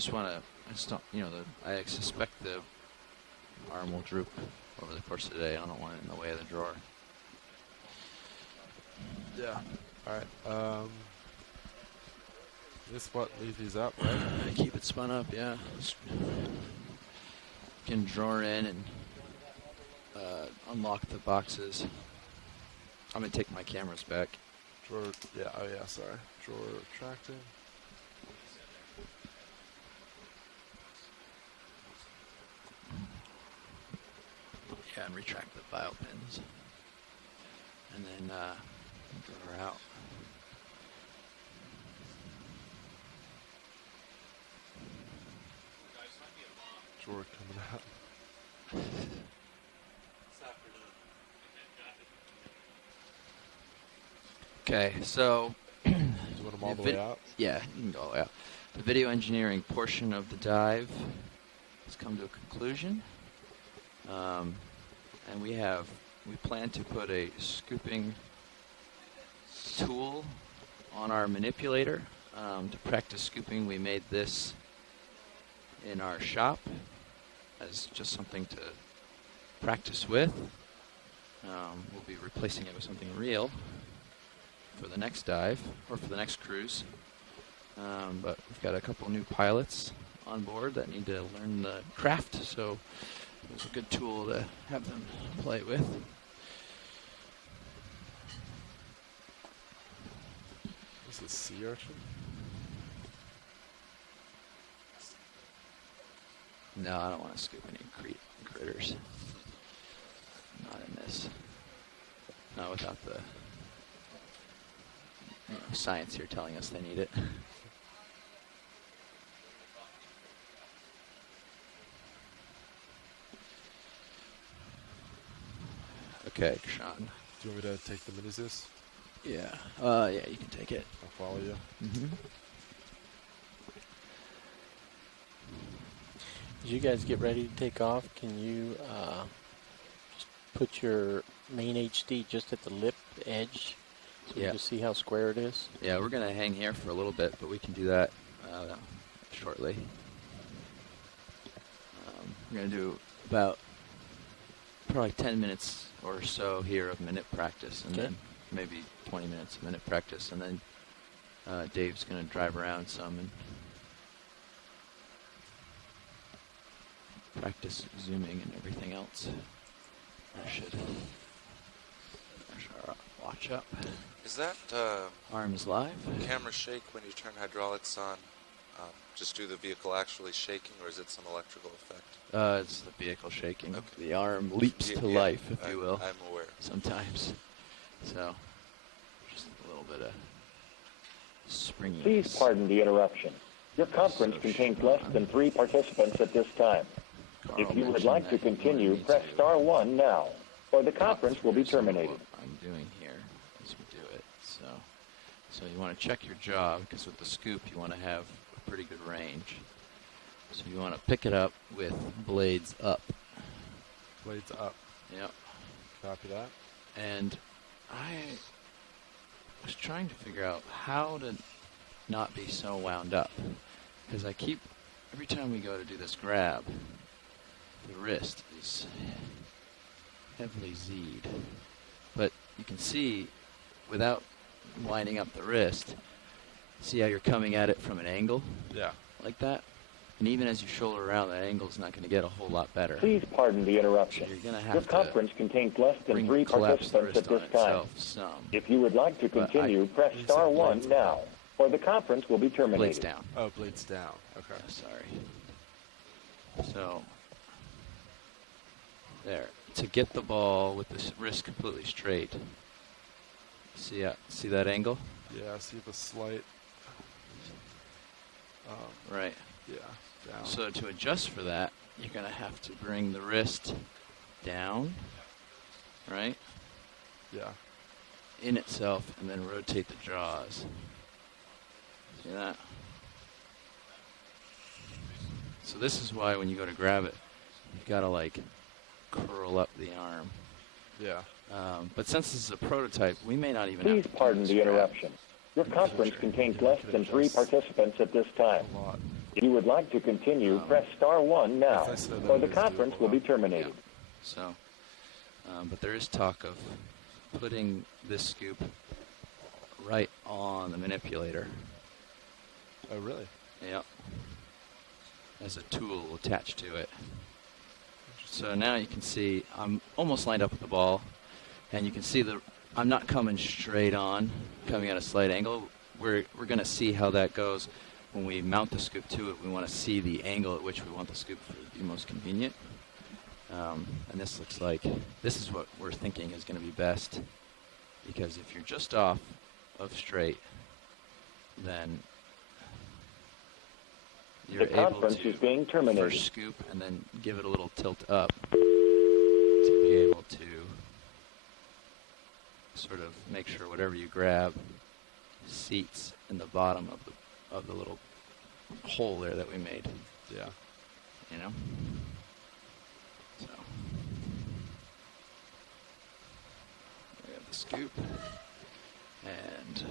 just want to, I just don't, I suspect the arm will droop over the course of the day. I don't want it in the way of the drawer. Yeah. All right. This what, leave these up, right? Keep it spun up, yeah. You can drawer in and unlock the boxes. I'm going to take my cameras back. Drawer, yeah, oh yeah, sorry. Drawer retracting. Yeah, and retract the file pins. And then drawer out. Drawer coming out. Okay, so Do you want them all the way out? yeah, you can go all the way out. The video engineering portion of the dive has come to a conclusion, and we plan to put a scooping tool on our manipulator to practice scooping. We made this in our shop as just something to practice with. We'll be replacing it with something real for the next dive or for the next cruise. But we've got a couple new pilots on board that need to learn the craft, so it's a good tool to have them play with. This is sea urchin? No, I don't want to scoop any critters. Not in this. Not without the science here telling us they need it. Okay, Sean. Do you want me to take the mini Zeus? Yeah. Yeah, you can take it. I'll follow you. Mm-hmm. As you guys get ready to take off, can you just put your main HD just at the lip edge so you can see how square it is? Yeah, we're going to hang here for a little bit, but we can do that shortly. We're going to do about probably 10 minutes or so here of minute practice, and then maybe 20 minutes of minute practice, and then Dave's going to drive around some and practice zooming and everything else. I should watch up. Is that Arms live? camera shake when you turn hydraulics on? Just do the vehicle actually shaking, or is it some electrical effect? It's the vehicle shaking. Okay. The arm leaps to life, if you will. I'm aware. Sometimes. So, just a little bit of springiness. Please pardon the interruption. Your conference contains less than 3 participants at this time. Carl If you would mentioned like to that you continue, wanted me press to star 1 now, or the conference will be through some of terminated. what I'm doing here as we do it. So you want to check your jaw, because with the scoop you want to have a pretty good range. So you want to pick it up with blades up. Blades up. Yep. Copy that. And I was trying to figure out how to not be so wound up, because I keep, every time we go to do this grab, the wrist is heavily Z'd. But you can see, without winding up the wrist, see how you're coming at it from an angle? Yeah. Like that? And even as you shoulder around, that angle is not going to get a whole lot better. Please pardon the interruption. So you're going to have Your conference contains less than 3 collapse the participants at wrist this on time. itself some. If you would like to But continue, press You star said 1 blades now, up. or the conference will be terminated. Blades down. Oh, blades down. Okay. Yeah, sorry. So, there. To get the ball with the wrist completely straight. See that angle? Yeah, I see the slight. Right. Yeah, down. So to adjust for that, you're going to have to bring the wrist down, right, Yeah. in itself, and then rotate the jaws. See that? So this is why when you go to grab it, you've got to like curl up the arm. Yeah. But since this is a prototype, we may not even Please have to do pardon this the grab. interruption. Your conference contains less than 3 participants at this time. A lot. If you would like to continue, press star 1 now, As I said, or that the is conference doable. will be Yeah. terminated. So, but there is talk of putting this scoop right on the manipulator. Oh, really? Yep. As a tool attached to it. So now you can see I'm almost lined up with the ball, and you can see I'm not coming straight on, coming at a slight angle. We're going to see how that goes when we mount the scoop to it. We want to see the angle at which we want the scoop to be most convenient. And this looks like this is what we're thinking is going to be best, because if you're just off of straight, then you're The able conference to is being terminated. first scoop and then give it a little tilt up to be able to sort of make sure whatever you grab seats in the bottom of the little hole there that we made. Yeah. You know? So we have the scoop, and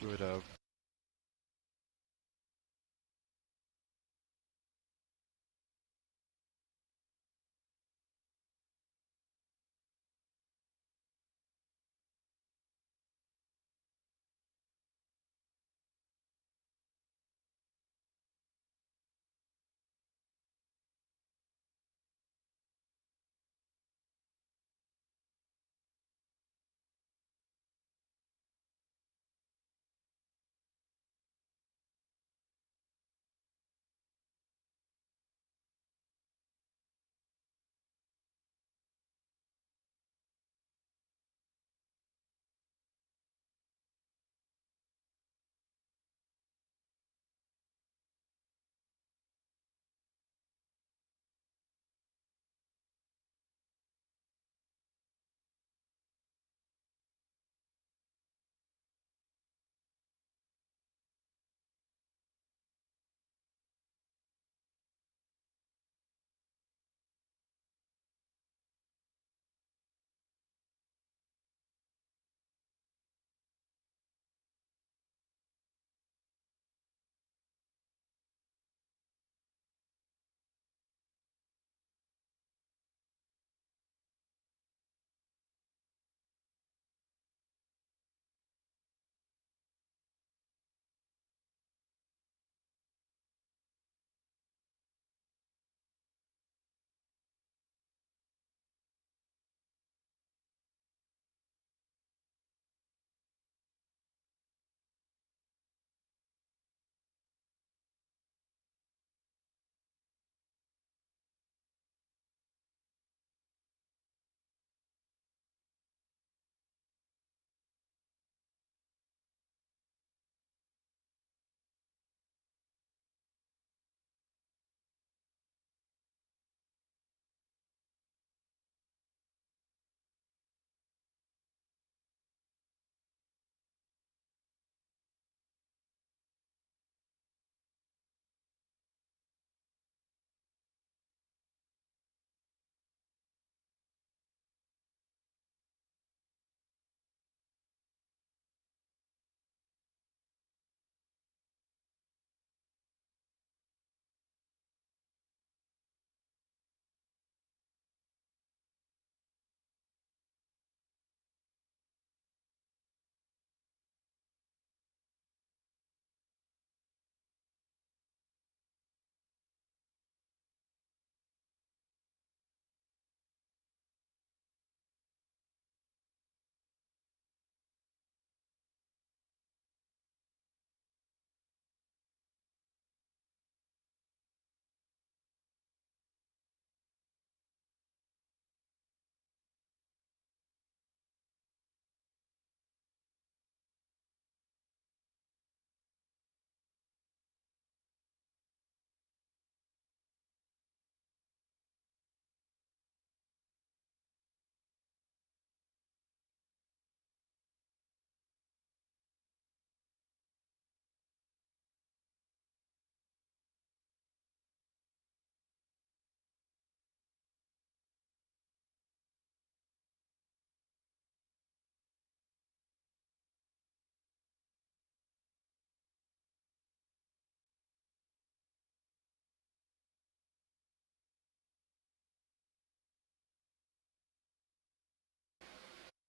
Do it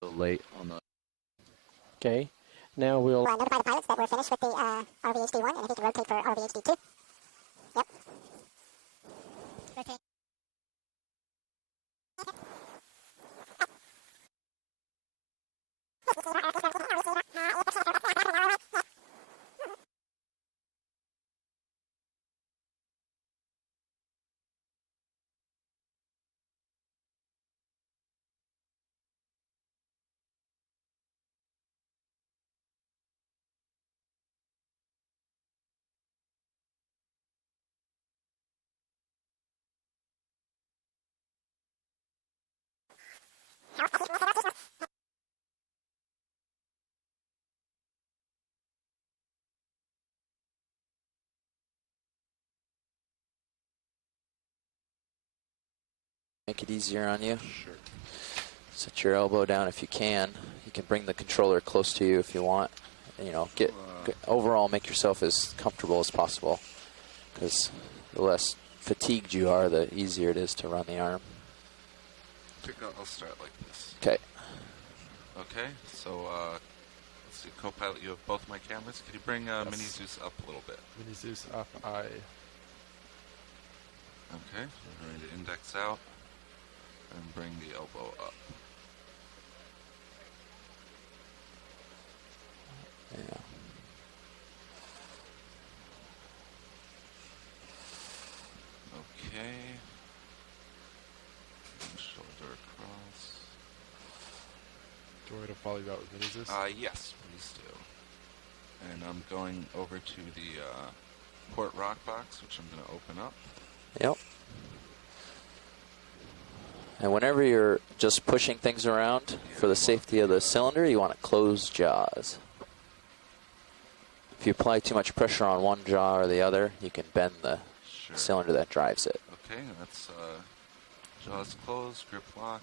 A little late on the. Okay. Now we'll Notify the pilots that we're finished with the RVHD1, and if you can rotate for RVHD2. Yep. Rotate. Make it easier on you. Sure. Set your elbow down if you can. You can bring the controller close to you if you want. You know, overall make yourself as comfortable as possible, because the less fatigued you are, the easier it is to run the arm. I think I'll start like this. Okay. Okay, so let's see, co-pilot, you have both my cameras. Could you bring Mini Zeus up a little bit? Mini Zeus up, I. Okay, we're ready to index out and bring the elbow up. Yeah. Okay. And shoulder across. Do you want me to follow you out with Mini Zeus? Yes, please do. And I'm going over to the port rock box, which I'm going to open up. Yep. And whenever you're just pushing things around for the safety of the cylinder, you want to close jaws. If you apply too much pressure on one jaw or the other, you can bend the Sure. cylinder that drives it. Okay, that's jaws closed, grip lock.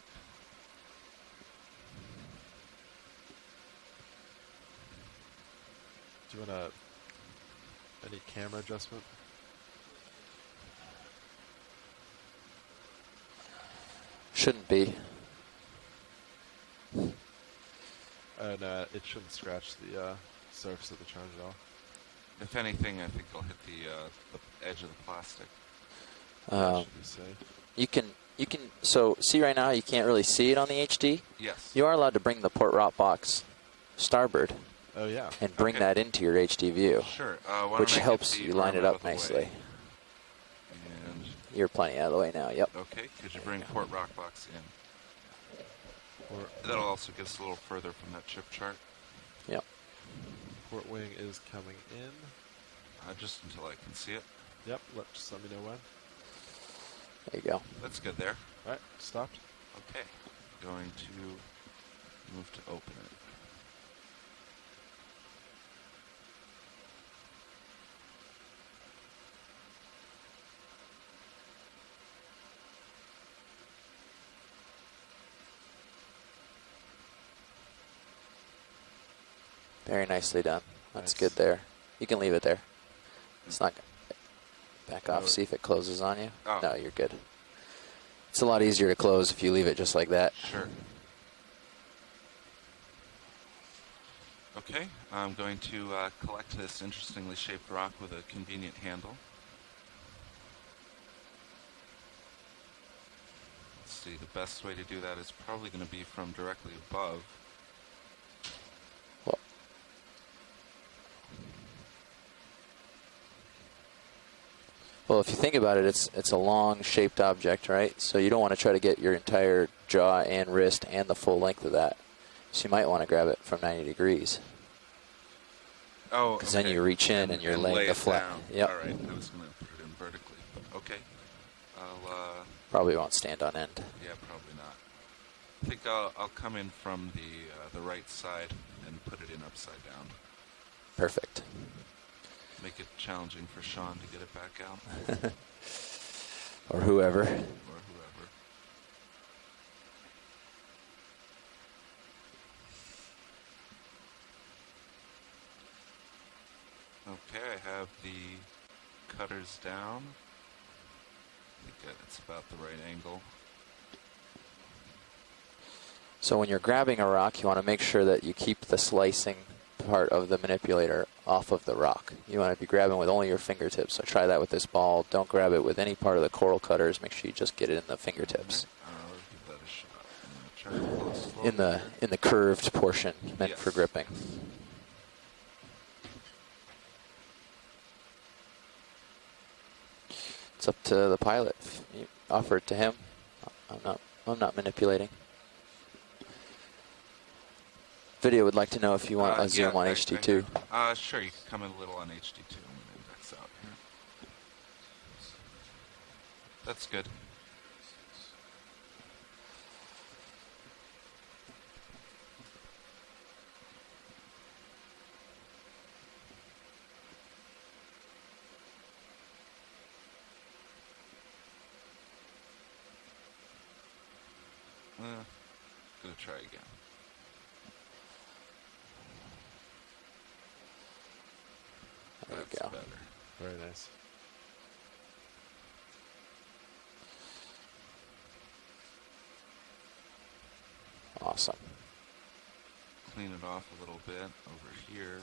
Do you want any camera adjustment? Shouldn't be. And it shouldn't scratch the surface of the charge at all. If anything, I think I'll hit the edge of the plastic. That should be safe. You can, so see right now you can't really see it on the HD. Yes. You are allowed to bring the port rock box starboard Oh, yeah. and bring Okay. that into your HD view, Sure. Why don't which I get helps the you line arm it out up of the way? nicely. And You're plenty out of the way now, yep. okay, could you bring port rock box in? That'll also get us a little further from that chip chart. Yep. Port wing is coming in. Just until I can see it. Yep, just let me know when. There you go. That's good there. All right, stopped. Okay. Going to move to open it. Very nicely done. That's Nice. good there. You can leave it there. It's not gonna back off. Oh. See if it closes on you. Oh. No, you're good. It's a lot easier to close if you leave it just like that. Sure. Okay, I'm going to collect this interestingly shaped rock with a convenient handle. Let's see, the best way to do that is probably going to be from directly above. Well, well, if you think about it, it's a long shaped object, right? So you don't want to try to get your entire jaw and wrist and the full length of that. So you might want to grab it from 90 degrees. Oh, Because then you reach in and you're laying lay the it flat. down. Yep. All right, I was going to put it in vertically, but okay. I'll, Probably won't stand on end. yeah, probably not. I think I'll come in from the right side and put it in upside down. Perfect. Make it challenging for Sean to get it back out, Or whoever. or whoever. Okay, I have the cutters down. I think that's about the right angle. So when you're grabbing a rock, you want to make sure that you keep the slicing part of the manipulator off of the rock. You want to be grabbing with only your fingertips. So try that with this ball. Don't grab it with any part of the coral cutters. Make sure you just get it in the fingertips. Give that a shot. I'm gonna try to pull it slowly In the curved portion meant for Yes. gripping. It's up to the pilot. If you offer it to him. I'm not manipulating. Video would like to know if you want a zoom on HD2. Sure, you can come in a little on HD2. I'm going to index out here. That's good. Gonna try again. There That's you go. better. Very nice. Awesome. Clean it off a little bit over here.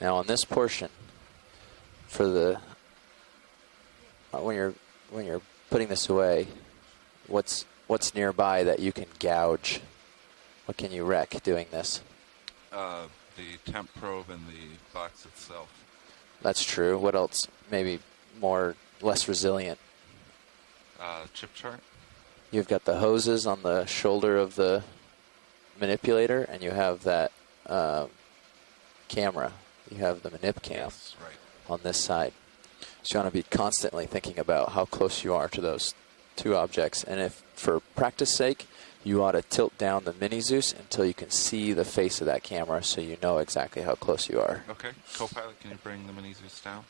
Now on this portion, for the when you're putting this away, what's nearby that you can gouge? What can you wreck doing this? The temp probe and the box itself. That's true. What else? Maybe less resilient. Chip chart. You've got the hoses on the shoulder of the manipulator, and you have that camera. You have the manip cam Yes, right. on this side. So you want to be constantly thinking about how close you are to those two objects. And if, for practice sake, you ought to tilt down the mini Zeus until you can see the face of that camera so you know exactly how close you are. Okay. Co-pilot, can you bring the mini Zeus down?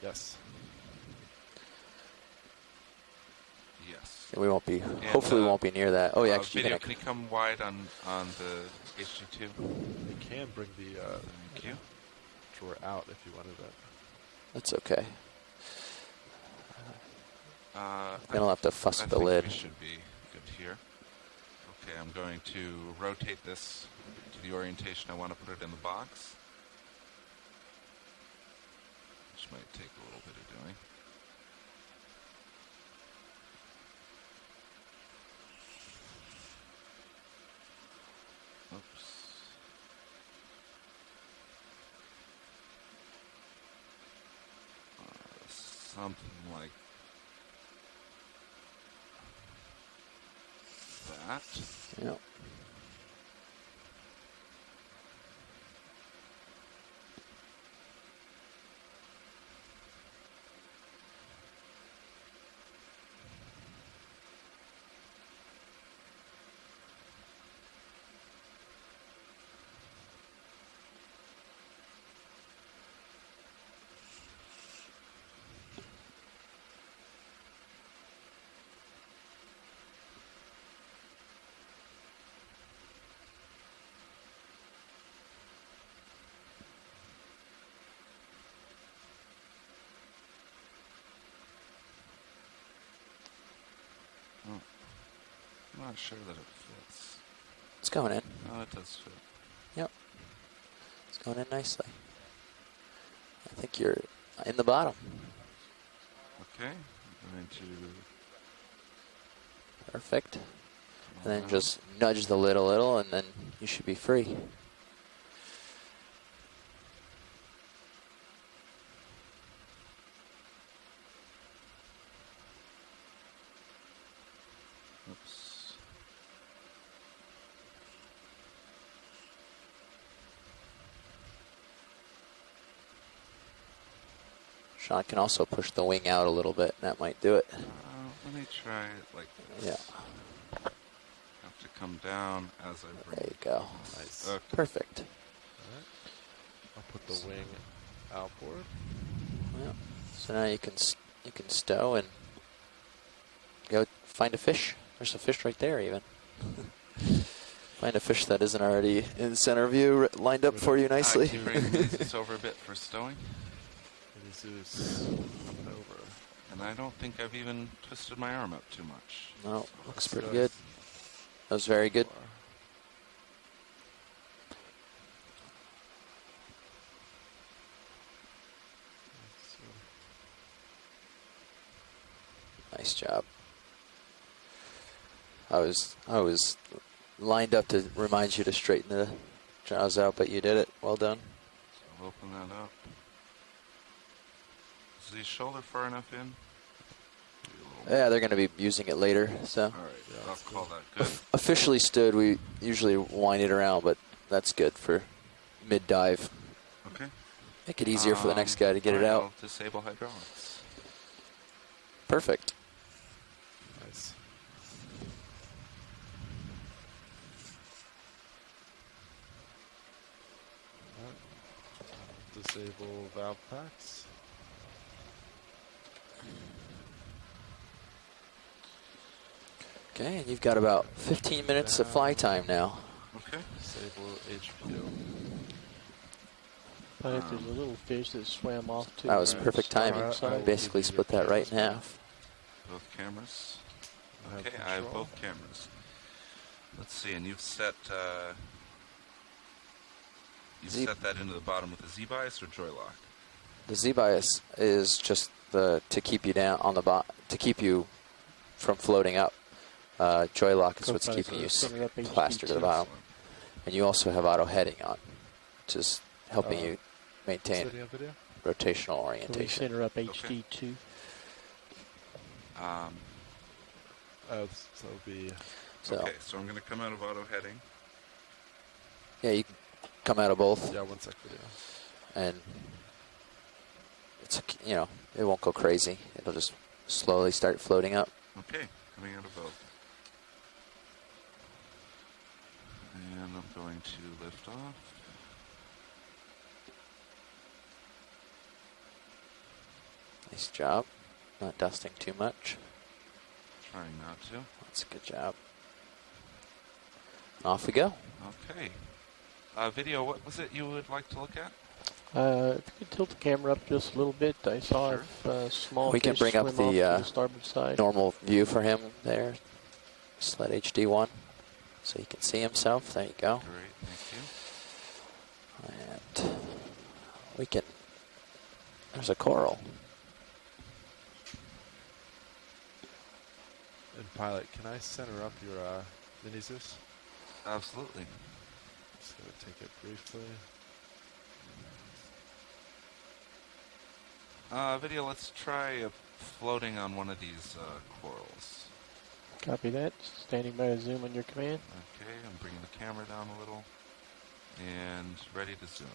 Yes. Yes. And we won't be, hopefully we won't be near that. Oh yeah, actually video, you can you come wide on the HD2? You can bring the Thank you. drawer out if you wanted it. that's okay. I We don't have to fuss with the think lid. we should be good here. Okay, I'm going to rotate this to the orientation I want to put it in the box. Which might take a little bit of doing. Oops. Something like that. Yep. I'm not sure that it fits. It's going in. Oh, it does fit. Yep. It's going in nicely. I think you're in the bottom. Okay, I'm going to Perfect. And then just nudge the lid a little, and then you should be free. oops. Sean can also push the wing out a little bit, and that might do it. Let me try it like this. Yeah. Have to come down as I There bring you go. Nice. Okay. Perfect. I'll put the wing outboard. Yep. So now you can stow and go find a fish. There's a fish right there even. Find a fish that isn't already in center view, lined up for you nicely. Can you bring this over a bit for stowing? Zeus coming over. And I don't think I've even twisted my arm up too much. No, looks pretty Good. good. That was very good. Nice job. I was lined up to remind you to straighten the jaws out, but you did it. Well done. So I'll open that up. Is the shoulder far enough in? Yeah, they're going to be using it later, so. All right, I'll call that good. Officially stood, we usually wind it around, but that's good for mid-dive. Okay. Make it easier for the next guy to get it Alright, out. I'll disable hydraulics. Perfect. Nice. Alright. Disable valve packs. Okay, and you've got about 15 minutes of fly time now. Okay. Disable HPO. But if there's a little fish that swam off to That was the perfect timing. starboard side, Basically split that right in half. Both cameras. I have Okay, I have control. both cameras. Let's see, and you've set set that into the bottom with a Z-bias or joy lock? The Z-bias is just to keep you down on the to keep you from floating up. Joy lock is what's keeping you Center up plastered to the HD2. bottom. And you also have auto heading on, which is helping you maintain Setting up video. rotational So we orientation. center up HD2. So it'll be. So, Okay, so I'm going to come out of auto heading. yeah, you can come out of both, Yeah, 1 sec video. and it's, it won't go crazy. It'll just slowly start floating up. Okay, coming out of both. And I'm going to lift off. Nice job. Not dusting too much. Trying not to. That's a good job. Off we go. Okay. Video, what was it you would like to look at? If you could tilt the camera up just a little bit, I saw Sure. if small We can fish bring up swim the, off to the starboard side. Normal view for him there. Sled HD1. So he can see himself. There you go. Great, thank you. And we can. There's a coral. And pilot, can I center up your mini Zeus? Absolutely. Just gonna take it briefly. Video, let's try floating on one of these corals. Copy that. Standing by to zoom on your command. Okay, I'm bringing the camera down a little. And ready to zoom.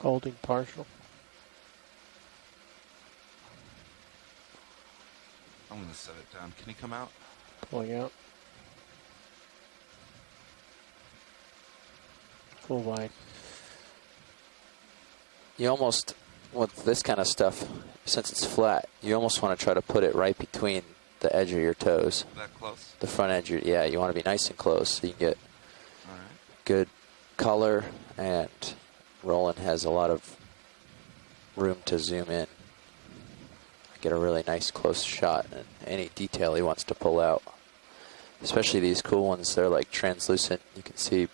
Holding partial. I'm going to set it down. Can you come out? Pulling out. Full wide. You almost, with this kind of stuff, since it's flat, you almost want to try to put it right between the edge of your toes. That close? The front edge, yeah, you want to be nice and close so you can get All right. good color, and Roland has a lot of room to zoom in. Get a really nice close shot and any detail he wants to pull out. Especially these cool ones, they're like translucent. You can see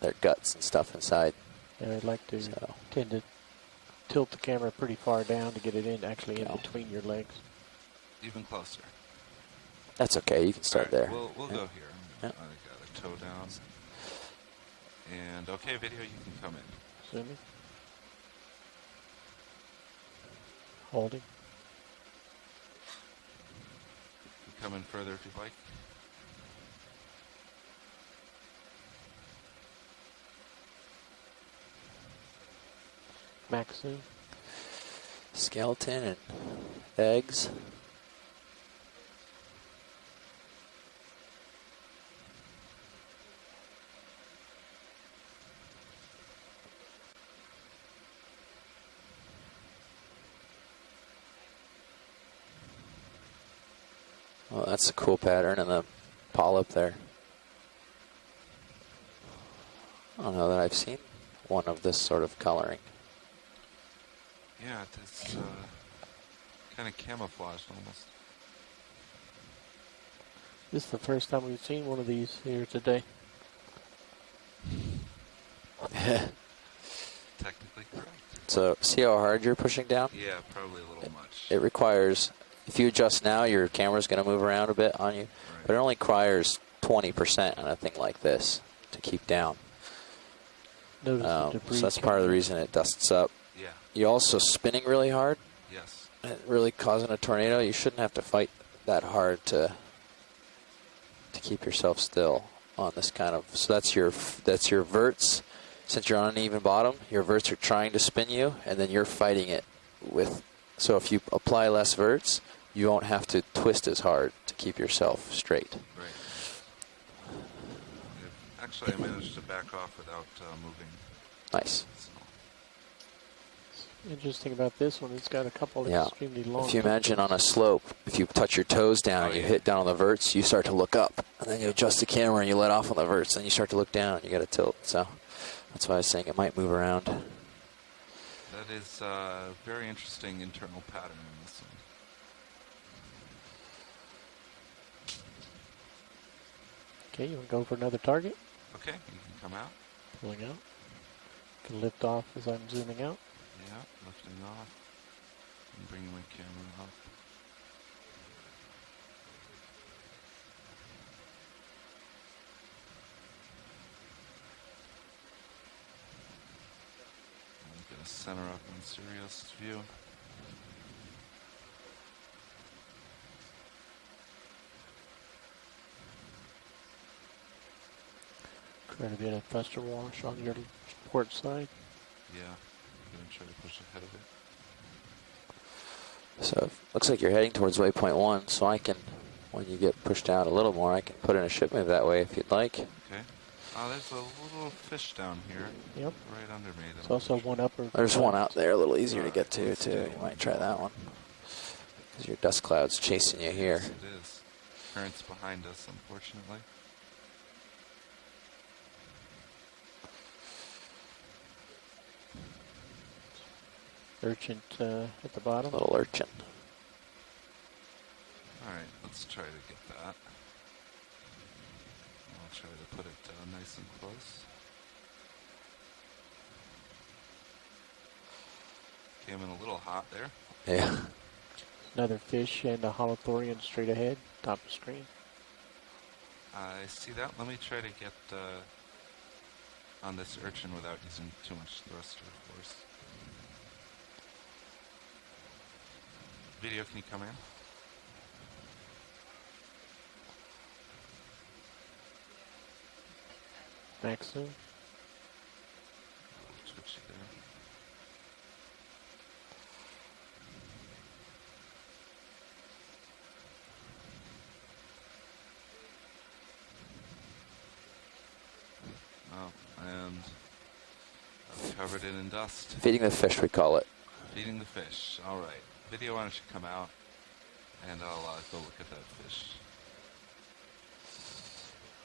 their guts and stuff inside. And I'd like to So. tend to tilt the camera pretty far down to get it in actually in No. between your legs. Even closer. That's okay, you can start All right, there. We'll Yeah. go here. Yeah. I got a toe down. And okay, video, you can come in. Zooming. Holding. Come in further if you'd like. Max zoom. Skeleton and eggs. That's a cool pattern in the polyp there. I don't know that I've seen one of this sort of coloring. Yeah, it's kind of camouflaged almost. This is the first time we've seen one of these here today. Technically correct. So see how hard you're pushing down? Yeah, probably a little much. It requires, if you adjust now, your camera's going to move around a bit on you. Right. But it only requires 20% on a thing like this to keep down. Notice the debris So that's part of the reason it dusts up. Yeah. You're also spinning really hard, Yes. and really causing a tornado. You shouldn't have to fight that hard to keep yourself still on this kind of. So that's your verts. Since you're on an even bottom, your verts are trying to spin you, and then you're fighting it with. So if you apply less verts, you won't have to twist as hard to keep yourself straight. Right. Actually, I managed to back off without moving. Nice. So, Interesting about this one, it's got a couple Yeah. extremely long. If you imagine on a slope, if you touch your toes down and you hit down on the verts, you start to look up. And then you adjust the camera and you let off on the verts. Then you start to look down and you got to tilt. So that's why I was saying it might move around. that is a very interesting internal pattern in this one. Okay, you want to go for another target? Okay, you can come out. Pulling out. Can lift off as I'm zooming out. Yeah, lifting off. And bringing my camera up. I'm going to center up on Sirius' view. Quite a bit of thruster wash on your port side. Yeah, I'm going to try to push ahead of it. So it looks like you're heading towards waypoint 1. So I can, when you get pushed out a little more, I can put in a ship move that way if you'd like. Okay. Oh, there's a little fish down here. Yep. Right under me. There's also one upper. There's one out there a little easier to get to, too. You might try that one. Because your dust cloud's chasing you here. Yes, it is. Current's behind us, unfortunately. Urchin at the bottom. Little urchin. Alright, let's try to get that. I'll try to put it nice and close. Came in a little hot there. Yeah. Another fish and a holothorian straight ahead, top of screen. I see that. Let me try to get on this urchin without using too much thruster force. Video, can you come in? Maximum. Twitchy there. Oh, and I've covered it in dust. Feeding the fish, we call it. Feeding the fish. All right. Video on it should come out, and I'll go look at that fish.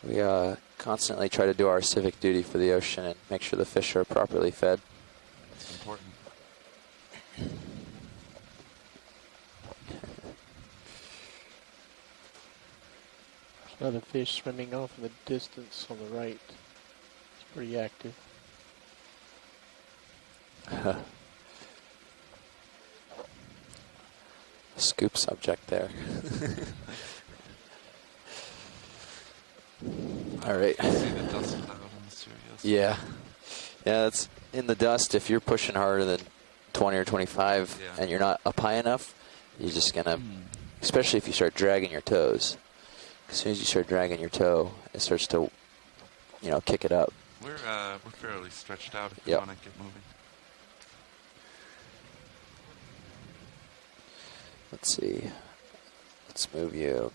We constantly try to do our civic duty for the ocean and make sure the fish are properly fed. It's important. Another fish swimming off in the distance on the right. It's pretty active. Scoop subject there. All right. I see the dust cloud in the Sirius. Yeah. Yeah, that's in the dust. If you're pushing harder than 20 or 25 Yeah. and you're not up high enough, you're just going to, especially if you start dragging your toes. As soon as you start dragging your toe, it starts to, kick it up. We're fairly stretched out if Yep. you want to get moving. Let's see. Let's move you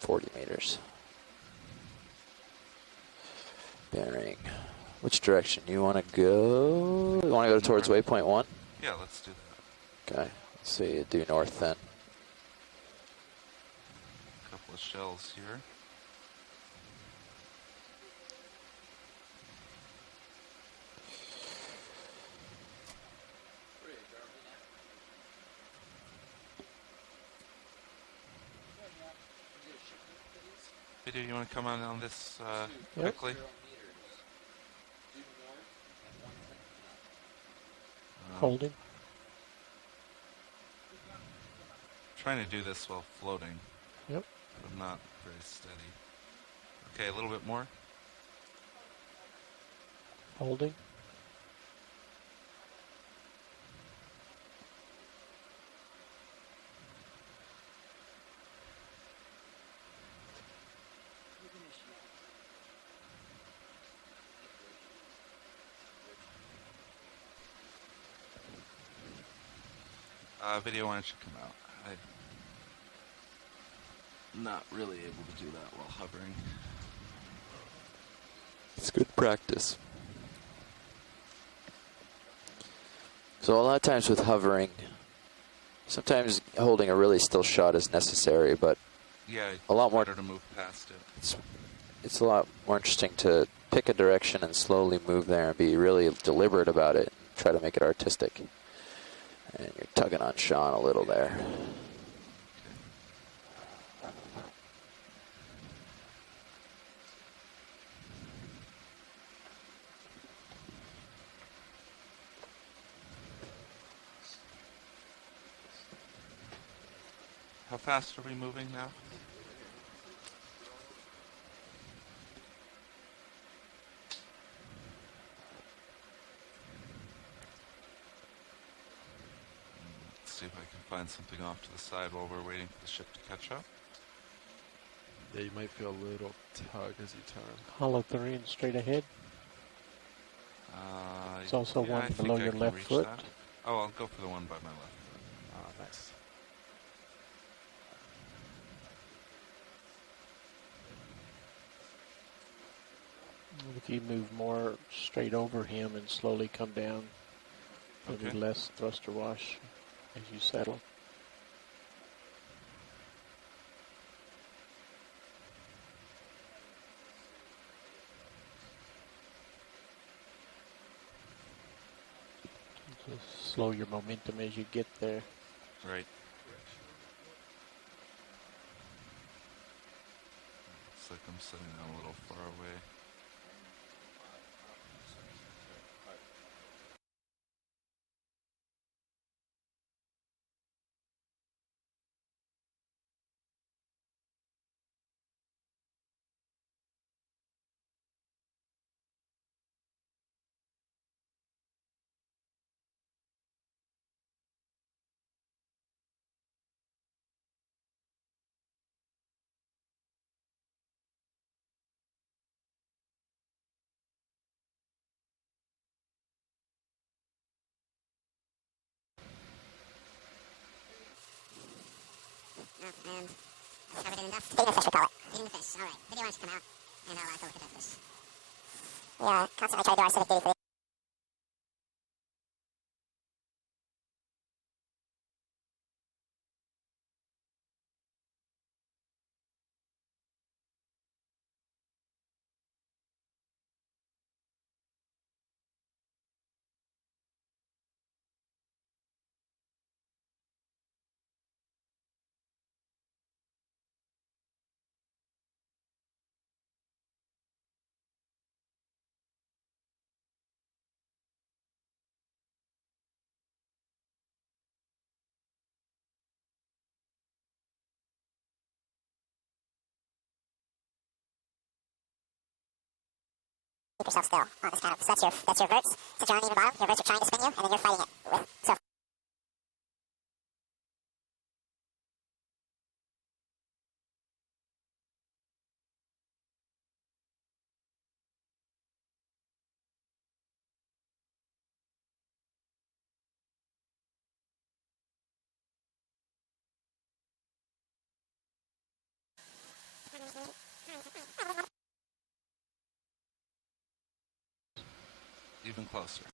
40 meters. Bearing. Which direction? You want to go? You want to go towards waypoint 1? Yeah, let's do that. Okay. Let's see. Due north then. A couple the shells here. Video, you want to come on this Yep. quickly? Holding. Trying to do this while floating, Yep. but not very steady. Okay, a little bit more. Holding. Video, why don't you come out? I'm not really able to do that while hovering. It's good practice. So a lot of times with hovering, sometimes holding a really still shot is necessary, but Yeah, a lot more. better to move past it. It's a lot more interesting to pick a direction and slowly move there and be really deliberate about it. And try to make it artistic. And you're tugging on Sean a little there. How fast are we moving now? Let's see if I can find something off to the side while we're waiting for the ship to catch up. Yeah, you might feel a little tug as you turn. Hollow 3 and straight ahead. There's also yeah, one I think below I your can left reach foot. that. Oh, I'll go for the one by my left. Nice. If you move more straight over him and slowly come down, there'll Okay. be less thruster wash as you settle. Just slow your momentum as you get there. Right. Looks like I'm sitting down a little far away. And covered it enough. Feeding the fish, we call it. Feeding the fish. All right. Video wants to come out, and I'll go look at that fish. We constantly try to do our civic duty for the keep yourself still on this kind of. So that's your verts. Set your uneven bottom. Your verts are trying to spin you, and then you're fighting it with. So. Even closer.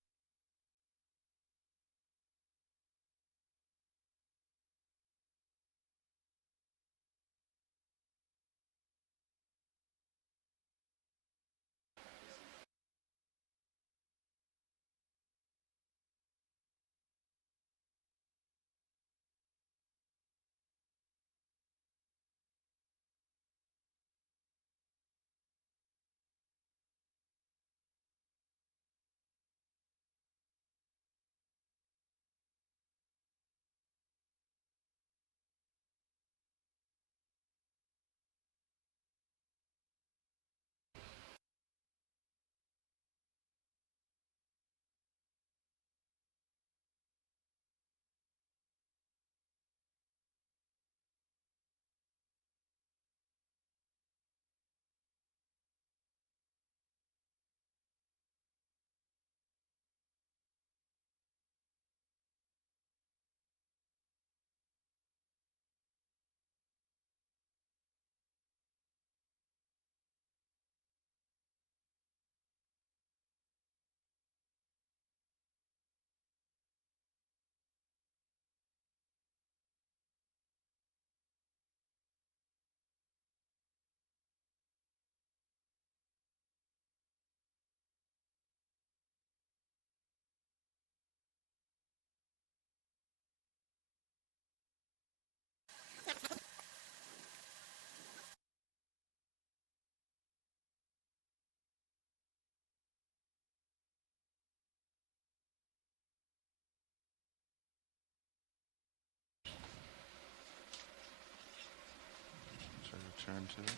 into it.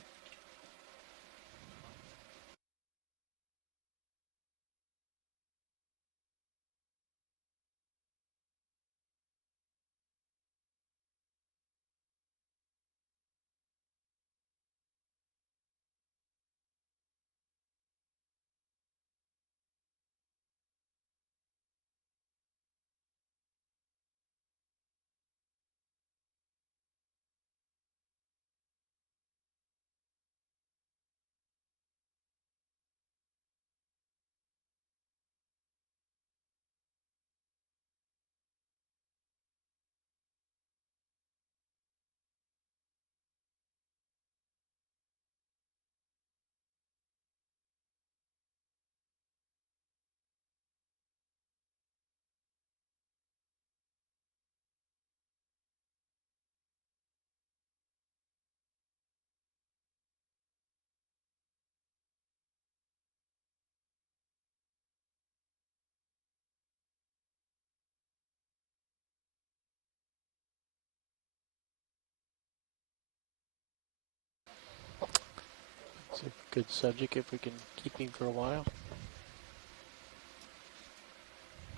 It's a good subject if we can keep him for a while.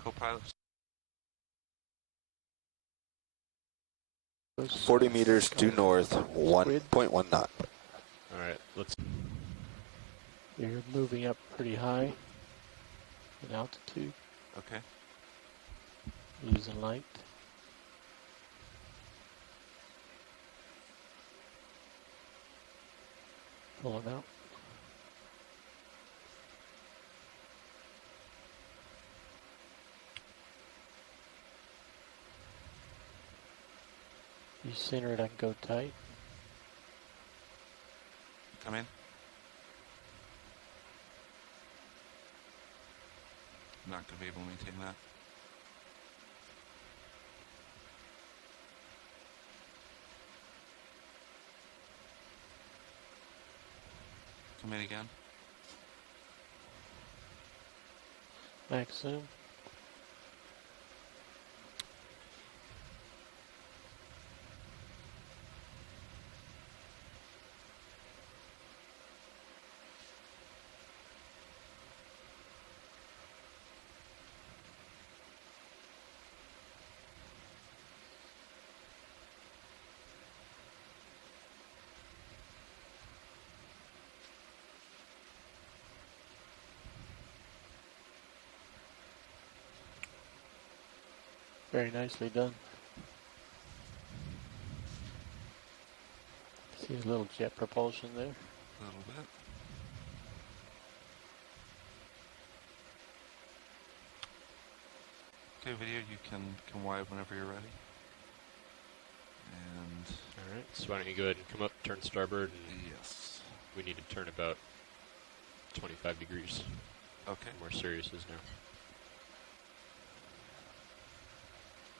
Co-pilot. 40 meters due north, 1.1 knot. All right, let's. You're moving up pretty high in altitude, Okay. losing light. Pull it out. You center it, I can go tight. Come in. Not gonna be able to maintain that. Come in again. Max zoom. Very nicely done. See a little jet propulsion there. A little bit. Okay, video, you can come wide whenever you're ready. And All right, so why don't you go ahead and come up, turn starboard, and yes. we need to turn about 25 degrees. Okay. More serious is now.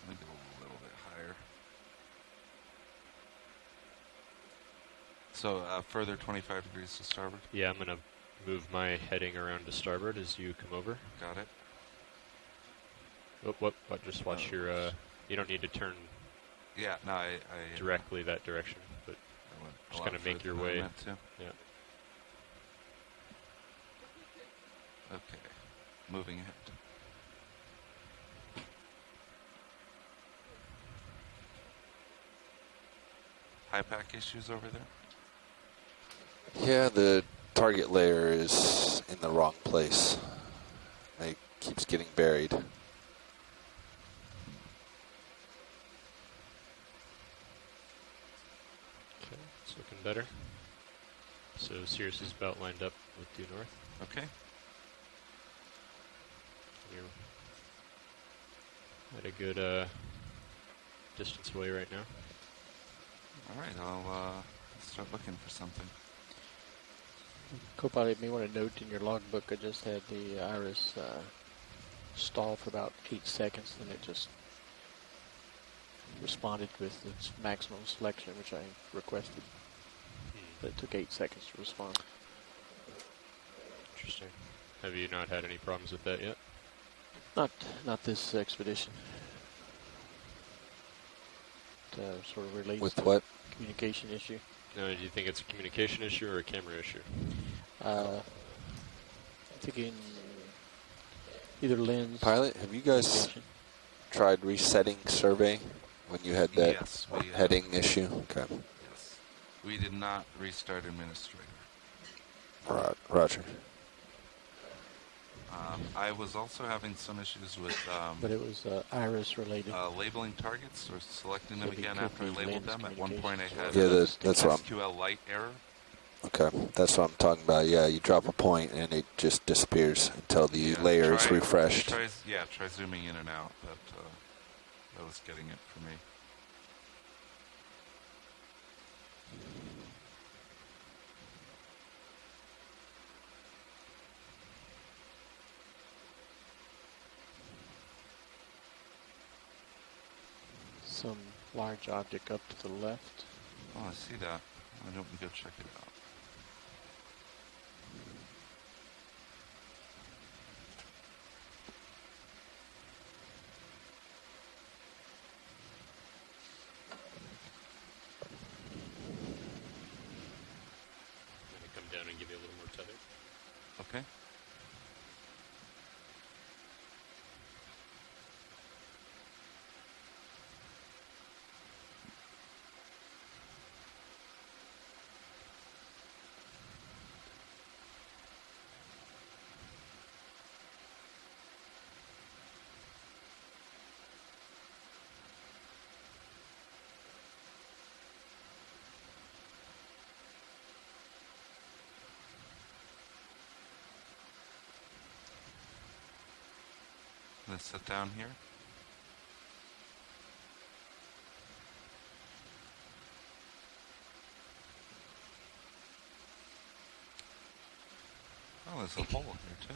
Let me go a little bit higher. So further 25 degrees to starboard. Yeah, I'm gonna move my heading around to starboard as you come over. Got it. What? Just watch your. You don't need to turn Yeah, no, I directly that direction, but I went a just lot kind of make further your than I way. meant to. Yeah. Okay, moving ahead. High pack issues over there? Yeah, the target layer is in the wrong place. It keeps getting buried. Okay, it's looking better. So Sirius is about lined up with due north. Okay. You're at a good distance away right now. All right, I'll start looking for something. Co-pilot may want to note in your logbook, I just had the Iris stall for about 8 seconds, and it just responded with its maximum selection, which I requested. But it took 8 seconds to respond. Interesting. Have you not had any problems with that yet? Not this expedition. It sort of relates With to what? communication issue. Now, do you think it's a communication issue or a camera issue? Thinking either lens. Pilot, have you guys communication. tried resetting survey when you had that Yes, we heading issue? Okay. Yes. We did not restart administrator. Roger. I was also having some issues with But it was iris related. labeling targets or selecting them Maybe again could after I be labeled lens them. At one point I had Yeah, that's what I'm... SQL light error. Okay, that's what I'm talking about. Yeah, you drop a point and it just disappears until the layer is refreshed. Try zooming in and out, but that was getting it for me. Some large object up to the left. Oh, I see that. Why don't we go check it out? Let me come down and give you a little more tether. Okay. Let's sit down here. Oh, there's a hole here too.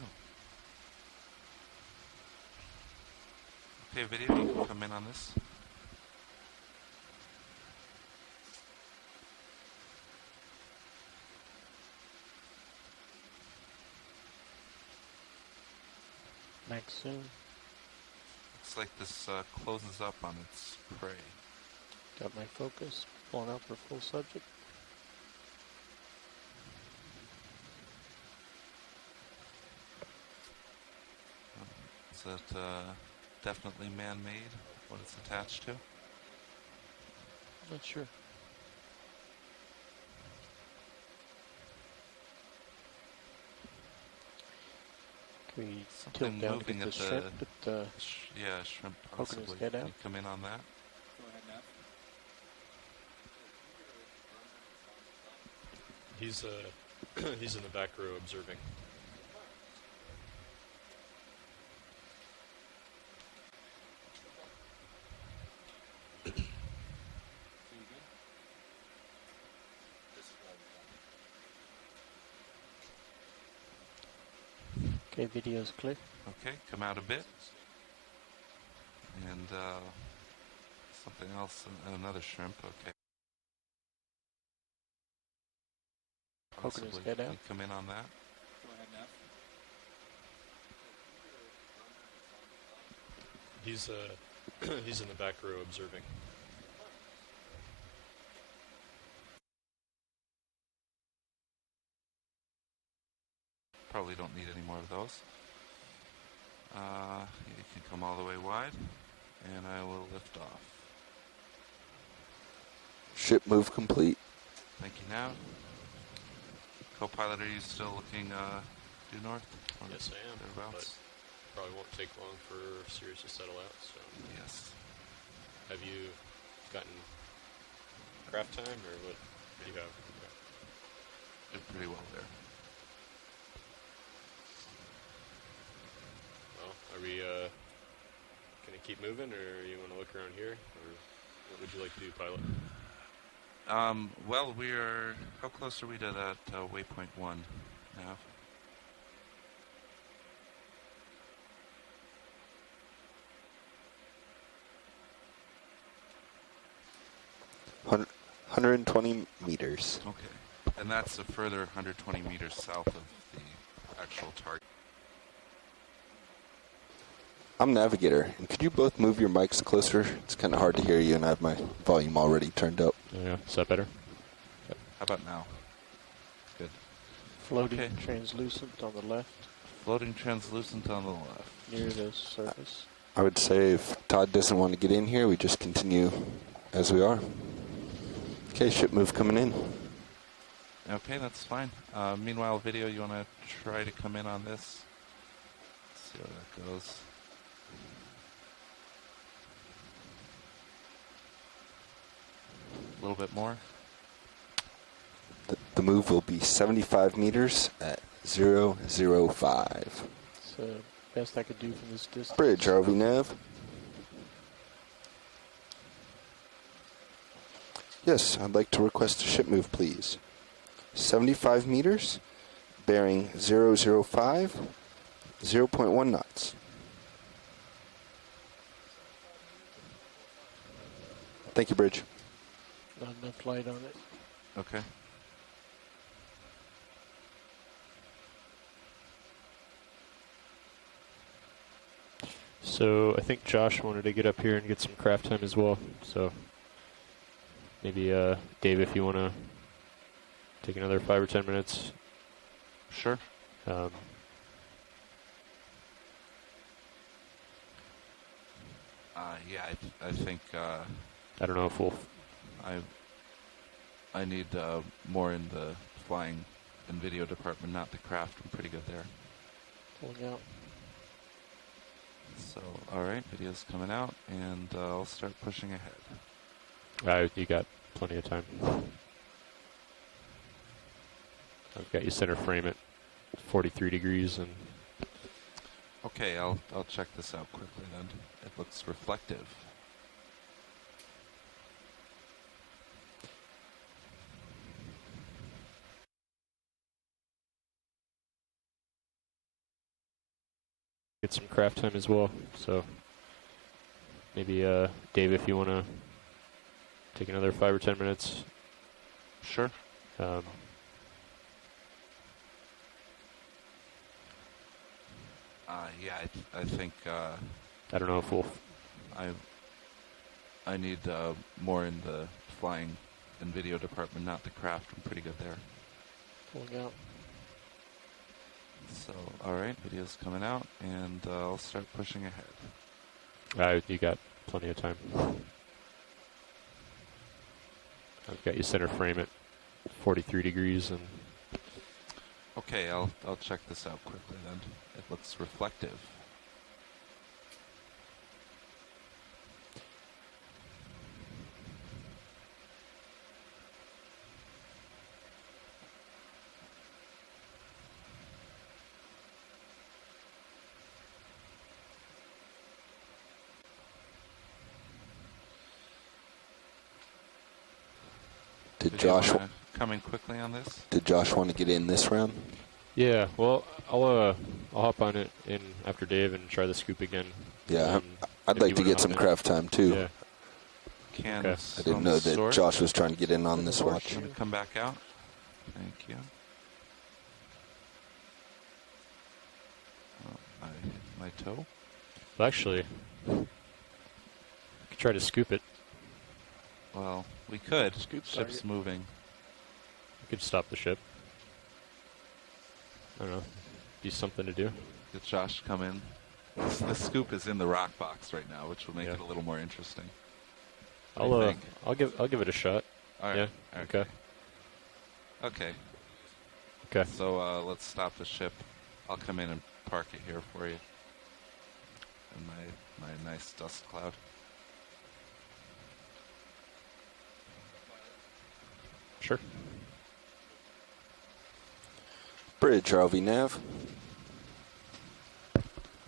Okay, video, you can come in on this. Max zoom. Looks like this closes up on its prey. Got my focus. Pulling out for full subject. Is that definitely man-made, what it's attached to? Not sure. Can we Something tilt down to moving get at the the... shrimp? yeah, shrimp poking his possibly. head Can out? you come in on that? He's he's in the back row observing. Okay, video's clear. Okay, come out a bit. And something else, another shrimp, okay. Poking his Possibly. head Can out. you come in on that? He's he's in the back row observing. Probably don't need any more of those. You can come all the way wide, and I will lift off. Ship move complete. Thank you now. Co-pilot, are you still looking due north? Or Yes, I am. thereabouts? But probably won't take long for Sirius to settle out. So, Yes. have you gotten craft time, or what do you have? Did pretty well there. Well, are we gonna keep moving, or you want to look around here, or what would you like to do, pilot? Well, how close are we to that waypoint 1 now? Hun- 120 meters. Okay. And that's a further 120 meters south of the actual target. I'm navigator, and could you both move your mics closer? It's kind of hard to hear you, and I have my volume already turned up. Yeah, is that better? How about now? Good. Floating Okay. translucent on the left, Floating translucent on the left. near the surface. I would say if Todd doesn't want to get in here, we just continue as we are. Okay, ship move coming in. Okay, that's fine. Meanwhile, video, you want to try to come in on this? See how that goes. A little bit more. The move will be 75 meters at 005. It's the best I could do from this distance. Bridge, ROV nav. Yes, I'd like to request a ship move, please. 75 meters, bearing 005, 0.1 knots. Thank you, Bridge. Not enough light on it. Okay. So I think Josh wanted to get up here and get some craft time as well. So maybe Dave, if you want to take another 5 or 10 minutes. Sure. Yeah, I think I don't know if we'll. I need more in the flying and video department, not the craft. I'm pretty good there. Pulling out. So, all right, video's coming out, and I'll start pushing ahead. You got plenty of time. I've got you center frame at 43 degrees and. Okay, I'll check this out quickly then. It looks reflective. Get some craft time as well. So maybe Dave, if you want to take another 5 or 10 minutes. Sure. Yeah, I think I don't know if we'll. I need more in the flying and video department, not the craft. I'm pretty good there. Pulling out. So, all right, video's coming out, and I'll start pushing ahead. You got plenty of time. I've got you center frame at 43 degrees and. Okay, I'll check this out quickly then. It looks reflective. Did Josh come in quickly on this? Did Josh want to get in this round? Yeah, well, I'll hop on it in after Dave and try the scoop again. Yeah, I'd like to get some craft time too. Yeah. Can Okay. I didn't know that Josh was trying to get in on this watch. Want to come back out? Thank you. Oh, my toe? Well, actually, I could try to scoop it. Well, we could. Scoop Ship's target. moving. We could stop the ship. I don't know. Be something to do. Get Josh to come in. The scoop is in the rock box right now, which will make Yeah. it a little more interesting. What do you think? I'll give it a shot. All right. Yeah. Okay. Okay. Okay. So let's stop the ship. I'll come in and park it here for you. In my nice dust cloud. Sure. Bridge, ROV nav.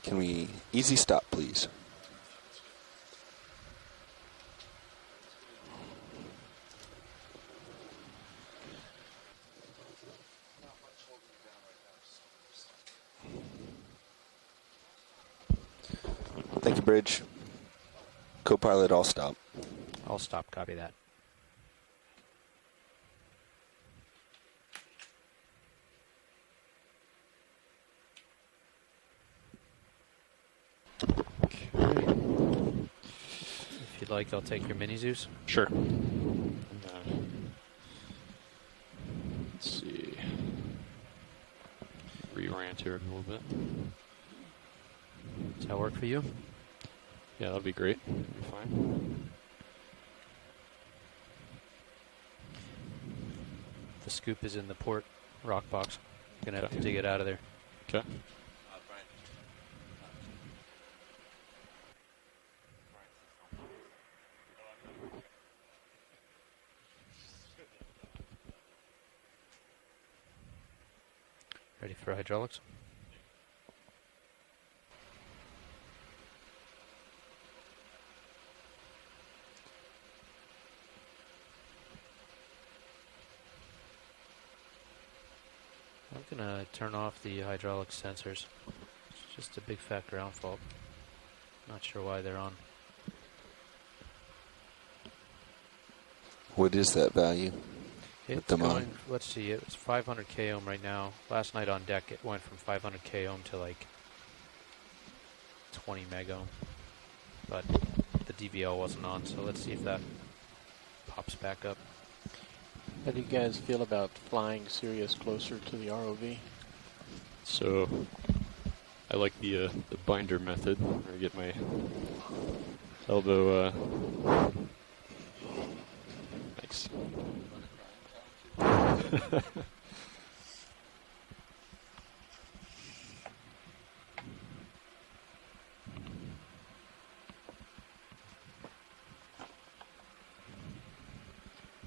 Can we easy stop, please? Thank you, Bridge. Co-pilot, all stop. I'll stop. Copy that. If you'd like, I'll take your mini Zeus. Sure. little bit. Does that work for you? Yeah, that'll be great. That'll be fine. The scoop is in the port rock box. Gonna have Okay. to dig it out of there. Okay. Ready for hydraulics? I'm gonna turn off the hydraulic sensors. It's just a big fat ground fault. Not sure why they're on. What is that value? It's them on? going, let's see, it's 500 k ohm right now. Last night on deck it went from 500 k ohm to like 20 meg ohm. But the DVL wasn't on, so let's see if that pops back up. How do you guys feel about flying Sirius closer to the ROV? So, I like the binder method, where I get my elbow. Thanks.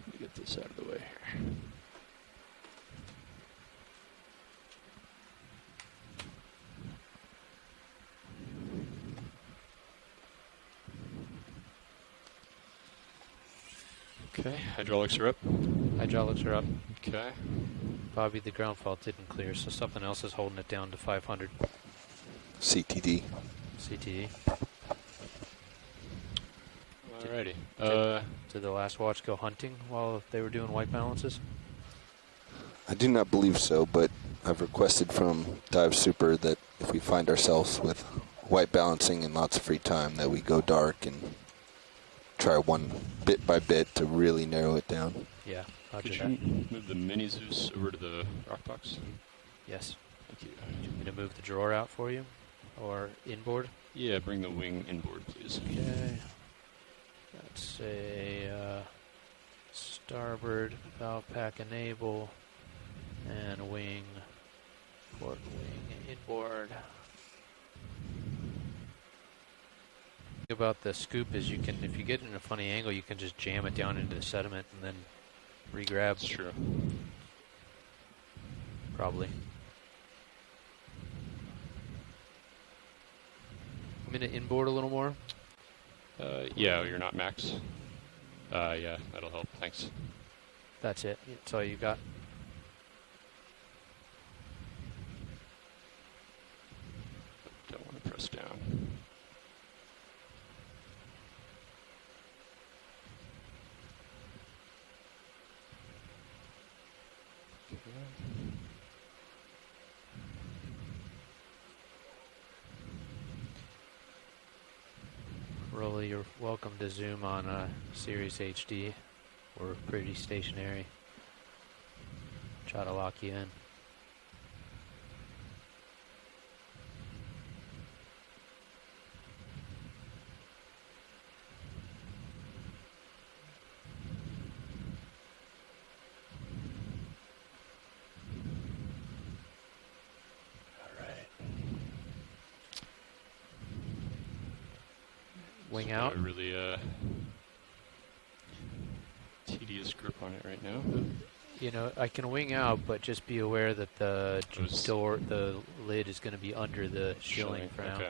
Let me get this out of the way here. Okay, hydraulics are up. Hydraulics are up. Okay. Bobby, the ground fault didn't clear, so something else is holding it down to 500 CTD. CTE. Alrighty. Did the last watch go hunting while they were doing white balances? I do not believe so, but I've requested from Dive Super that if we find ourselves with white balancing and lots of free time, that we go dark and try one bit by bit to really narrow it down. Yeah, Could roger that. you move the mini Zeus over to the rock box? Yes. Thank you. Do you want me to move the drawer out for you? Or inboard? Yeah, bring the wing inboard, please. Okay. That's a starboard valve pack enable and wing, port wing inboard. About the scoop is you can, if you get in a funny angle, you can just jam it down into the sediment and then re-grab. That's true. Probably. I'm going to inboard a little more. Yeah, you're not max. Yeah, that'll help. Thanks. That's it. That's all you got. Don't want to press down. Rolly, you're welcome to zoom on Series HD. We're pretty stationary. Try to lock you in. Wing out. A really tedious grip on it right now. You know, I can wing out, but just be aware that the door, the lid is going to be under the shilling for now. Okay.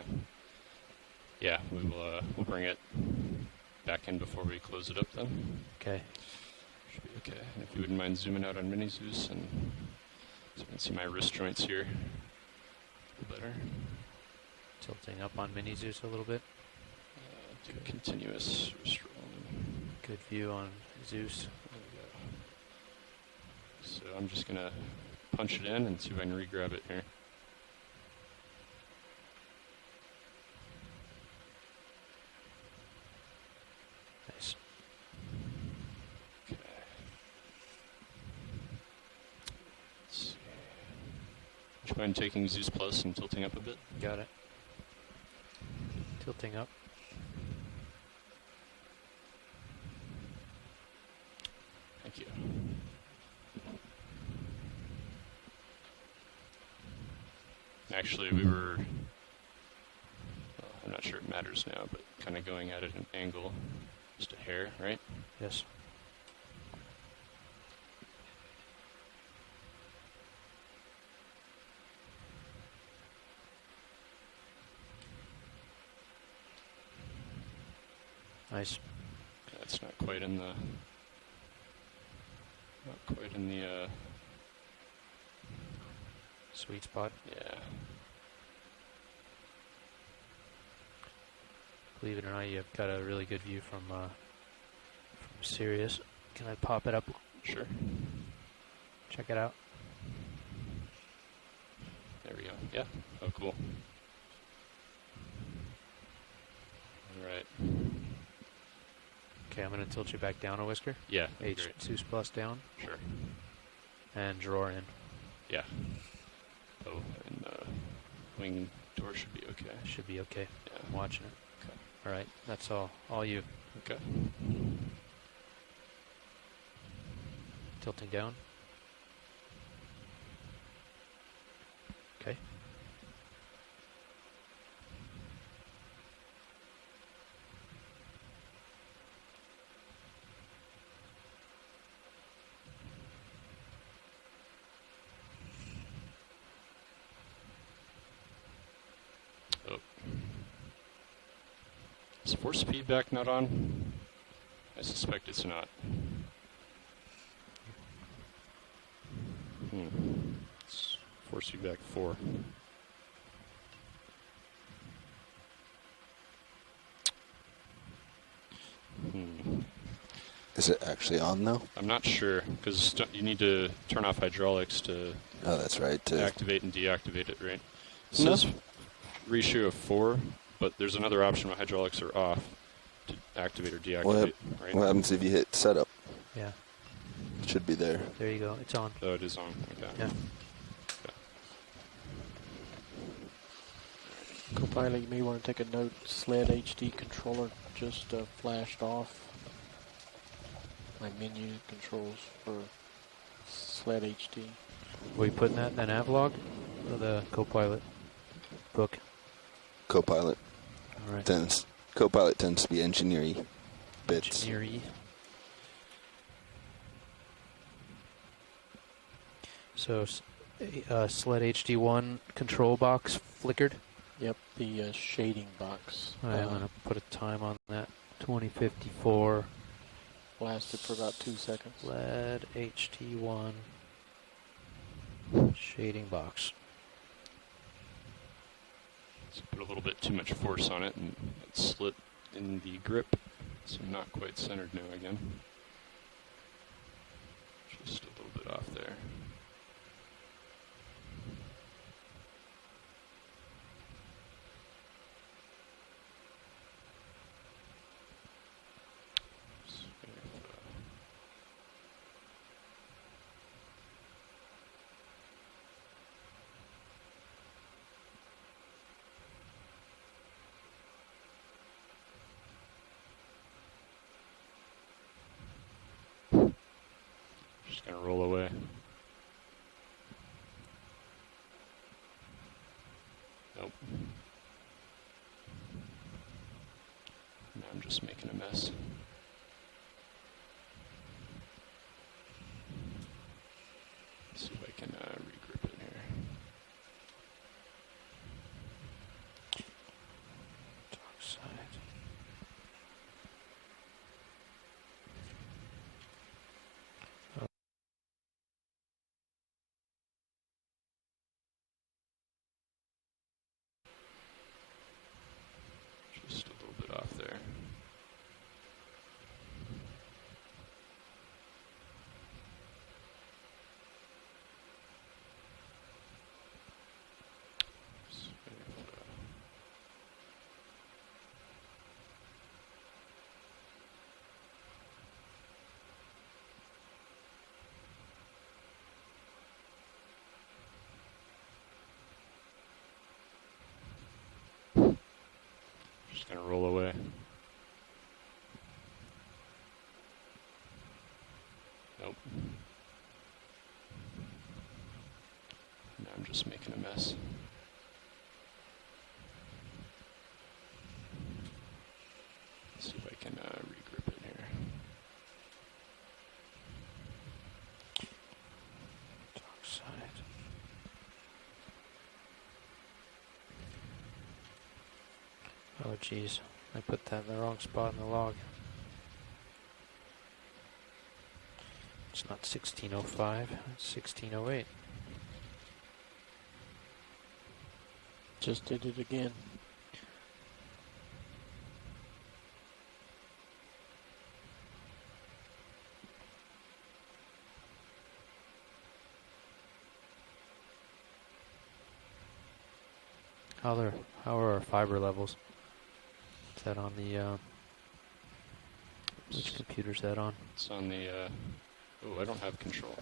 Yeah, we'll bring it back in before we close it up then. Okay. Should be okay. And if you wouldn't mind zooming out on Mini Zeus, and so you can see my wrist joints here a little better. Tilting up on Mini Zeus a little bit. Do a continuous wrist roll. Good view on Zeus. There we go. So I'm just gonna punch it in and see if I can re-grab it here. Nice. Okay. Let's see. Would you mind taking Zeus Plus and tilting up a bit? Got it. Tilting up. Thank you. Actually, we were, well, I'm not sure it matters now, but kind of going at it at an angle, just a hair, right? Yes. Nice. That's not quite in the, Sweet spot. yeah. Believe it or not, you've got a really good view from Sirius. Can I pop it up? Sure. Check it out. There we go. Yeah. Oh, cool. All right. Okay, I'm going to tilt you back down a whisker. Yeah. That'd be H2 plus down. Sure. And drawer in. Yeah. Oh, and wing door should be okay. Should be okay. Yeah. I'm watching it. Okay. All right, that's all. All you. Okay. Tilting down. Okay. Oh. Is force feedback not on? I suspect it's not. It's force feedback 4. Is it actually on though? I'm not sure, because you need to turn off hydraulics to Oh, that's right. activate and deactivate it, right? It No. says ratio of 4, but there's another option where hydraulics are off to activate or deactivate, right? What happens if you hit setup? Yeah. It should be there. There you go. It's on. Oh, it is on. Okay. Yeah. Copilot, you may want to take a note. Sled HD controller just flashed off. My menu controls for Sled HD. Were you putting that in an Avlog or the Copilot book? Copilot. All right. Copilot tends to be engineering bits. Engineering. So, Sled HD1 control box flickered. Yep, the shading box. I'm going to put a time on that. 2054. Lasted for about 2 seconds. Sled HT1 shading box. So put a little bit too much force on it, and it slit in the grip, so not quite centered now again. Just a little bit off there. Just gonna roll away. Nope. Now I'm just making a mess. Let's see if I can regrip it here. Dark side. Just a little bit off there. just going to roll away. Nope. Now I'm just making a mess. See if I can regroup it here. Dark side. Oh geez, I put that in the wrong spot in the log. It's not 1605, it's 1608. Just did it again. How are our fiber levels? Is that on the, which computer's that on? It's on the, oh, I don't have control.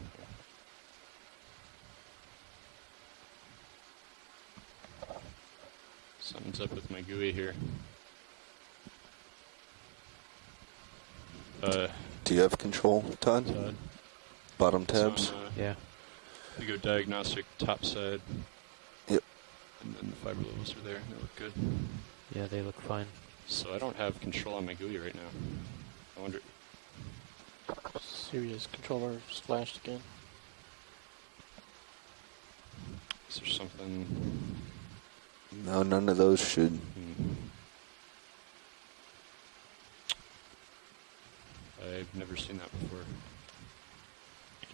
Something's up with my GUI here. Do you have control, Todd? Bottom tabs? Yeah. We go diagnostic top side. Yep. And then the fiber levels are there. They look good. Yeah, they look fine. So I don't have control on my GUI right now. I wonder. Serious controller splashed again. Is there something? No, none of those should. I've never seen that before.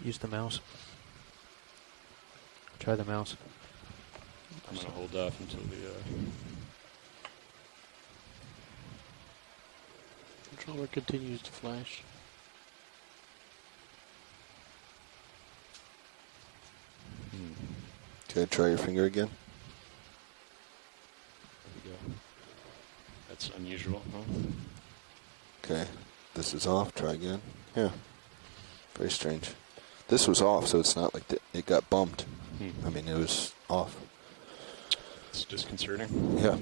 Use the mouse. Try the mouse. I'm going to hold off until the... Controller continues to flash. Okay, try your finger again. There we go. That's unusual, huh? Okay, this is off. Try again. Yeah, very strange. This was off, so it's not like it got bumped. I mean, it was off. It's disconcerting. Yeah.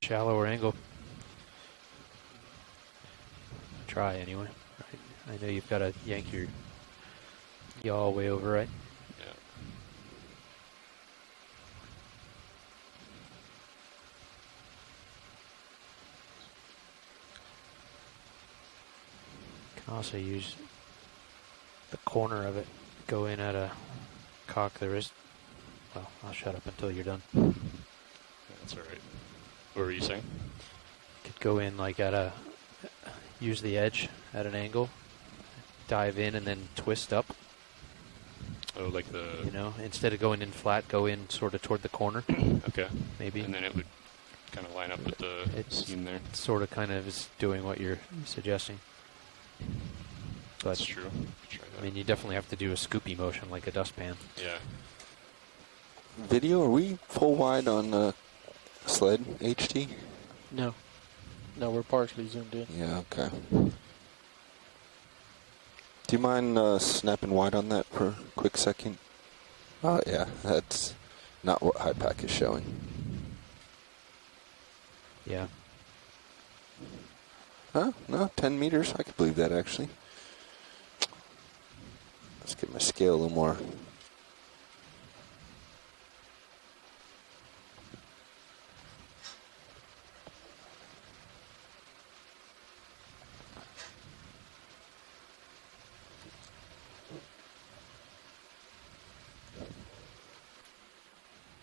Shallower angle. Try anyway. Right. I know you've got to yank your yaw way over, right? Yeah. Can also use the corner of it. Go in at a cock the wrist. Well, I'll shut up until you're done. Yeah, that's all right. What were you saying? Could go in like at a, use the edge at an angle, dive in and then twist up. Oh, like the... You know, instead of going in flat, go in sort of toward the corner. Okay. Maybe. And then it would kind of line up with the seam there. Sort of kind of is doing what you're suggesting. But That's true. Try that. I mean, you definitely have to do a scoopy motion like a dustpan. Yeah. Video, are we full wide on sled HD? No. No, we're partially zoomed in. Yeah, okay. Do you mind snapping wide on that for a quick second? Oh, yeah, that's not what HiPAC is showing. Yeah. Huh? No, 10 meters? I could believe that, actually. Let's get my scale a little more.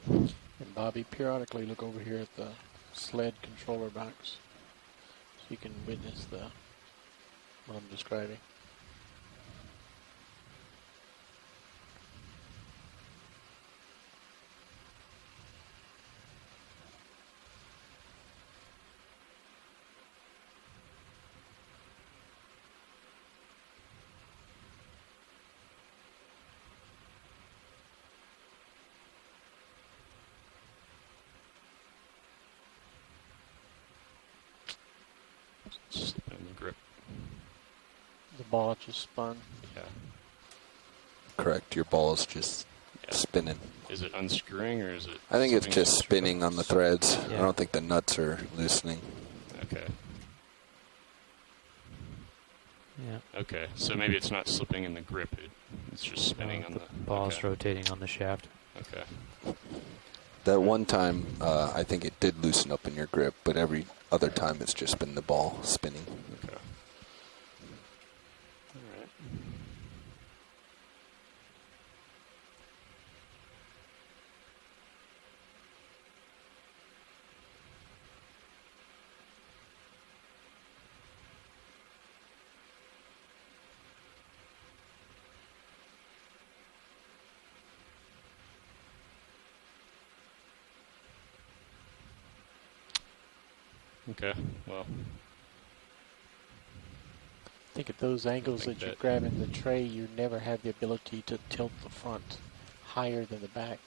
And Bobby, periodically look over here at the sled controller box so you can witness what I'm describing. slipping in the grip. The ball just spun. Yeah. Correct. Your ball is just spinning. Is it unscrewing or is it? I think it's just spinning on the threads. Yeah. I don't think the nuts are loosening. Okay. Yeah. Okay. So maybe it's not slipping in the grip. It's just spinning on the ball's okay. rotating on the shaft. Okay. That one time, I think it did loosen up in your grip, but every other time it's just been the ball spinning. Okay. All right. Okay, well. I think at those angles that you're grabbing the tray, you never have the ability to tilt the front higher than the back.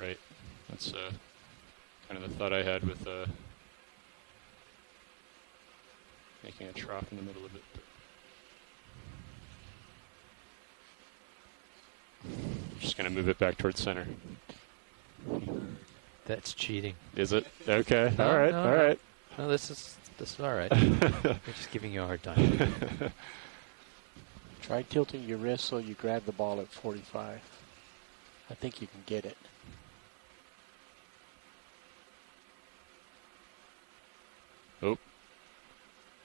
Right. That's kind of the thought I had with making a trough in the middle of it. Just going to move it back towards center. That's cheating. Is it? Okay. No, all right. no, all right. No, this is all right. We're just giving you a hard time. Try tilting your wrist so you grab the ball at 45. I think you can get it. Oh.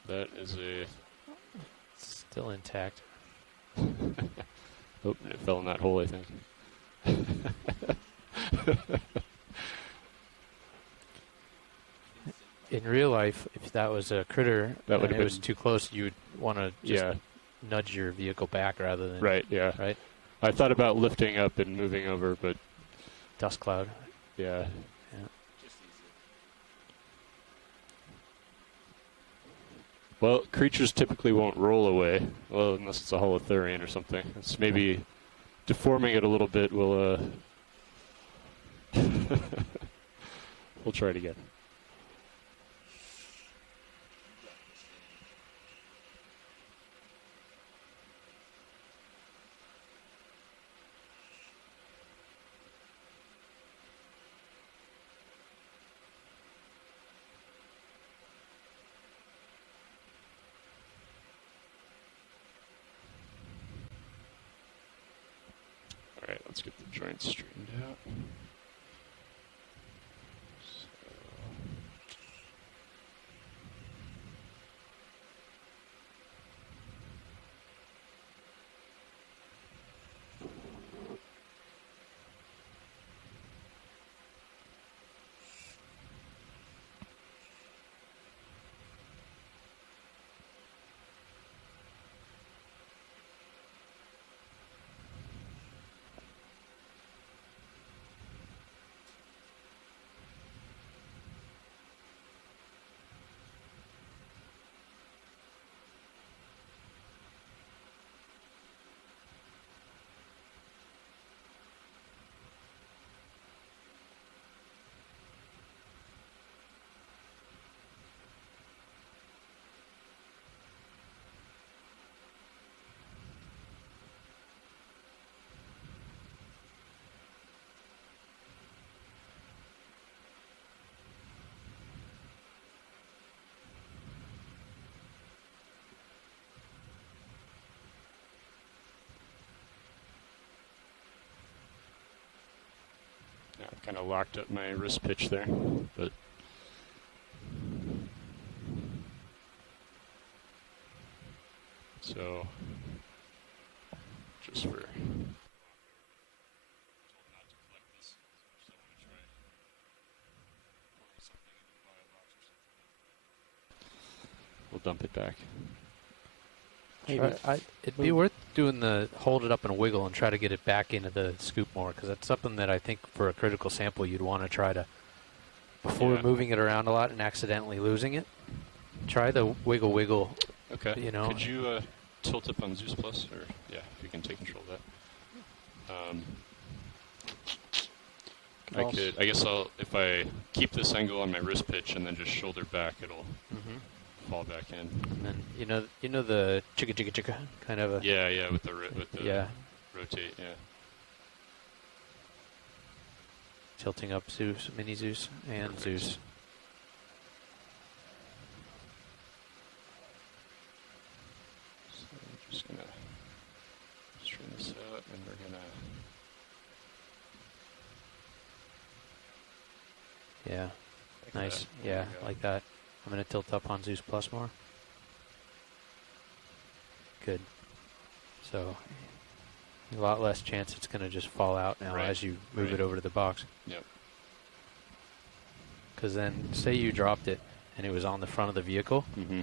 That is a... Still intact. Oh, it fell in that hole, I think. In real life, if that was a critter That would and have it was been- too close, you would want to just nudge your vehicle back rather than... Right, yeah. Right? I thought about lifting up and moving over, but... Dust cloud. Yeah. Yeah. Well, creatures typically won't roll away, well, unless it's a holothurian or something. It's maybe deforming it a little bit will, we'll try it again. All right, let's get the joints straightened out. Yeah, I've kind of locked up my wrist pitch there, but so just for we'll dump it back. It'd be worth doing the hold it up and wiggle and try to get it back into the scoop more, because that's something that I think for a critical sample you'd want to try to, before moving it around a lot and accidentally losing it, try the wiggle. Okay. You know. Could you tilt up on Zeus Plus, or yeah, if you can take control of that. I guess if I keep this angle on my wrist pitch and then just shoulder back, it'll fall back in. And then you know the chicka chicka chicka kind of a Yeah, with the rotate, yeah. tilting up Zeus, mini Zeus, and Perfect. Zeus. So we're just gonna straighten this out, and we're gonna. Yeah, Like nice. that. There Yeah, we go. like that. I'm gonna tilt up on Zeus Plus more. Good. So a lot less chance it's gonna just fall out now Right. as you move Right. it over to the box. Yep. Because then, say you dropped it and it was on the front of the vehicle, Mm-hmm.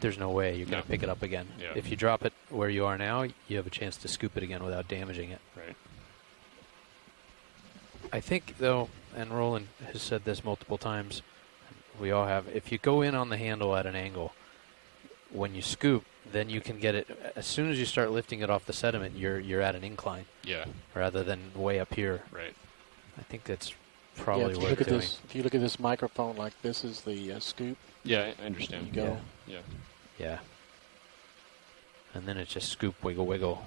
there's no way you're going No. to pick it up again. Yeah. If you drop it where you are now, you have a chance to scoop it again without damaging it. Right. I think, though, and Roland has said this multiple times, we all have, if you go in on the handle at an angle, when you scoop, then you can get it, as soon as you start lifting it off the sediment, you're at an incline Yeah. rather than way up here. Right. I think that's Yeah, probably if you worth look at doing. this, if you look at this microphone, like this is the scoop. Yeah, I understand. You go. Yeah. Yeah. And then it's just scoop, wiggle, wiggle.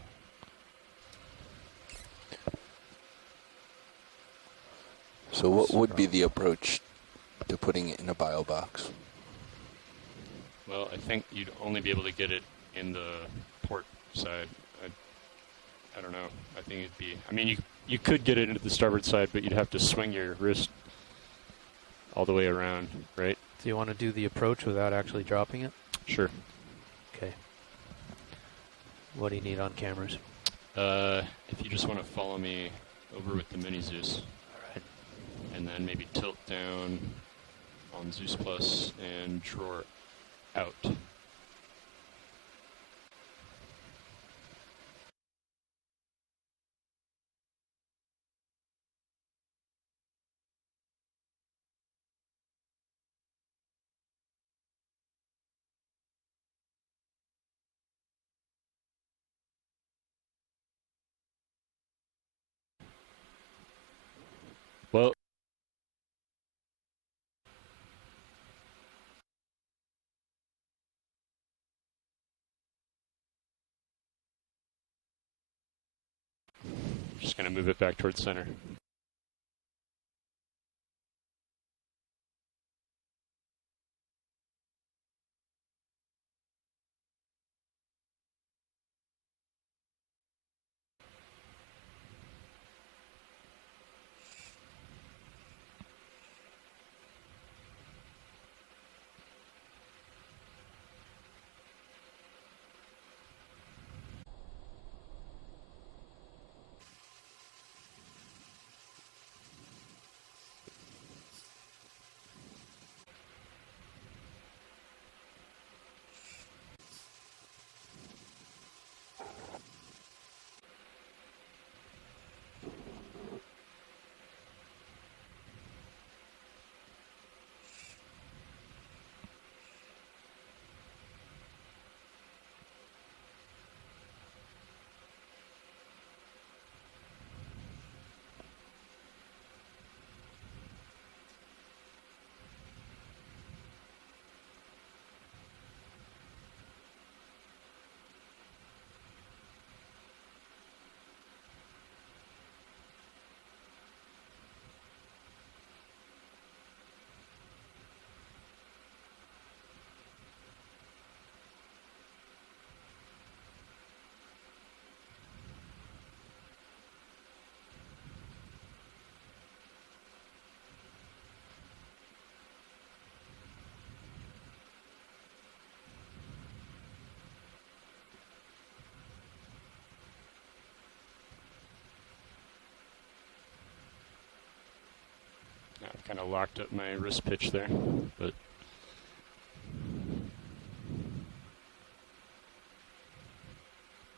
So what would be the approach to putting it in a bio box? Well, I think you'd only be able to get it in the port side. I don't know. I think it'd be. I mean, you could get it into the starboard side, but you'd have to swing your wrist all the way around, right? Do you want to do the approach without actually dropping it? Sure. Okay. What do you need on cameras? If you just want to follow me over with the mini Zeus. All right. And then maybe tilt down on Zeus Plus and drawer out. Well, just going to move it back towards center. I've kind of locked up my wrist pitch there, but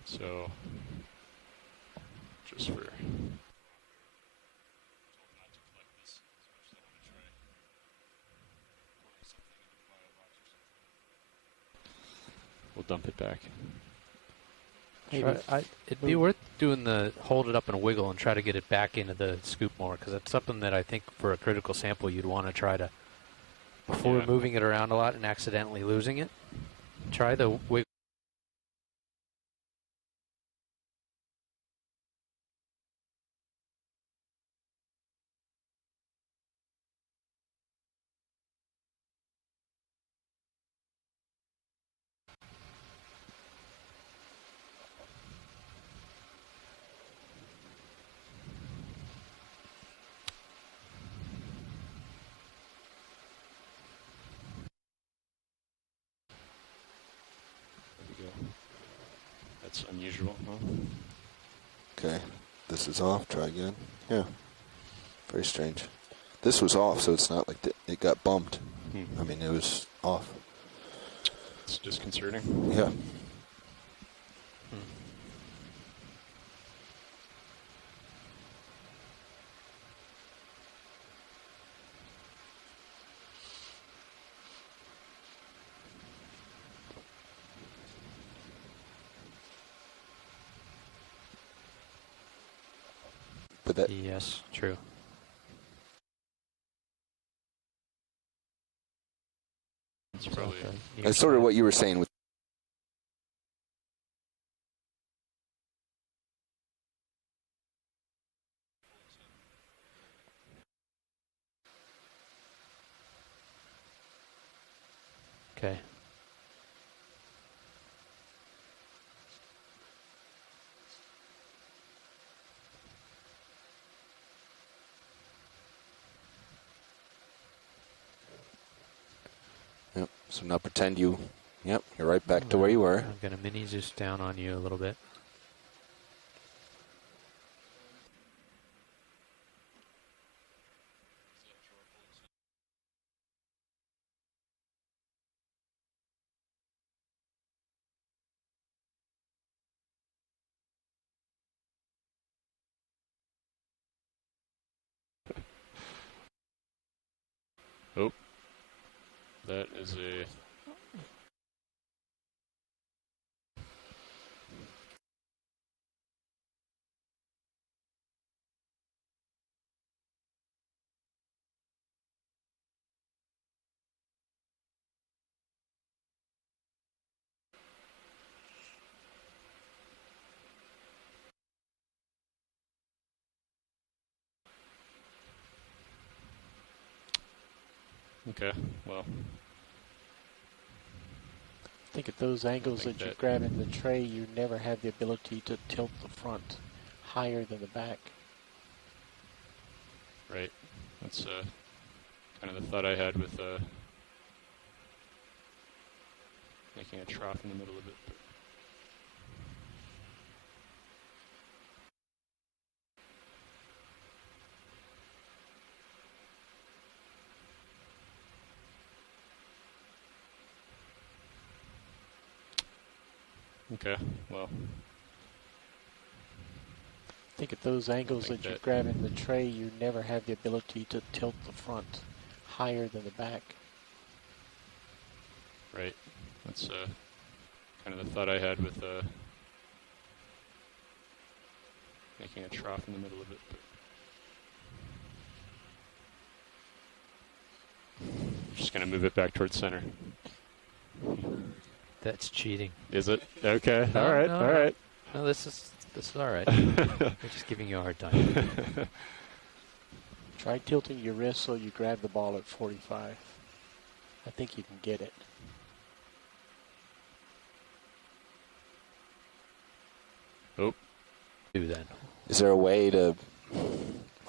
so just for we'll dump it back. It'd be worth doing the hold it up and wiggle and try to get it back into the scoop more, because that's something that I think for a critical sample you'd want to try to, before Yeah. moving it around a lot and accidentally losing it, Try the wiggle. There we go. That's unusual, huh? Okay, this is off. Try again. Yeah, very strange. This was off, so it's not like it got bumped. I mean, it was off. It's disconcerting. Yeah. But that. Yes, true. It's probably. That's sort of what you were saying with. Okay. Yep. So now pretend you. Yep. You're right back to where you were. I'm going to mini Zeus down on you a little bit. Oh, that is a. Okay, well. I think at those angles that you're grabbing the tray, you never have the ability to tilt the front higher than the back. Right. That's kind of the thought I had with making a trough in the middle of it. Okay, well. I think at those angles that you're grabbing the tray, you never have the ability to tilt the front higher than the back. Right. That's kind of the thought I had with making a trough in the middle of it. Just going to move it back towards center. That's cheating. Is it? Okay. No, all right. no, all right. No, this is all right. We're just giving you a hard time. Try tilting your wrist so you grab the ball at 45. I think you can get it. Oh. Do then. Is there a way to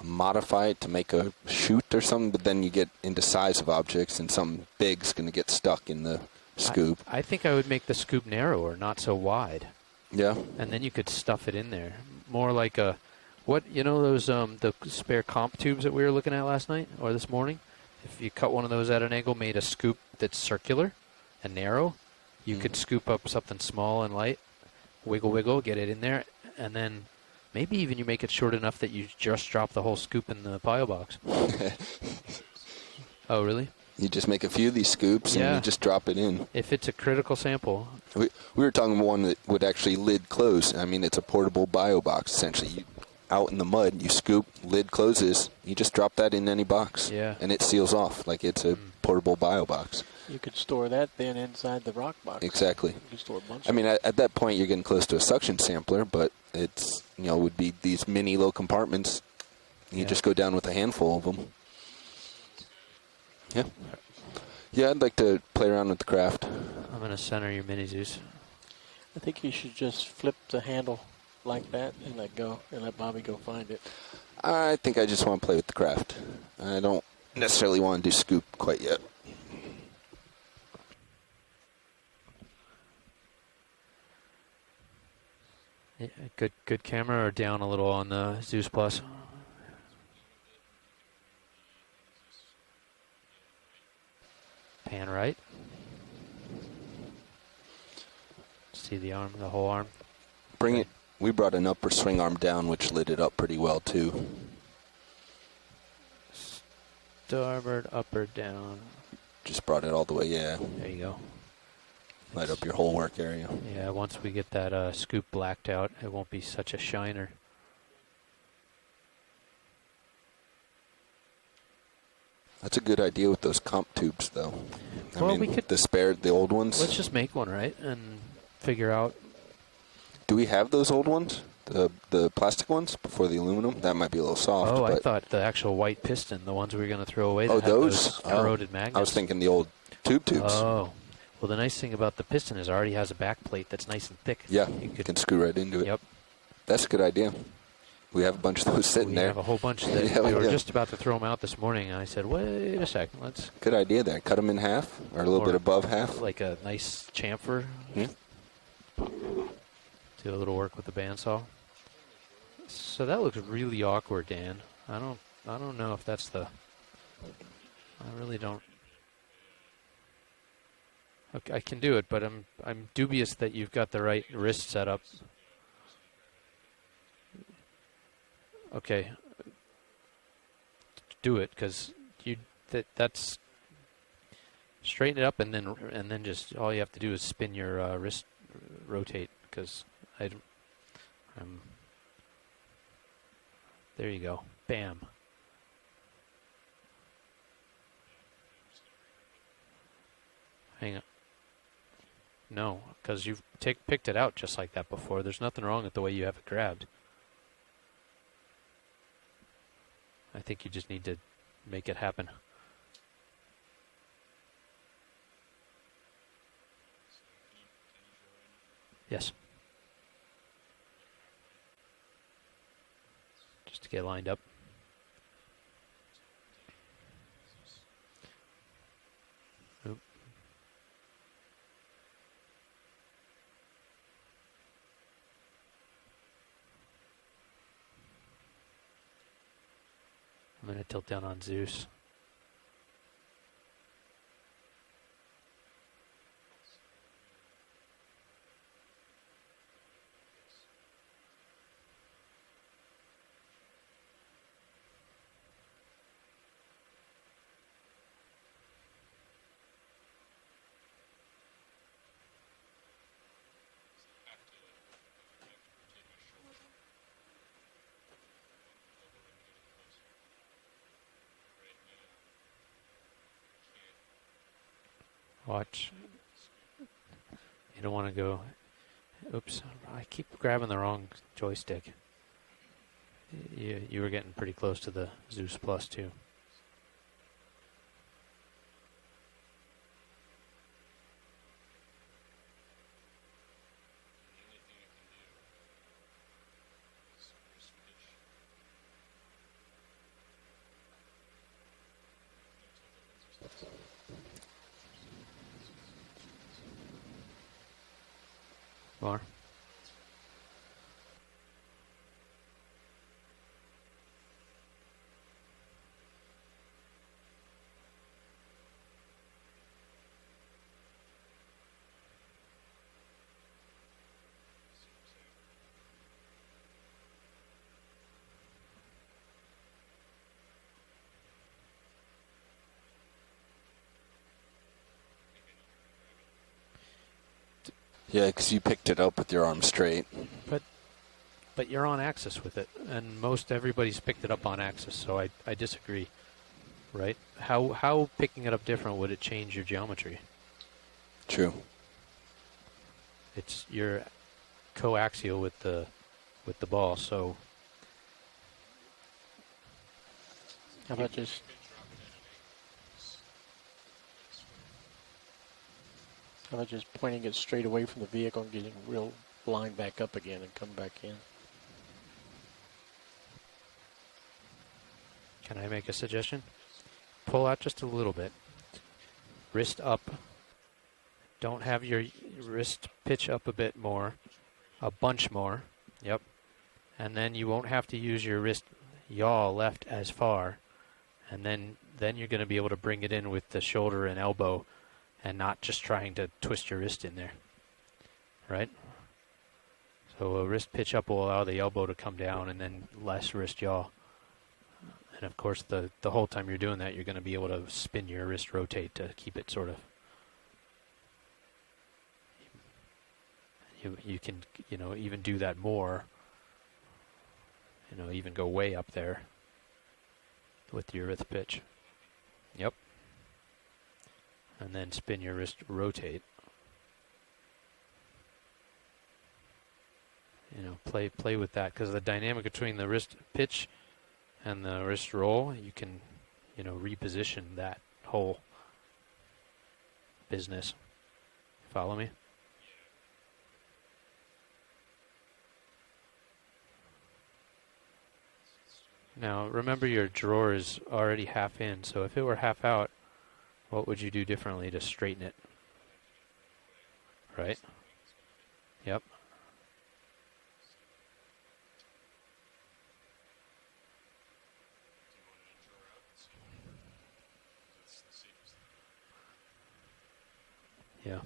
modify it to make a shoot or something, but then you get into size of objects and something big's going to get stuck in the scoop? I think I would make the scoop narrower, not so wide. Yeah. And then you could stuff it in there. More like a, what, you know those, the spare comp tubes that we were looking at last night or this morning? If you cut one of those at an angle, made a scoop that's circular and narrow, you could scoop up something small and light, wiggle, get it in there, and then maybe even you make it short enough that you just drop the whole scoop in the pile box. Oh, really? You just make a few of these scoops and you just drop it in. If it's a critical sample. We were talking about one that would actually lid close. I mean, it's a portable bio box, essentially. You, out in the mud, you scoop, lid closes, you just drop that in any box. Yeah. And it seals off like it's a portable portable bio box. You could store that then inside the rock box. Exactly. You could store a bunch I mean, at that point, you're getting close to a suction sampler, but it's, would be these mini low compartments. You just go down with a handful of them. Yeah. Yeah, I'd like to play around with the craft. I'm going to center your mini Zeus. I think you should just flip the handle like that and let go and let Bobby go find it. I think I just want to play with the craft. I don't necessarily want to do scoop quite yet. Yeah, good camera, or down a little on the Zeus Plus? Pan right. See the arm, the whole arm. Bring it. We brought an upper swing arm down, which lit it up pretty well, too. Starboard, upper, down. Just brought it all the way, yeah. There you go. Light up your whole work area. Yeah, once we get that scoop blacked out, it won't be such a shiner. That's a good idea with those comp tubes, though. I Well, mean, we could the old ones. Let's just make one, right, and figure out. Do we have those old ones? The plastic ones before the aluminum? That might be a little soft. Oh, but I thought the actual white piston, the ones we were going to throw away. Oh, that had those? corroded magnets. I was thinking the old tubes. Oh. Well, the nice thing about the piston is it already has a back plate that's nice and thick. Yeah, you can screw right into it. Yep. That's a good idea. We have a bunch of those sitting there. We have a whole bunch that Yeah, we were yeah. just about to throw them out this morning, and I said, wait a second, let's... Good idea there. Cut them in half, or a little bit above half. Like a nice chamfer. Hmm? Do a little work with the bandsaw. So that looks really awkward, Dan. I don't know if that's the... I really don't... Okay, I can do it, but I'm dubious that you've got the right wrist set up. Okay, do it, because that's straighten it up, and then just all you have to do is spin your wrist, rotate, because I'm there you go, bam. Hang on. No, because you've picked it out just like that before. There's nothing wrong with the way you have it grabbed. I think you just need to make it happen. Yes. Just to get lined up. Oop. I'm going to tilt down on Zeus. Watch. You don't want to go... Oops, I keep grabbing the wrong joystick. You were getting pretty close to the Zeus Plus, too. More. Yeah, because you picked it up with your arm straight. But you're on axis with it, and most everybody's picked it up on axis, so I disagree. right? How picking it up different would it change your geometry? True. It's you're coaxial with the ball, so How about just pointing it straight away from the vehicle and getting real blind back up again and come back in? can I make a suggestion? Pull out just a little bit. Wrist up. Don't have your wrist pitch up a bit more. A bunch more. Yep. And then you won't have to use your wrist yaw left as far. And then you're going to be able to bring it in with the shoulder and elbow and not just trying to twist your wrist in there. Right? So a wrist pitch up will allow the elbow to come down and then less wrist yaw. And of course, the whole time you're doing that, you're going to be able to spin your wrist rotate to keep it sort of. You can, even do that more. Even go way up there with your wrist pitch. Yep. And then spin your wrist rotate. Play with that, because the dynamic between the wrist pitch and the wrist roll, you can, reposition that whole business. Follow me? Now, remember your drawer is already half in, so if it were half out, what would you do differently to straighten it? Right? Yep. Yeah.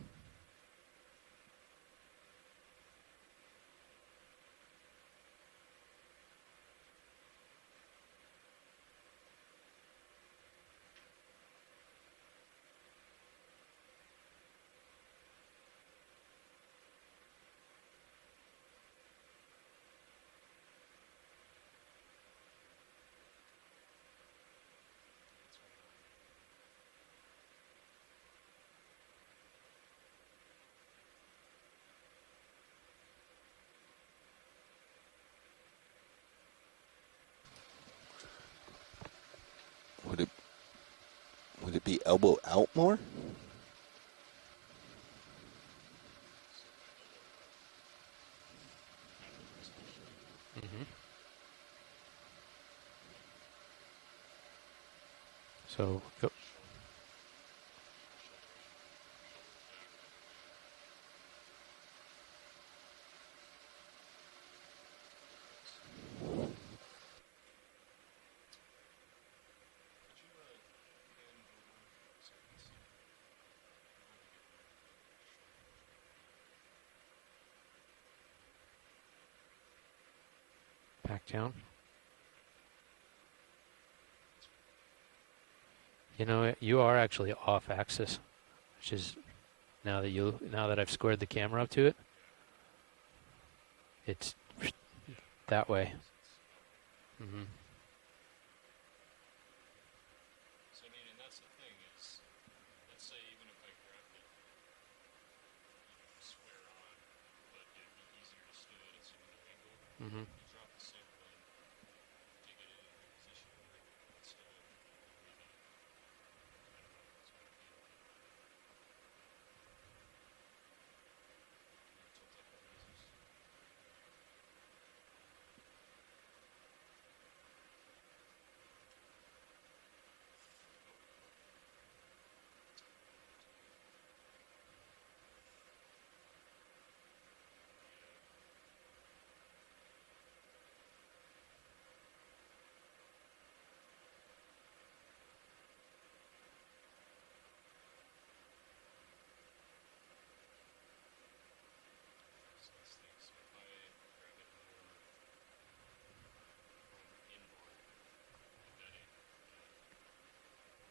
Would it be elbow out more? Mm-hmm. So go. Back down. You are actually off axis, which is now that I've squared the camera up to it, it's that way. Mm-hmm. So, and that's the thing is, let's say even if I grabbed it, square on, but it'd be easier to stow it at some other angle. Mm-hmm. You drop the sample in, take it in and reposition it, and stow it, and maybe, I don't know, it's better feel. Tilt up the lasers.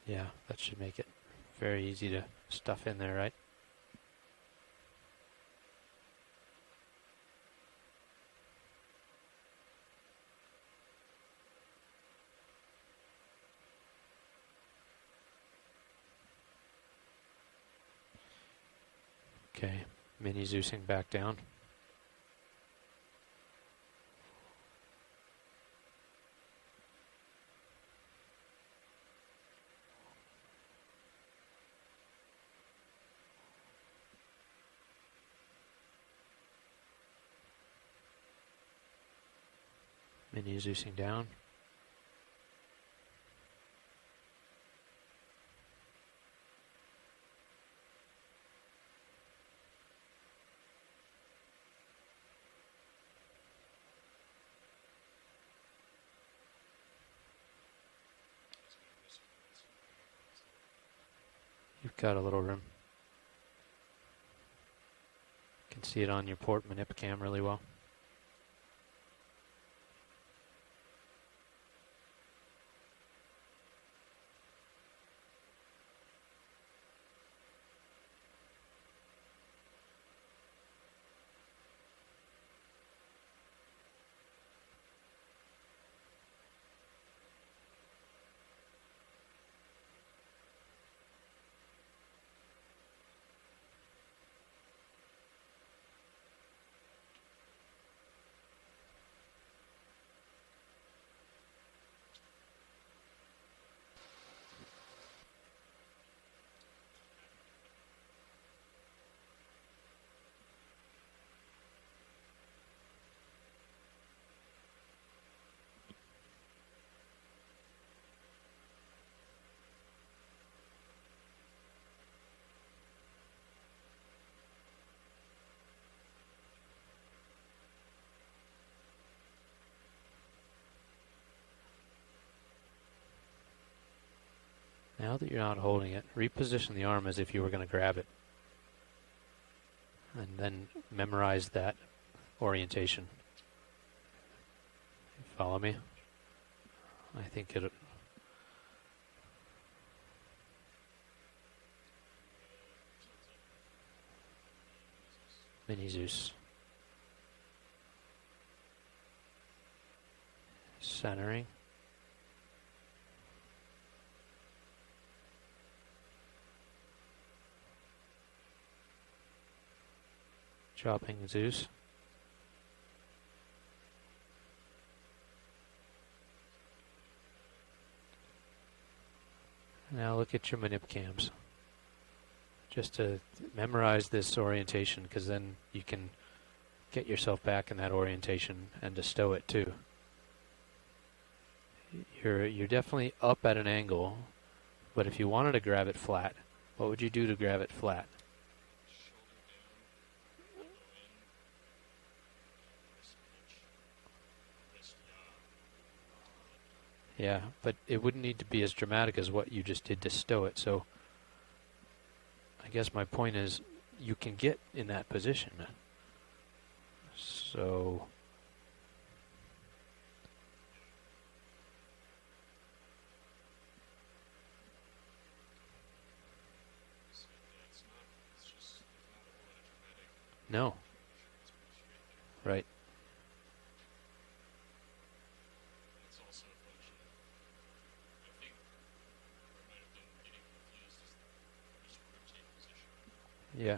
Yeah, that should make it very easy to stuff in there, right? Okay, mini Zeusing back down. Mini Zeusing down. You've got a little room. You can see it on your port manip cam really well. Now that you're not holding it, reposition the arm as if you were going to grab it. And then memorize that orientation. Follow me? I think it. Mini Zeus. Centering. Dropping Zeus. Now look at your manip cams. Just to memorize this orientation, because then you can get yourself back in that orientation and to stow it too. You're definitely up at an angle, but if you wanted to grab it flat, what would you do to grab it flat? Yeah, but it wouldn't need to be as dramatic as what you just did to stow it. So I guess my point is you can get in that position. So no. Right. Yeah.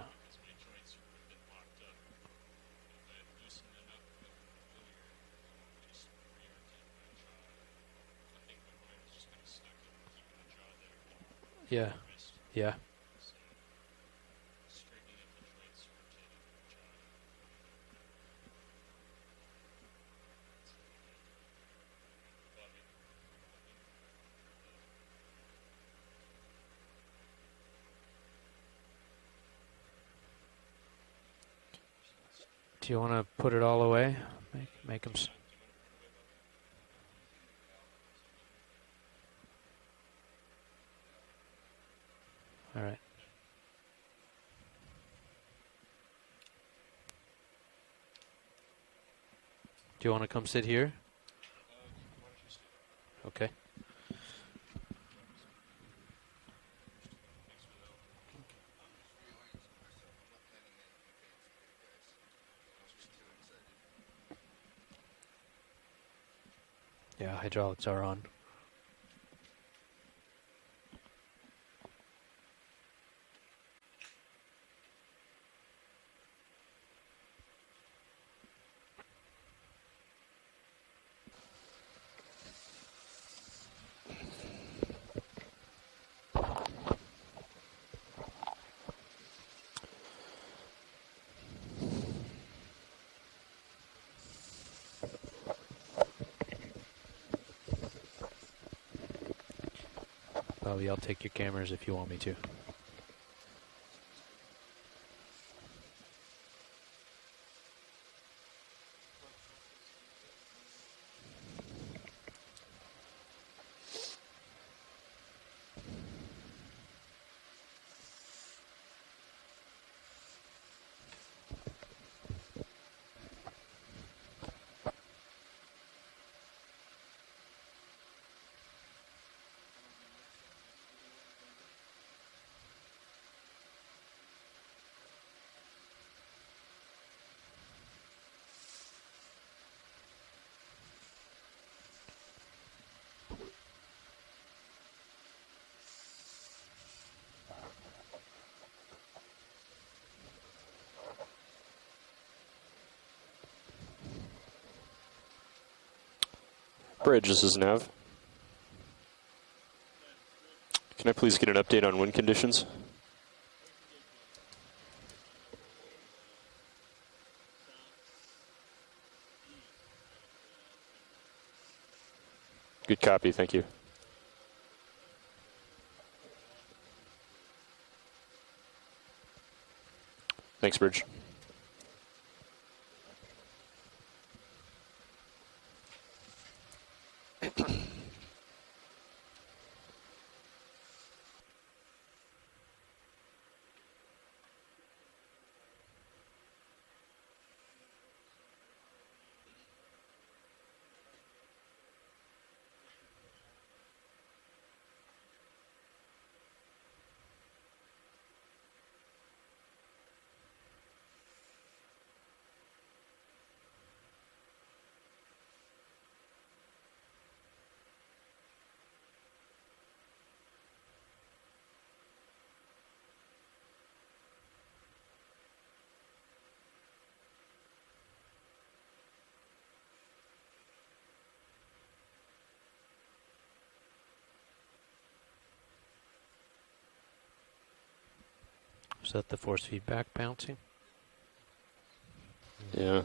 Yeah. Yeah. Do you want to put it all away? Make them. All right. Do you want to come sit here? Okay. Yeah, hydraulics are on. Robbie. I'll take your cameras if you want me to. Bridge, this is Nav. Can I please get an update on wind conditions? Good copy, thank you. Thanks, Bridge. Is that the force feedback bouncing? Yeah.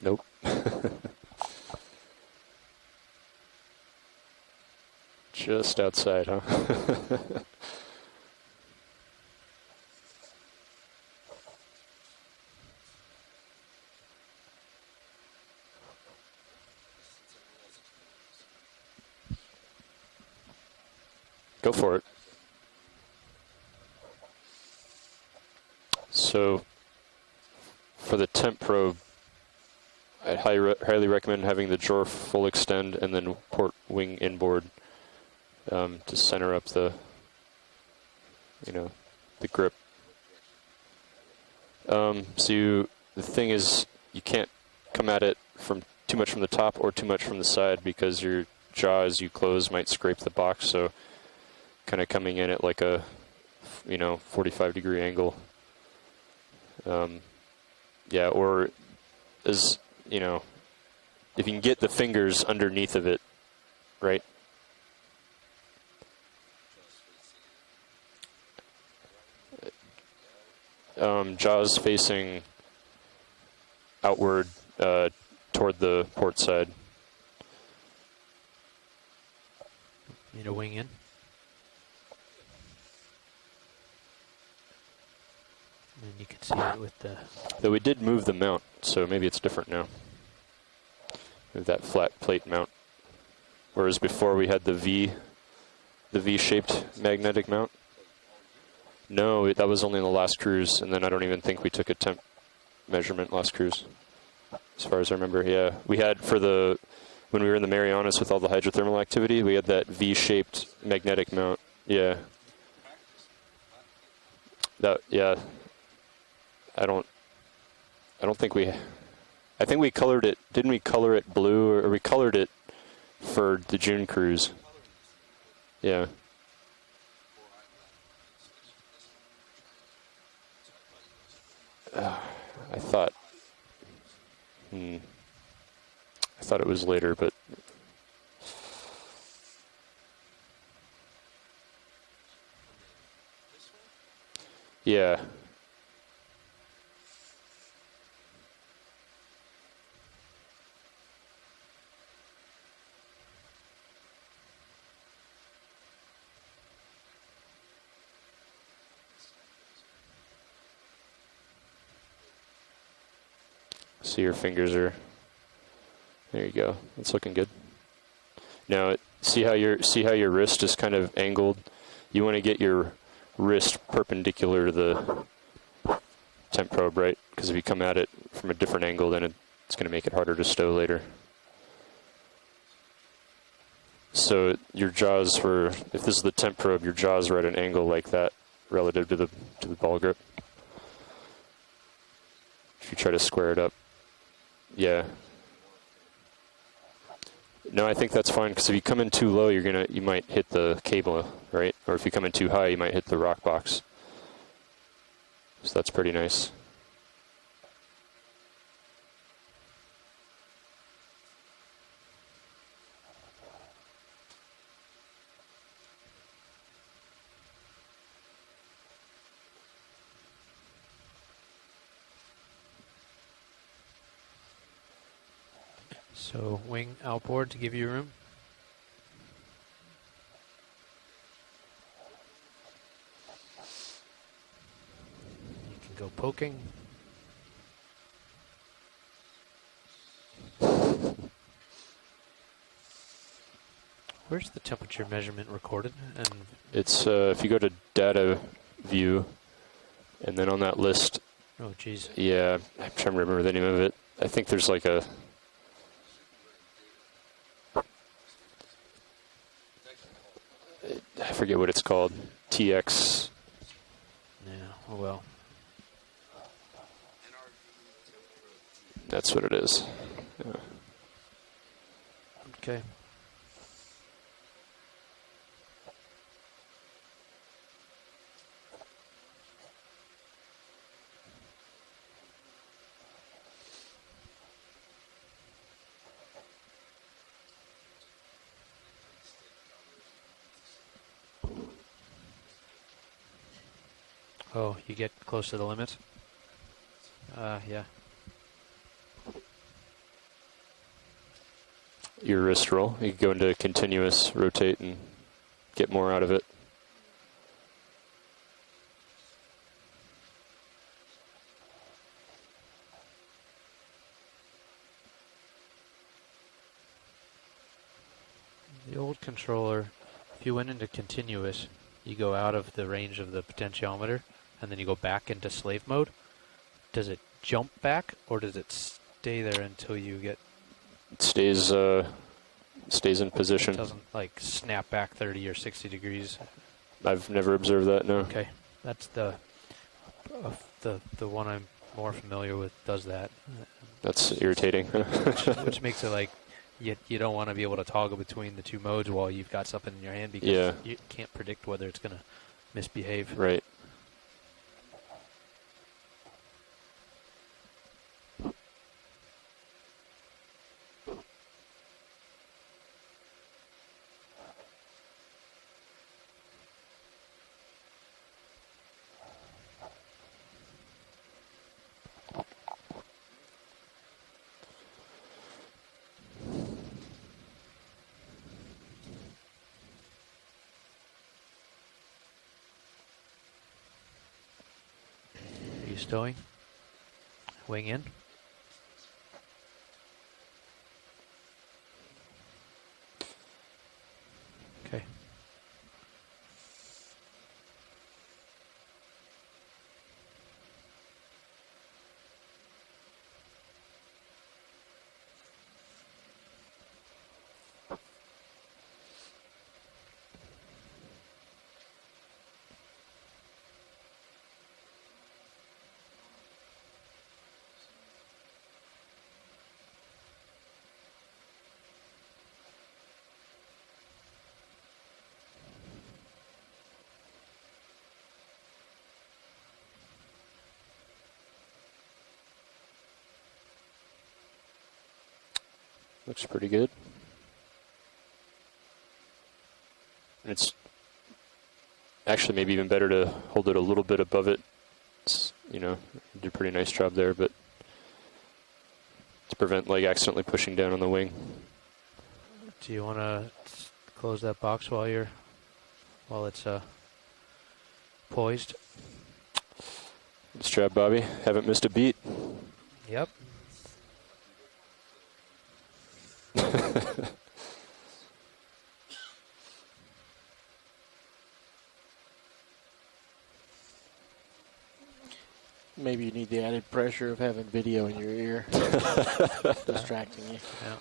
Nope. Just outside, huh? Go for it. So, for the temp probe, I'd highly recommend having the drawer full extend and then port wing inboard to center up the, the grip. The thing is, you can't come at it from too much from the top or too much from the side because your jaw, as you close, might scrape the box. So, kind of coming in at like a, 45-degree angle. Yeah, or as if you can get the fingers underneath of it, right? Jaws facing outward toward the port side. Need a wing in? And you can see it with the... Though we did move the mount, so maybe it's different now. Move that flat plate mount. Whereas before we had the V-shaped magnetic mount. No, that was only in the last cruise, and then I don't even think we took a temp measurement last cruise. As far as I remember, yeah. We had when we were in the Marianas with all the hydrothermal activity, we had that V-shaped magnetic mount. Yeah. Yeah. I don't think I think we colored it. Didn't we color it blue, or we colored it for the June cruise. Yeah. I thought it was later, but yeah. See, your fingers are, there you go. It's looking good. Now, see how your wrist is kind of angled? You want to get your wrist perpendicular to the temp probe, right? Because if you come at it from a different angle, then it's going to make it harder to stow later. So your jaws if this is the temp probe, your jaws are at an angle like that relative to the ball grip. If you try to square it up. Yeah. No, I think that's fine, because if you come in too low, you might hit the cable, right? Or if you come in too high, you might hit the rock box. So that's pretty nice. So wing outboard to give you room. You can go poking. Where's the temperature measurement recorded? And It's if you go to data view, and then on that list. Oh, geez. Yeah, I'm trying to remember the name of it. I think there's like a. I forget what it's called. TX. Yeah. Oh well. That's what it is. Yeah. Okay. Oh, you get close to the limit? Yeah. Your wrist roll. You can go into continuous rotate and get more out of it. The old controller, if you went into continuous, you go out of the range of the potentiometer, and then you go back into slave mode. Does it jump back, or does it stay there until you get... It stays in position. It doesn't, like, snap back 30 or 60 degrees? I've never observed that, no. Okay. That's the one I'm more familiar with does that. That's irritating. which makes it like you don't want to be able to toggle between the two modes while you've got something in your hand, because you can't predict whether it's going to misbehave. Right. Are you stowing? Wing in? Okay. Looks pretty good. And it's actually maybe even better to hold it a little bit above it. It's, you know, you did a pretty nice job there, but to prevent like accidentally pushing down on the wing. Do you want to close that box while it's poised? Nice job, Bobby. Haven't missed a beat. Yep. Maybe you need the added pressure of having video in your ear, distracting you. Yeah.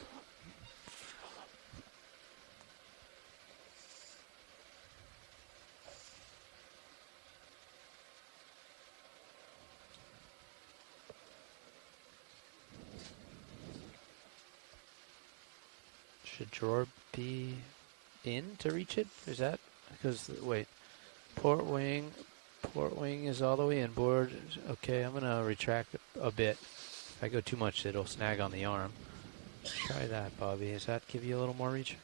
Should drawer be in to reach it? Is that because wait, port wing is all the way inboard. Okay, I'm gonna retract a bit. If I go too much, it'll snag on the arm. Try that, Bobby. Does that give you a little more reach?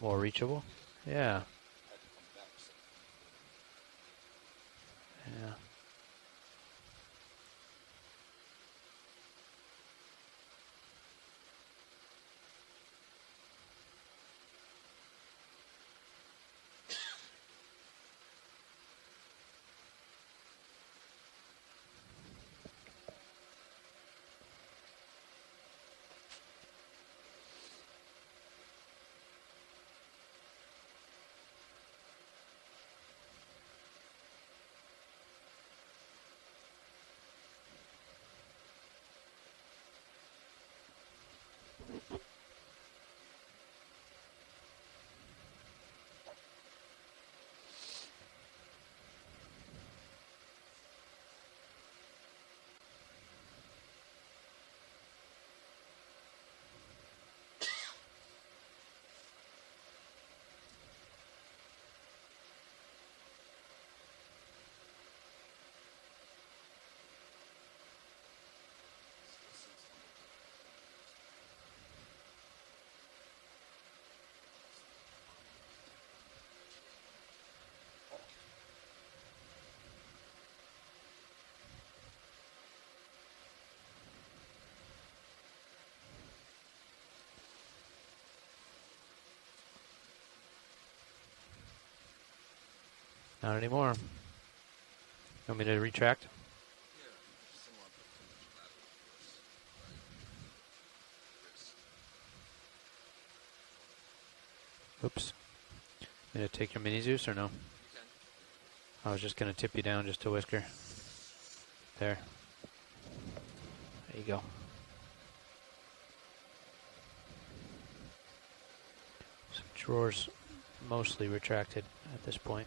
More reachable? Yeah. Yeah. Not anymore. Want me to retract? Oops. Want me to take your mini Zeus or no? I was just going to tip you down just a whisker. There. There you go. So drawers mostly retracted at this point.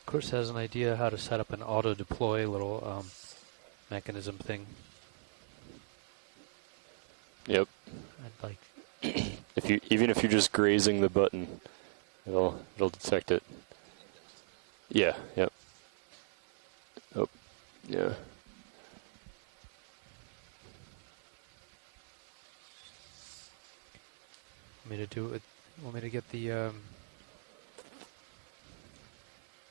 Of course, has an idea how to set up an auto deploy little mechanism thing. Yep. I'd like. Even if you're just grazing the button, it'll detect it. Yeah. Yep. Oh. Yeah. Want me to do it? Want me to get the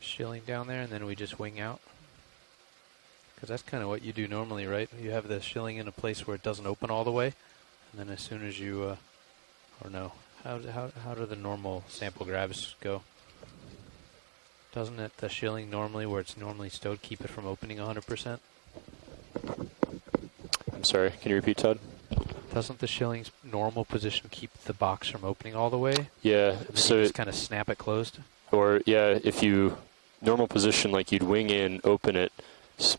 shilling down there, and then we just wing out? Because that's kind of what you do normally, right? You have the shilling in a place where it doesn't open all the way, and then as soon as you, or no, how do the normal sample grabs go? Doesn't it, the shilling normally, where it's normally stowed, keep it from opening 100%? I'm sorry, can you repeat, Todd? Doesn't the shilling's normal position keep the box from opening all the way? Yeah, And then so you just kind of snap it closed? Or, yeah, if you, normal position, like you'd wing in, open it,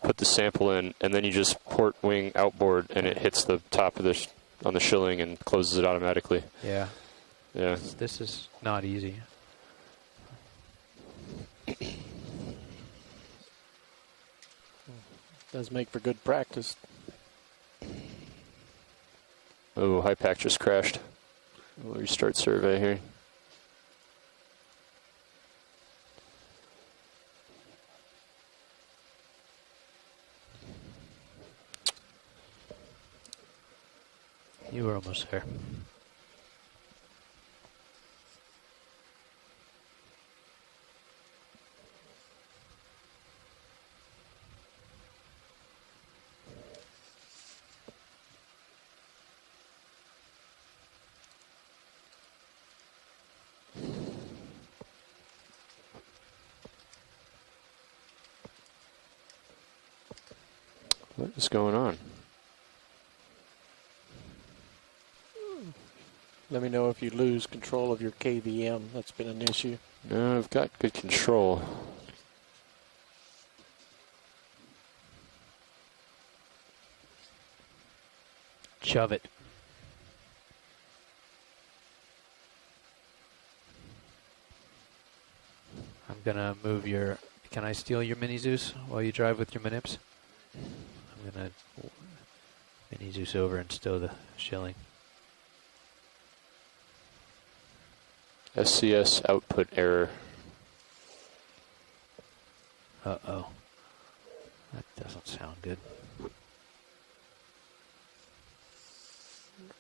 put the sample in, and then you just port wing outboard, and it hits the top of the, on the shilling and closes it automatically. Yeah. Yeah. This is not easy. Does make for good practice. Oh, high pack just crashed. We'll restart survey here. You were almost there. What is going on? Let me know if you lose control of your KVM. That's been an issue. No, I've got good control. Shove it. I'm gonna move your, can I steal your mini Zeus while you drive with your manips? I'm gonna mini Zeus over and stow the shilling. SCS output error. Uh-oh. That doesn't sound good.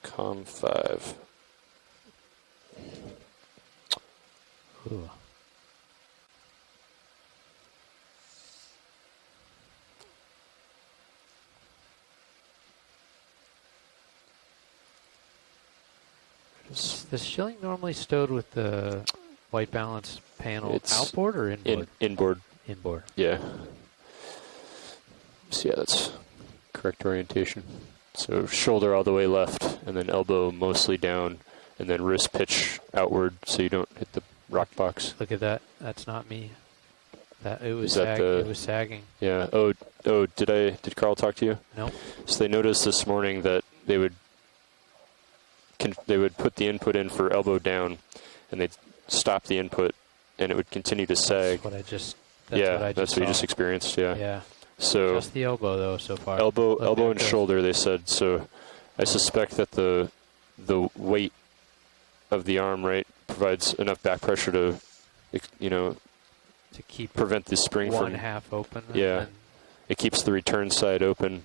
COM5. Ooh. Is the shilling normally stowed with the white balance panel outboard or inboard? Inboard. Inboard. Yeah. So yeah, that's correct orientation. So shoulder all the way left, and then elbow mostly down, and then wrist pitch outward so you don't hit the rock box. Look at that. That's not me. That it was Is that it was sagging. Yeah. Oh, did Carl talk to you? No. So they noticed this morning that they would put the input in for elbow down, and they'd stop the input, and it would continue to sag. That's what I just. That's what you just experienced. Yeah. Yeah. So just the elbow though so far. Elbow and shoulder, they said. So I suspect that the weight of the arm, right, provides enough back pressure to, to keep prevent the spring one from half open. Yeah. It keeps the return side open.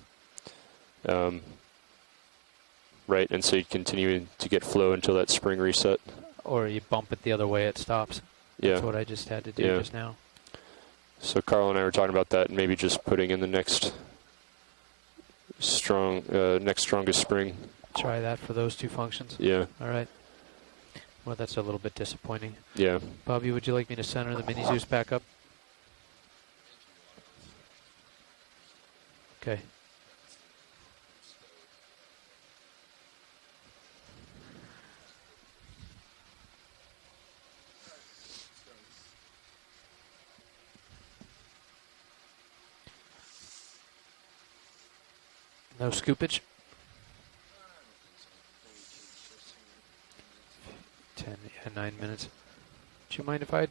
Right, and so you continue to get flow until that spring reset. Or you bump it the other way, it stops. Yeah. That's what I just had to do just now. So Carl and I were talking about that, and maybe just putting in the next strongest spring. Try that for those two functions? Yeah. All right. Well, that's a little bit disappointing. Yeah. Bobby, would you like me to center the mini Zeus back up? Okay. No scoopage? 9 minutes. Do you mind if I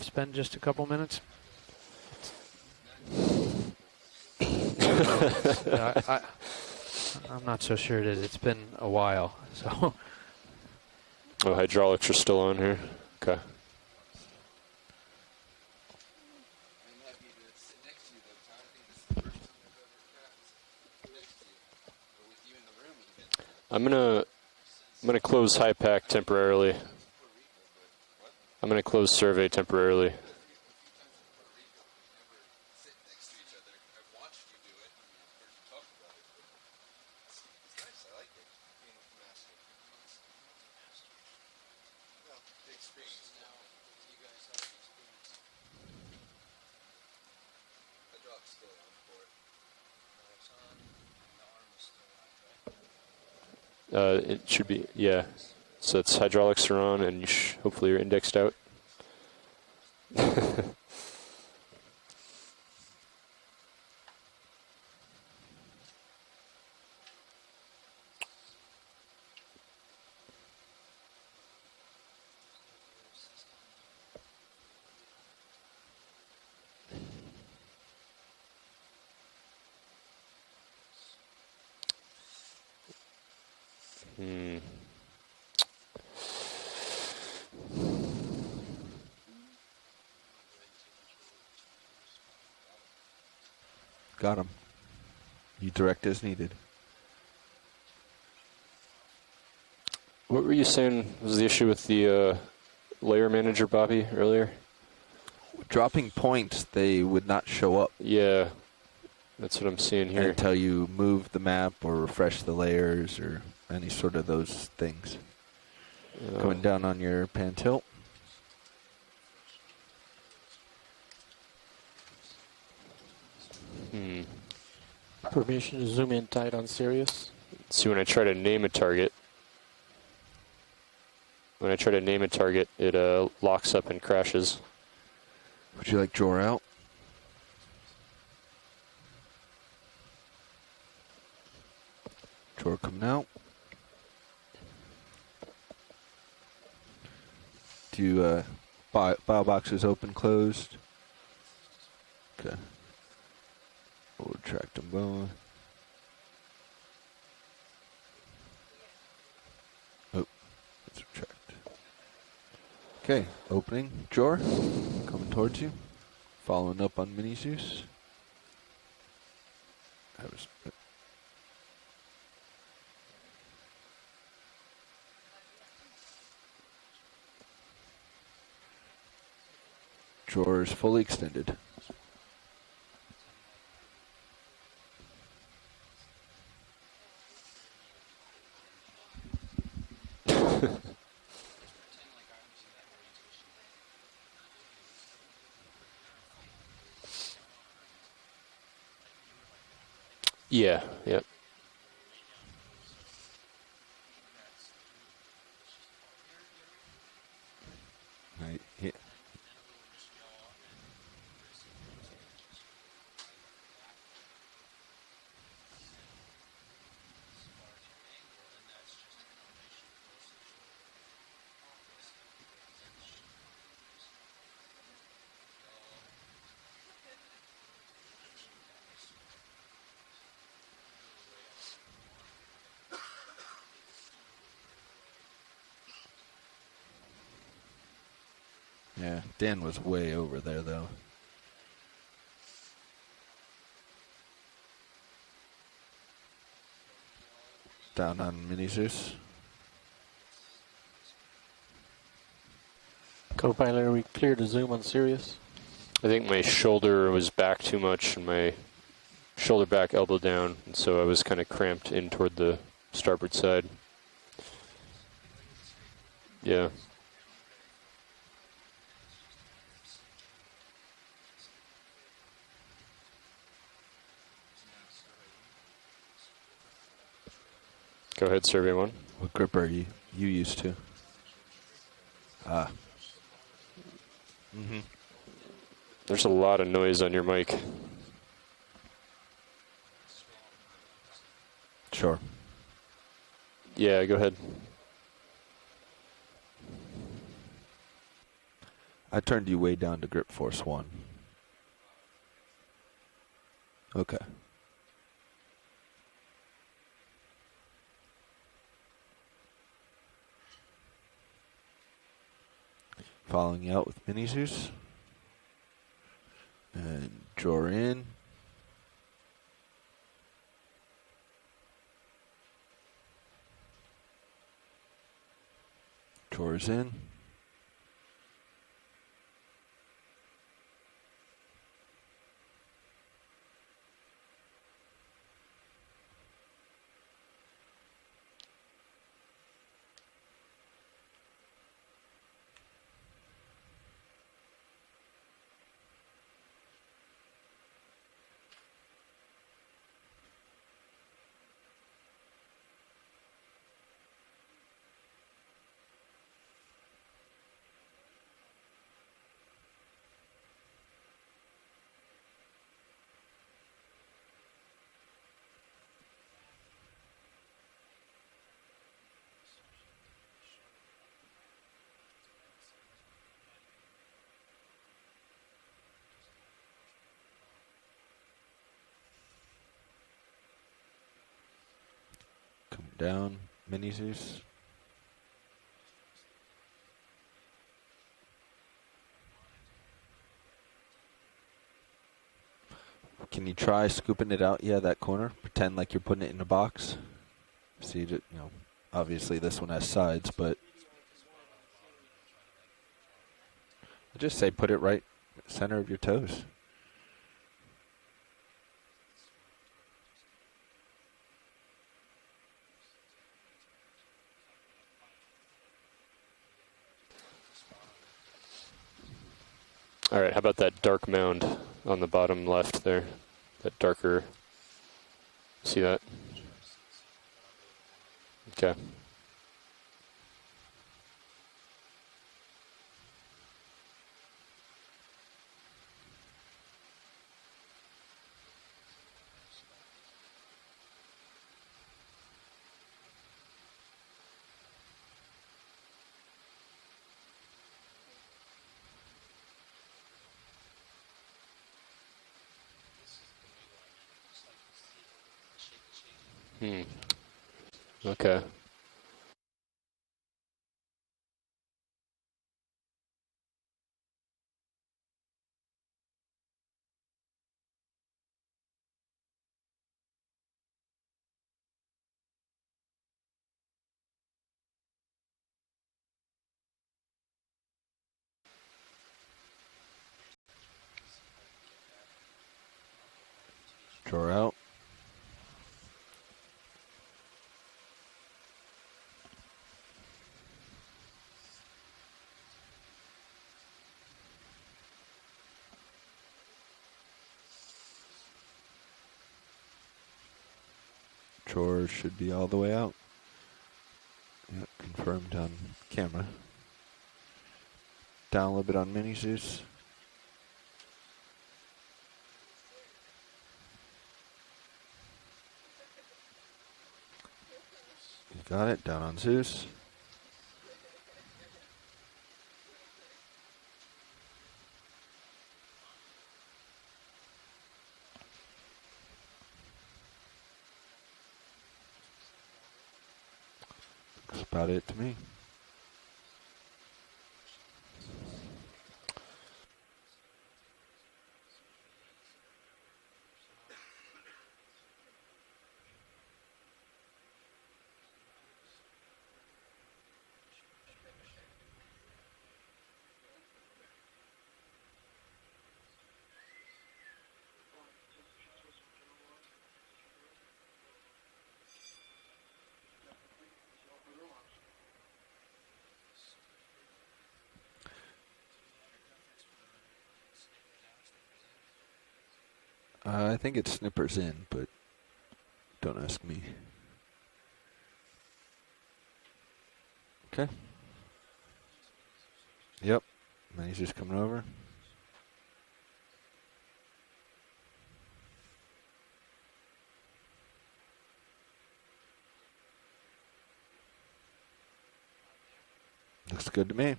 spend just a couple minutes? I'm not so sure it is. It's been a while, so. Oh, hydraulics are still on here. Okay. I'm gonna close high pack temporarily. I'm gonna close survey temporarily. It should be, yeah. So it's hydraulics are on, and hopefully you're indexed out. Got him. You direct as needed. What were you saying was the issue with the layer manager, Bobby, earlier? Dropping points, they would not show up. Yeah, that's what I'm seeing here. Until you move the map or refresh the layers or any sort of those things. Coming down on your pan tilt. Permission to zoom in tight on Sirius. See, when I try to name a target, it locks up and crashes. Would you like drawer out? Drawer coming out. Do file boxes open, closed? Okay. We'll retract them going. Oh, let's retract. Okay, opening drawer, coming towards you. Following up on Mini Zeus. That was. Drawer is fully extended. Yeah, yep. Right, yeah. Yeah, Dan was way over there, though. Down on Mini Zeus. Co-pilot, are we clear to zoom on Sirius? I think my shoulder was back too much, and my shoulder back, elbow down, and so I was kind of cramped in toward the starboard side. Yeah. Go ahead, survey one. What grip are you used to? There's a lot of noise on your mic. Sure. Yeah, go ahead. I turned you way down to grip force 1. Okay. Following you out with Mini Zeus. And drawer in. Drawers in. down, Mini Zeus. Can you try scooping it out? Yeah, that corner. Pretend like you're putting it in a box. See, obviously this one has sides, but I just say put it right center of your toes. All right, how about that dark mound on the bottom left there? That darker, see that? Okay. Okay. Drawer out. Drawer should be all the way out. Yep, confirmed on camera. Down a little bit on Mini Zeus. You got it. Down on Zeus. That's about it to me. I think it snippers in, but don't ask me. Okay. Yep. Mini's just coming over. Looks good to me.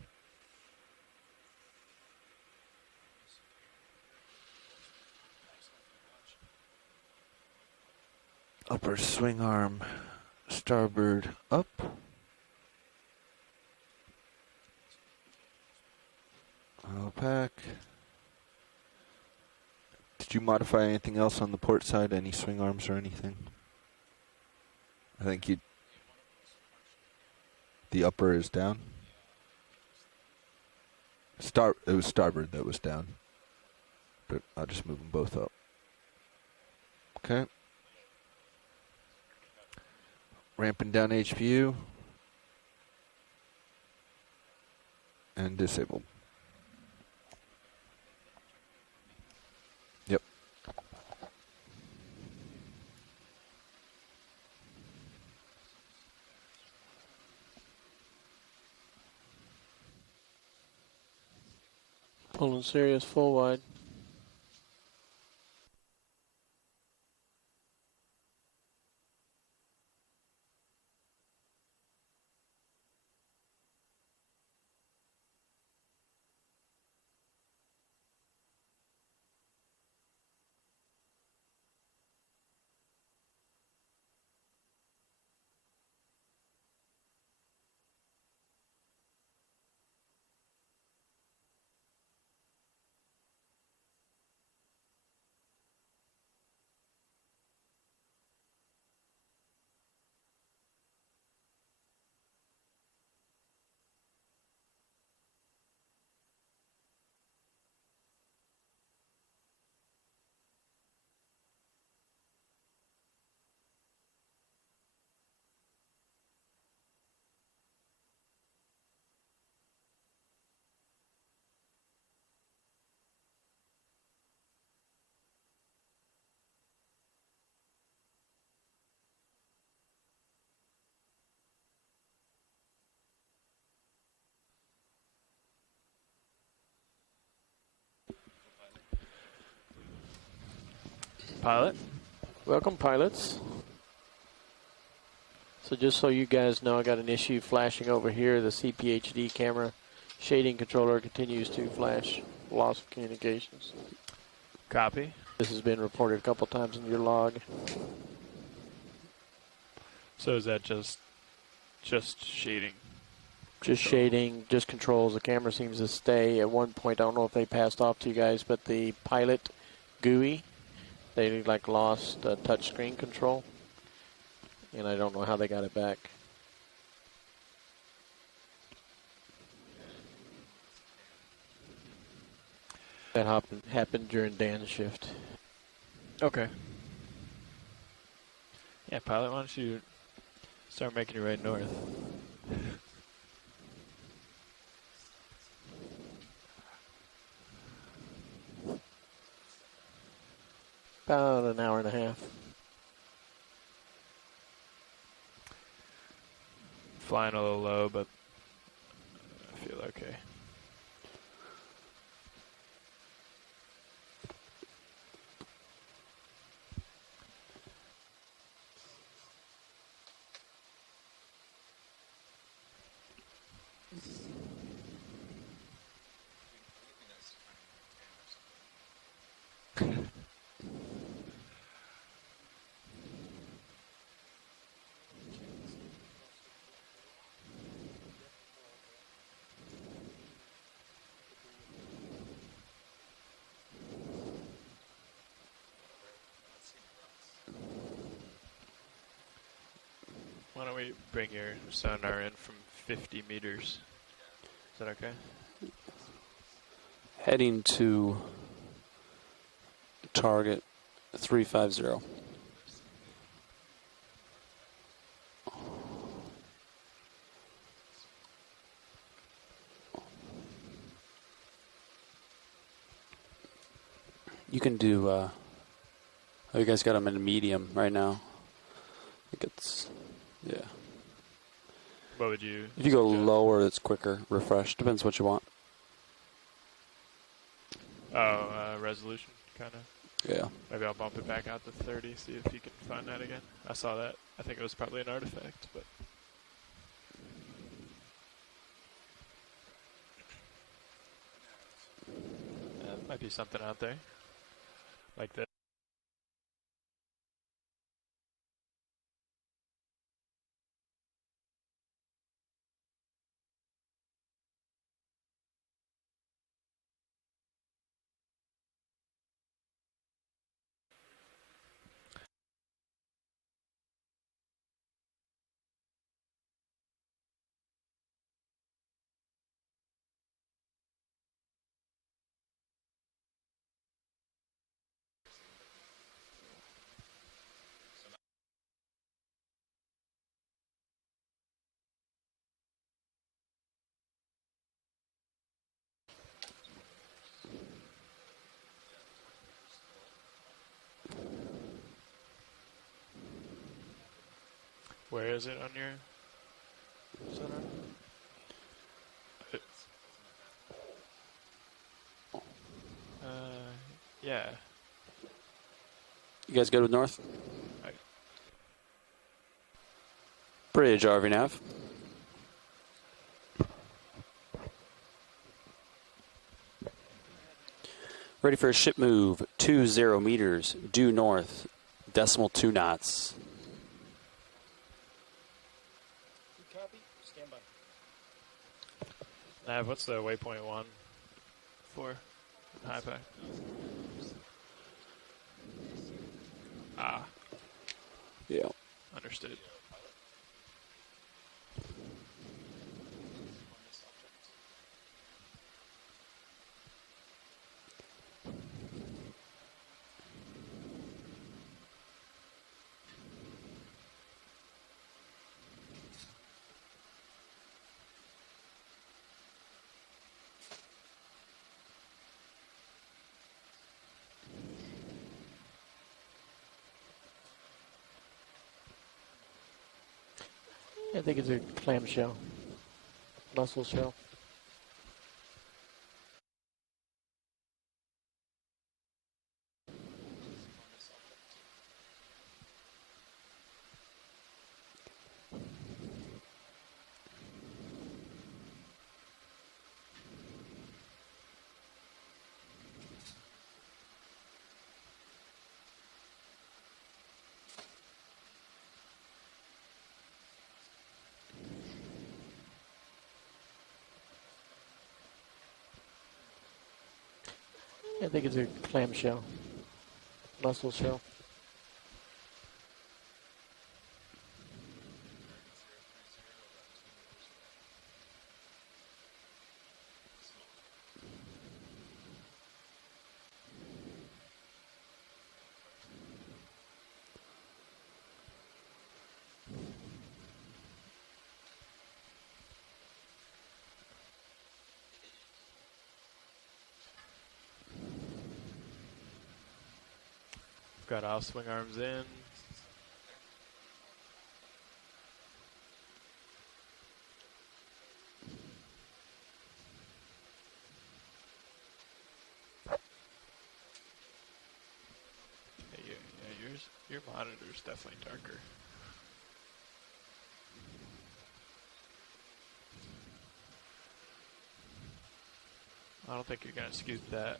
Upper swing arm, starboard up. Pack. Did you modify anything else on the port side? Any swing arms or anything? I think the upper is down. It was starboard that was down. But I'll just move them both up. Okay. Ramping down HPU. And disabled. Yep. Pulling Sirius full wide. Pilot. Welcome, pilots. So just so you guys know, I got an issue flashing over here. The CPHD camera shading controller continues to flash. Loss of communications. Copy. This has been reported a couple times in your log. So is that just shading? Just shading, just controls. The camera seems to stay. At one point, I don't know if they passed off to you guys, but the pilot GUI, they like lost touch screen control. And I don't know how they got it back. That happened during Dan's shift. Okay. Yeah, pilot, why don't you start making your way north? About an hour and a half. Flying a little low, but I feel okay. Why don't we bring your sonar in from 50 meters? Is that okay? Heading to target 350. You can do, oh, you guys got them in a medium right now. I think it's, yeah. What would you If you go lower, it's quicker. Refresh. Depends what you want. Oh, resolution, kind of? Yeah. Maybe I'll bump it back out to 30, see if you can find that again. I saw that. I think it was probably an artifact, but... might be something out there. Like that. Where is it on your sonar? Yeah. You guys good with north? Right. Bridge, RV nav. Ready for a ship move. 20 meters, due north, decimal 2 knots. Copy. Stand by. Nav, what's the waypoint 1 for high pack? Ah. Yeah. Understood. I think it's a clamshell. Mussel shell. I think it's a clamshell, mussel shell. Got all swing arms in. Your monitor's definitely darker. I don't think you're gonna scoop that.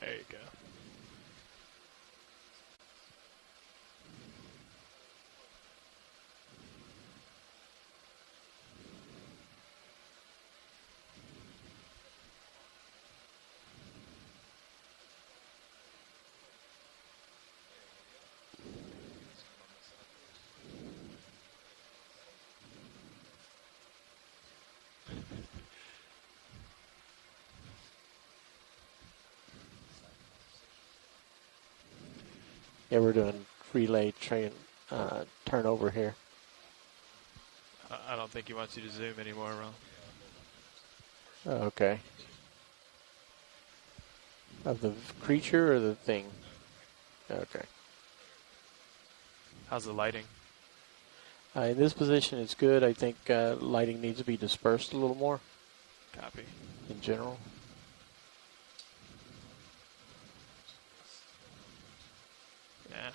There you go. Yeah, we're doing relay train turnover here. I don't think he wants you to zoom anymore, Ron. Oh, okay. Of the creature or the thing? Okay. How's the lighting? In this position, it's good. I think lighting needs to be dispersed a little more. Copy. In general. Yeah.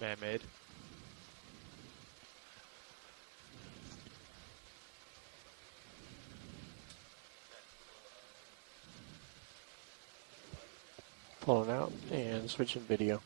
Man-made. Pulling out and switching video.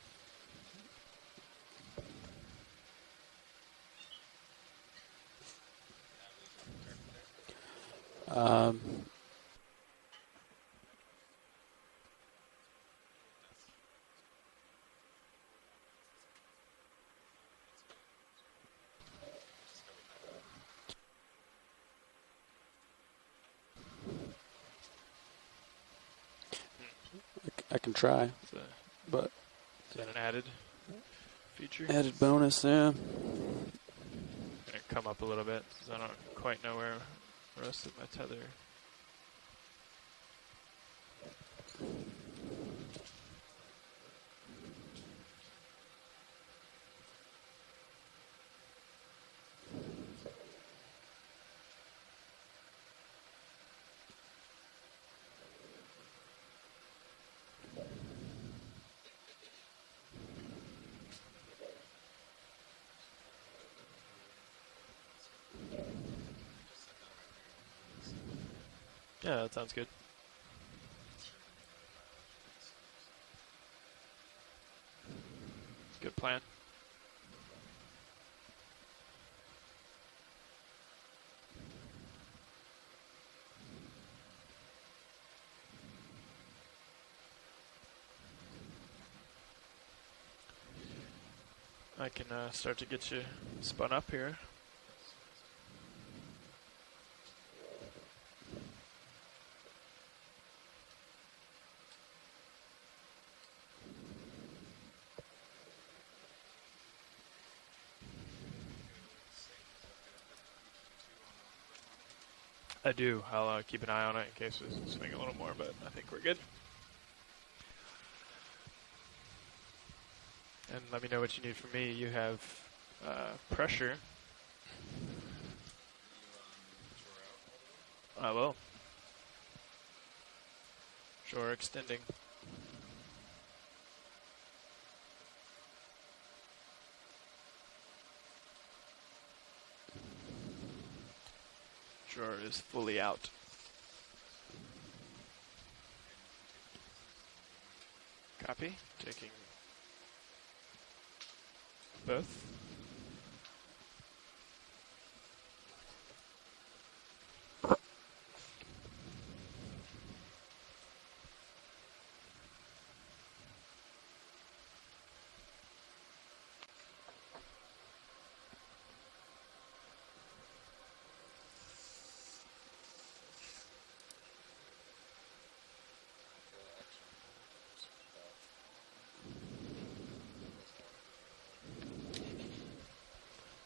I can try, but Is that an added feature? added bonus, yeah. I'm gonna come up a little bit because I don't quite know where the rest of my tether. Yeah, that sounds good. Good plan. I can start to get you spun up here. I do. I'll keep an eye on it in case we swing a little more, but I think we're good. And let me know what you need from me. You have pressure. I will. Shore extending. Shore is fully out. Copy. Taking Both.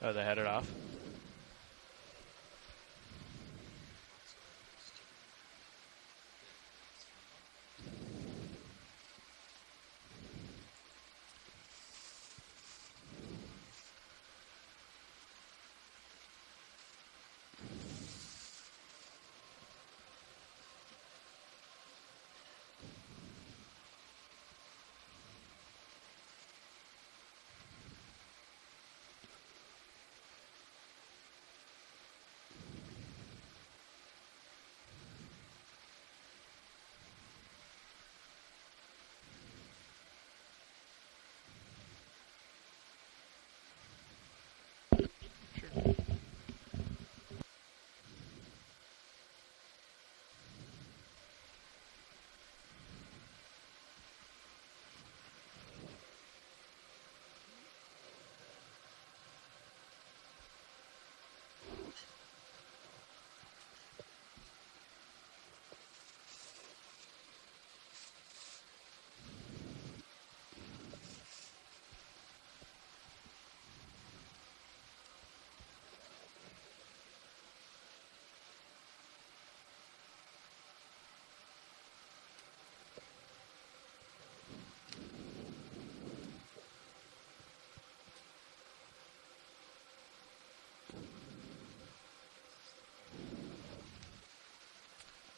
Oh, they had it off?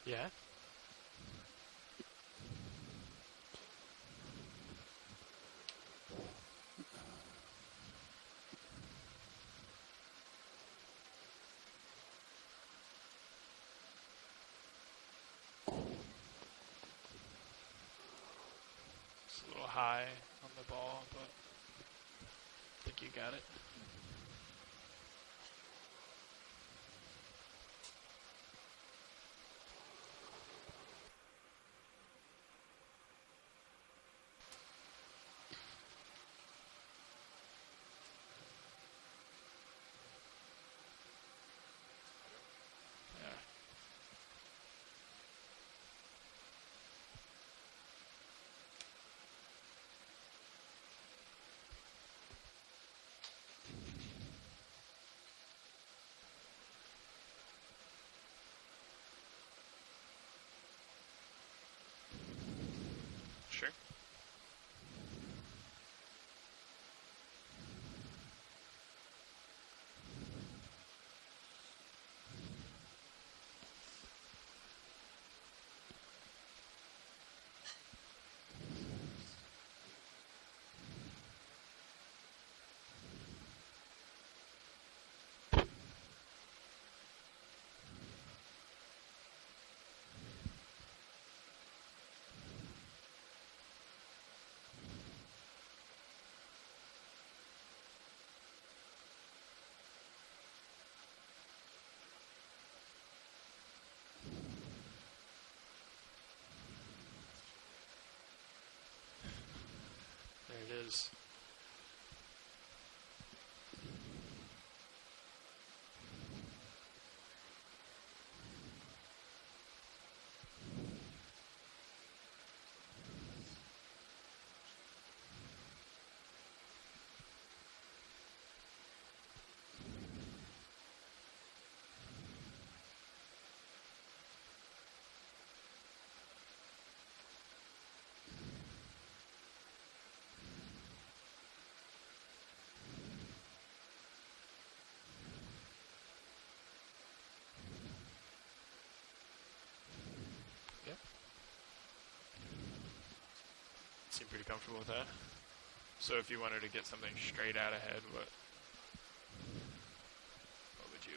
Yeah. It's a little high on the ball, but I think you got it. Sure. There it is. Yep. Seem pretty comfortable with that. So if you wanted to get something straight out ahead, what would you,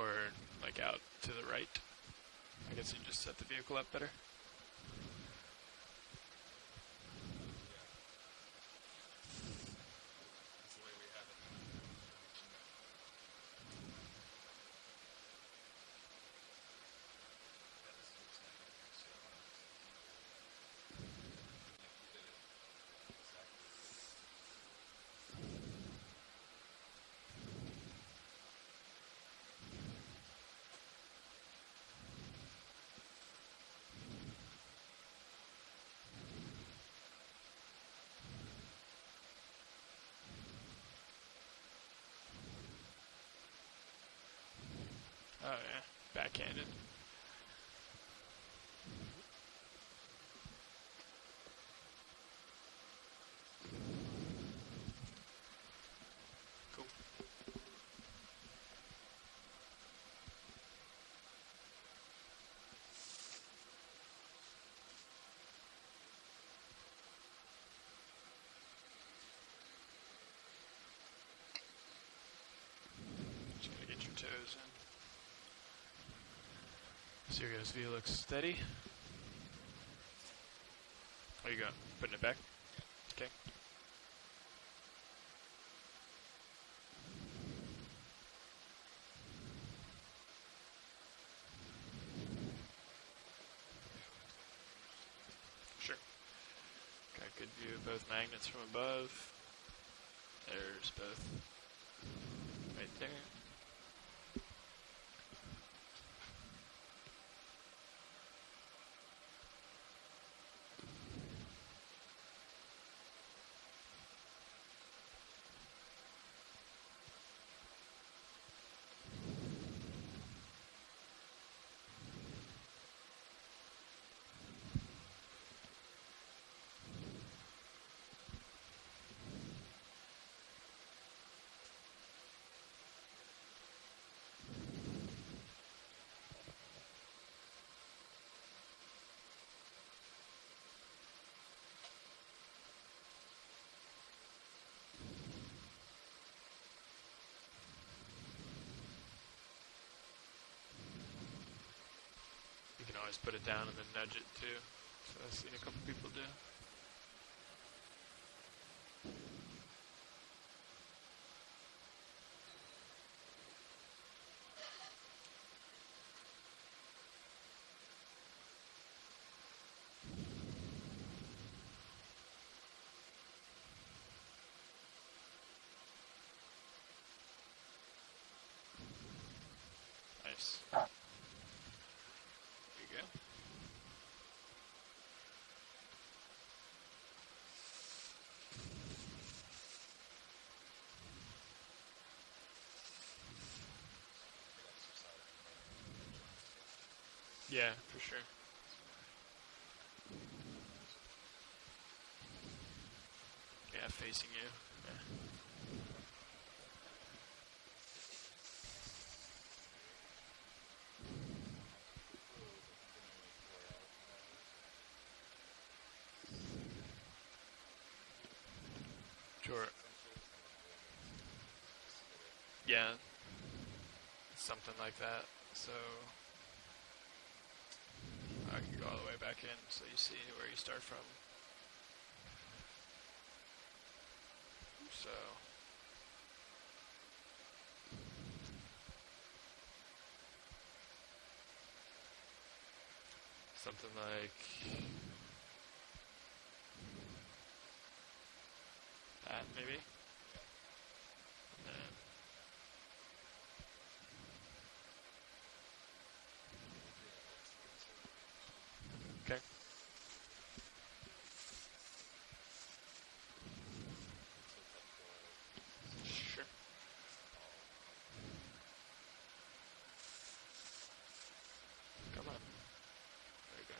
or like out to the right? I guess you just set the vehicle up better. backhanded. Cool. Just gotta get your toes in. Sirius V looks steady. Where you going? Putting it back? Okay. Sure. Got a good view of both magnets from above. There's both right there. You can always put it down and then nudge it too. So I've seen a couple people do. Nice. There you go. Yeah, for sure. Yeah, facing you. Yeah. Sure. Yeah. Something like that. So I can go all the way back in so you see where you start from. So something like that, maybe. And then okay. Sure. Come on. There you go.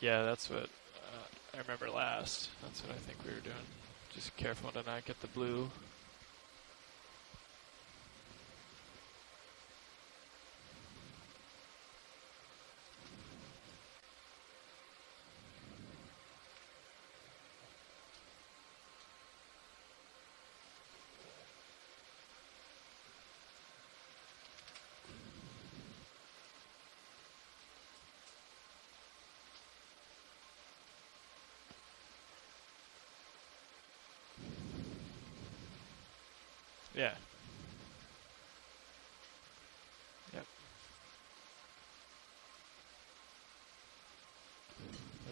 Yeah, that's what I remember last. That's what I think we were doing. Just careful to not get the blue. Yeah.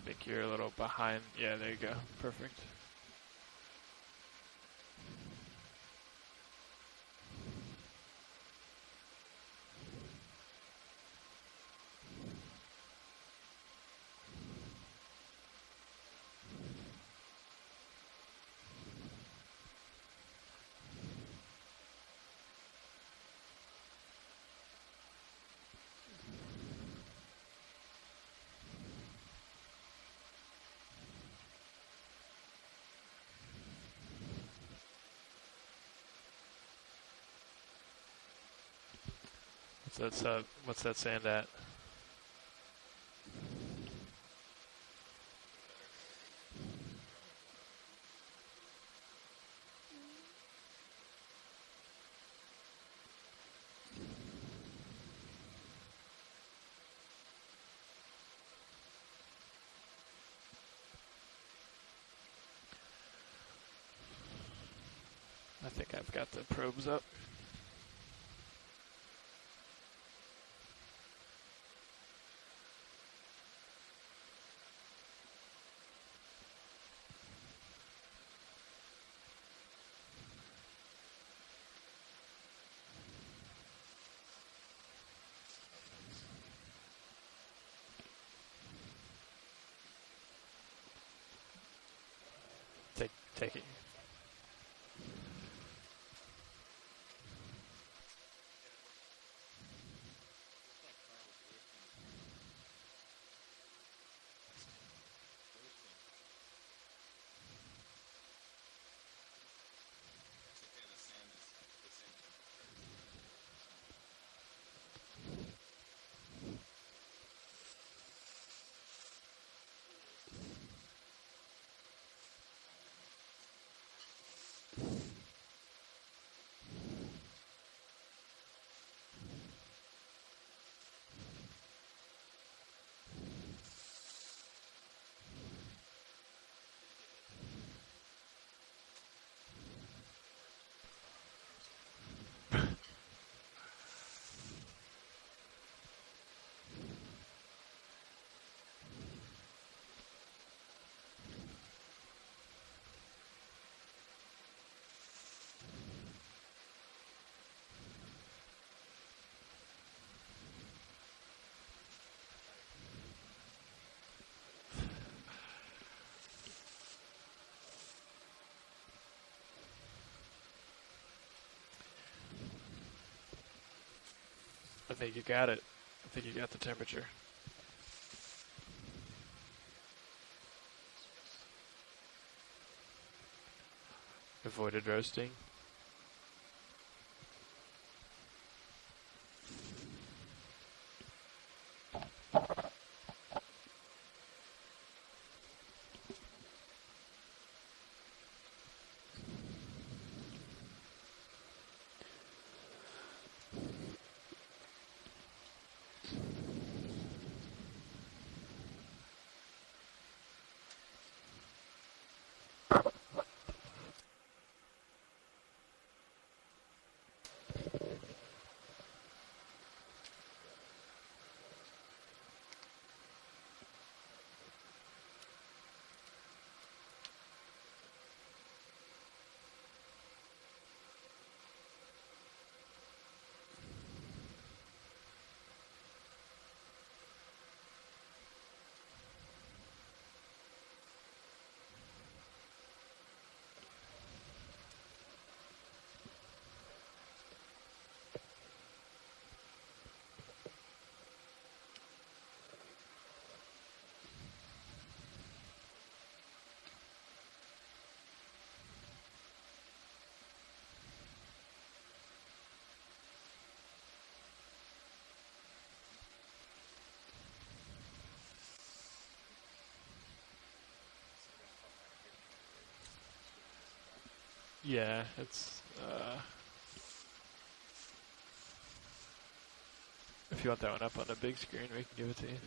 I think you're a little behind. Yeah, there you go. Perfect. What's that sand at? I think I've got the probes up. Take it. I think you got it. I think you got the temperature. Avoided roasting. Yeah, it's if you want that one up on the big screen, we can give it to you.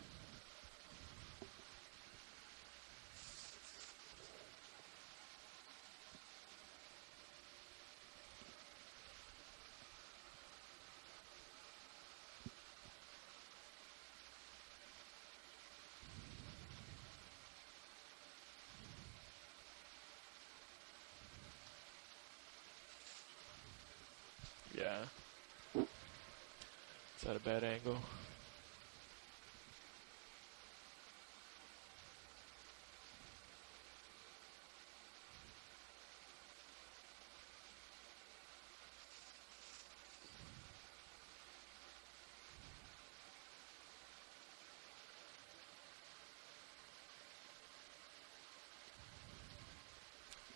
that a bad angle?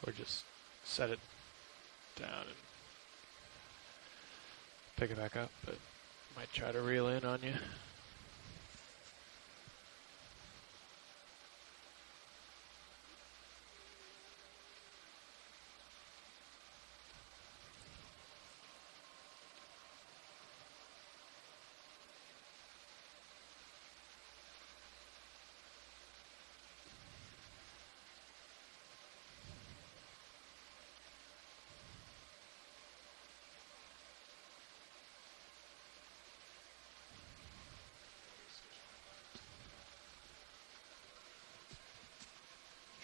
Or just set it down and pick it back up, but might try to reel in on you.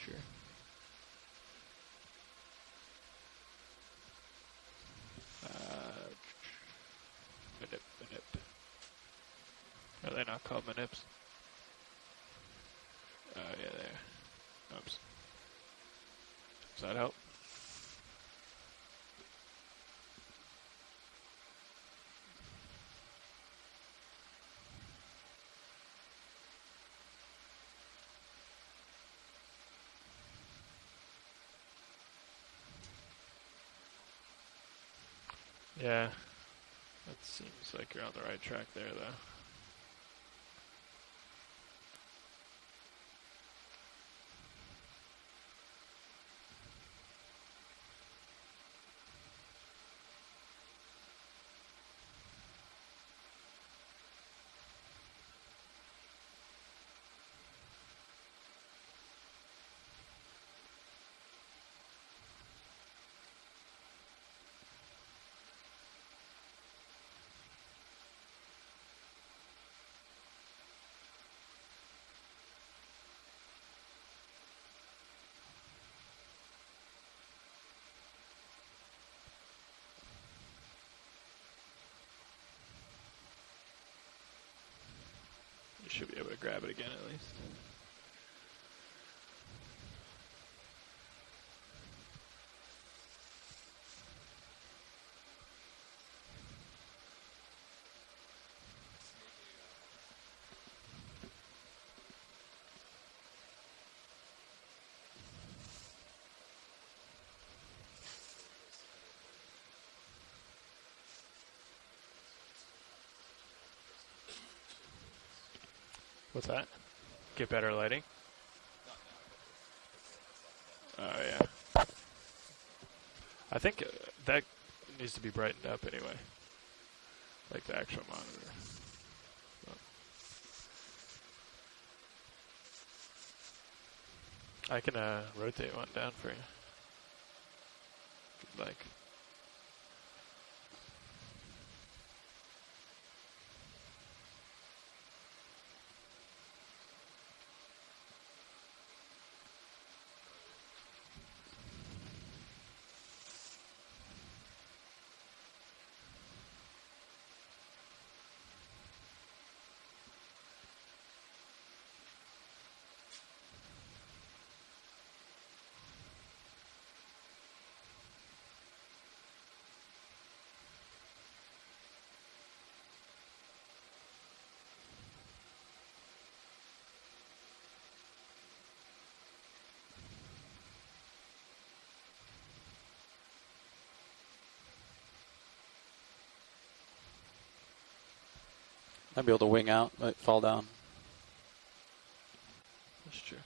Sure. Manip. Are they not called manips? Oh, yeah, they are. Oops. Does that help? Yeah. That seems like you're on the right track there, though. You should be able to grab it again at least. What's that? Get better lighting? Oh, yeah. I think that needs to be brightened up anyway. Like the actual monitor. I can rotate one down for you. If you'd like. Might be able to wing out, might fall down. That's true.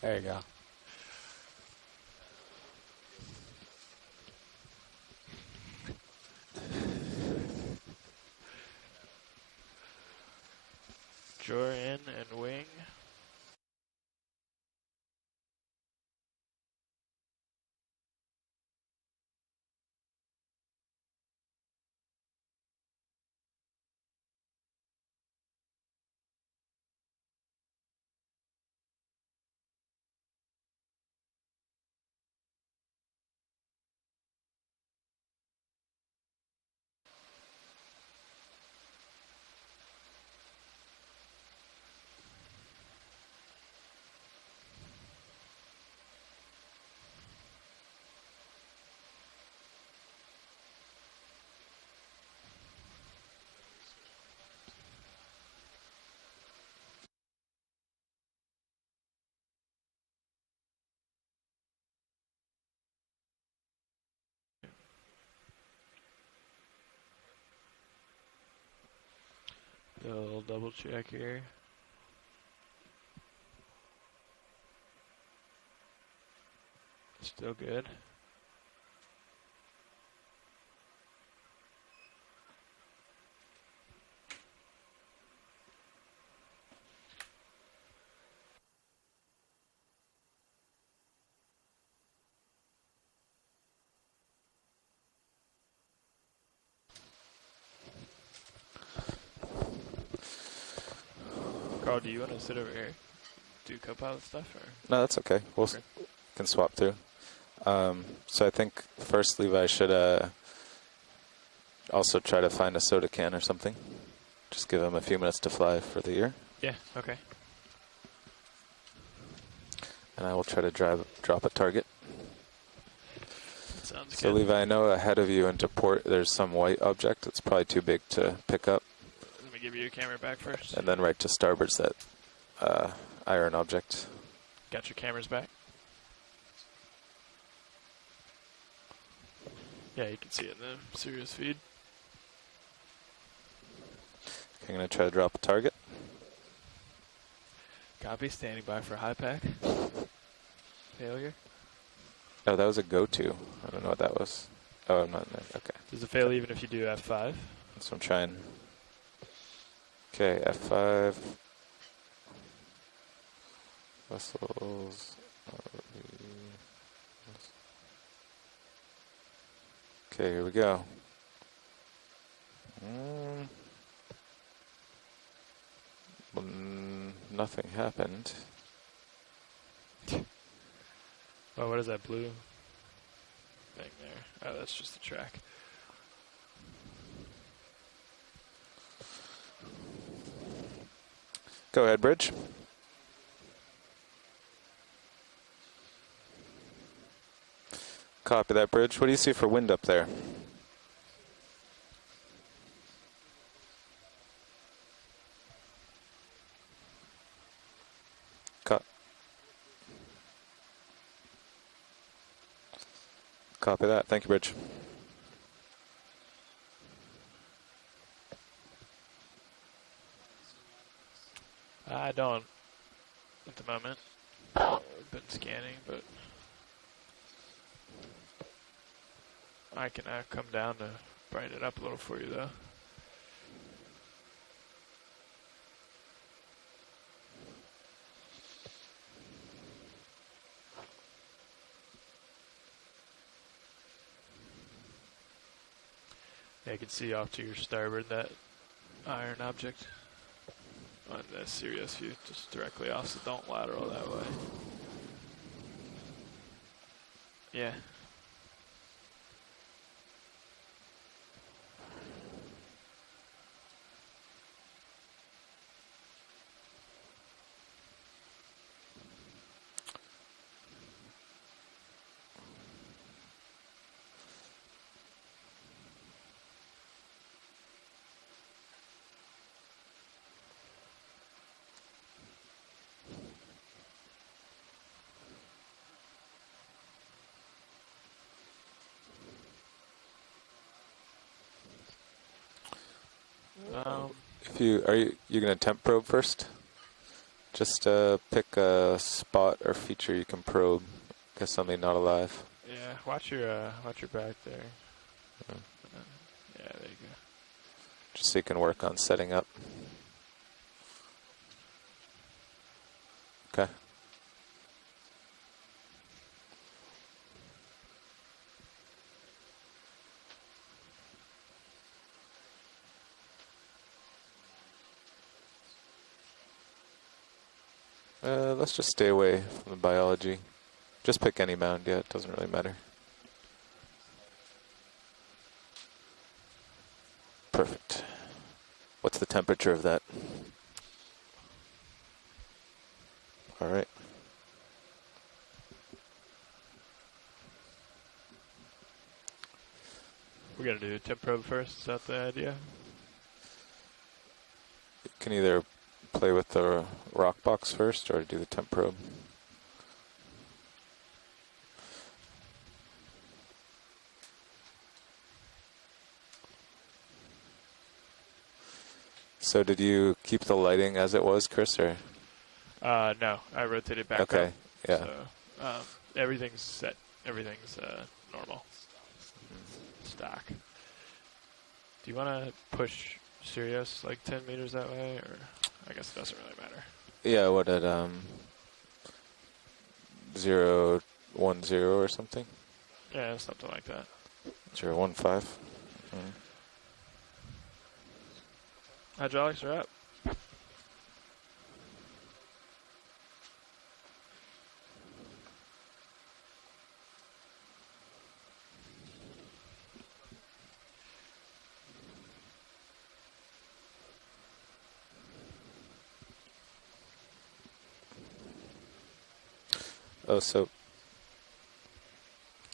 There you go. Draw in and wing. Do a little double check here. Still good. Carl, do you want to sit over here? Do co-pilot stuff? Or? No, that's okay. We'll can swap through. So I think first Levi should also try to find a soda can or something. Just give him a few minutes to fly for the year. Yeah, okay. And I will try to drop a target. Sounds So good. Levi, I know ahead of you into port there's some white object. It's probably too big to pick up. Let me give you your camera back first. And then right to starboard's that iron object. Got your cameras back? Yeah, you can see it in the Sirius feed. I'm going to try to drop a target. Copy, standing by for high pack. Failure. Oh, that was a go-to. I don't know what that was. Oh, I'm not in there. Okay. Does it fail even if you do F5? That's what I'm trying. Okay, F5. Vessels. Okay, here we go. Nothing happened. Oh, what is that blue thing there? Oh, that's just the track. Go ahead, Bridge. Copy that, Bridge. What do you see for wind up there? Copy that. Thank you, Bridge. I don't at the moment. I've been scanning, but I can come down to brighten it up a little for you, though. Yeah, you can see off to your starboard that iron object on the Sirius view, just directly off, so don't lateral that way. Yeah. If you are you gonna temp probe first? Just pick a spot or feature you can probe. Guess something not alive. Yeah, watch your back there. Yeah, there you go. Just so you can work on setting up. Okay. Let's just stay away from the biology. Just pick any mound, yeah, it doesn't really matter. Perfect. What's the temperature of that? All right. We're going to do a temp probe first, is that the idea? You can either play with the rock box first or do the temp probe. So did you keep the lighting as it was, Chris, or? No, I rotated back Okay, up. yeah. So everything's set. Everything's normal. Stock. Do you want to push Sirius like 10 meters that way, or I guess it doesn't really matter. Yeah, what at 010 or something? Yeah, something like that. 015. Hydraulics are up. Oh, so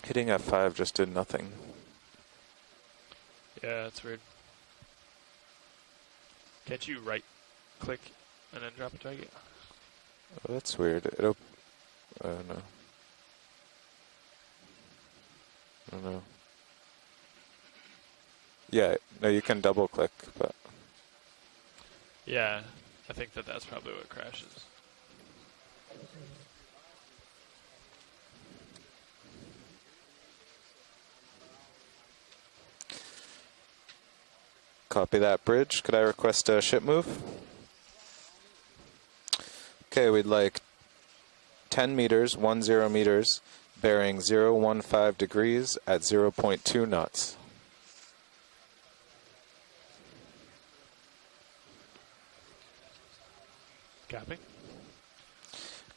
hitting F5 just did nothing. Yeah, that's weird. Can't you right click and then drop a target? Oh, that's weird. I don't know. I don't know. Yeah, no, you can double click, but Yeah, I think that's probably what crashes. copy that bridge. Could I request a ship move? Okay, we'd like 10 meters, 10 meters, bearing 015 degrees at 0.2 knots. Copy.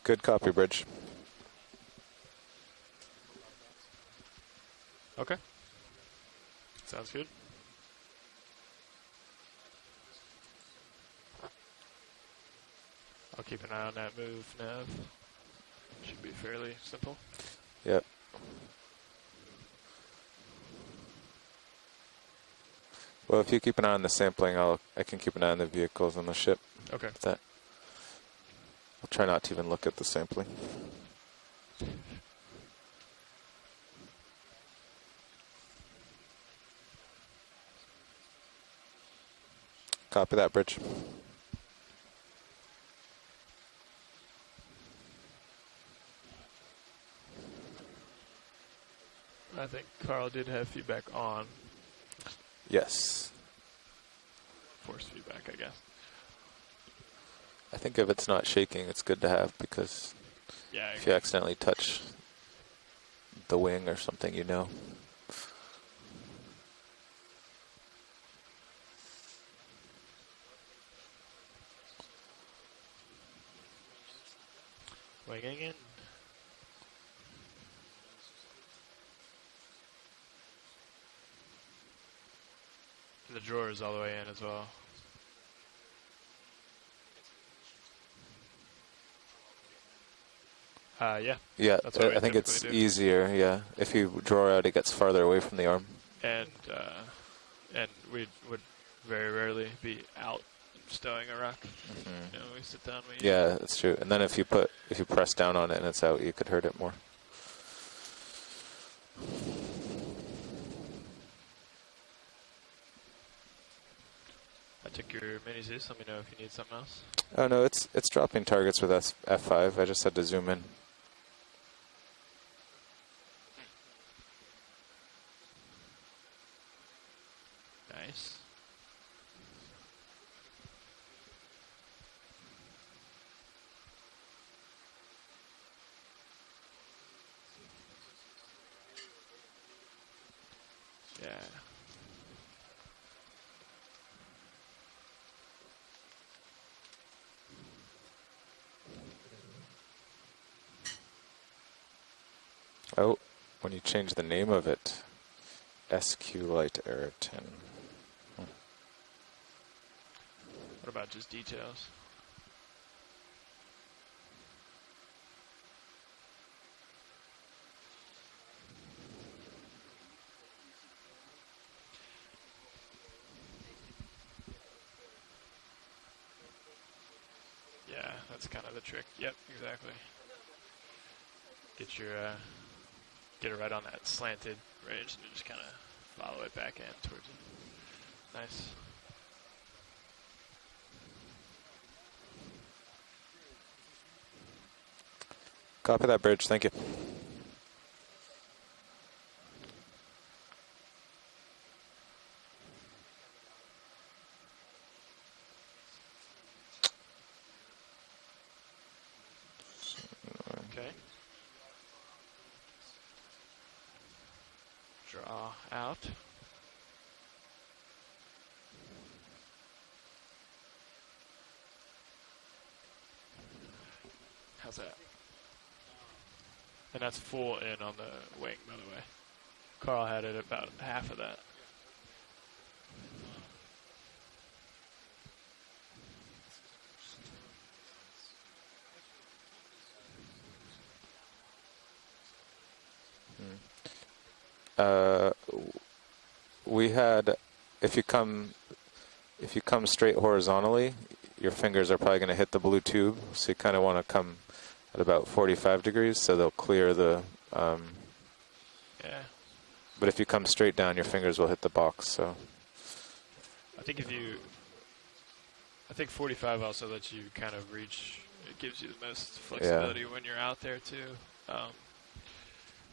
Good copy, bridge. Okay. Sounds good. I'll keep an eye on that move, Nav. Should be fairly simple. Yep. Well, if you keep an eye on the sampling, I can keep an eye on the vehicles on the ship. Okay. I'll try not to even look at the sampling. Copy that, bridge. I think Carl did have feedback on. Yes. Force feedback, I guess. I think if it's not shaking, it's good to have, because if you accidentally touch the wing or something, you know. Winging in. The drawer is all the way in as well. Yeah. Yeah, That's what I think it's easier, yeah. If you draw out, it gets farther away from the arm. And we would very rarely be out stowing a rock. You know, we sit down. Yeah, that's true. And then if you press down on it and it's out, you could hurt it more. I took your mini Zeus. Let me know if you need something else. Oh no, it's dropping targets with F5. I just had to zoom in. Nice. Yeah. Oh, when you change the name of it, SQ Light Ayrton. What about just details? Yeah, that's kind of the trick. Yep, exactly. Get it right on that slanted ridge and just kind of follow it back in towards it. Nice. Copy that, Bridge. Thank you. Okay. Draw out. How's that? And that's full in on the wing, by the way. Carl had it about half of that. We had, if you come straight horizontally, your fingers are probably going to hit the blue tube. So you kind of want to come at about 45 degrees, so they'll clear the. Yeah. But if you come straight down, your fingers will hit the box. So. I think 45 also lets you kind of reach. It gives you the most flexibility when you're out there too.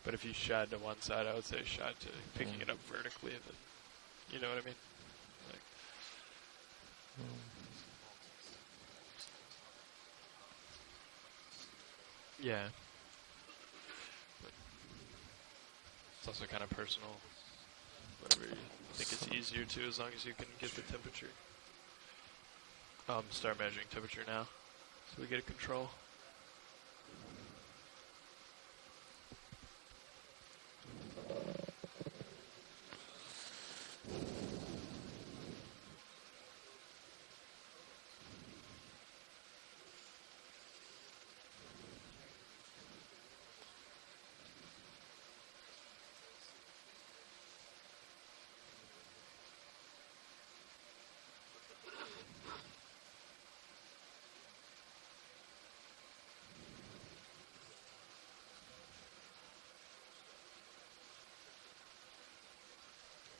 But if you shad to one side, I would say shad to picking it up vertically. You know what I mean? Like, yeah. But it's also kind of personal. Whatever you think is easier to, as long as you can get the temperature. Start measuring temperature now, so we get a control.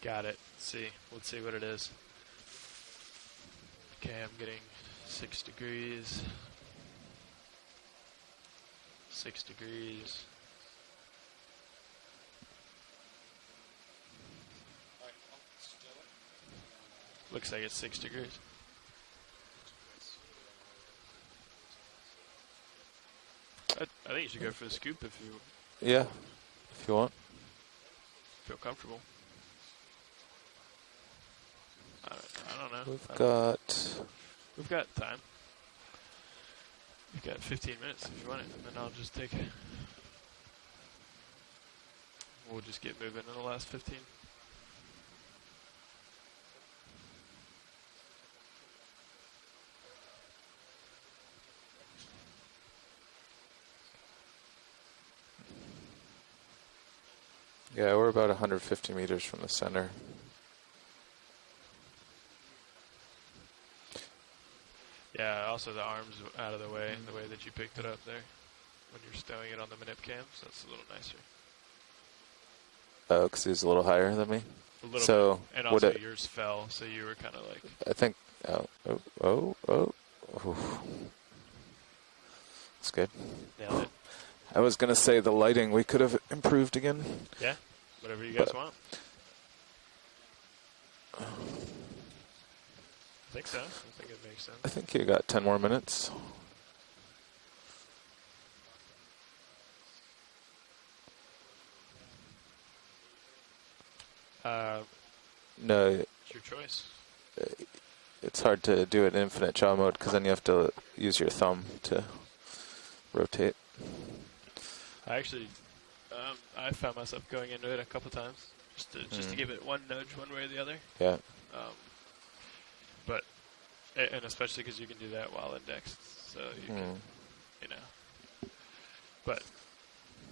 Got it. Let's see what it is. Okay, I'm getting 6 degrees. 6 degrees. Looks like it's 6 degrees. I think you should go for the scoop if you. Yeah, if you want. Feel comfortable. I don't know. We've got time. We've got 15 minutes if you want it, and then I'll just take. We'll just get moving in the last 15. Yeah, we're about 150 meters from the center. Yeah, also the arms out of the way that you picked it up there when you're stowing it on the manip cam, so that's a little nicer. Oh, because he's a little higher than me? A little bit. And also yours fell, so you were kind of like... I think... That's good. Nailed it. I was going to say the lighting we could have improved again. Yeah, whatever you guys want. I think so. I think it makes sense. I think you got 10 more minutes. No. It's your choice. It's hard to do it in infinite jaw mode because then you have to use your thumb to rotate. I actually, I found myself going into it a couple times just to give it one nudge one way or the other. Yeah. But and especially because you can do that while indexed, so you can, you know. But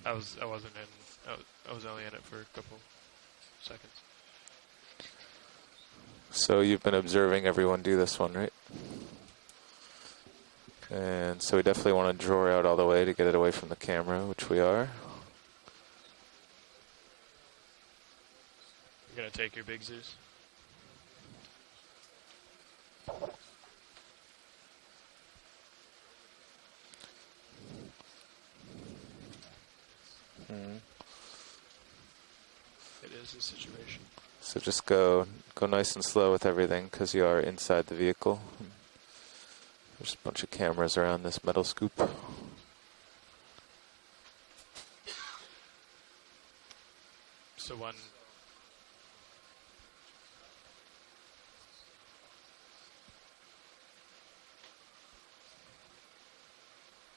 I was only in it for a couple seconds. So you've been observing everyone do this one, right? And so we definitely want to draw out all the way to get it away from the camera, which we are. You're going to take your big Zeus? the situation. So just go nice and slow with everything because you are inside the vehicle. There's a bunch of cameras around this metal scoop. So one.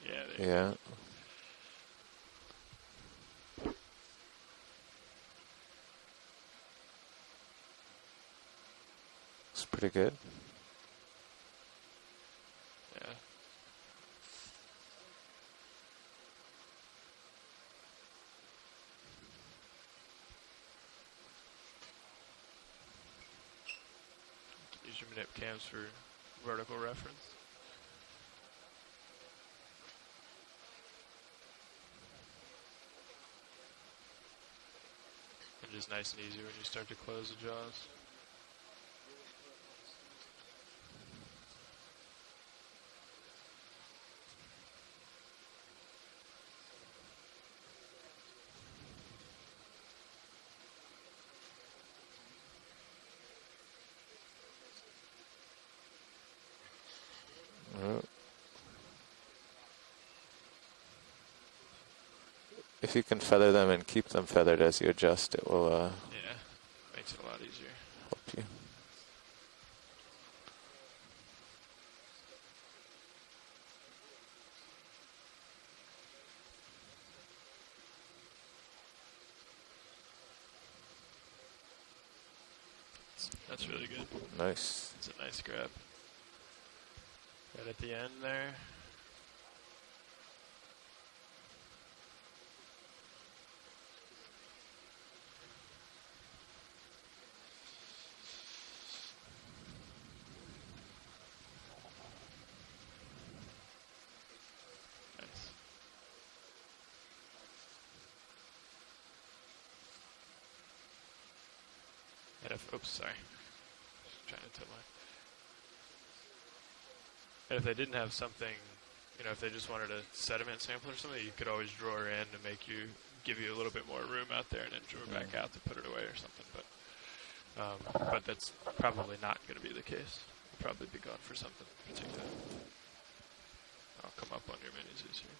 Yeah. There you Yeah. go. It's pretty good. Yeah. Use your manip cams for vertical reference. And just nice and easy when you start to close the jaws. If you can feather them and keep them feathered as you adjust, it will Yeah, makes it a lot easier. help you. That's really good. Nice. It's a nice grab. Right at the end there. Nice. And if, oops, sorry. Just trying to tip my. And if they didn't have something, you know, if they just wanted a sediment sample or something, you could always draw her in to give you a little bit more room out there and then draw back out to put it away or something. But that's probably not going to be the case. You'll probably be going for something particular. I'll come up on your minis easier.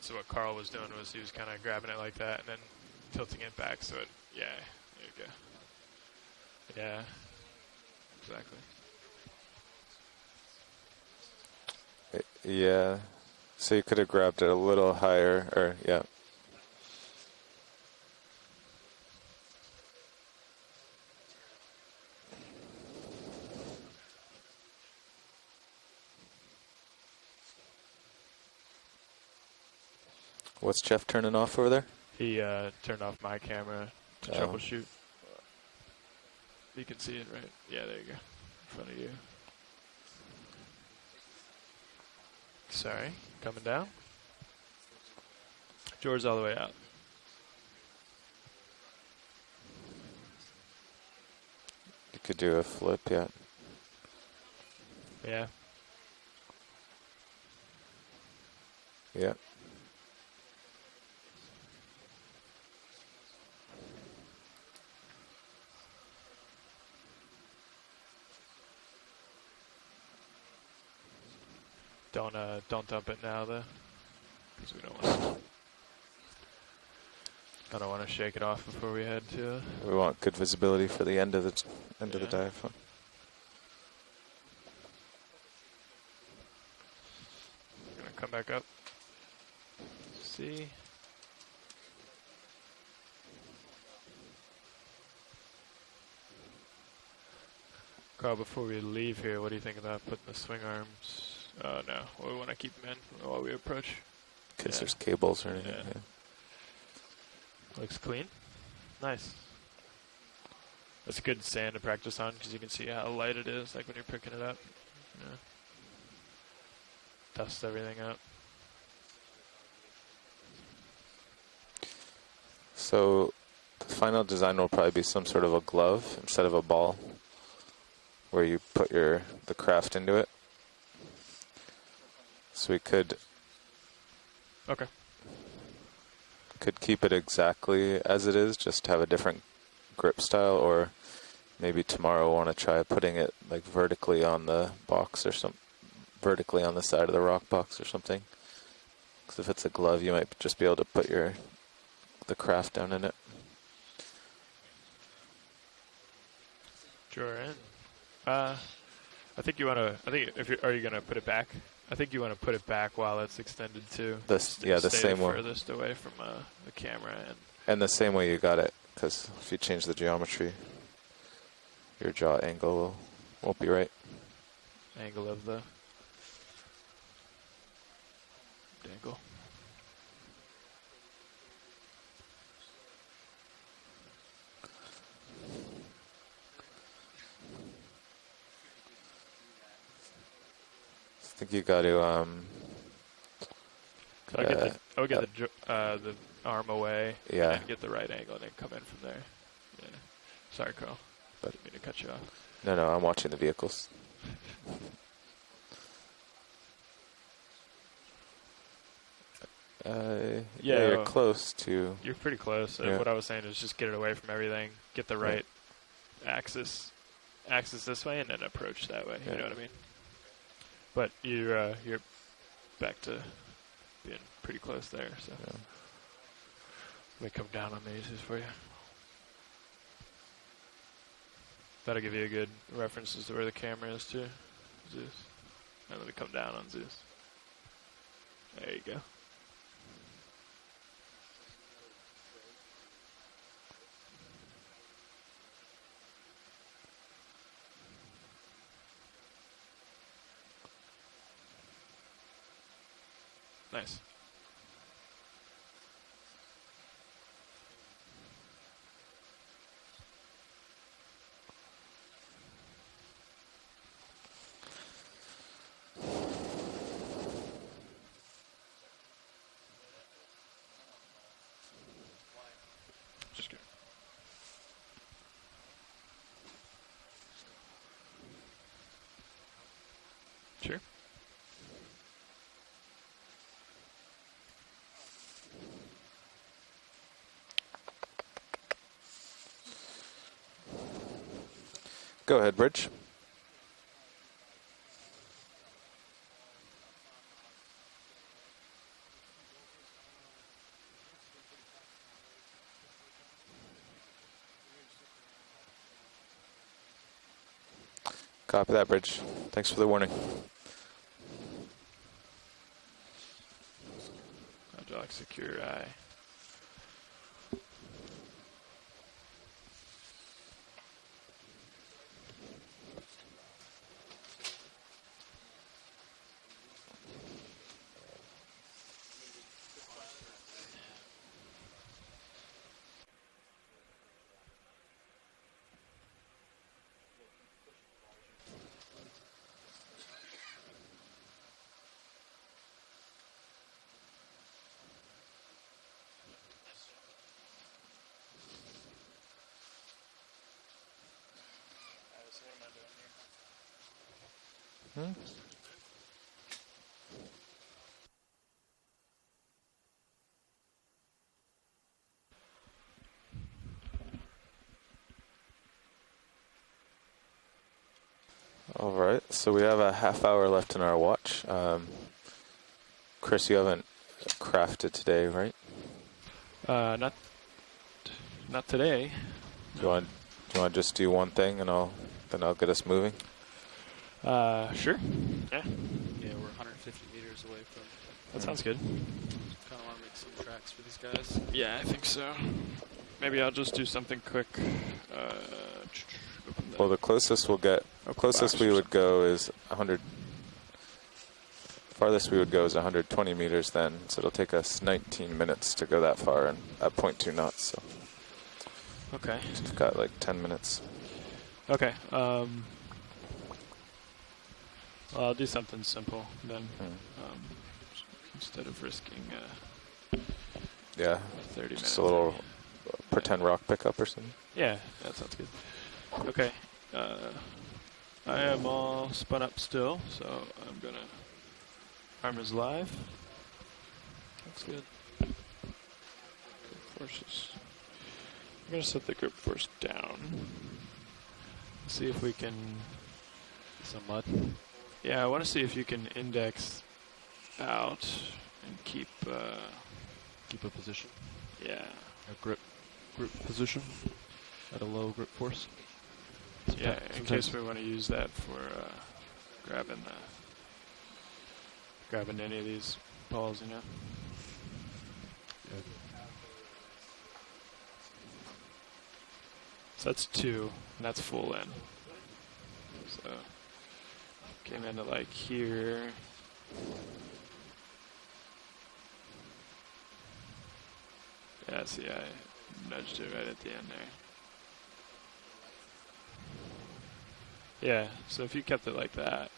So what Carl was doing was he was kind of grabbing it like that and then tilting it back so it, yeah, there you go. Yeah, exactly. Yeah. So you could have grabbed it a little higher, or yeah. What's Jeff turning off over there? He turned off my camera to troubleshoot. You can see it, right? Yeah, there you go. In front of you. Sorry, coming down. George's all the way out. You could do a flip, yeah. Yeah. Yeah. Don't dump it now though, because we don't want. I don't want to shake it off before we head to. We want good visibility for the end of the of the dive. Gonna come back up. See. Carl, before we leave here, what do you think about putting the swing arms? No, well, we want to keep them in while we approach. Because there's cables or anything. Yeah. Yeah. Looks clean. Nice. That's a good sand to practice on because you can see how light it is, like when you're picking it up. Yeah. dust everything up. So the final design will probably be some sort of a glove instead of a ball, where you put the craft into it. So we could keep it exactly as it is, just have a different grip style, or maybe tomorrow want to try putting it like vertically on the box or vertically on the side of the rock box or something. Because if it's a glove, you might just be able to put the craft down in it. Sure. I think you want to. I think are you going to put it back? I think you want to put it back while it's extended too. The same way. Furthest away from the camera and the same way you got it, because if you change the geometry, your jaw angle won't be right. Angle of the dangle. I think you got to. Could I would get the arm away. Yeah. And get the right angle and then come in from there. Yeah. Sorry, Carl. But Didn't mean to cut you off. No, I'm watching the vehicles. Yeah, you're close to. You're pretty close. Yeah. What I was saying is just get it away from everything. Get the right axis this way, and then approach that way. You know what I mean? But you're back to being pretty close there. So let me come down on these for you. That'll give you a good reference as to where the camera is too. Zeus. And let me come down on Zeus. There you go. Nice. Just kidding. Sure. Go ahead, Bridge. Copy that, Bridge. Thanks for the warning. Hydraulic secure eye. All right, so we have a half hour left in our watch. Chris, you haven't crafted today, right? Not today. Do you want to just do one thing, and then I'll get us moving? Sure. Yeah. Yeah, we're 150 meters away from. That sounds good. Kind of want to make some tracks for these guys. Yeah, I think so. Maybe I'll just do something quick. Well, the closest we'll get, closest we would go is 100. Farthest we would go is 120 meters then, so it'll take us 19 minutes to go that far and at 0.2 knots. So. Okay. We've got like 10 minutes. Okay. Well, I'll do something simple then, instead of risking Yeah. 30 minutes. Just a little pretend rock pickup or something. Yeah, that sounds good. Okay. I am all spun up still, so I'm going to... Armor's live. Looks good. Grip forces. I'm going to set the grip force down. See if we can... Some mud. Yeah, I want to see if you can index out and keep a position. Yeah. A grip position at a low grip force. Yeah, in case we want to use that for grabbing any of these balls, you know. Good. So that's 2, and that's full in. So came into like here. Yeah, see, I nudged it right at the end there. Yeah, so if you kept it like that,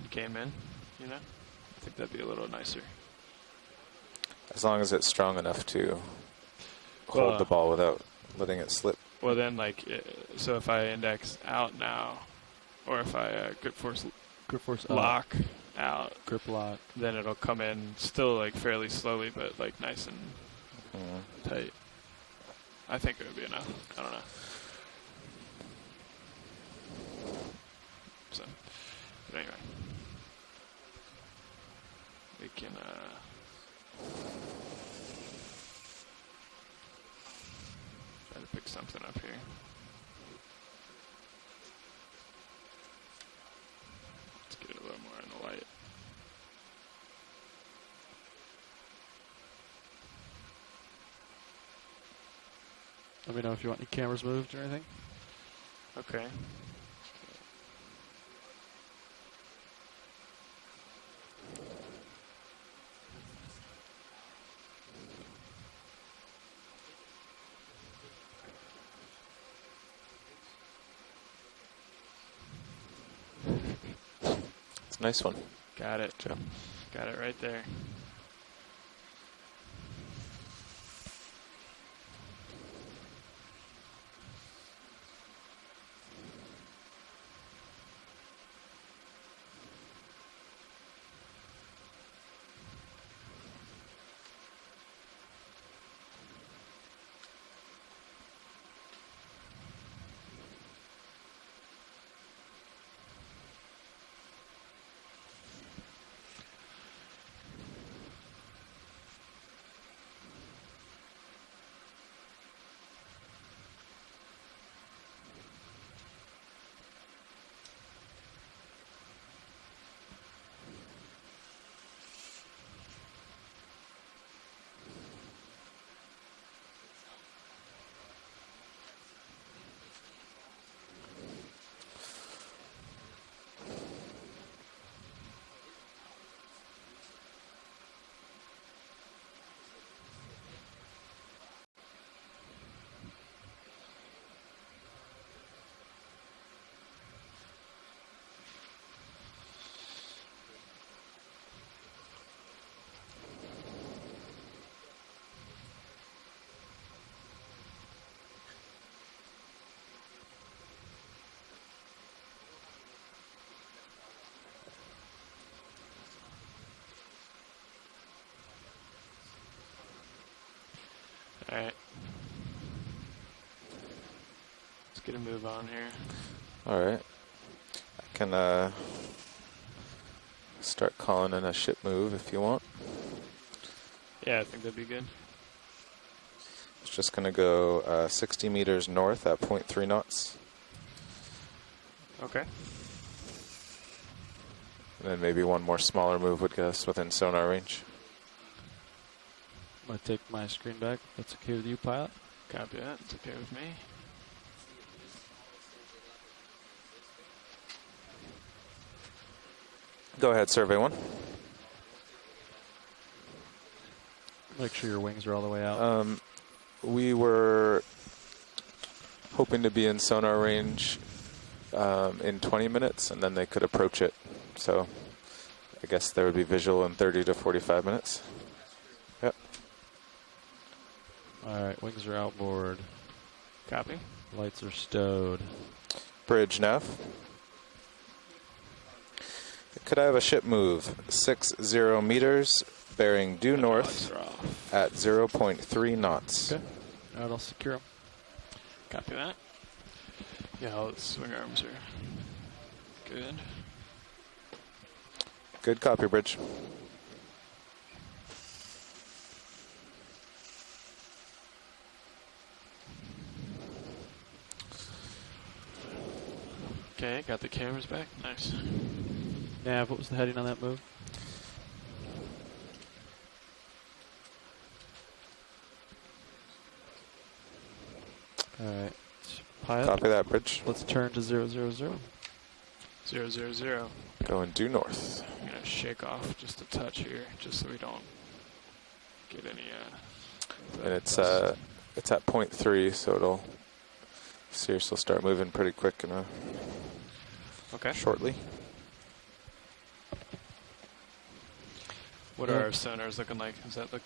and came in, you know, I think that'd be a little nicer. As long as it's strong enough to hold the ball without letting it slip. Well, then, like, so if I index out now, or if I grip force lock out, grip lock, then it'll come in still like fairly slowly, but like nice and tight. I think it would be enough. I don't know. So, but anyway, we can try to pick something up here. Let's get it a little more in the light. Let me know if you want any cameras moved or anything. Okay. It's a nice one. Got it, Joe. Got it right there. All right. Let's get a move on here. All right. I can start calling in a ship move if you want. Yeah, I think that'd be good. It's just going to go 60 meters north at 0.3 knots. Okay. And then maybe one more smaller move would get us within sonar range. I'm going to take my screen back. That's okay with you, pilot? Copy that. It's okay with me. Go ahead, survey one. Make sure your wings are all the way out. We were hoping to be in sonar range in 20 minutes, and then they could approach it. So I guess there would be visual in 30 to 45 minutes. Yep. All right, wings are outboard. Copy. Lights are stowed. Bridge nav. Could I have a ship move 60 meters, bearing due north at 0.3 knots? Okay. All right, I'll secure them. Copy that. Yeah, all the swing arms are good. Good copy, Bridge. Okay, got the cameras back. Nice. Nav, what was the heading on that move? All right. Pilot. Copy that, Bridge. Let's turn to 000. 000. Going due north. I'm gonna shake off just a touch here, just so we don't get any. And it's at 0.3, so it'll Sirius will start moving pretty quick in a shortly. What are our sonars looking like? Does that look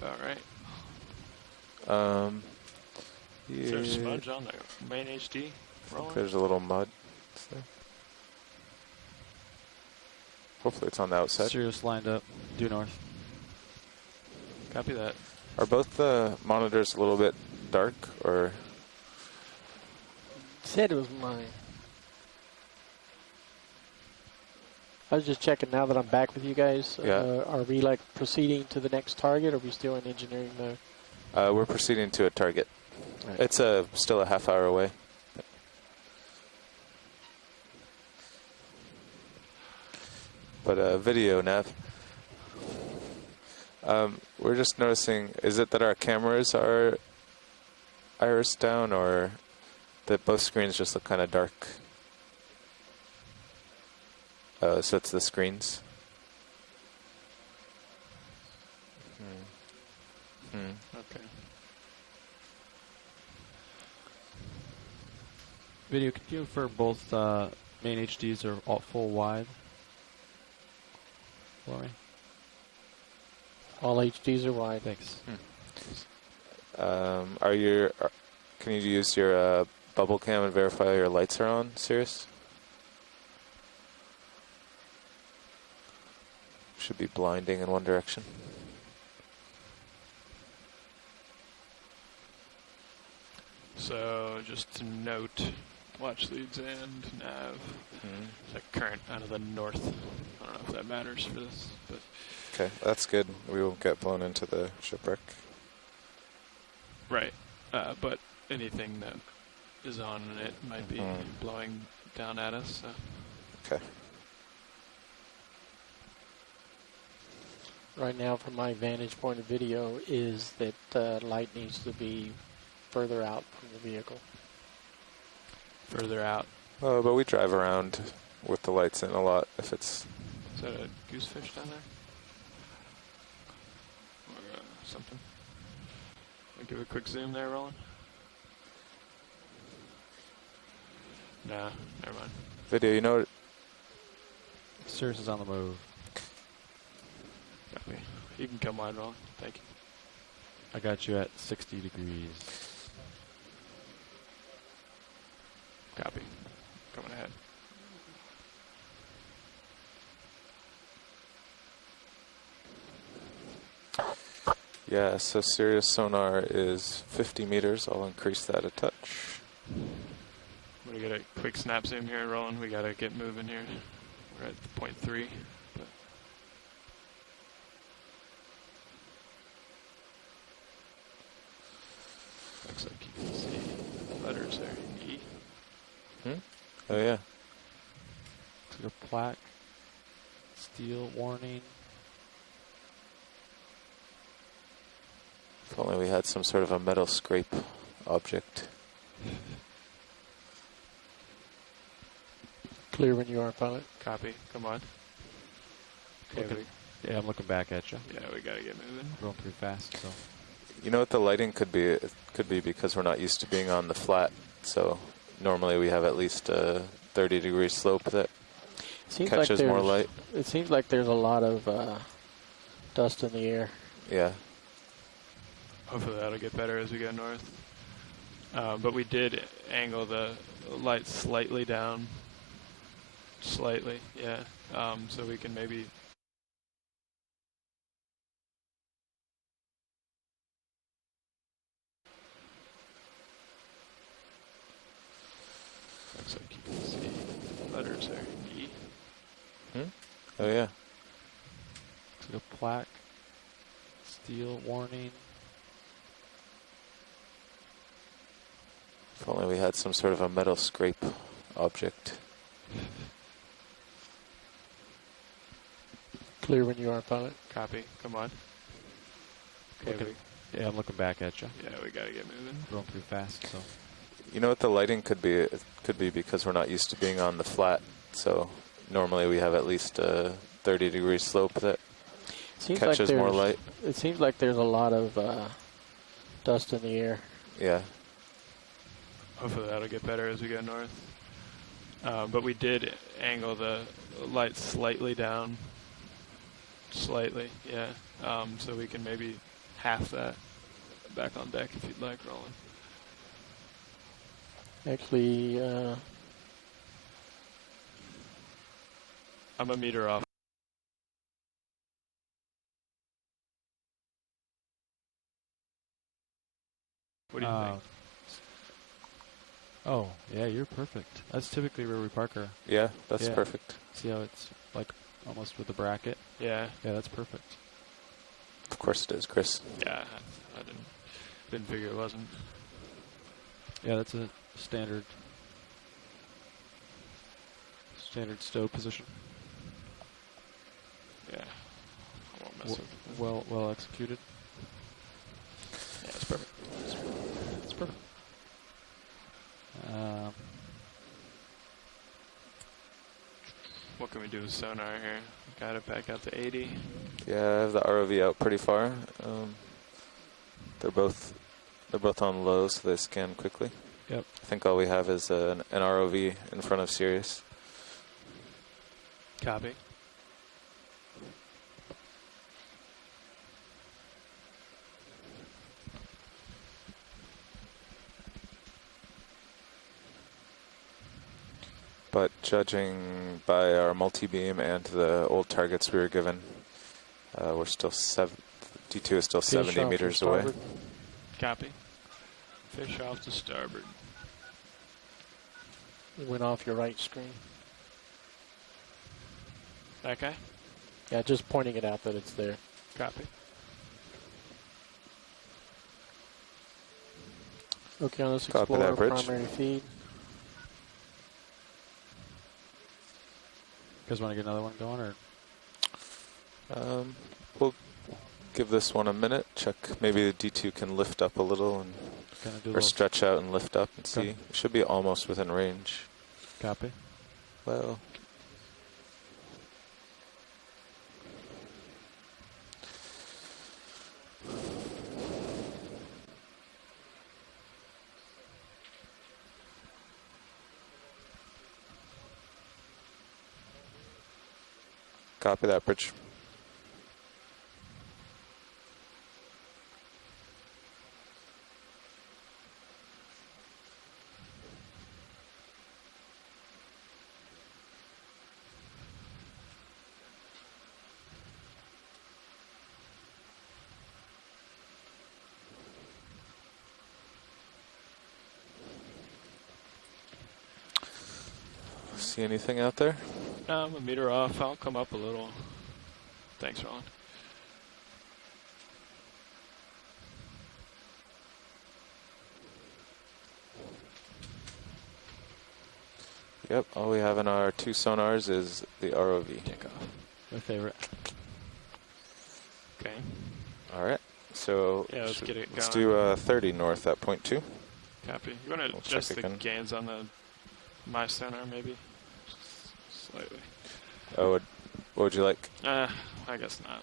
about right? Is there a smudge on the main HD rolling? There's a little mud. Hopefully it's on the outside. Sirius lined up, due north. Copy that. Are both the monitors a little bit dark, or? Said it was mine. I was just checking now that I'm back with you guys. Yeah. Are we like proceeding to the next target, or are we still in engineering mode? We're proceeding to a target. Right. It's still a half hour away. But video nav. We're just noticing, is it that our cameras are iris down, or that both screens just look kind of dark? So it's the screens. Okay. Video, could you confirm both main HDs are all full wide for me? All HDs are wide. Thanks. Can you use your bubble cam and verify your lights are on, Sirius? Should be blinding in one direction. So just to note, watch leads and nav. It's like current out of the north. I don't know if that matters for this, but Okay, that's good. We won't get blown into the shipwreck. right. But anything that is on it might be blowing down at us. So. Okay. Right now, from my vantage point of video, is that light needs to be further out from the vehicle. Further out. But we drive around with the lights in a lot if it's... Is that a goosefish down there? Or something? I'll give a quick zoom there, Roland. Nah, never mind. Video, you know... Sirius is on the move. Copy. You can come wide, Roland. Thank you. I got you at 60 degrees. Copy. Coming ahead. Yeah, so Sirius sonar is 50 meters. I'll increase that a touch. I'm going to get a quick snap zoom here, Roland. We got to get moving here. We're at the 0.3. But looks like you can see letters there. E. Oh, yeah. Looks like a plaque. Steel warning. If only we had some sort of a metal scrape object. Clear when you are, pilot. Copy. Come on. Okay, Yeah, I'm looking back at you. yeah, we got to get moving. Going pretty fast, so. You know what the lighting could be? It could be because we're not used to being on the flat. So normally we have at least a 30-degree slope that Seems catches like more light. It seems like there's a lot of dust in the air. Yeah. Hopefully that'll get better as we go north. But we did angle the light slightly down. Slightly, yeah. So we can maybe... Looks like you can see letters there. E. Oh, yeah. Looks like a plaque. Steel warning. If only we had some sort of a metal scrape object. Clear when you are, pilot. Copy. Come on. Okay, Looking, yeah, I'm looking back at you. yeah, we gotta get moving. Going pretty fast, so. You know what the lighting could be? It could be because we're not used to being on the flat. So normally we have at least a 30-degree slope that Seems catches like more light. It seems like there's a lot of dust in the air. Yeah. Hopefully that'll get better as we go north. But we did angle the light slightly down. Slightly, yeah. So we can maybe half that back on deck if you'd like, Roland. Actually, I'm a meter off. What do you think? Oh, yeah, you're perfect. That's typically where we park our... Yeah, that's perfect. See how it's like almost with the bracket? Yeah. Yeah, that's perfect. Of course it is, Chris. Yeah, I didn't figure it wasn't. Yeah, that's a standard stow position. Yeah. I won't mess with it. Well executed. Yeah, it's perfect. It's perfect. What can we do with sonar here? Got it back out to 80. Yeah, I have the ROV out pretty far. They're both on low, so they scan quickly. Yep. I think all we have is an ROV in front of Sirius. Copy. But judging by our multi-beam and the old targets we were given, we're still D2 is still 70 meters away. Copy. Fish off to starboard. it went off your right screen. That guy? Yeah, just pointing it out that it's there. Copy. Okeanos Copy Explorer that, Bridge. primary feed. You guys want to get another one going, or? We'll give this one a minute. Check. Maybe the D2 can lift up a little or stretch out and lift up and see. Okay. It should be almost within range. Copy. Well. Copy that, Bridge. See anything out there? I'm a meter off. I'll come up a little. Thanks, Roland. Yep, all we have in our two sonars is the ROV. Take off. My favorite. Okay. All right, so Yeah, let's get it let's going. do 30 north at point 2. Copy. You want to We'll adjust check the again. gains on my sonar, maybe? Just slightly. Oh, what would you like? I guess not.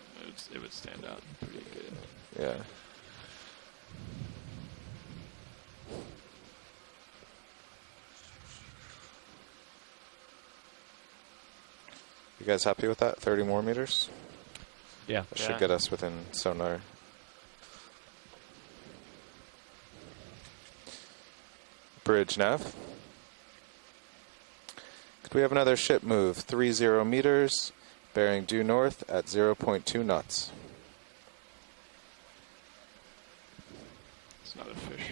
It would stand out pretty good. Yeah. You guys happy with that? 30 more meters? Yeah. That should get us within sonar. Bridge nav. Could we have another ship move 30 meters, bearing due north at 0.2 knots? It's another fish.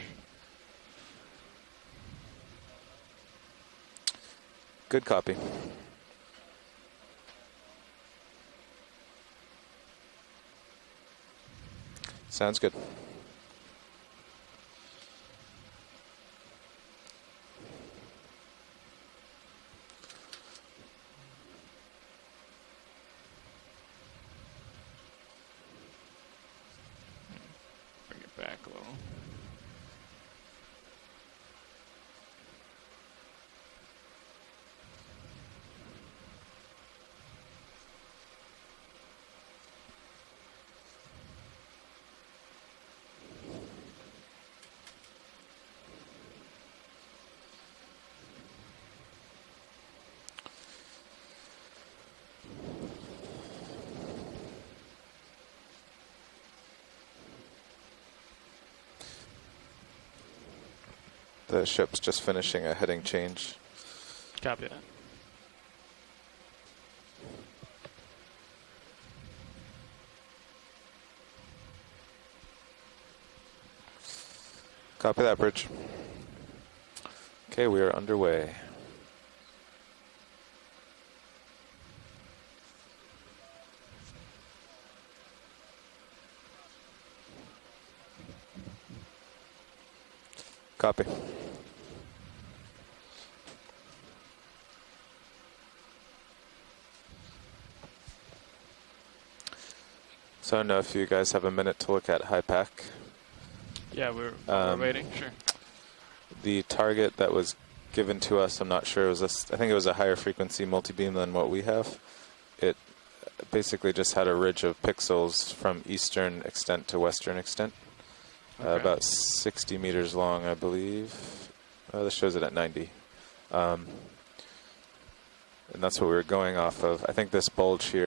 Good copy. Sounds good. Bring it back a little. The ship's just finishing a heading change. Copy that. Copy that, Bridge. Okay, we are underway. Copy. So I don't know if you guys have a minute to look at high pack. Yeah, we're waiting. Sure. The target that was given to us, I'm not sure, I think it was a higher frequency multi-beam than what we have. It basically just had a ridge of pixels from eastern extent to western extent. Okay. About 60 meters long, I believe. This shows it at 90. And that's what we were going off of. I think this bulge here.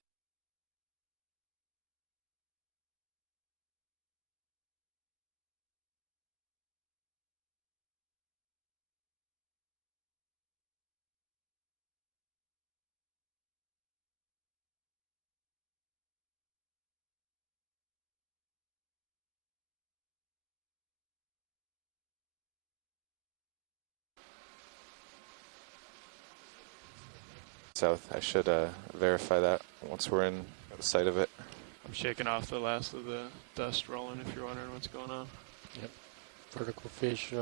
South. I should verify that once we're in the sight of it. I'm shaking off the last of the dust rolling if you're wondering what's going on. Yep. Vertical fish,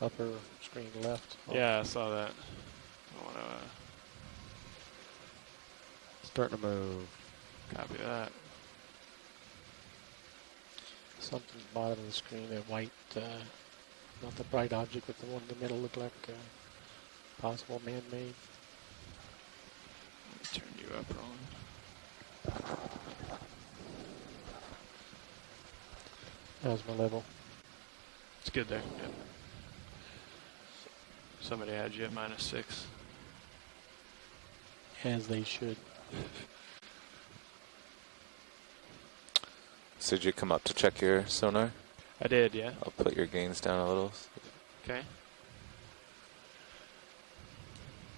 upper screen left. Yeah, I saw that. I want to Starting to move. copy that. Something bottom of the screen, a white, not the bright object, but the one in the middle looked like possible man-made. Let me turn you up, Roland. That was my level. It's good there. Good. Somebody had you at -6. As they should. So did you come up to check your sonar? I did, yeah. I'll put your gains down a little. Okay.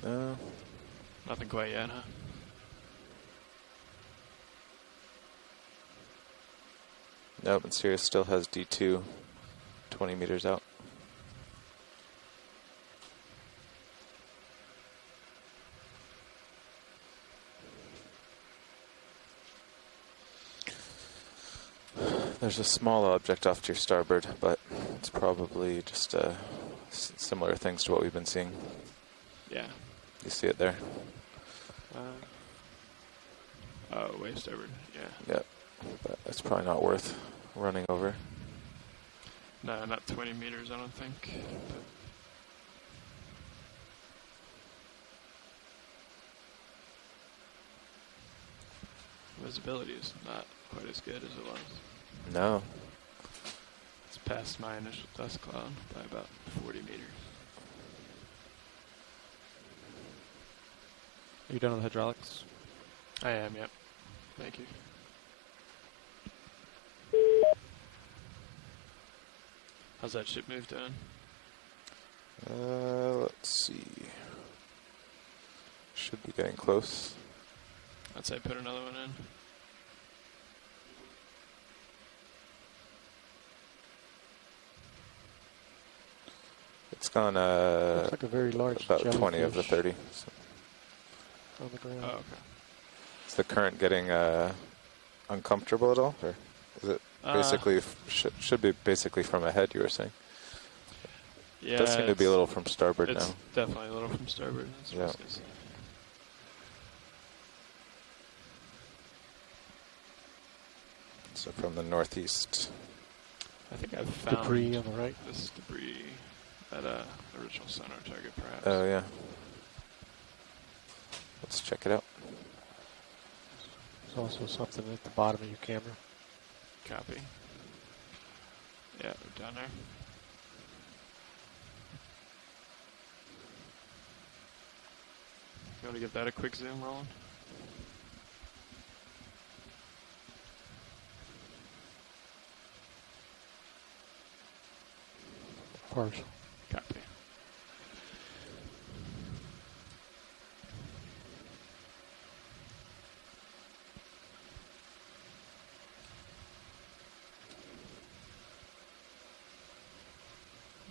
No. Nothing quite yet, huh? Nope, and Sirius still has D2 20 meters out. There's a small object off to your starboard, but it's probably just similar things to what we've been seeing. Yeah. You see it there? Oh, way starboard, yeah. Yep. But it's probably not worth running over. No, not 20 meters, I don't think. But visibility is not quite as good as it was. No. It's past my initial dust cloud by about 40 meters. Are you done with hydraulics? I am, yep. Thank you. How's that ship move doing? Let's see. Should be getting close. I'd say put another one in. It's gone Looks like a very large about 20 of the jellyfish 30. So. on the ground. Oh, okay. Is the current getting uncomfortable at all? Or is it basically, should be basically from ahead, you were saying? Yeah. It does seem to be a little from starboard it's now. definitely a little from starboard. That's what I was gonna say. So from the northeast. I think I've found Debris on the right. this debris at a original sonar target, perhaps. Oh, yeah. Let's check it out. There's also something at the bottom of your camera. Copy. Yeah, they're down there. You want to give that a quick zoom, Roland? Partial. Copy.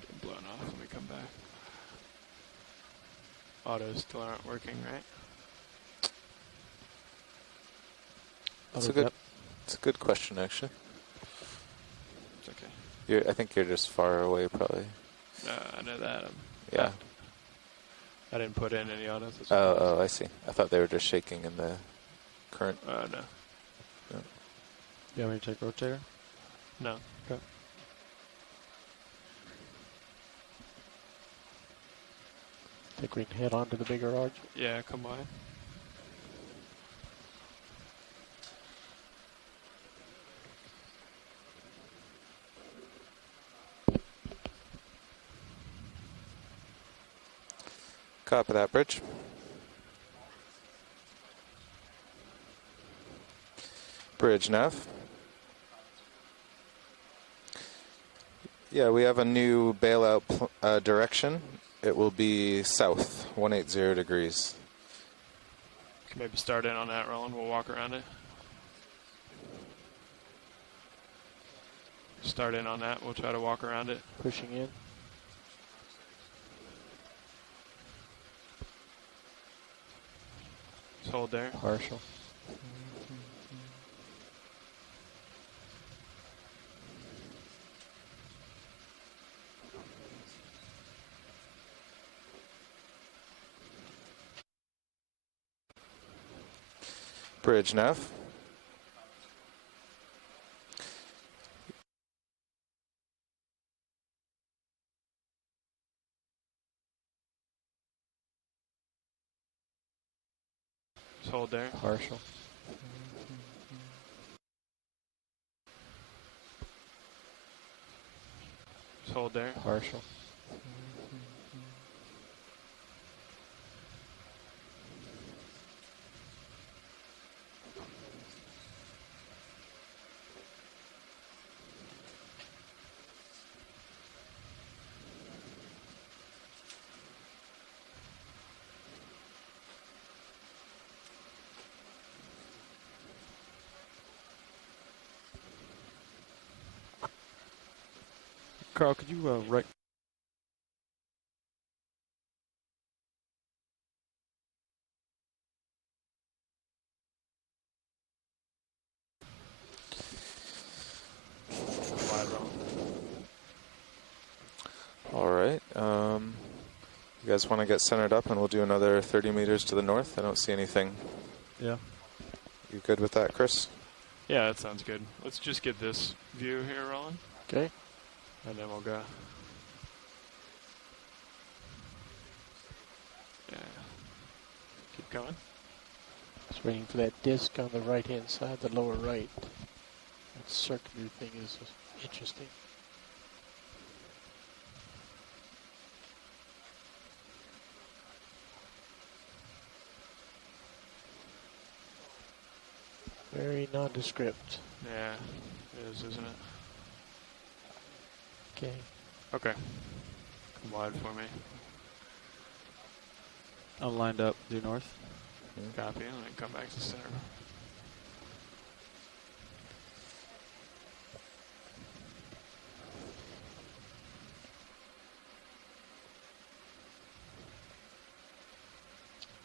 Getting blown off. Let me come back. Autos still aren't working, right? It's a good question, actually. It's okay. I think you're just far away, probably. I know that. Yeah. I didn't put in any autos. Oh, I see. I thought they were just shaking in the current. No. No. You want me to take rotator? No. Okay. Think we can head on to the bigger arch? Yeah, come by. Copy that, Bridge. Bridge nav. Yeah, we have a new bailout direction. It will be south, 180 degrees. Can maybe start in on that, Roland. We'll walk around it. Start in on that. We'll try to walk around it. Pushing in. Just hold there. Partial. Bridge nav. Just hold there. Partial. Just hold there. Partial. Carl, could you right? All right. You guys want to get centered up and we'll do another 30 meters to the north? I don't see anything. Yeah. You good with that, Chris? Yeah, that sounds good. Let's just get this view here, Roland. Okay. And then we'll go. Yeah. Keep going. Just waiting for that disc on the right-hand side, the lower right. That circular thing is interesting. nondescript. Yeah, it is, isn't it? Okay. Okay. Come wide for me. I'm lined up due north. Copy, and then come back to center.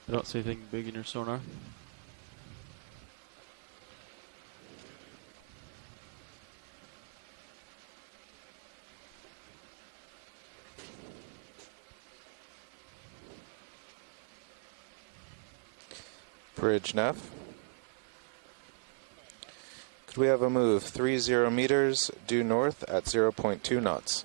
I don't see anything big in your sonar. Bridge nav. Could we have a move 30 meters due north at 0.2 knots?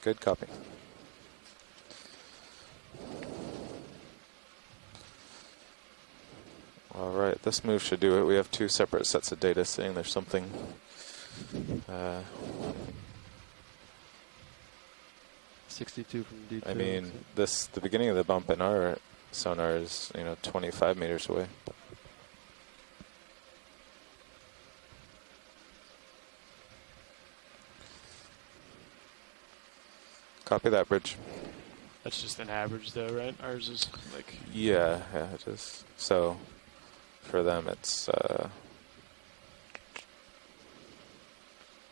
Good copy. All right, this move should do it. We have two separate sets of data saying there's something. 62 from D2. I mean, the beginning of the bump in our sonar is 25 meters away. Copy that, bridge. That's just an average, though, right? Ours is like. Yeah, it is. So for them, it's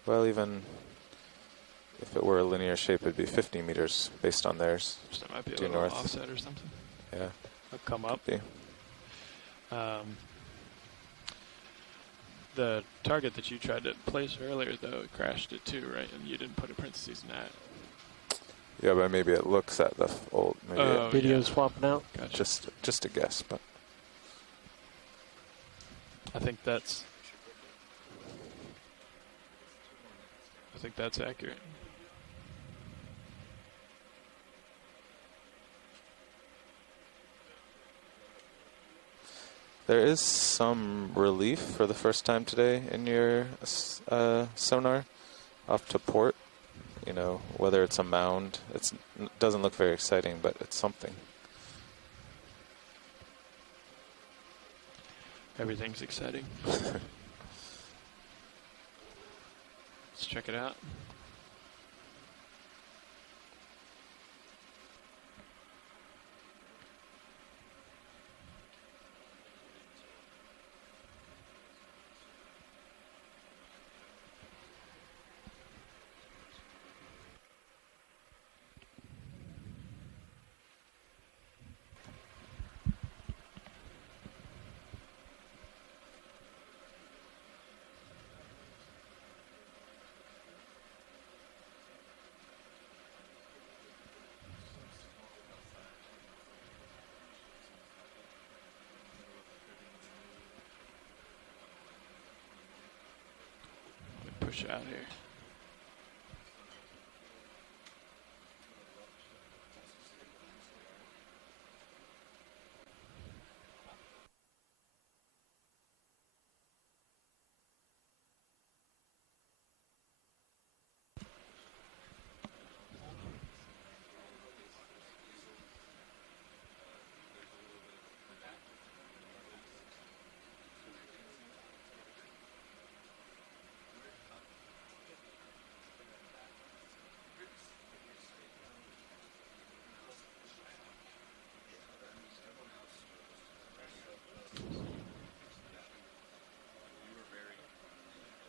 well, even if it were a linear shape, it'd be 50 meters based on theirs. So that might be a due little north. offset or something. Yeah. I'll come up. Could be. The target that you tried to place earlier, though, it crashed it too, right? And you didn't put a parentheses in that. Yeah, but maybe it looks at the old. Maybe Video swapping out. Gotcha. Just a guess, but I think that's accurate. there is some relief for the first time today in your sonar off to port. Whether it's a mound, it doesn't look very exciting, but it's something. Everything's exciting. Let's check it out. Push out here.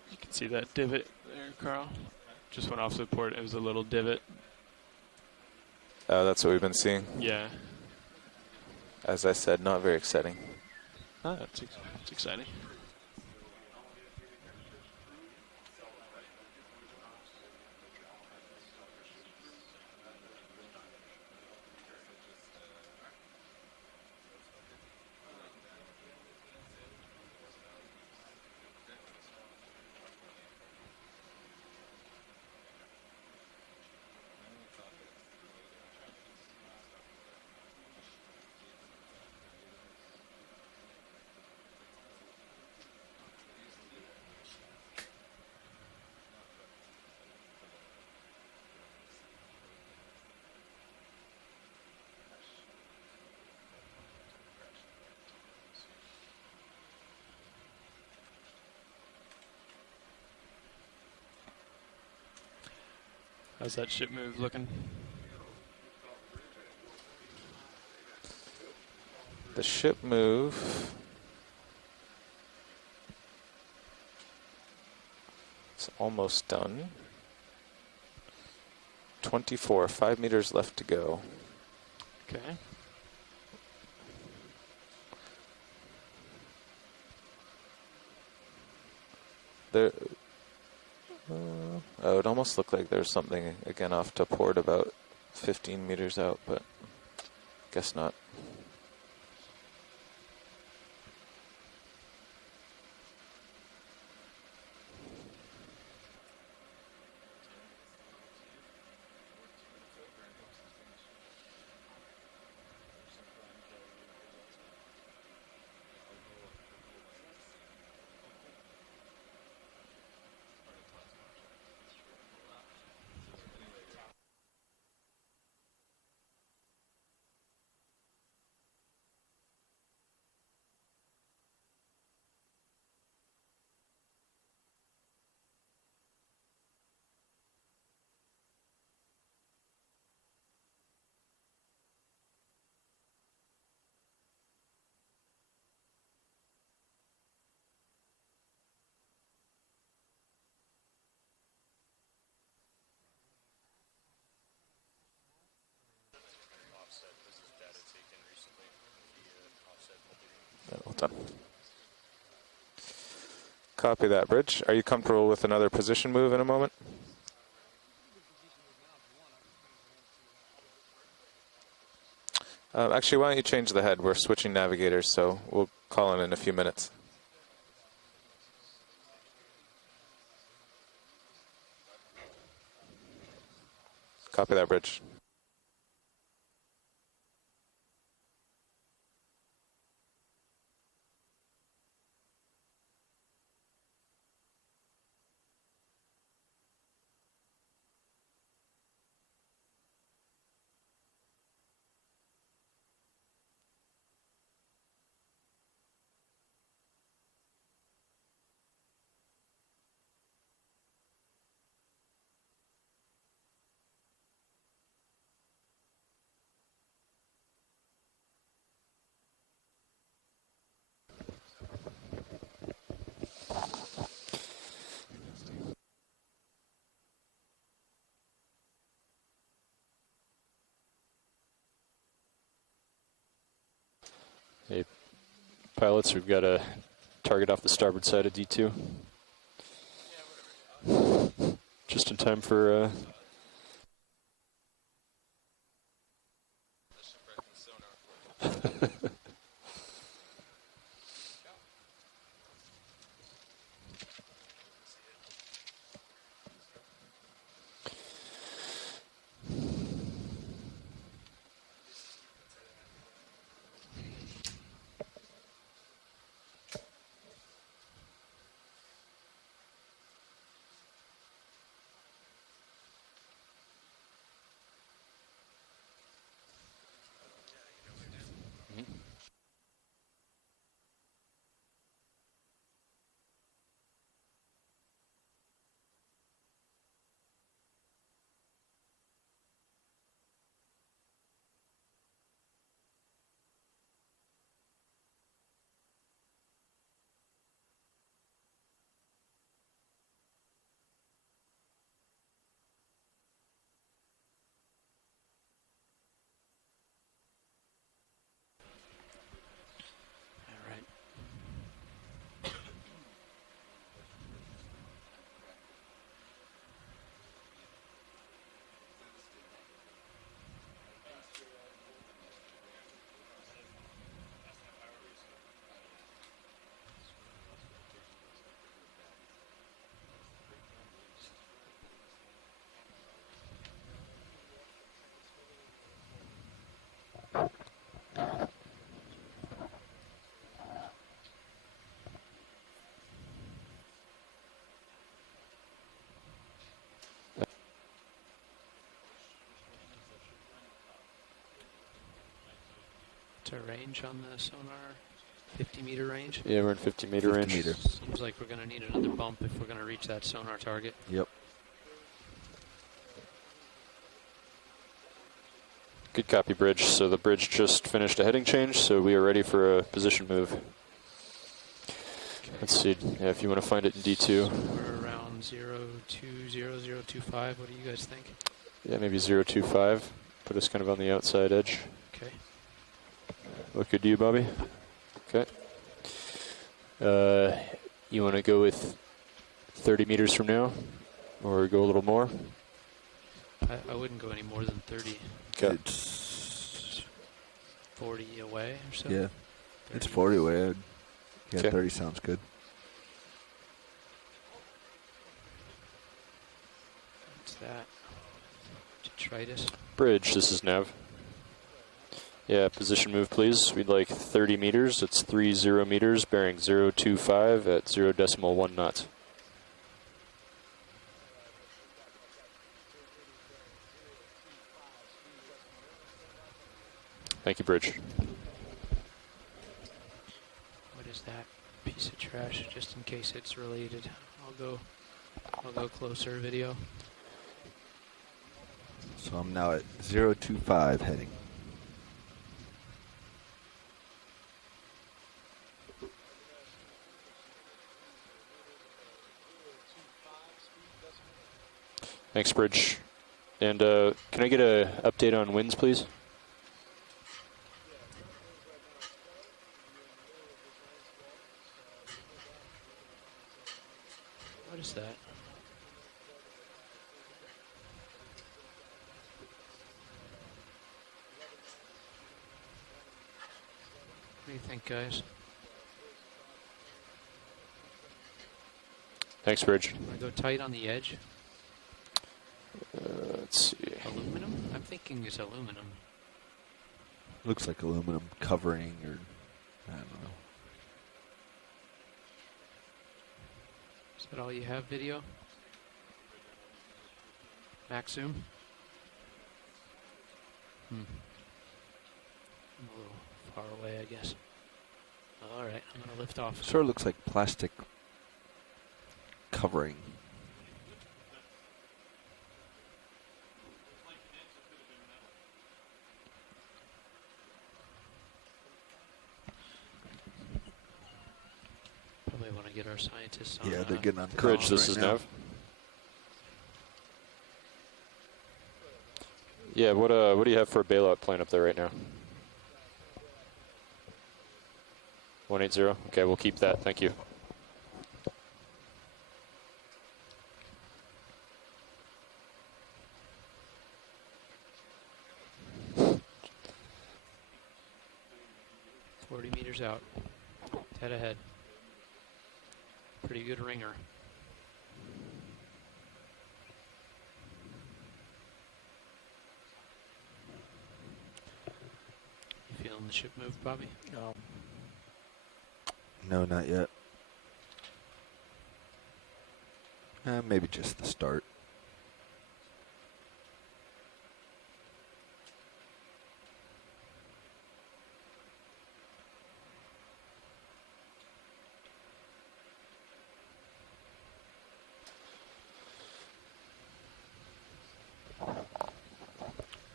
You can see that divot there, Carl. Just went off the port. It was a little divot. That's what we've been seeing. Yeah. As I said, not very exciting. Ah, it's exciting. How's that ship move looking? The ship move. It's almost done. 24, 5 meters left to go. Okay. There. Oh, it almost looked like there's something again off to port about 15 meters out, but guess not. Well done. Copy that, Bridge. Are you comfortable with another position move in a moment? Actually, why don't you change the head? We're switching navigators, so we'll call in a few minutes. Copy that, Bridge. Hey, pilots, we've got a target off the starboard side of D2. Just in time for To range on the sonar, 50-meter range? Yeah, we're in 50-meter range. Seems like we're going to need another bump if we're going to reach that sonar target. Yep. Good copy, bridge. So the bridge just finished a heading change, so we are ready for a position move. Let's see, yeah, if you want to find it in D2. We're around 020025. What do you guys think? Yeah, maybe 025. Put us kind of on the outside edge. Okay. Look good to you, Bobby? Okay. You want to go with 30 meters from now? Or go a little more? I wouldn't go any more than 30. Okay. It's 40 away or so? yeah. It's 40 away. Yeah, Okay. 30 sounds good. What's that? Detritus. Bridge, this is Nav. Yeah, position move, please. We'd like 30 meters. It's 30 meters, bearing 025 at 0.1 knots. Thank you, Bridge. What is that piece of trash? Just in case it's related, I'll go closer. Video. So I'm now at 025 heading. Thanks, Bridge. And can I get an update on winds, please? What is that? What do you think, guys? Thanks, Bridge. Want to go tight on the edge? Let's see. Aluminum? I'm thinking it's aluminum. Looks like aluminum covering, or I don't know. Is that all you have, video? Max zoom? I'm a little far away, I guess. All right, I'm going to lift off. Sort of looks like plastic covering. Probably want to get our scientists on. Yeah, they're getting on Bridge, comms this right is now. Nav. Yeah, what do you have for a bailout plan up there right now? 180? Okay, we'll keep that. Thank you. Meters out. Head ahead. Pretty good ringer. You feeling the ship move, Bobby? No. No, not yet. Maybe just the start.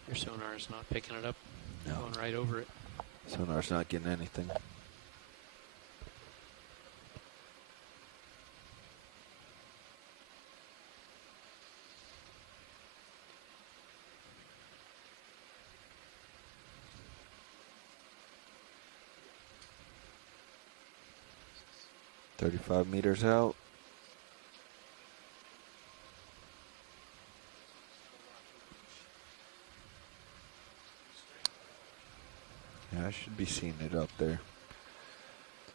Your sonar's not picking it up. No. Going right over it. Sonar's not getting anything. "35 meters out." Yeah, I should be seeing it up there.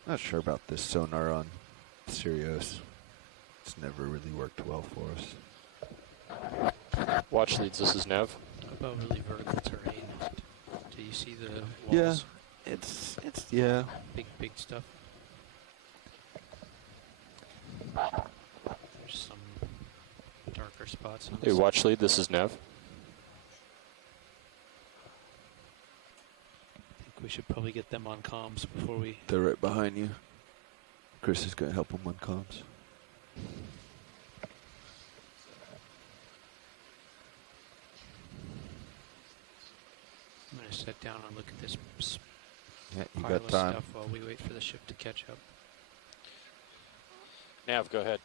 Not sure about this sonar on Sirius. It's never really worked well for us. Watch leads, this is Nav. About really vertical terrain. Do you see the Yeah, walls? it's yeah. Big stuff. There's some darker spots on Hey, this. watch lead, this is Nav. I think we should probably get them on comms before we... They're right behind you. Chris is gonna help them on comms. sit down and look at this Yeah, you pile got of time. stuff while we wait for the ship to catch up. Nav, go ahead.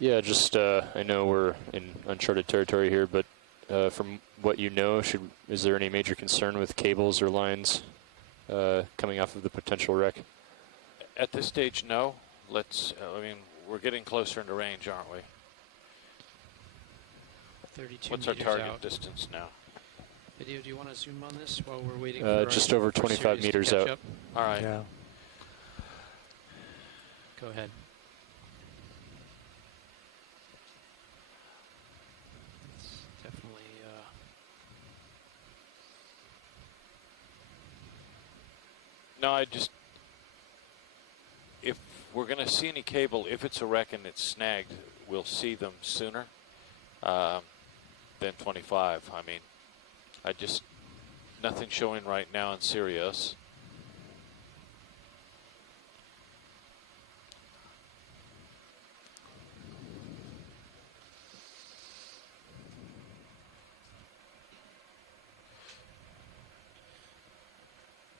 Yeah, just I know we're in uncharted territory here, but from what you know, is there any major concern with cables or lines coming off of the potential wreck? At this stage, no. I mean, we're getting closer into range, aren't we? 32 What's our meters target out. distance now? Video, do you want to zoom on this while we're waiting for just over 25 meters to catch out. up? All right. Yeah. Go ahead. It's definitely No, if we're going to see any cable, if it's a wreck and it's snagged, we'll see them sooner than 25. I mean, nothing showing right now in Sirius.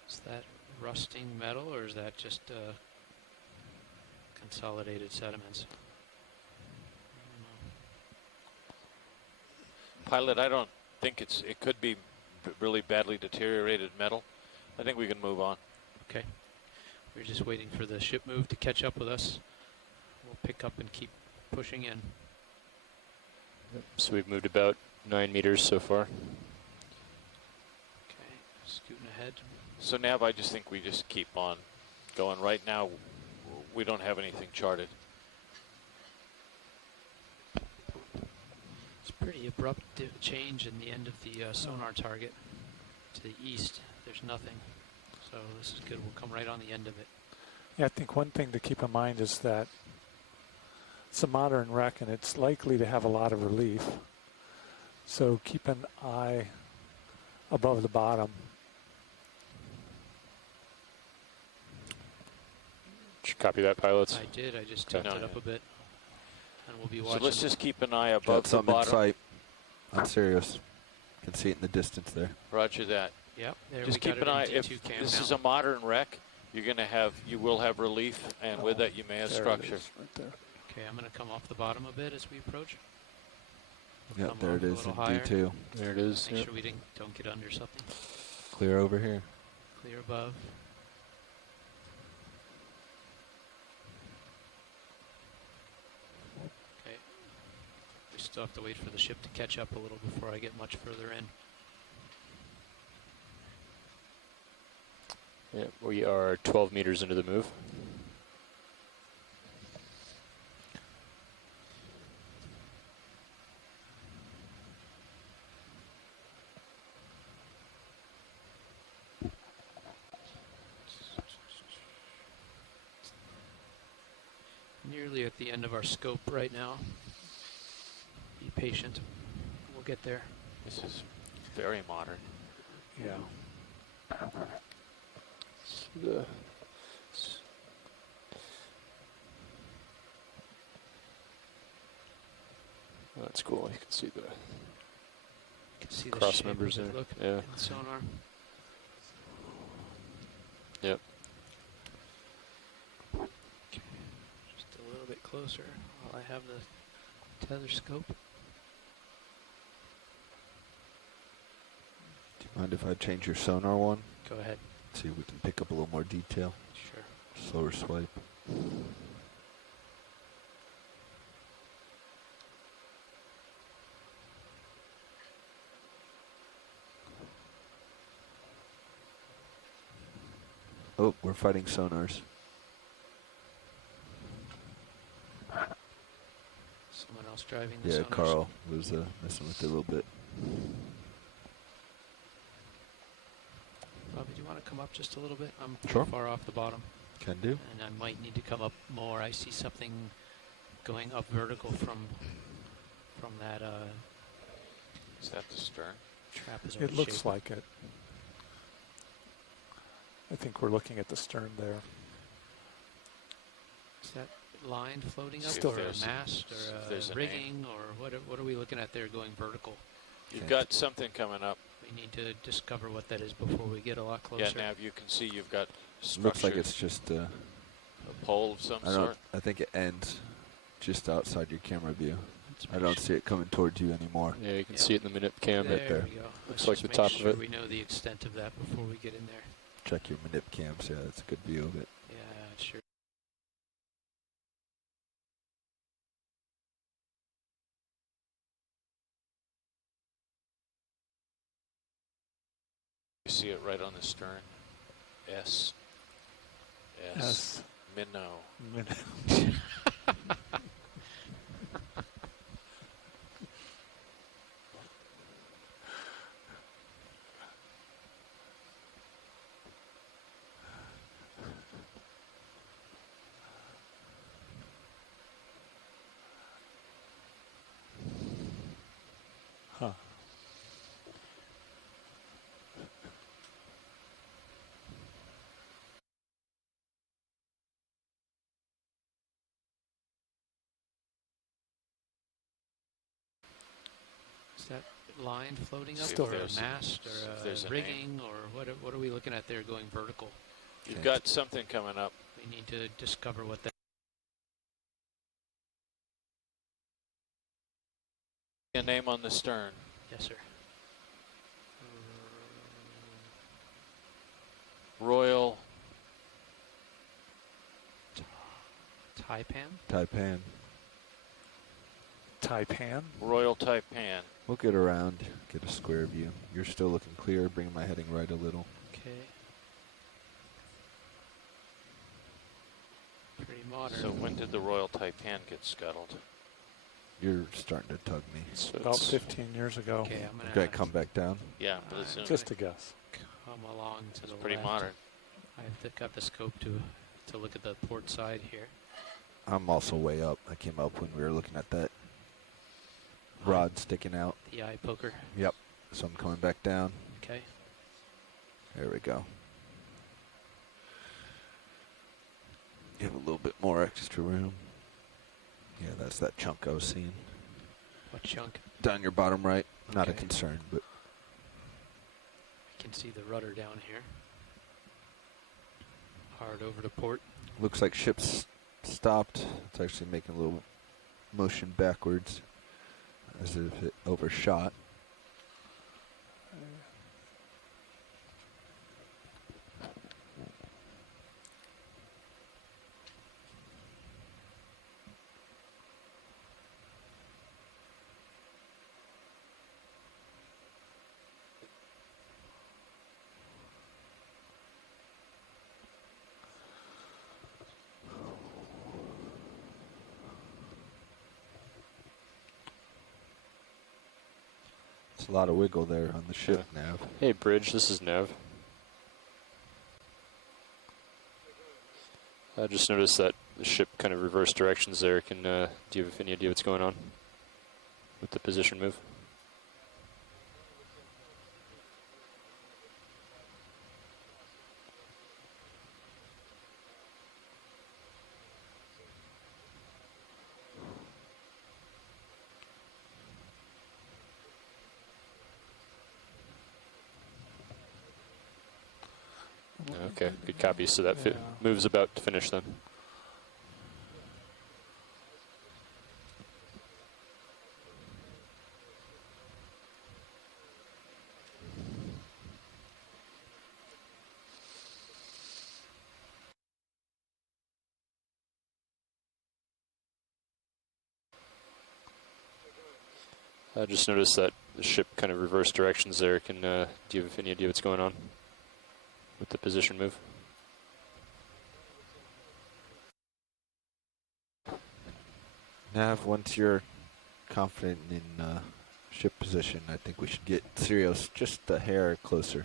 is that rusting metal or is that just consolidated sediments? Pilot, I don't think it could be really badly deteriorated metal. I think we can move on. Okay. We're just waiting for the ship move to catch up with us. We'll pick up and keep pushing in. So we've moved about 9 meters so far. Okay, scooting ahead. So Nav, I just think we just keep on going. Right now, we don't have anything charted. It's a pretty abrupt change in the end of the sonar target to the east. There's nothing. So this is good. We'll come right on the end of it. Yeah, I think one thing to keep in mind is that it's a modern wreck and it's likely to have a lot of relief. So keep an eye above the bottom. Did you copy that, pilots? I did. I just tilted up a bit. And we'll be watching. So let's just keep an eye above Got the some in bottom. sight on Sirius. You can see it in the distance there. Roger that. Yep. There Just we keep got an eye. it in If D2 cam this now. is a modern wreck, you will have relief, and with that, you may have There it structure. is, right there. Okay, I'm going to come off the bottom a bit as we approach. Yeah, Come there on it a is little in higher. D2. There it is. Make Yep. sure we don't get under something. Clear over here. Clear above. Okay. We still have to wait for the ship to catch up a little before I get much further in. Yeah, we are 12 meters into the move. Nearly at the end of our scope right now. Be patient. We'll get there. This is very modern. Yeah. That's cool. You can see the See the cross shape members of there. it, look, Yeah. in the sonar. Yep. Just a little bit closer while I have the tether scope. Do you mind if I change your sonar one? Go ahead. See if we can pick up a little more detail. Sure. Slower swipe. Oh, we're fighting sonars. Someone else driving the Yeah, sonars. Carl was messing with it a little bit. Robbie, do you want to come up just a little bit? I'm Sure. far off the bottom. Can do. And I might need to come up more. I see something going up vertical from that Is that the stern? trapezoid It looks shape. like it. I think we're looking at the stern there. Is that line floating up, Still or a there's- mast, if or there's a a rigging, or what are we looking at there going vertical? You've got something coming up We need to discover what that is before we get a lot closer. Yeah, Nav, you can see you've got Looks like it's just a pole of some sort. I think it ends just outside your camera view. I don't see it coming towards you anymore. Yeah, you can see it in the minute cam right there. We go. Looks Let's like just the make top sure of it. we know the extent of that before we get in there. Check your manip cams. Yeah, that's a good view of it. Yeah, sure. You see it right on the stern. S. Minnow. Huh. Is that line floating up, Still or a there's- mast, there's or a a rigging, or what are we looking at there going vertical? You've got something coming up. We need to discover what that. A name on the stern. Yes, sir. Royal Taipan? Taipan. Taipan? Royal Taipan. We'll get around, get a square view. You're still looking clear. Bring my heading right a little. Okay. Pretty modern. So when did the Royal Taipan get scuttled? You're starting to tug me. About 15 years ago. Okay, I'm gonna Okay, come back down. Yeah, but it's Just a guess. come along to the pretty left. modern. I've got the scope to look at the port side here. I'm also way up. I came up when we were looking at that rod sticking out. The eye poker. Yep. So I'm coming back down. Okay. There we go. You have a little bit more extra room. Yeah, that's that chunk I was seeing. What chunk? Down your bottom right. Not a Okay. concern, but I can see the rudder down here. Hard over to port. looks like ship's stopped. It's actually making a little motion backwards as if it overshot. It's a lot of wiggle there on the ship, Nav. Hey, Bridge, this is Nev. I just noticed that the ship kind of reversed directions there. Do you have any idea what's going on with the position move? Okay, good copy. So that move's about to finish then. I just noticed that the ship kind of reversed directions there. Do you have any idea what's going on with the position move? Nav, once you're confident in ship position, I think we should get Sirius just a hair closer.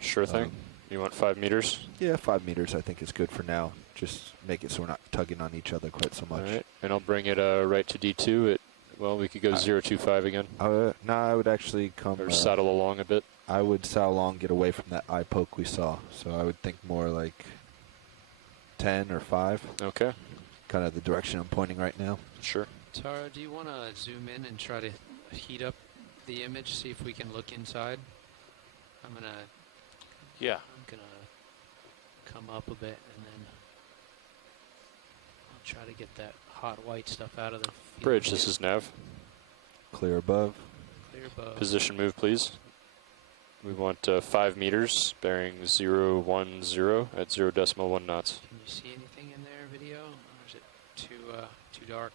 Sure thing. You want 5 meters? Yeah, 5 meters I think is good for now. Just make it so we're not tugging on each other quite so much. All right, and I'll bring it right to D2. Well, we could go 025 again. No, I would actually come... Or saddle along a bit. I would saddle along, get away from that eye poke we saw. So I would think more like 10 or 5. Okay. Kind of the direction I'm pointing right now. Sure. Tara, do you want to zoom in and try to heat up the image, see if we can look inside? I'm gonna. Yeah. I'm gonna come up a bit and then I'll try to get that hot white stuff out of the field. Bridge, this is Nav. Clear above. Clear above. Position move, please. We want 5 meters, bearing 010 at 0.1 knots. Can you see anything in there, video, or is it too dark?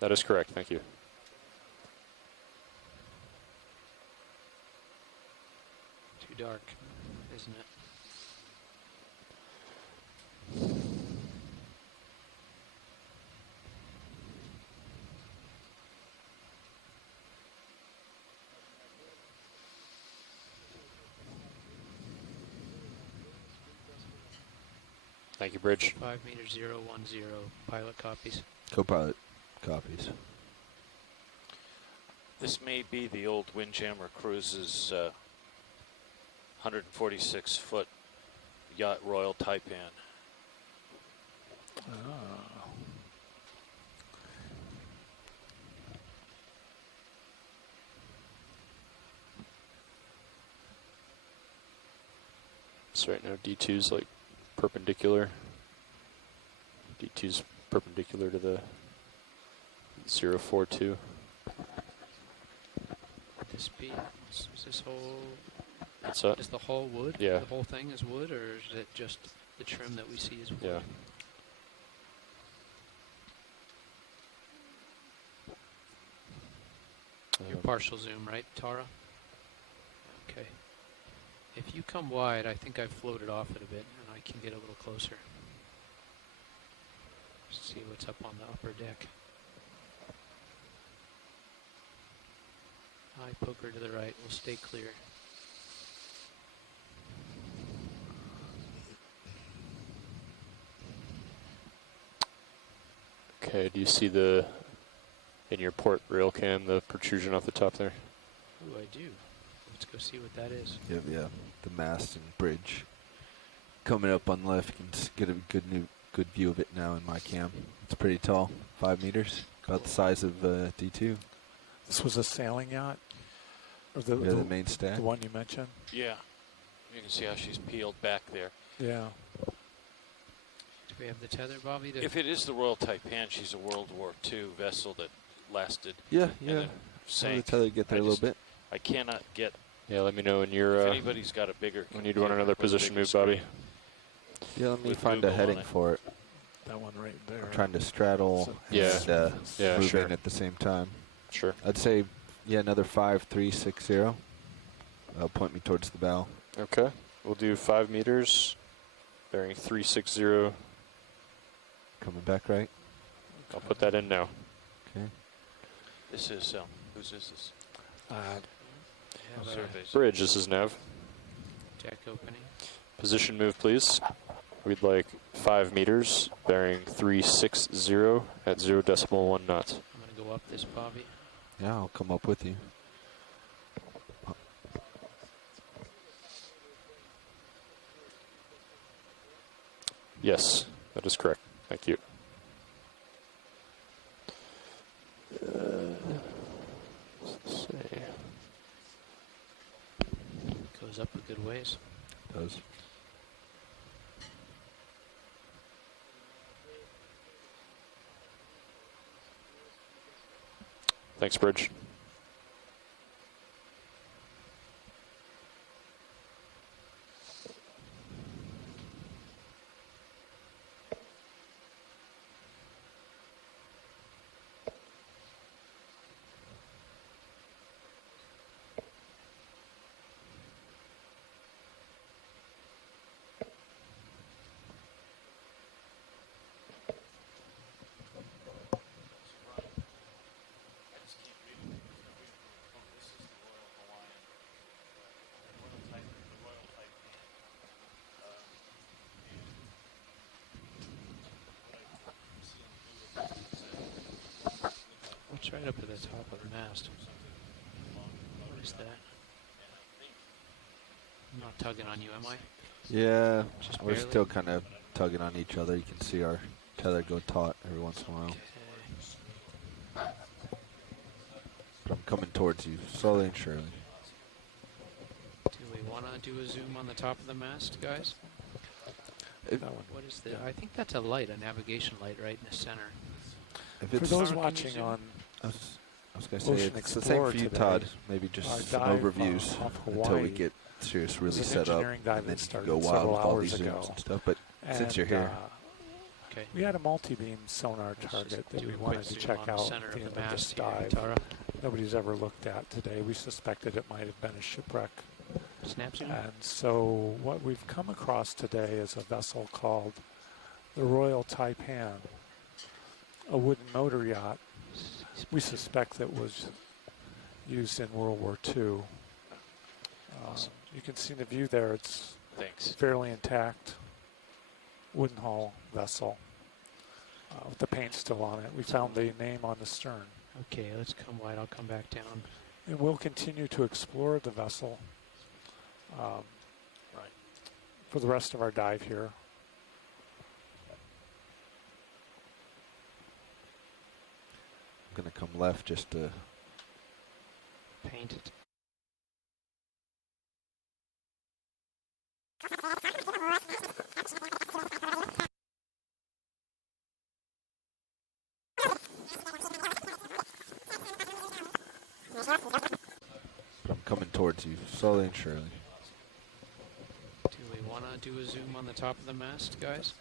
That is correct, thank you. Too dark, isn't it? Thank you, Bridge. 5 meters 010. Pilot copies. Co-pilot copies. This may be the old Windjammer Cruises 146-foot yacht Royal Taipan. So right now D2's like perpendicular. D2's perpendicular to the 042. This be is this whole? What's that? Is the whole wood? Yeah. The whole thing is wood, or is it just the trim that we see is wood? Yeah. Your partial zoom, right, Tara? Okay. If you come wide, I think I've floated off it a bit, and I can get a little closer. See what's up on the upper deck. Eye poker to the right. We'll stay clear. Okay, do you see the, in your port rail cam, the protrusion off the top there? Ooh, I do. Let's go see what that is. Yep, yeah. The mast and bridge. Coming up on the left, you can get a good view of it now in my cam. It's pretty tall, 5 meters, about the size of D2. This was a sailing yacht? Or The main stack? The one you mentioned? Yeah. You can see how she's peeled back there. Yeah. Do we have the tether, Bobby? If it is the Royal Taipan, she's a World War II vessel that lasted. Yeah, and yeah. then sank. The tether get there a little bit. I cannot get. Yeah, let me know when you're. If anybody's got a bigger. We need to run another position move, Bobby. Yeah, let me With find a Google heading on it. for it. That one right there. I'm trying to straddle Yeah. and Yeah, move sure. in at the same time. Sure. I'd say, yeah, another 5360. Point me towards the bow. Okay. We'll do 5 meters, bearing 360. Coming back right. I'll put that in now. Okay. This is whose is this? Surveys. Bridge, this is Nav. Deck opening. Position move, please. We'd like 5 meters, bearing 360 at 0.1 knots. I'm going to go up this, Bobby. Yeah, I'll come up with you. Yes, that is correct. Thank you. Let's see. Goes up a good ways. Does. Thanks, Bridge. What's right up at the top of the mast? What is that? I'm not tugging on you, am I? Yeah, Just we're barely? still kind of tugging on each other. You can see our tether go taut every once in a while. Okay. But I'm coming towards you, slowly and surely. want to do a zoom on the top of the mast, guys? If, What is that? I think that's a light, a navigation light right in the center. if For it's, those watching on I was going to say, Ocean it's the same Explorer for you, today, Todd. Maybe just some dive, overviews off until we Hawaii get Sirius really was an set up, engineering dive and then that you started can go wild several with all hours these ago. zooms and stuff. But since you're here, Okay. We had a multi-beam sonar target that we wanted to check out at the end of this dive. Nobody's ever looked at today. We suspected it might have been a shipwreck. Snap zoom? And so what we've come across today is a vessel called the Royal Taipan, a wooden motor yacht. We suspect that was used in World War II. Awesome. You can see the view there. It's Thanks. fairly intact wooden hull vessel with the paint still on it. We found the name on the stern. Okay, let's come wide. I'll come back down. And we'll continue to explore the vessel for the rest of our dive here. I'm going to come left just to paint it. I'm coming towards you, slowly and surely. Do we want to do a zoom on the top of the mast, guys?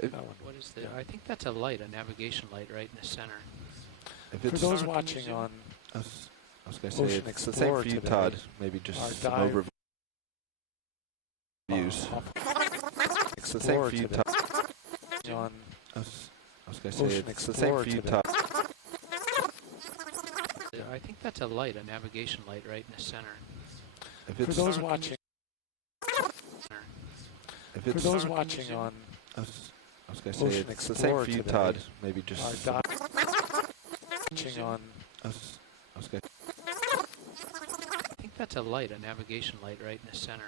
What is that? I think that's a light, a navigation light right in the center. If For it's, those watching on I was going to say, Ocean it's the same Explorer for you, today, Todd. Maybe just some dive, overviews. It's the same for you, Todd. On I was going to say, Ocean it's the same Explorer for you, today. Todd. I think that's a light, a navigation light right in the center. If For it's, those watching, if it's, on I was going to say, Ocean it's the same Explorer for you, today, Todd. Maybe just some, watching on I was going to I think that's a light, a navigation light right in the center.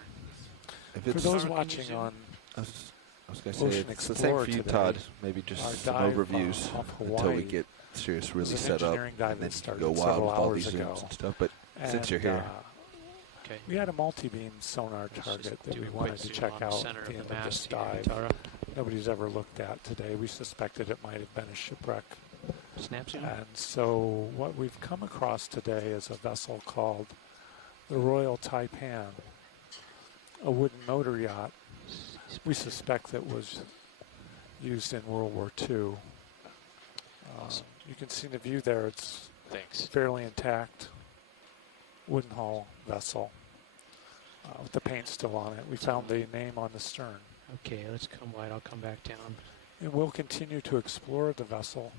if for it's, those watching on I was going to say, Ocean it's the same Explorer for you, today, Todd. Maybe just some dive, overviews off until we Hawaii get Sirius was really an set up, engineering dive and then that you can started go wild several with all hours these ago. zooms and stuff. But since you're here, we had a multi-beam sonar target that we wanted to check out at the end of this dive. Nobody's ever looked at today. We suspected it might have been a shipwreck. Snap zoom? And so what we've come across today is a vessel called the Royal Taipan, a wooden motor yacht. We suspect that was used in World War II. Awesome. You can see the view there. It's Thanks. fairly intact wooden hull vessel with the paint still on it. We found the name on the stern. Okay, let's come wide. I'll come back down. And we'll continue to explore the vessel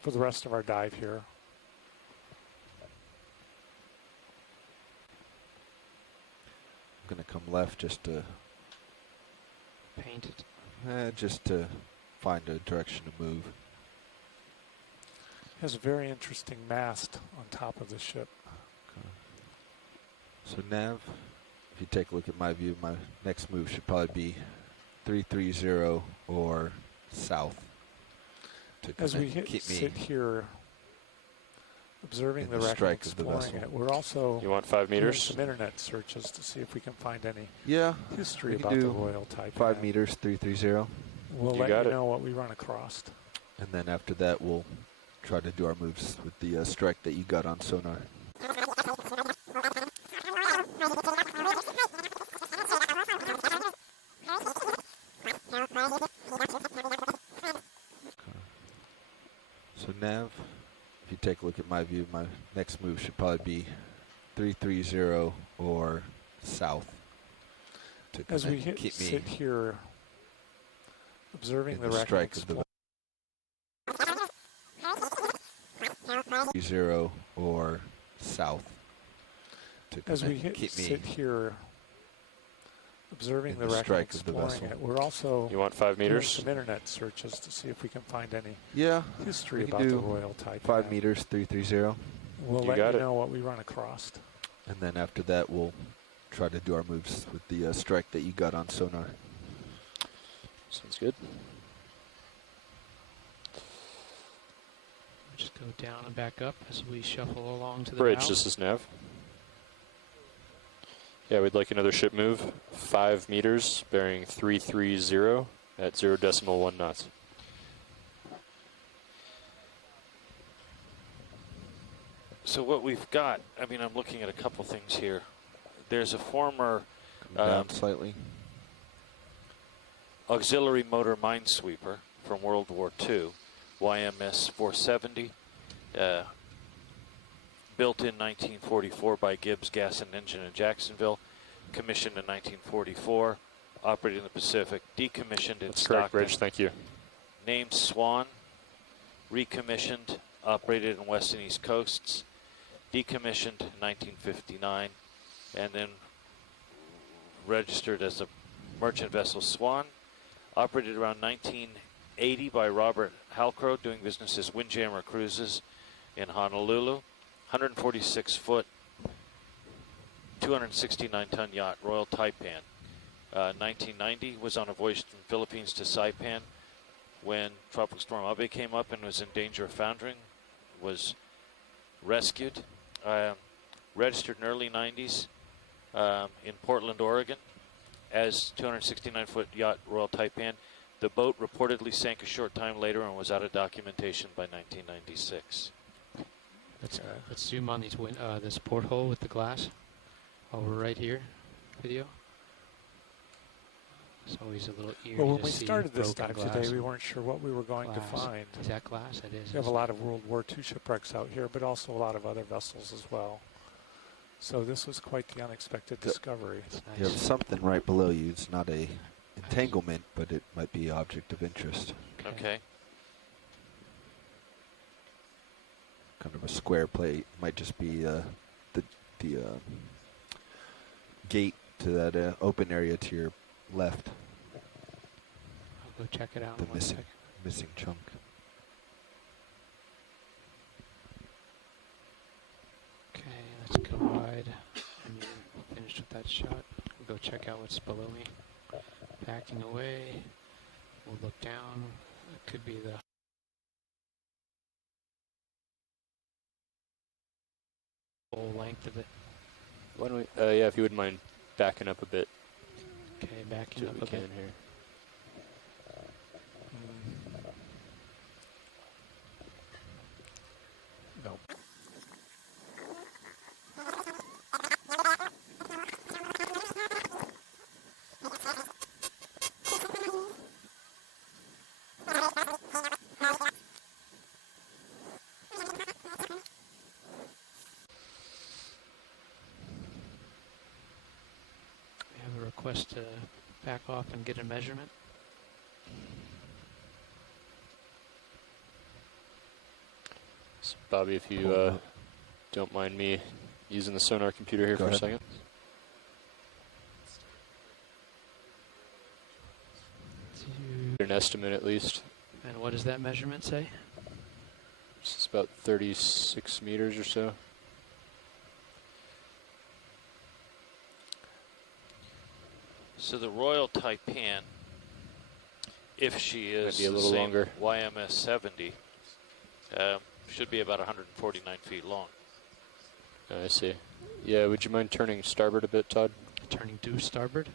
for the rest of our dive here. I'm going to come left just to paint it. just to find a direction to move. Has a very interesting mast on top of the ship. Okay. So Nav, if you take a look at my view, my next move should probably be 330 or south. To As we keep me sit here observing in the the wreck and strike of the exploring vessel. it, we're also You want 5 doing meters? some internet searches to see if we can find any Yeah, history we can about the do Royal Taipan. 5 meters, 330. We'll You let got you it. know what we run across. And then after that, we'll try to do our moves with the strike that you got on sonar. So Nav, if you take a look at my view, my next move should probably be 330 or south. To As we keep me sit here observing in the the wreck and strike of the exploring 30 or south. To as we keep me sit here observing in the the wreck and strike of the exploring vessel. it, we're also You want 5 doing meters? some internet searches to see if we can find any Yeah, history we can about the do Royal Taipan. 5 meters, 330. We'll You let got you it. know what we run across. And then after that, we'll try to do our moves with the strike that you got on sonar. Sounds good. Just go down and back up as we shuffle along to the Bridge, bow. this is Nav. Yeah, we'd like another ship move, 5 meters, bearing 330 at 0.1 knots. So what we've got, I mean, I'm looking at a couple things here. There's a former Down slightly. auxiliary motor minesweeper from World War II, YMS 470, built in 1944 by Gibbs Gas and Engine in Jacksonville, commissioned in 1944, operated in the Pacific, decommissioned in That's Stockton. correct, Bridge, thank you. Named Swan, recommissioned, operated in West and East Coasts, decommissioned in 1959, and then registered as a merchant vessel Swan, operated around 1980 by Robert Halcrow, doing business as Windjammer Cruises in Honolulu, 146-foot, 269-ton yacht, Royal Taipan. 1990 was on a voyage from Philippines to Saipan when Tropical Storm Abe came up and was in danger of foundering, was rescued, registered in early 90s in Portland, Oregon as 269-foot yacht Royal Taipan. The boat reportedly sank a short time later and was out of documentation by 1996. Let's zoom on these this porthole with the glass while we're right here. Video. It's always a little eerie Well, when to we see started this broken dive glass. today, we weren't sure what we were going to Glass. find. Is that glass? It is. We have a lot of World War II shipwrecks out here, but also a lot of other vessels as well. So this was quite the unexpected discovery. You have something right below you. It's not a entanglement, but it might be object of interest. Okay. Kind of a square plate. Might just be the gate to that open area to your left. I'll go check it out. The in one missing second. missing chunk. Okay, let's go wide. And you're finished with that shot. We'll go check out what's below me. Backing away. We'll look down. It could be the whole length of it. Why don't we, yeah, if you wouldn't mind backing up a bit. Okay, backing Do up what we a can bit. here. Nope. We have a request to back off and get a measurement. So Bobby, if you don't mind me using the sonar computer here Go for ahead. a second. An estimate at least. And what does that measurement say? This is about 36 meters or so. So the Royal Taipan, if she is Might be a the little same longer. YMS 70, should be about 149 feet long. I see. Yeah, would you mind turning starboard a bit, Todd? Turning due starboard?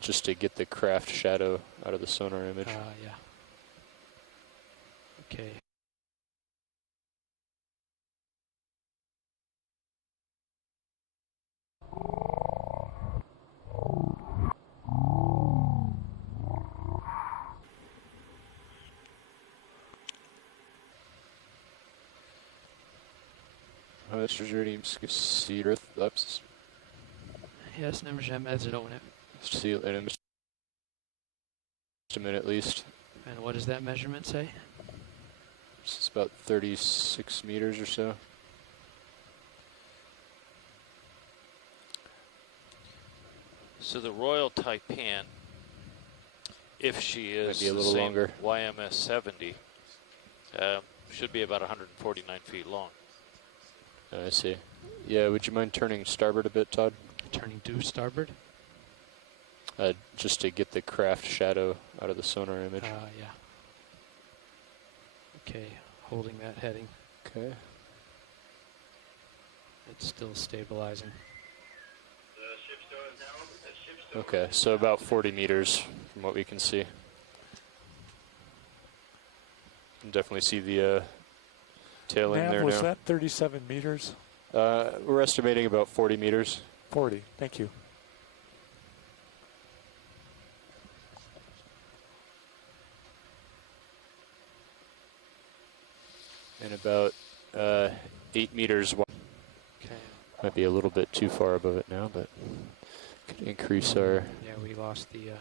Just to get the craft shadow out of the sonar image. Yeah. Okay. Yes, nemůžeme zrovna. See an estimate at least. And what does that measurement say? This is about 36 meters or so. So the Royal Taipan, if she is Might be a the little same longer. YMS 70, should be about 149 feet long. I see. Yeah, would you mind turning starboard a bit, Todd? Turning due starboard? Just to get the craft shadow out of the sonar image. Yeah. Okay. holding that heading. Okay. It's still stabilizing. Okay, so about 40 meters from what we can see. You can definitely see the tail end Nav, there was now. that 37 meters? We're estimating about 40 meters. 40, thank you. And about 8 meters wide. Okay. Might be a little bit too far above it now, but could increase our... Yeah, we lost the...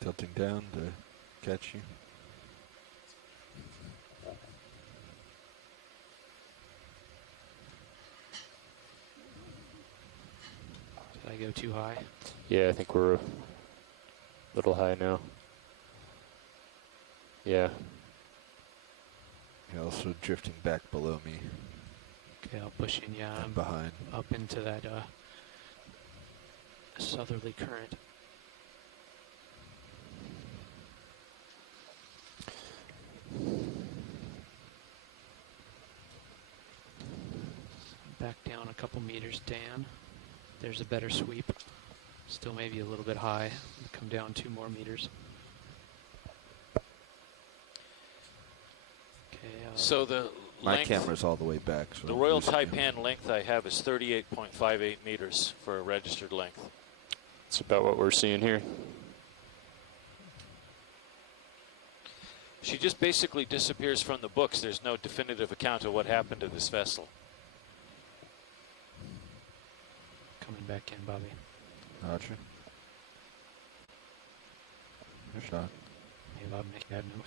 Tilting down to catch you. Did I go too high? Yeah, I think we're a little high now. Yeah. You're also drifting back below me. Okay, I'll push in. Yeah, I'm behind. up into that southerly current. Back down a couple meters, Dan. There's a better sweep. Still maybe a little bit high. Come down 2 more meters. Okay. So the My length, camera's all the way back. So the I'm Royal losing you. Taipan length I have is 38.58 meters for a registered length. That's about what we're seeing here. She just basically disappears from the books. There's no definitive account of what happened to this vessel. Coming back in, Bobby. Roger. Good shot. Hey, Bob, make that note.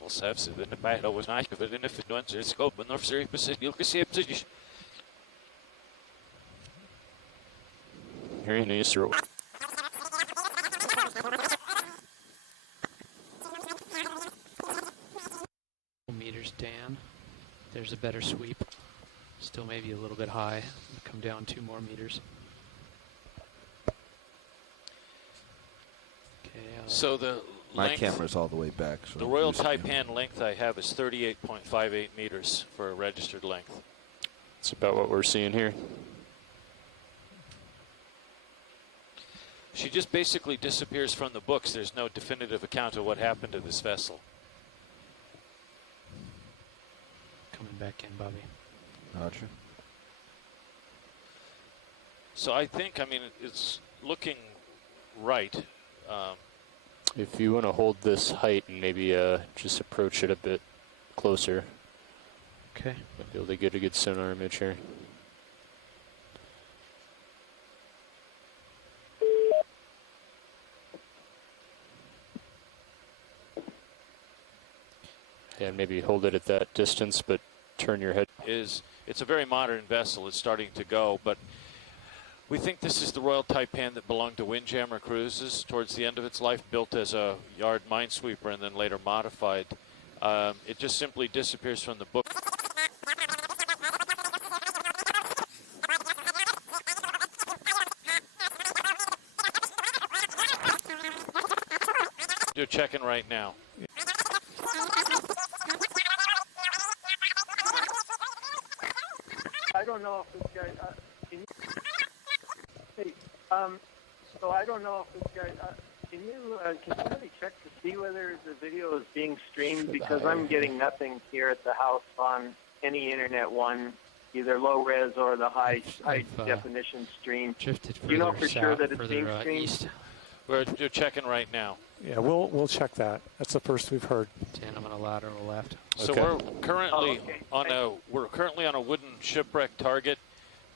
Well, Sevs, the battle was nice, but in if it wants to scope in North Syria Pacific, you can see a position. Here in Easter. Meters, Dan. There's a better sweep. Still maybe a little bit high. Come down 2 more meters. Okay. So the My length, camera's all the way back. So the I'm Royal losing you. Taipan length I have is 38.58 meters for a registered length. That's about what we're seeing here. She just basically disappears from the books. There's no definitive account of what happened to this vessel. Coming back in, Bobby. Roger. So I think, I mean, it's looking right. If you want to hold this height and maybe just approach it a bit closer. Okay. Might be able to get a good sonar image here. Yeah, maybe hold it at that distance, but turn your head. It's a very modern vessel. It's starting to go, but we think this is the Royal Taipan that belonged to Windjammer Cruises towards the end of its life, built as a yard minesweeper and then later modified. It just simply disappears from the book. You're checking right now. I don't know if this guy. Can you, hey, so I don't know if this guy. Can you really check to see whether the video is being streamed? Because I'm getting nothing here at the house on any internet one, either low res or the high definition stream. Drifted Do you know further for sure south, that it's further, being streamed? east. You're checking right now. Yeah, we'll check that. That's the first we've heard. 10, I'm on a lateral left. So we're currently on a wooden shipwreck target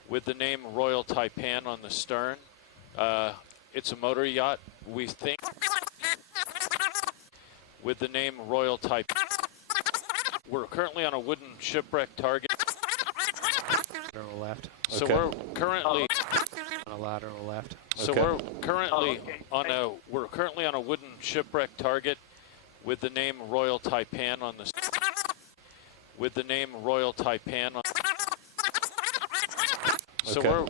with the name Royal Taipan on the stern. It's a motor yacht, we think, with the name Royal Taipan. We're currently on a wooden shipwreck target. Lateral left. So we're currently on a lateral left. So we're currently on a wooden shipwreck target with the name Royal Taipan on the with the name Royal Taipan on. So we're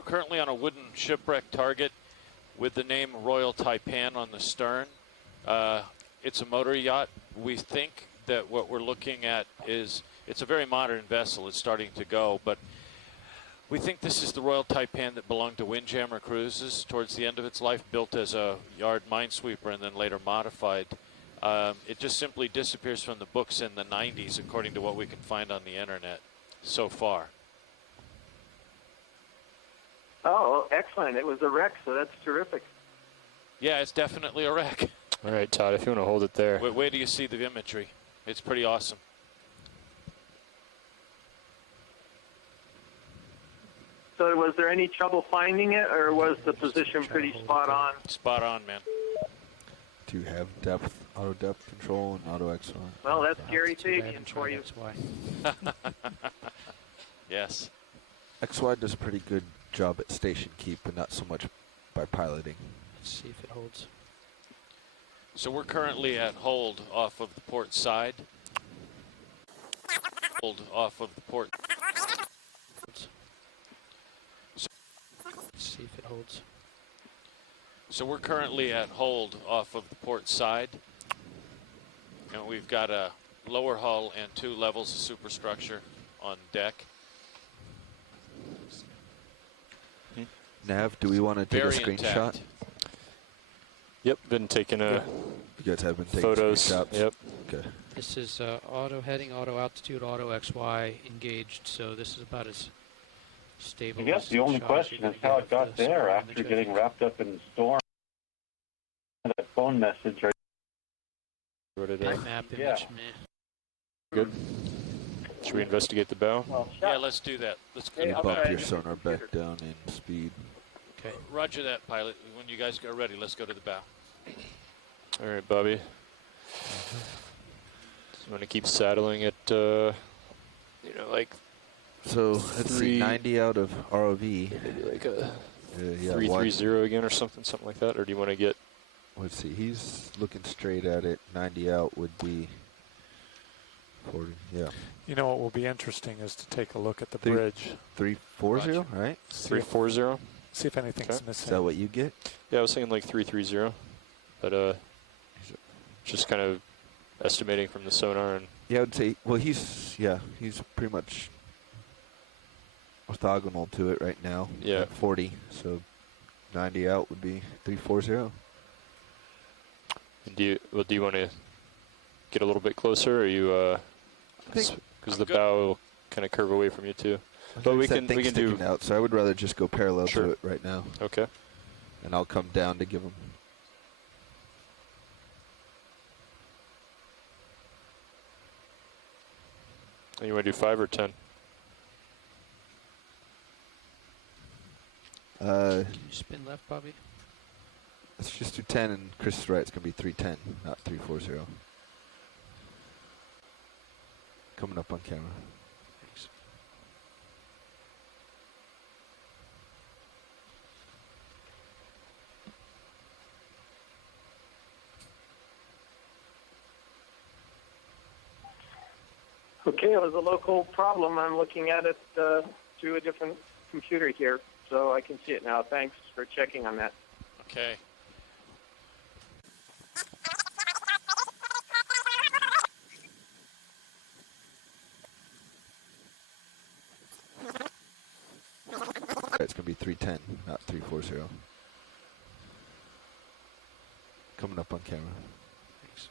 currently on a wooden shipwreck target with the name Royal Taipan on the stern. It's a motor yacht. We think that what we're looking at is, it's a very modern vessel. It's starting to go, but we think this is the Royal Taipan that belonged to Windjammer Cruises towards the end of its life, built as a yard minesweeper and then later modified. It just simply disappears from the books in the 90s, according to what we can find on the internet so far. Oh, excellent. It was a wreck, so that's terrific. Yeah, it's definitely a wreck. All right, Todd, if you want to hold it there. Where do you see the imagery? It's pretty awesome. So was there any trouble finding it, or was the position pretty spot on? Spot on, man. Do you have auto depth control and auto XY? Well, that's Gary Fabian for you. Yes. XY does a pretty good job at station keep, but not so much by piloting. Let's see if it holds. So we're currently at hold off of the port side. Hold off of the port. Let's see if it holds. So we're currently at hold off of the port side. And we've got a lower hull and 2 levels of superstructure on deck. Nav, do we want to take Very a screenshot? intact. Yep, been taking You guys have been taking photos. screenshots? Yep. Okay. This is auto heading, auto altitude, auto XY engaged, so this is about as stable. I guess the only question is how it got there after getting wrapped up in the storm. That phone message. Map image, Yeah. Good. Should we investigate the bow? Yeah, let's do that. Let's go You to the bump bow. your sonar back down in speed. Okay. Roger that, pilot. When you guys are ready, let's go to the bow. All right, Bobby. So I'm going to keep saddling at, like So let's see, 90 out of ROV. maybe like a yeah, 330 again or something like that, or do you want to get? Let's see, he's looking straight at it. 90 out would be 40. Yeah. You know what will be interesting is to take a look at the bridge. 340, right? 340. See if anything's Is missing. that what you get? Yeah, I was thinking like 330, but just kind of estimating from the sonar and. Yeah, I would say. Well, he's pretty much orthogonal to it right now. Yeah. At 40, so 90 out would be 340. And do you want to get a little bit closer, or you? Because the bow will kind of curve away from you too. But we can do out, so I would rather just go parallel Sure. to it right now. Okay. And I'll come down to give him. You want to do 5 or 10? Can you spin left, Bobby? Let's just do 10, and Chris is right. It's going to be 310, not 340. Coming up on camera. Thanks. Okay, it was a local problem. I'm looking at it through a different computer here, so I can see it now. Thanks for checking on that. Okay. It's going to be 310, not 340. Coming up on camera. Thanks.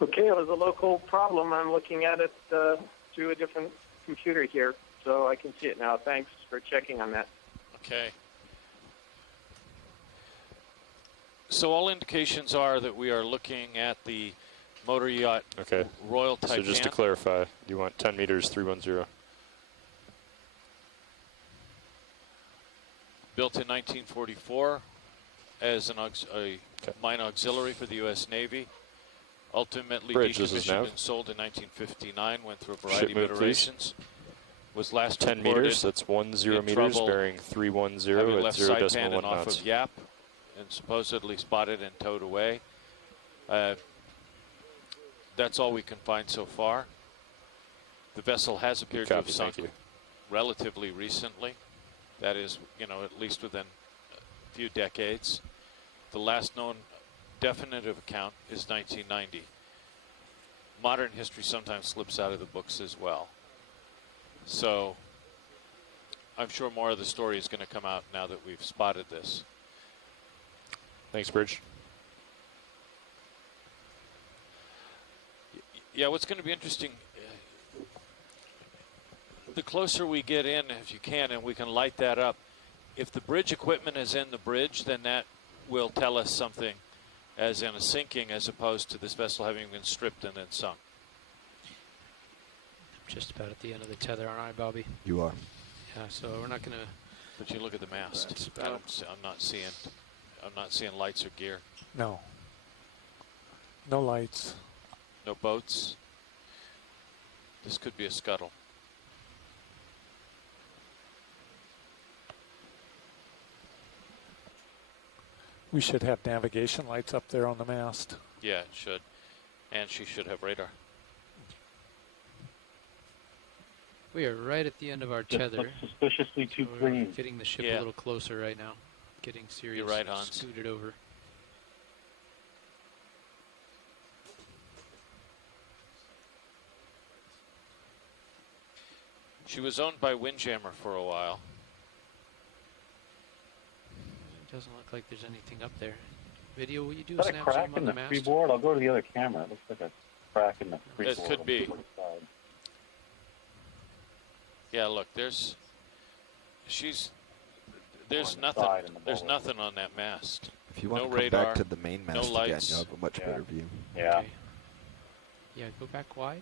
Okay, it was a local problem. I'm looking at it through a different computer here, so I can see it now. Thanks for checking on that. Okay. So all indications are that we are looking at the motor yacht Okay. Royal Taipan. So just to clarify, you want 10 meters 310. Built in 1944 as a mine auxiliary for the U.S. Navy. Ultimately Bridge, this is decommissioned nav. and sold in 1959. Went through a variety Ship move, of please. iterations. Was last 10 reported meters, that's 10 in meters, trouble bearing 310 having at left 0.1 Saipan and off knots. of Yap, and supposedly spotted and towed away. That's all we can find so far. The vessel has appeared to have sunk relatively recently. That is, at least within a few decades. The last known definitive account is 1990. Modern history sometimes slips out of the books as well. So I'm sure more of the story is going to come out now that we've spotted this. Thanks, Bridge. Yeah, what's going to be interesting, the closer we get in, if you can, and we can light that up, if the bridge equipment is in the bridge, then that will tell us something as in a sinking as opposed to this vessel having been stripped and then sunk. Just about at the end of the tether, aren't I, Bobby? You are. Yeah, so we're not going to... But you look at the mast. I'm not seeing lights or gear. No. No lights. No boats. This could be a scuttle. We should have navigation lights up there on the mast. Yeah, it should. And she should have radar. We are right at the end of our tether. Looks suspiciously too We're clean. getting the ship a little closer right now. Getting Sirius You're right, Hans. scooted over. She was owned by Windjammer for a while. It doesn't look like there's anything up there. Video, will you do Is a that a snap crack zoom in on the the mast? freeboard? I'll go to the other camera. It looks like a crack in the freeboard. It could be. on the side. Yeah, look, there's nothing. side in the There's bullet. nothing on that mast. If you want no to come radar, back to the main mast no again, lights. you'll have a much better view. Yeah. Okay. Yeah, go back wide.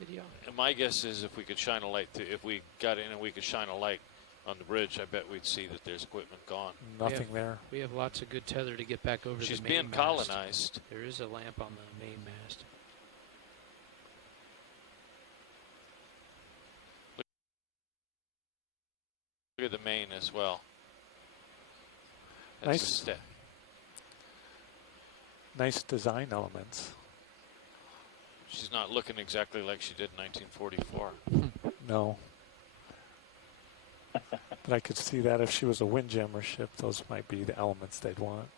Video. And my guess is if we could shine a light, if we got in and we could shine a light on the bridge, I bet we'd see that there's equipment gone. Nothing there. We have lots of good tether to get back over She's the main being mast. colonized. There is a lamp on the main mast. Look at the main as well. That's Nice. a step. Nice design elements. She's not looking exactly like she did in 1944. No. But I could see that if she was a Windjammer ship, those might be the elements they'd want.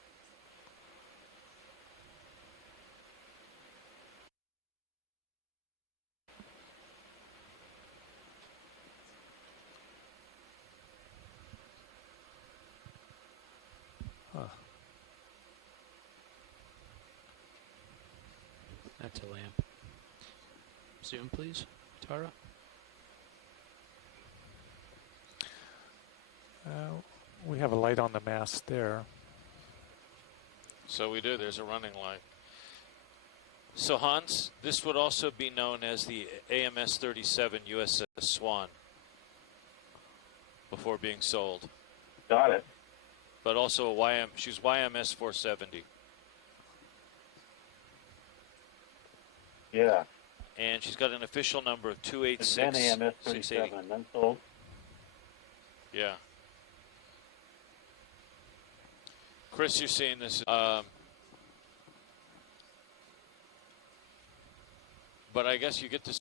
Huh. That's a lamp. Zoom, please, Tara. We have a light on the mast there. So we do. There's a running light. So Hans, this would also be known as the AMS-37 USS Swan before being sold. Got it. But also she's YMS-470. Yeah. And she's got an official number of And then 286-680. AMS-37 and then sold. Yeah. Chris, you're seeing this. But I guess you get to.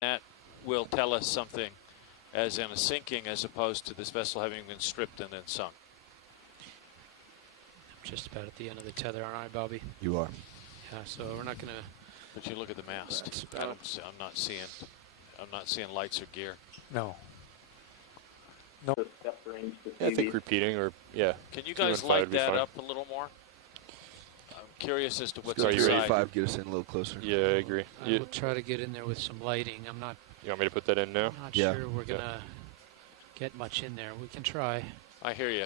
That will tell us something as in a sinking as opposed to this vessel having been stripped and then sunk. Just about at the end of the tether, aren't I, Bobby? You are. Yeah, so we're not going to... But you look at the mast. I'm not seeing lights or gear. No. No. Yeah, I think repeating or, yeah. Can you guys 215 light would be that fine. up a little more? I'm curious as to what's Are you ready? inside. 5, get us in a little closer. Yeah, I agree. I will try to get in there with some lighting. I'm not... You want me to put that in now? I'm not sure we're going to get much in there. We can try. I hear you.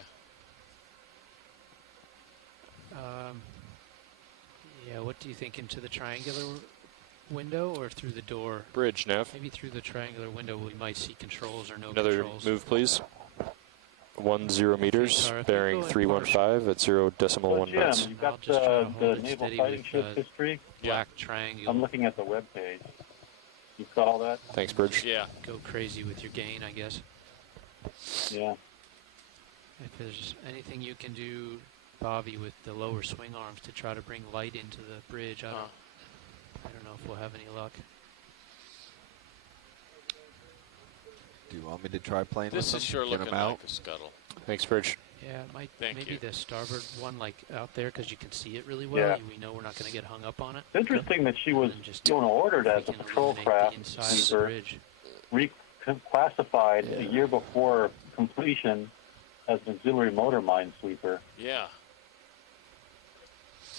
Yeah, what do you think into the triangular window or through the door? Bridge, Nav. Maybe through the triangular window we might see controls or no Another controls. move, please. 10 meters, Tara, if you bearing go in 315 at 0.1 Jim, knots. you've got I'll just try to the hold it naval steady fighting with, ship history. Black triangle. I'm looking at the web page. You saw all that? Thanks, Bridge. Yeah. Go crazy with your gain, I guess. Yeah. If there's anything you can do, Bobby, with the lower swing arms to try to bring light into the bridge, I don't know if we'll have any luck. Do you want me to try playing This with them? is sure Get looking them out? like a scuttle. Thanks, Bridge. Yeah, it might. Thank maybe you. the starboard one, like out there, because you can see it really well. Yeah. We know we're not going to get hung up on it. It's interesting that she was ordered as a patrol craft sweeper, reclassified a year before completion as an auxiliary motor mine sweeper. Yeah.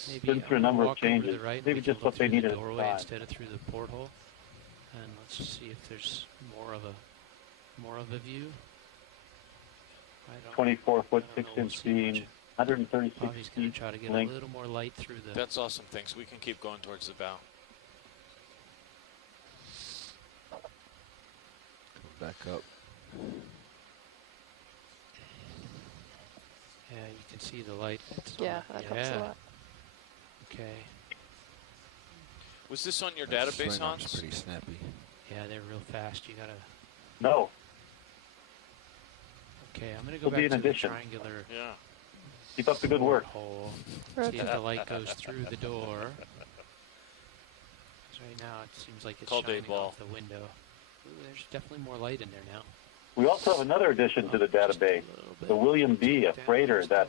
Maybe Been through a number of walk over to changes. the right, Maybe we can just look what they through needed the at the doorway time. instead of through the porthole, and let's see if there's more of a view. 24-foot, 6-inch beam, 136 Bobby's going feet to try to get length. a little more light through the. That's awesome. Thanks. We can keep going towards the bow. Come back up. Yeah, you can see the light. Yeah, that helps a lot. Okay. Was this on your That database, swing arm's Hans? pretty snappy. Yeah, they're real fast. You gotta. No. Okay, I'm gonna go It'll be back an to the addition. triangular. Yeah. Keep up the good work. Hole. Roger. See if the light goes through the door. 'Cause right now it seems like it's Call day shining ball. off the window. Ooh, there's definitely more light in there now. We also have another addition to the database, the William B., a freighter that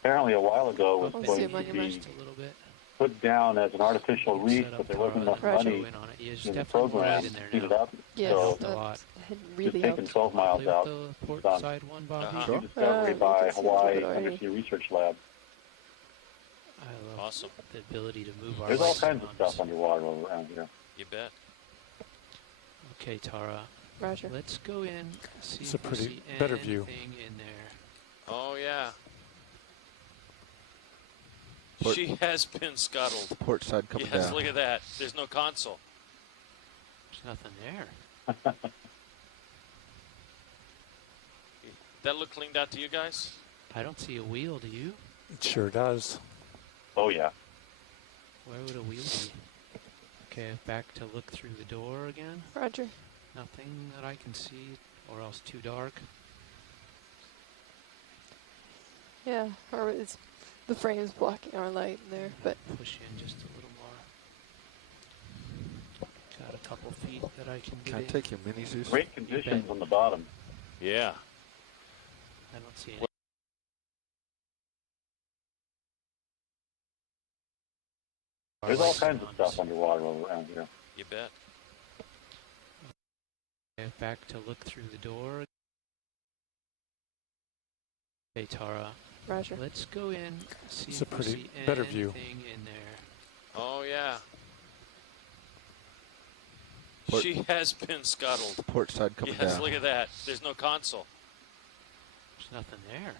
apparently a while ago was Let's going zoom to on your be mouse. Just a little bit. put down as an artificial reef, but there wasn't enough Roger. money In on it. Yeah, there's in the definitely more program light to in there speed it now. up. Yes, So a lot. that it's really taken helped. 12 miles Play out. with the port Done. side one, Bobby. New discovery by you can see Hawaii it already. Undersea Research Lab. I love Awesome. the ability to move our There's all lights kinds of around. stuff underwater around here. You bet. Okay, Tara. Roger. Let's go in. See It's a if we pretty see better view. anything in there. Oh, yeah. Port- She has been scuttled. Port side coming Yes, down. look at that. There's no console. There's nothing there. That look cleaned out to you guys? I don't see a wheel. Do you? It sure does. Oh, yeah. Where would a wheel be? Okay, back to look through the door again. Roger. Nothing that I can see, or else too dark. Yeah, or it's the frame's blocking our light in there, but Push in just a little more. Got a couple feet that I can get Can I in. take your mini Zeus? Great conditions on the bottom. Yeah. I don't see any. There's all kinds of stuff underwater around here. You bet. Okay, back to look through the door. Hey, Tara. Roger. Let's go in. See It's a if we pretty see better view. anything in there. Oh, yeah. Port- She has been scuttled. Port side coming Yes, down. look at that. There's no console. There's nothing there.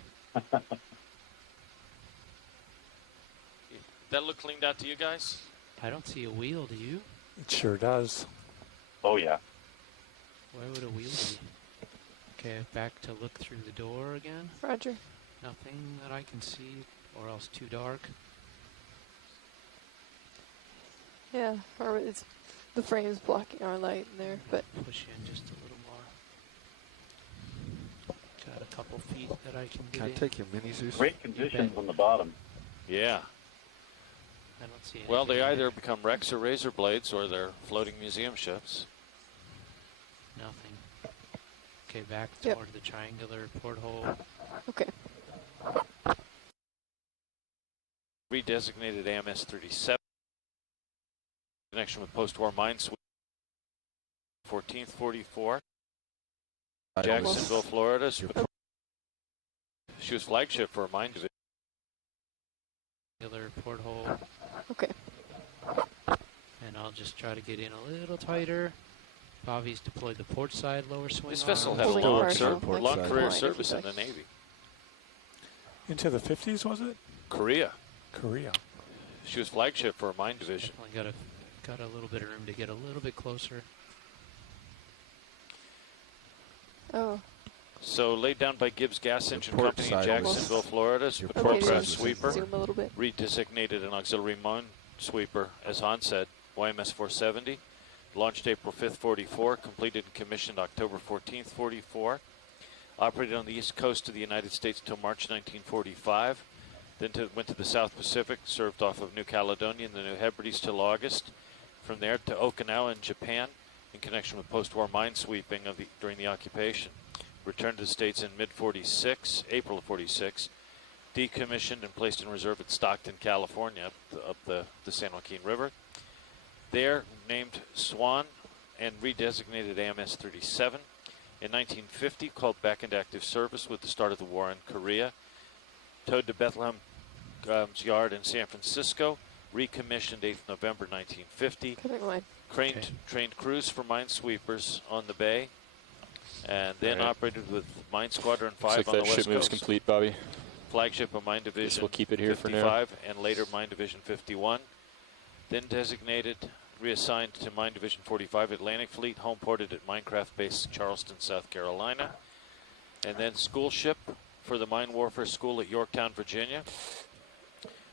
That look cleaned out to you guys? I don't see a wheel. Do you? It sure does. Oh, yeah. Where would a wheel be? Okay, back to look through the door again. Roger. Nothing that I can see, or else too dark. Yeah, or it's the frame's blocking our light in there, but Push in just a little more. Got a couple feet that I can get Can I in. take your mini Zeus? Great conditions on the bottom. Yeah. I don't see Well, anything they in either there. become wrecks or razor blades, or they're floating museum ships. Nothing. Okay, back Yep. toward the triangular porthole. okay. Redesignated AMS-37. Connection with post-war mine sweep. 14th 44. Jacksonville, Florida. She was flagship for a mine division. Triangular porthole. Okay. And I'll just try to get in a little tighter. Bobby's deployed the port side lower swing This vessel arm. had a Holding long, partial, like long the career point, service if in you'd the Navy. Into the 50s, was it? Korea. Korea. She was flagship for a mine division. Definitely got a little bit of room to get a little bit closer. Oh. So laid down by Gibbs Gas Engine port Company in side Jacksonville, was- Florida. your Port port press side sweeper. Zoom a little bit. Redesignated an auxiliary mine sweeper, as Han said, YMS 470. Launched April 5th, 44. Completed and commissioned October 14th, 44. Operated on the east coast of the United States until March 1945. Then went to the South Pacific, served off of New Caledonia and the New Hebrides till August. From there to Okinawa in Japan in connection with post-war mine sweeping during the occupation. Returned to the States in mid-46, April of 46. Decommissioned and placed in reserve at Stockton, California, up the San Joaquin River. There, named Swan and redesignated AMS 37. In 1950, called back into active service with the start of the war in Korea. Towed to Bethlehem Yard in San Francisco. Recommissioned 8th November 1950. Trained crews for mine sweepers on the bay. And then operated with Mine Squadron 5 Looks like on the that West ship move's Coast. complete, Bobby. Flagship of Mine Division we'll keep it here 55 for now. and later Mine Division 51. Then designated, reassigned to Mine Division 45 Atlantic Fleet, home ported at Minecraft Base Charleston, South Carolina. And then school ship for the Mine Warfare School at Yorktown, Virginia.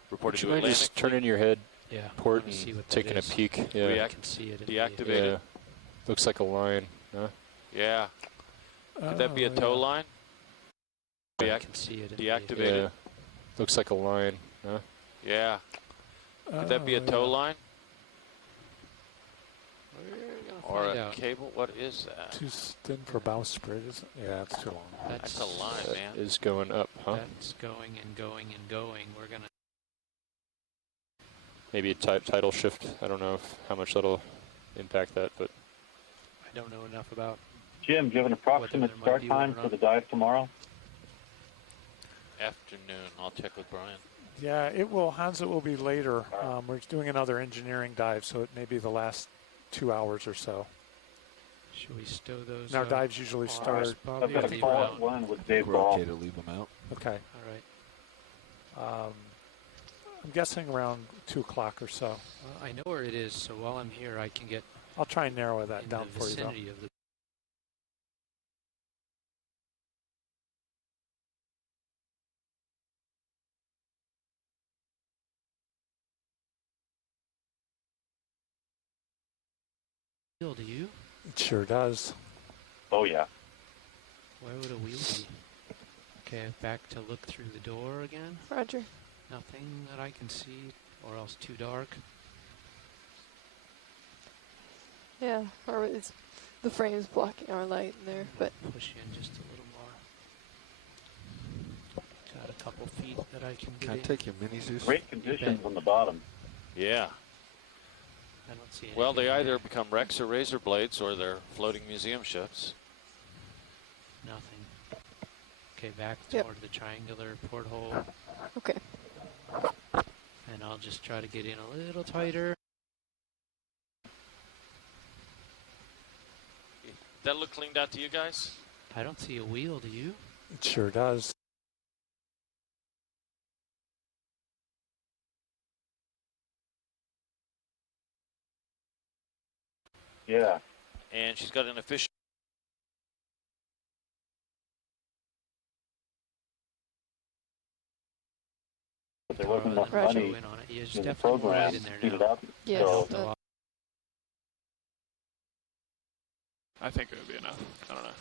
Reported Would to you mind Atlantic just turning your head port I see and what that taking a is. peek? Yeah. I can see it. Deactivated. Yeah. Looks like a line. Huh? Yeah. Could that be a tow line? I can see it. Deactivated. Yeah. Looks like a line. Huh? Yeah. Could that be a tow line? Or find a out. cable? What is that? Too thin for bowsprit, isn't it? Yeah, it's too long. That's a line, That man. is going up, huh? That's going and going and going. We're gonna. Maybe a tidal shift. I don't know how much that'll impact that, but I don't know enough about. Jim, do you have an approximate there might start be time one or for not. the dive tomorrow? Afternoon. I'll check with Brian. Yeah, it will. Hans, it will be later. We're doing another engineering dive, so it may be the last 2 hours or so. Should we stow those? And our dives usually on start. us, Bobby, I've got or a leave call them at out? 1 with Dave We're Ball. okay to leave them out. Okay. All right. I'm guessing around 2 o'clock or so. Well, I know where it is, so while I'm here, I can get I'll try and narrow that in down the for you, though. vicinity of the. Wheel, do you? It sure does. Oh, yeah. Where would a wheel be? Okay, back to look through the door again. Roger. Nothing that I can see, or else too dark. Yeah, or it's the frame's blocking our light in there, but Push in just a little more. Got a couple feet that I can get Can I in. take your mini Zeus? Great conditions on the bottom. Yeah. I don't see Well, they anything either become wrecks or razor blades, or they're floating museum ships. Nothing. Okay, back Yep. toward the triangular porthole. okay. And I'll just try to get in a little tighter. That look cleaned out to you guys? I don't see a wheel, do you? It sure does. Yeah. And she's got an efficient. But there wasn't enough Roger. money In on it. Yeah, there's in the definitely more program light to in there speed it now. up. Yes, So that- I think it would be enough. I don't know.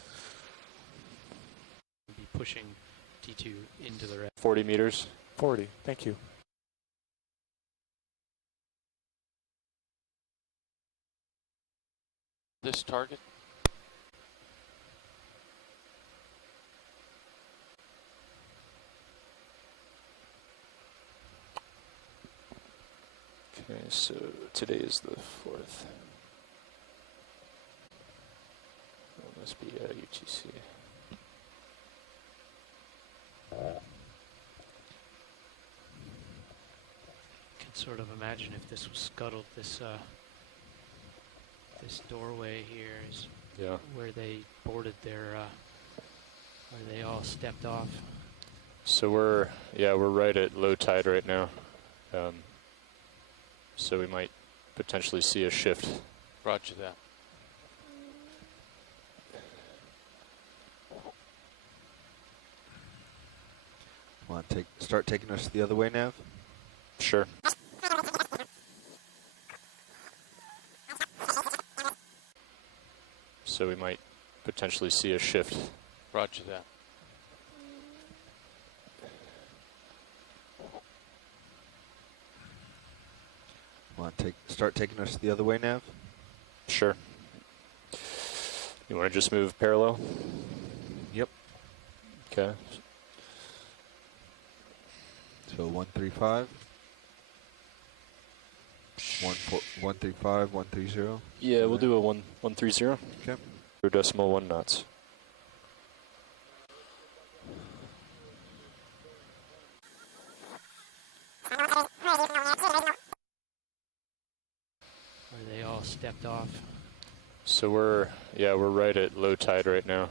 Be pushing T2 into the red. 40 meters. 40. Thank you. This target? Okay, so today is the 4th. That must be UTC. Can sort of imagine if this was scuttled. This this doorway here is where they boarded their. Where they all stepped off. So we're right at low tide right now. So we might potentially see a shift. Roger that. Want to start taking us the other way, Nav? Sure. So we might potentially see a shift. Roger that. Want to start taking us the other way, Nav? Sure. You want to just move parallel? Yep. Okay. So 135. 135, 130. Yeah, we'll do a 130. Okay. 0.1 knots. Are they all stepped off? So we're right at low tide right now.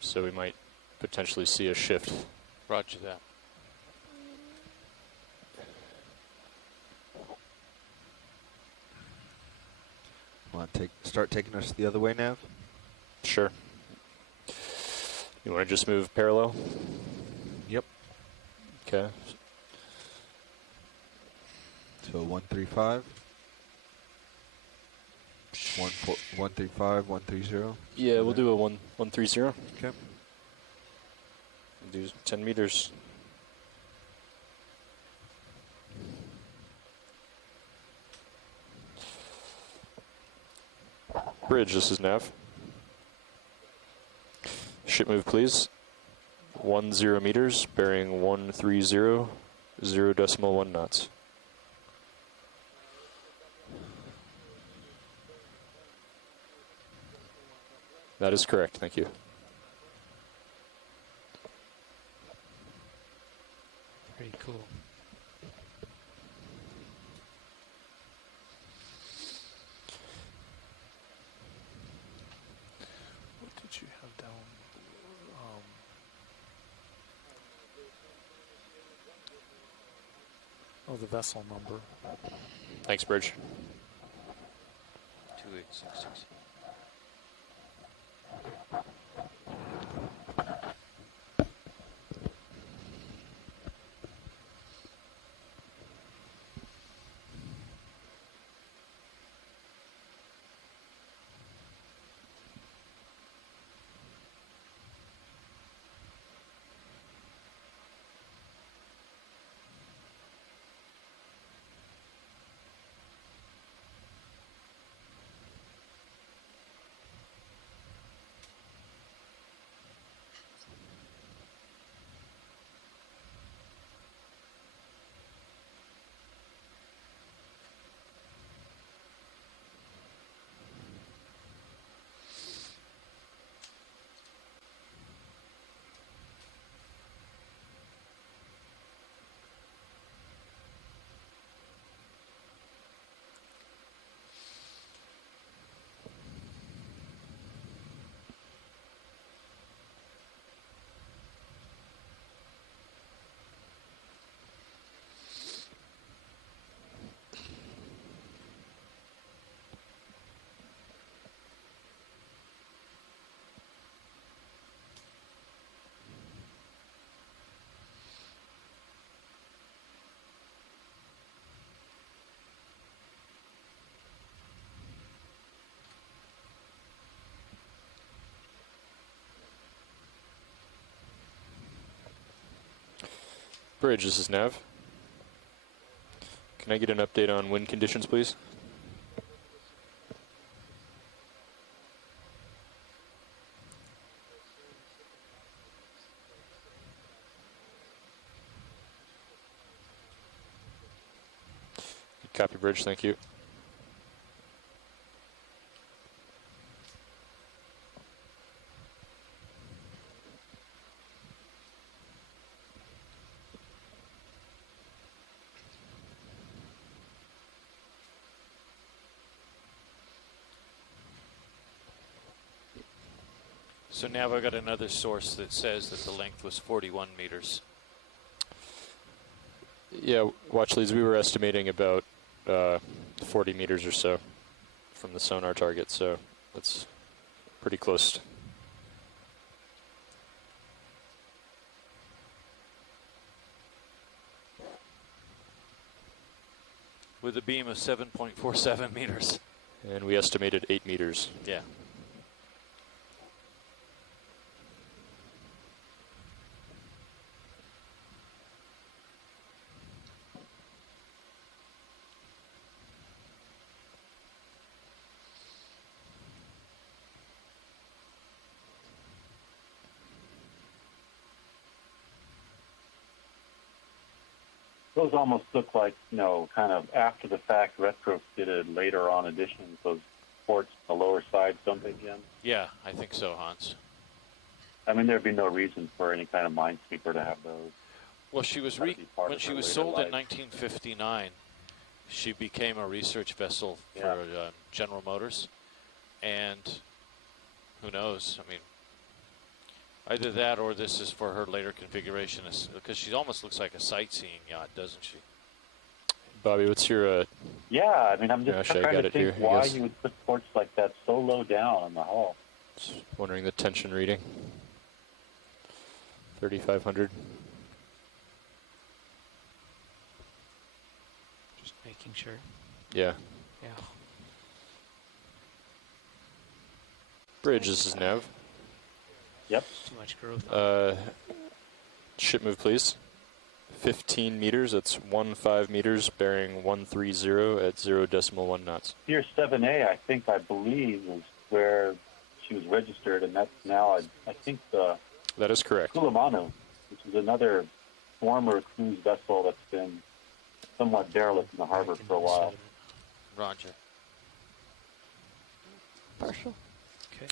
So we might potentially see a shift. Roger that. Want to start taking us the other way, Nav? Sure. You want to just move parallel? Yep. Okay. So 135. 135, 130. Yeah, we'll do a 130. Okay. Do 10 meters. Bridge, this is Nav. Ship move, please. 10 meters, bearing 130, 0.1 knots. That is correct, thank you. Pretty cool. What did you have down? Oh, the vessel number. Thanks, Bridge. 2866. Bridge, this is Nav. Can I get an update on wind conditions, please? Copy, Bridge, thank you. So now I got another source that says that the length was 41 meters. Yeah, watch leads, we were estimating about 40 meters or so from the sonar target, so that's pretty close. With a beam of 7.47 meters. And we estimated 8 meters. Yeah. Those almost look like, kind of after the fact retrofitted later on additions. Those ports on the lower side, don't they, Jim? Yeah, I think so, Hans. I mean, there'd be no reason for any kind of minesweeper to have those. Well, she was when she was sold in 1959. She became a research vessel for General Motors, and who knows? I mean, either that or this is for her later configuration, because she almost looks like a sightseeing yacht, doesn't she? Bobby, what's your? Yeah, I mean, I'm just trying to think why you would put ports like that so low down in the hull. Just wondering the tension reading. 3,500. Just making sure. Yeah. Yeah. Bridge, this is Nav. Yep. Too much growth. Ship move, please. 15 meters, that's 15 meters, bearing 130 at 0.1 knots. Pier 7A, I believe, is where she was registered, and that's now, I think, that is correct. Kulamanu, which is another former cruise vessel that's been somewhat derelict in the harbor for a while. Roger. Partial. Okay.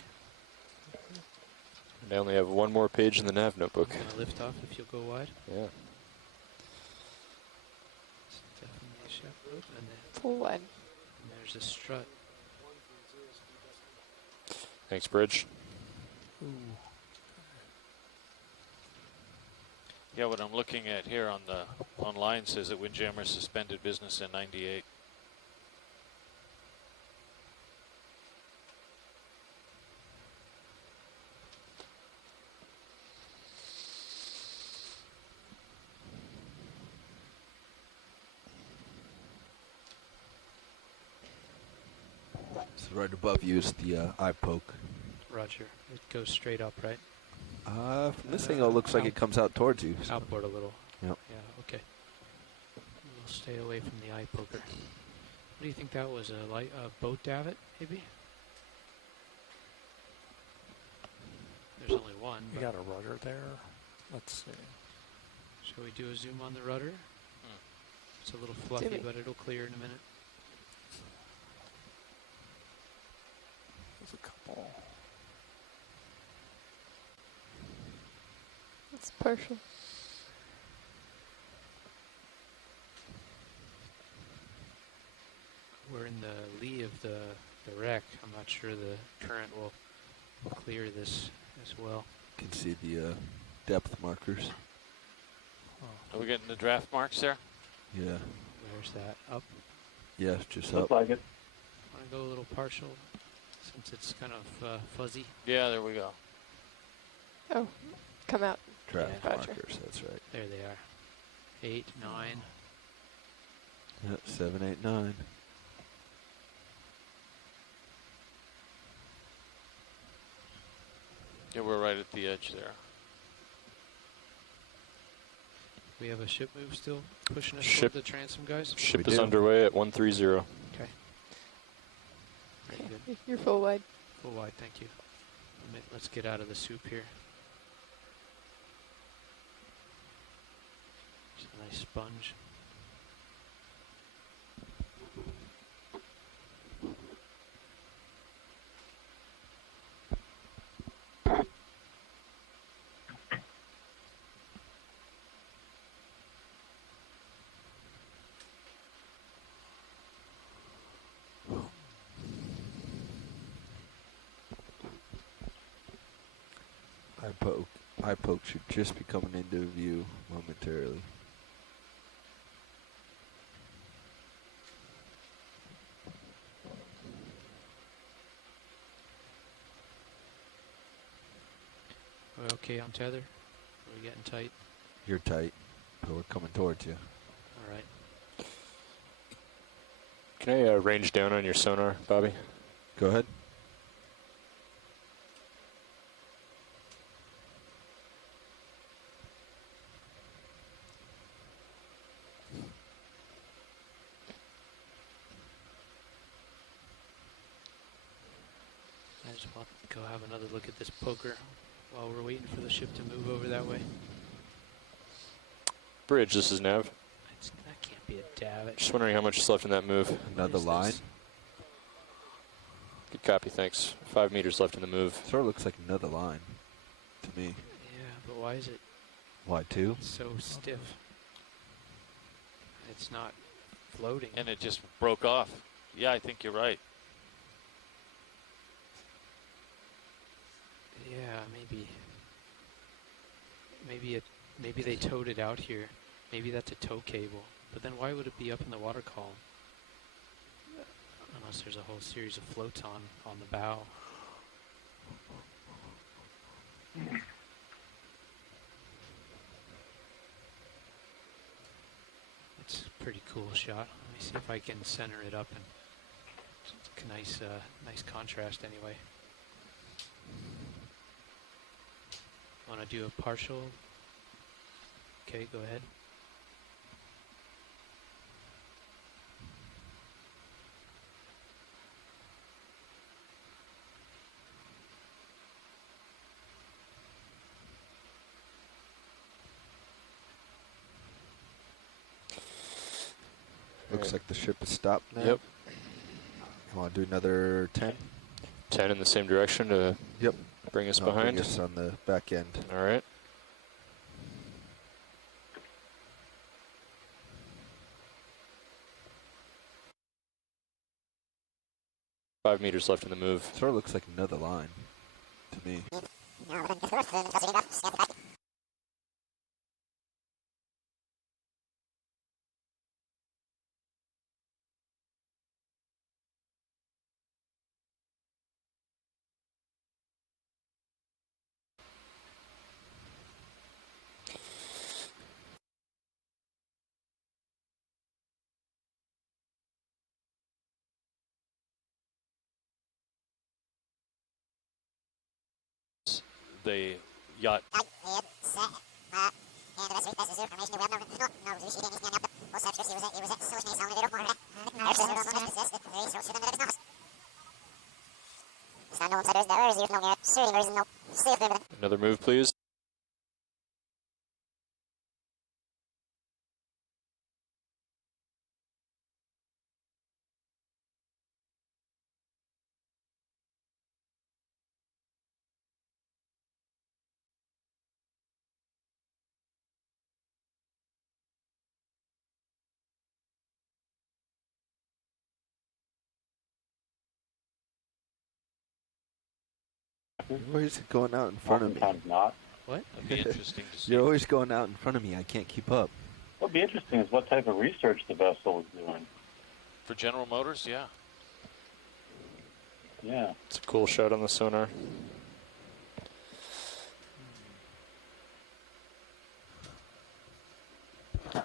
And I only have one more page in the nav notebook. Lift off if you'll go wide. Yeah. Definitely a ship move, and then Full wide. and there's a strut. Thanks, Bridge. Ooh. Yeah, what I'm looking at here on the online says that Windjammer suspended business in '98. So right above you is the eye poke. Roger. It goes straight up, right? From this angle, it looks like it comes out towards you. So. Outboard a little. Yep. Yeah, okay. We'll stay away from the eye poker. What do you think that was? A boat davit, maybe? There's only one. You got a rudder there. Let's see. Shall we do a zoom on the rudder? It's a little fluffy, but it'll clear in a minute. There's a couple. It's partial. We're in the lee of the wreck. I'm not sure the current will clear this as well. You can see the depth markers. Are we getting the draft marks there? Yeah. Where's that? Up? Yeah, just Looks up. like it. Want to go a little partial since it's kind of fuzzy? Yeah, there we go. Oh, come out. Draft Yeah. markers, that's right. There they are. 8, 9. Yep, 7, 8, 9. Yeah, we're right at the edge there. We have a ship move still pushing us Ship- toward the transom, guys? Ship We is do. underway at 130. Okay. Very Okay. good. You're full wide. Full wide, thank you. Let's get out of the soup here. It's a nice sponge. Eye poke should just be coming into view momentarily. Are we okay on tether? Are we getting tight? You're tight, but we're coming towards you. All right. Can I range down on your sonar, Bobby? Go ahead. I just want to go have another look at this poker while we're waiting for the ship to move over that way. Bridge, this is Nav. That can't be a Dav. Just wondering how much is left in that move. Another line. Good copy, thanks. 5 meters left in the move. Sort of looks like another line to me. Yeah, but why is it Why, two? so stiff? It's not floating. And it just broke off. Yeah, I think you're right. Yeah, maybe they towed it out here. Maybe that's a tow cable. But then why would it be up in the water column? Unless there's a whole series of floats on the bow. It's a pretty cool shot. Let me see if I can center it up, and it's a nice contrast anyway. Want to do a partial? Okay, go ahead. Looks like the ship is stopped now. Yep. You want to do another 10? 10 in the same direction to Yep. bring us No, behind. Bring us on the back end. All right. Five meters left in the move. Sort of looks like another line to me. The yacht. Another move, please. You're always going out in front of me. Oftentimes not. What? That'd be interesting to see. You're always going out in front of me. I can't keep up. What'd be interesting is what type of research the vessel was doing. For General Motors, yeah. Yeah. It's a cool shot on the sonar. Yeah.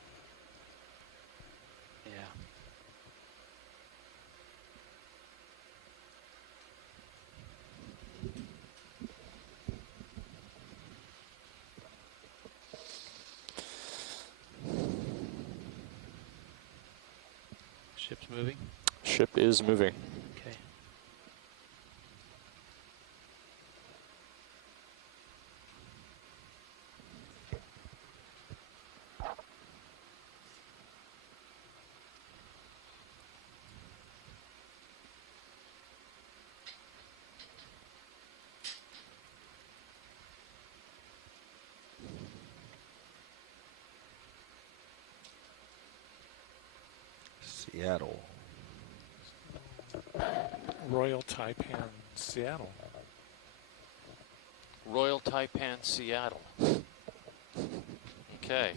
Ship's moving. Ship is moving. Okay. Seattle. Royal Taipan, Seattle. Royal Taipan, Seattle. Okay.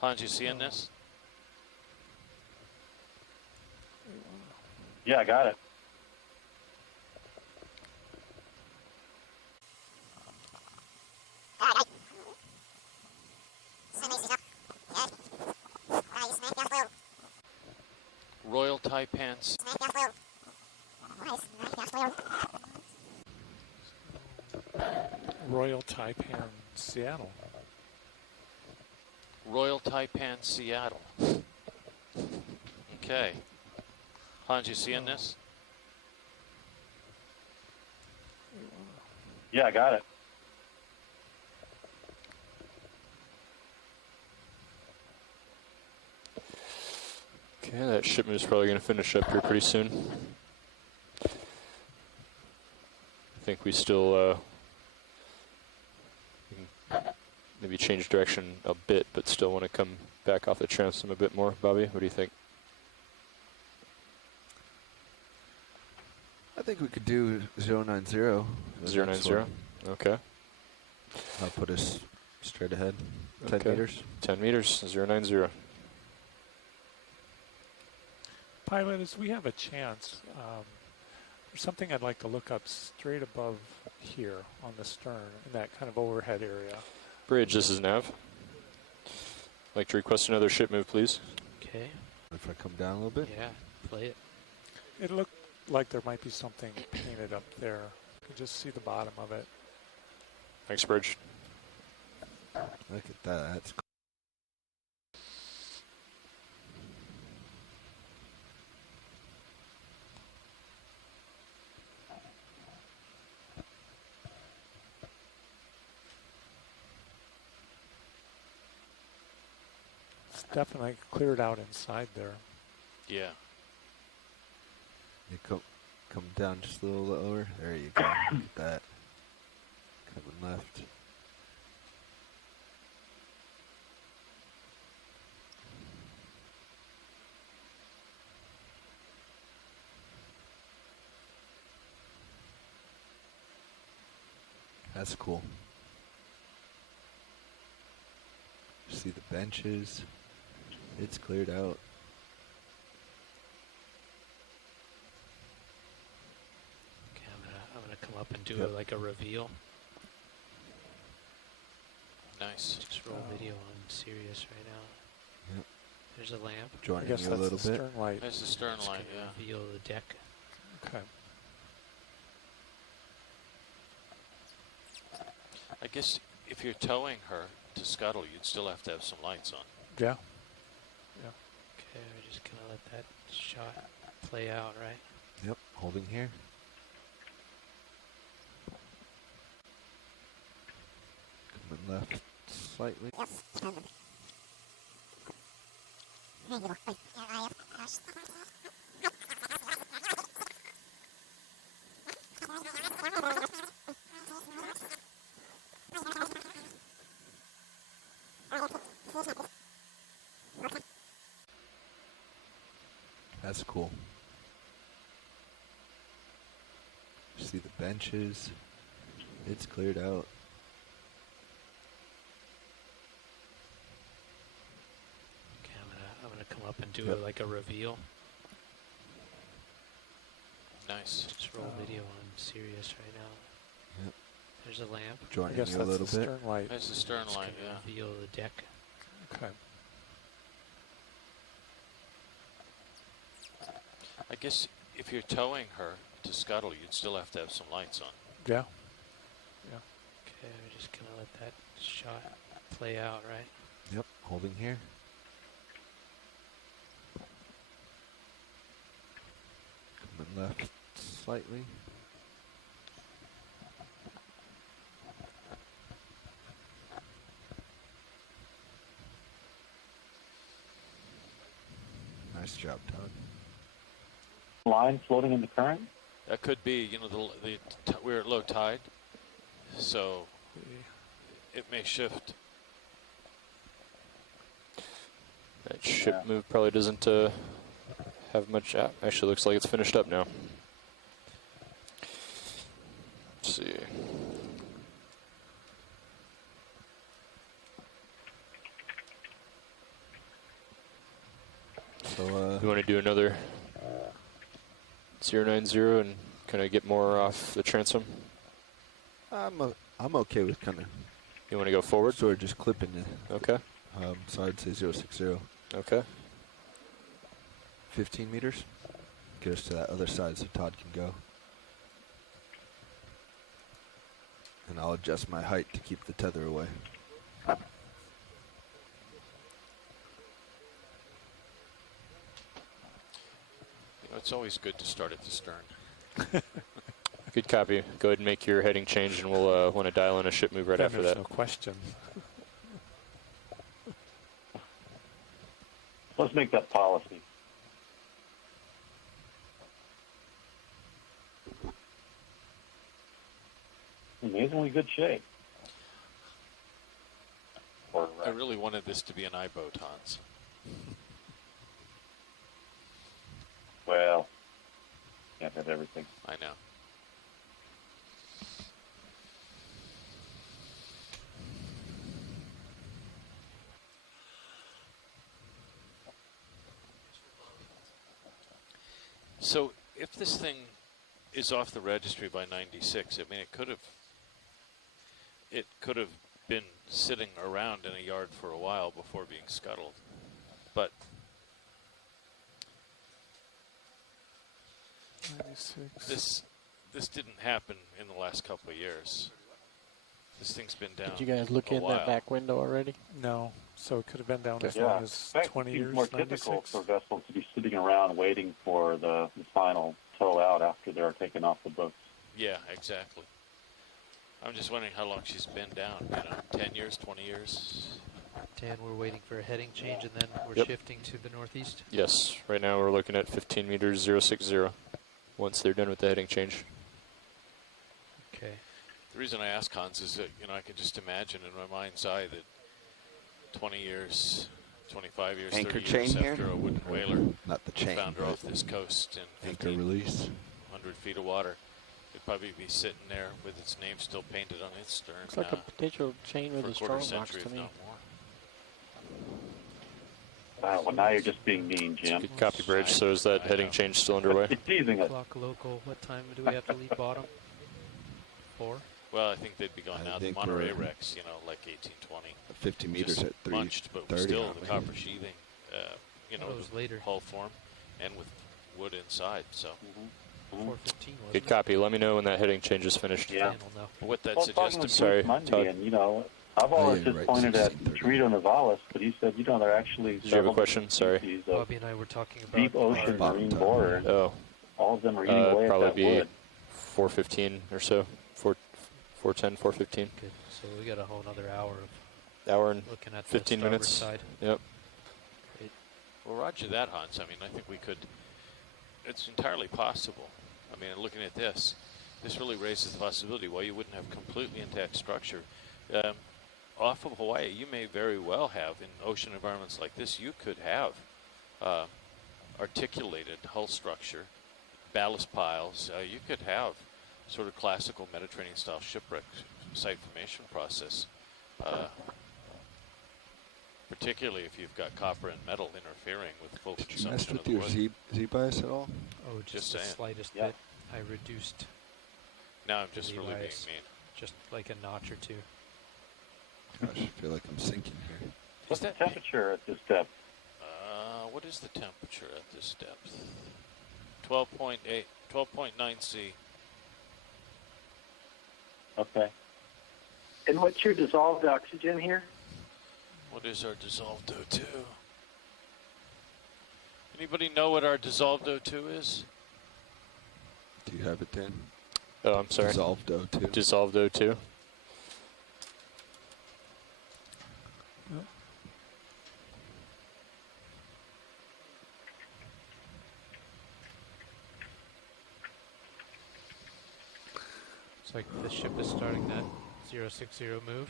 Hans, you seeing this? Yeah, I got it. Taipans. Royal Taipan, Seattle. Royal Taipan, Seattle. Okay. Hans, you seeing this? Yeah, I got it. Okay, that shipment is probably going to finish up here pretty soon. I think we still we can maybe change direction a bit, but still want to come back off the transom a bit more. Bobby, what do you think? I think we could do 090. 090. Okay. That'll put us straight ahead. Okay. 10 meters. 10 meters. 090. Pilot, as we have a chance, there's something I'd like to look up straight above here on the stern in that kind of overhead area. Bridge, this is Nav. Like to request another ship move, please. Okay. If I come down a little bit? Yeah, play it. It looked like there might be something painted up there. You can just see the bottom of it. Thanks, Bridge. Look at that. That's cool. It's definitely cleared out inside there. Yeah. You come down just a little lower. There you go. Look at that. Coming left. That's cool. See the benches. It's cleared out. Okay, I'm gonna come up and do it like a reveal. Nice. Just roll video on Sirius right now. Yep. There's a lamp. Joining you a little bit. Stern light. There's the stern Just light, gonna yeah. reveal the deck. Okay. I guess if you're towing her to scuttle, you'd still have to have some lights on. Yeah. Yeah. Okay, we're just gonna let that shot play out, right? Yep, holding here. Coming left slightly. That's cool. See the benches. It's cleared out. Okay, I'm gonna come up and do it like a reveal. Nice. Just roll video on Sirius right now. Yep. There's a lamp. Joining I guess you a that's little the bit. stern light. There's the stern Just light, gonna yeah. reveal the deck. Okay. I guess if you're towing her to scuttle, you'd still have to have some lights on. Yeah. Yeah. Okay, we're just gonna let that shot play out, right? Yep, holding here. Coming left slightly. Nice job, Todd. Line floating in the current? That could be, you know, we're at low tide, so it may shift. That ship move probably doesn't have much. Actually, looks like it's finished up now. Let's see. So, you want to do another 090 and kind of get more off the transom? I'm okay with kind of. You want to go forward? Sort of just clipping it. Okay. So I'd say 060. Okay. 15 meters. get us to that other side so Todd can go. And I'll adjust my height to keep the tether away. It's always good to start at the stern. Good copy. Go ahead and make your heading change, and we'll want to dial in a ship move right Then after there's that. no question. Let's make that policy. Amazingly good shape. I really wanted this to be an I-boat, Hans. Well, can't have everything. I know. So if this thing is off the registry by 96, I mean, it could have been sitting around in a yard for a while before being scuttled. But 96. This didn't happen in the last couple of years. This thing's been down. Did you guys look in that back window already? No. So it could have been down as Yeah, long in as fact, 20 it seems years, more typical 96. for vessels to be sitting around waiting for the final tow out after they're taken off the books. Yeah, exactly. I'm just wondering how long she's been down. 10 years, 20 years? Dan, we're waiting for a heading change, and then we're Yep. shifting to the northeast. Yes, right now we're looking at 15 meters 060 once they're done with the heading change. Okay. The reason I ask, Hans, is that, I can just imagine in my mind's eye that 20 years, 25 years, Anchor 30 years chain here? after a wooden whaler Not the chain, found her but off this coast in anchor release. 100 feet of water, it'd probably be sitting there with its name still painted on its stern. Looks like a potential chain with for a a quarter strong box century, to if me. not more. Well, now you're just being mean, Jim. Good copy, Bridge. So is that heading change still underway? You're teasing us. Clock local. What time do we have to leave bottom? 4? Well, I think they'd be going I now. The think Monterey we're wrecks, like 1820. 50 meters Just at 3:30. munched, but still the aren't we? copper sheathing, Those later. hull form, and with wood inside. So 4:15 was Good copy. Let me know when that heading change is finished. Yeah. Dan will know. what that Well, talking suggested. with Sorry, Bruce Mundy, Todd. and I've always you're just right, pointed at 16:30. Torito Navalis, but he said, they're actually Did you have a several question? Sorry. species of Bobby and I were talking about deep ocean our- marine borer. Oh, All of them are eating away at probably that be wood. 4:15 or so. 4:10, 4:15. Good. So we got a whole another hour of Hour and looking at 15 the starboard minutes. side. Yep. Well, roger that, Hans. I mean, I think we could. It's entirely possible. I mean, looking at this really raises the possibility why you wouldn't have completely intact structure. Off of Hawaii, you may very well have, in ocean environments like this, you could have articulated hull structure, ballast piles. You could have sort of classical Mediterranean-style shipwreck site formation process, particularly if you've got copper and metal interfering with full Did you consumption mess of with the your wood. Z-bias at all? Oh, Just just the saying. slightest Yeah. bit. I reduced Now I'm just really being Z-bias. mean. just like a notch or two. Gosh, I feel like I'm sinking here. What's the temperature at this depth? What is the temperature at this depth? 12.8, 12.9 C. Okay. And what's your dissolved oxygen here? What is our dissolved O2? Anybody know what our dissolved O2 is? Do you have it, Dan? Oh, I'm sorry. Dissolved O2. Dissolved O2. It's like the ship is starting that 060 move.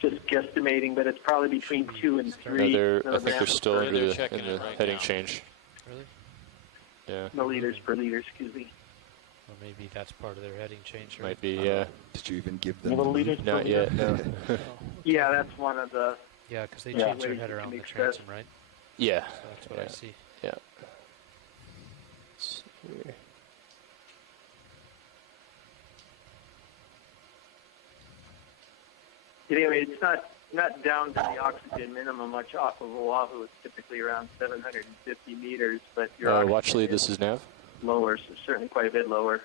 Just guesstimating, but it's probably between 2 and 3 No, I think they're milligrams still per under the, checking in it the right heading now. change. Really? Yeah. milliliters per liter, excuse me. Or maybe that's part of their heading change. Right? Might be, yeah. Did you even give them Milliliters per Not liter? yet, no. Yeah, that's one of the. Yeah, because they Yeah. change their ways head you around can the mix that. transom, right? Yeah. So that's what I see. Yeah. Let's see here. Anyway, it's not down to the oxygen minimum much off of Oahu. It's typically around 750 meters, but your watch lead, this is Nav. lower, so certainly quite a bit lower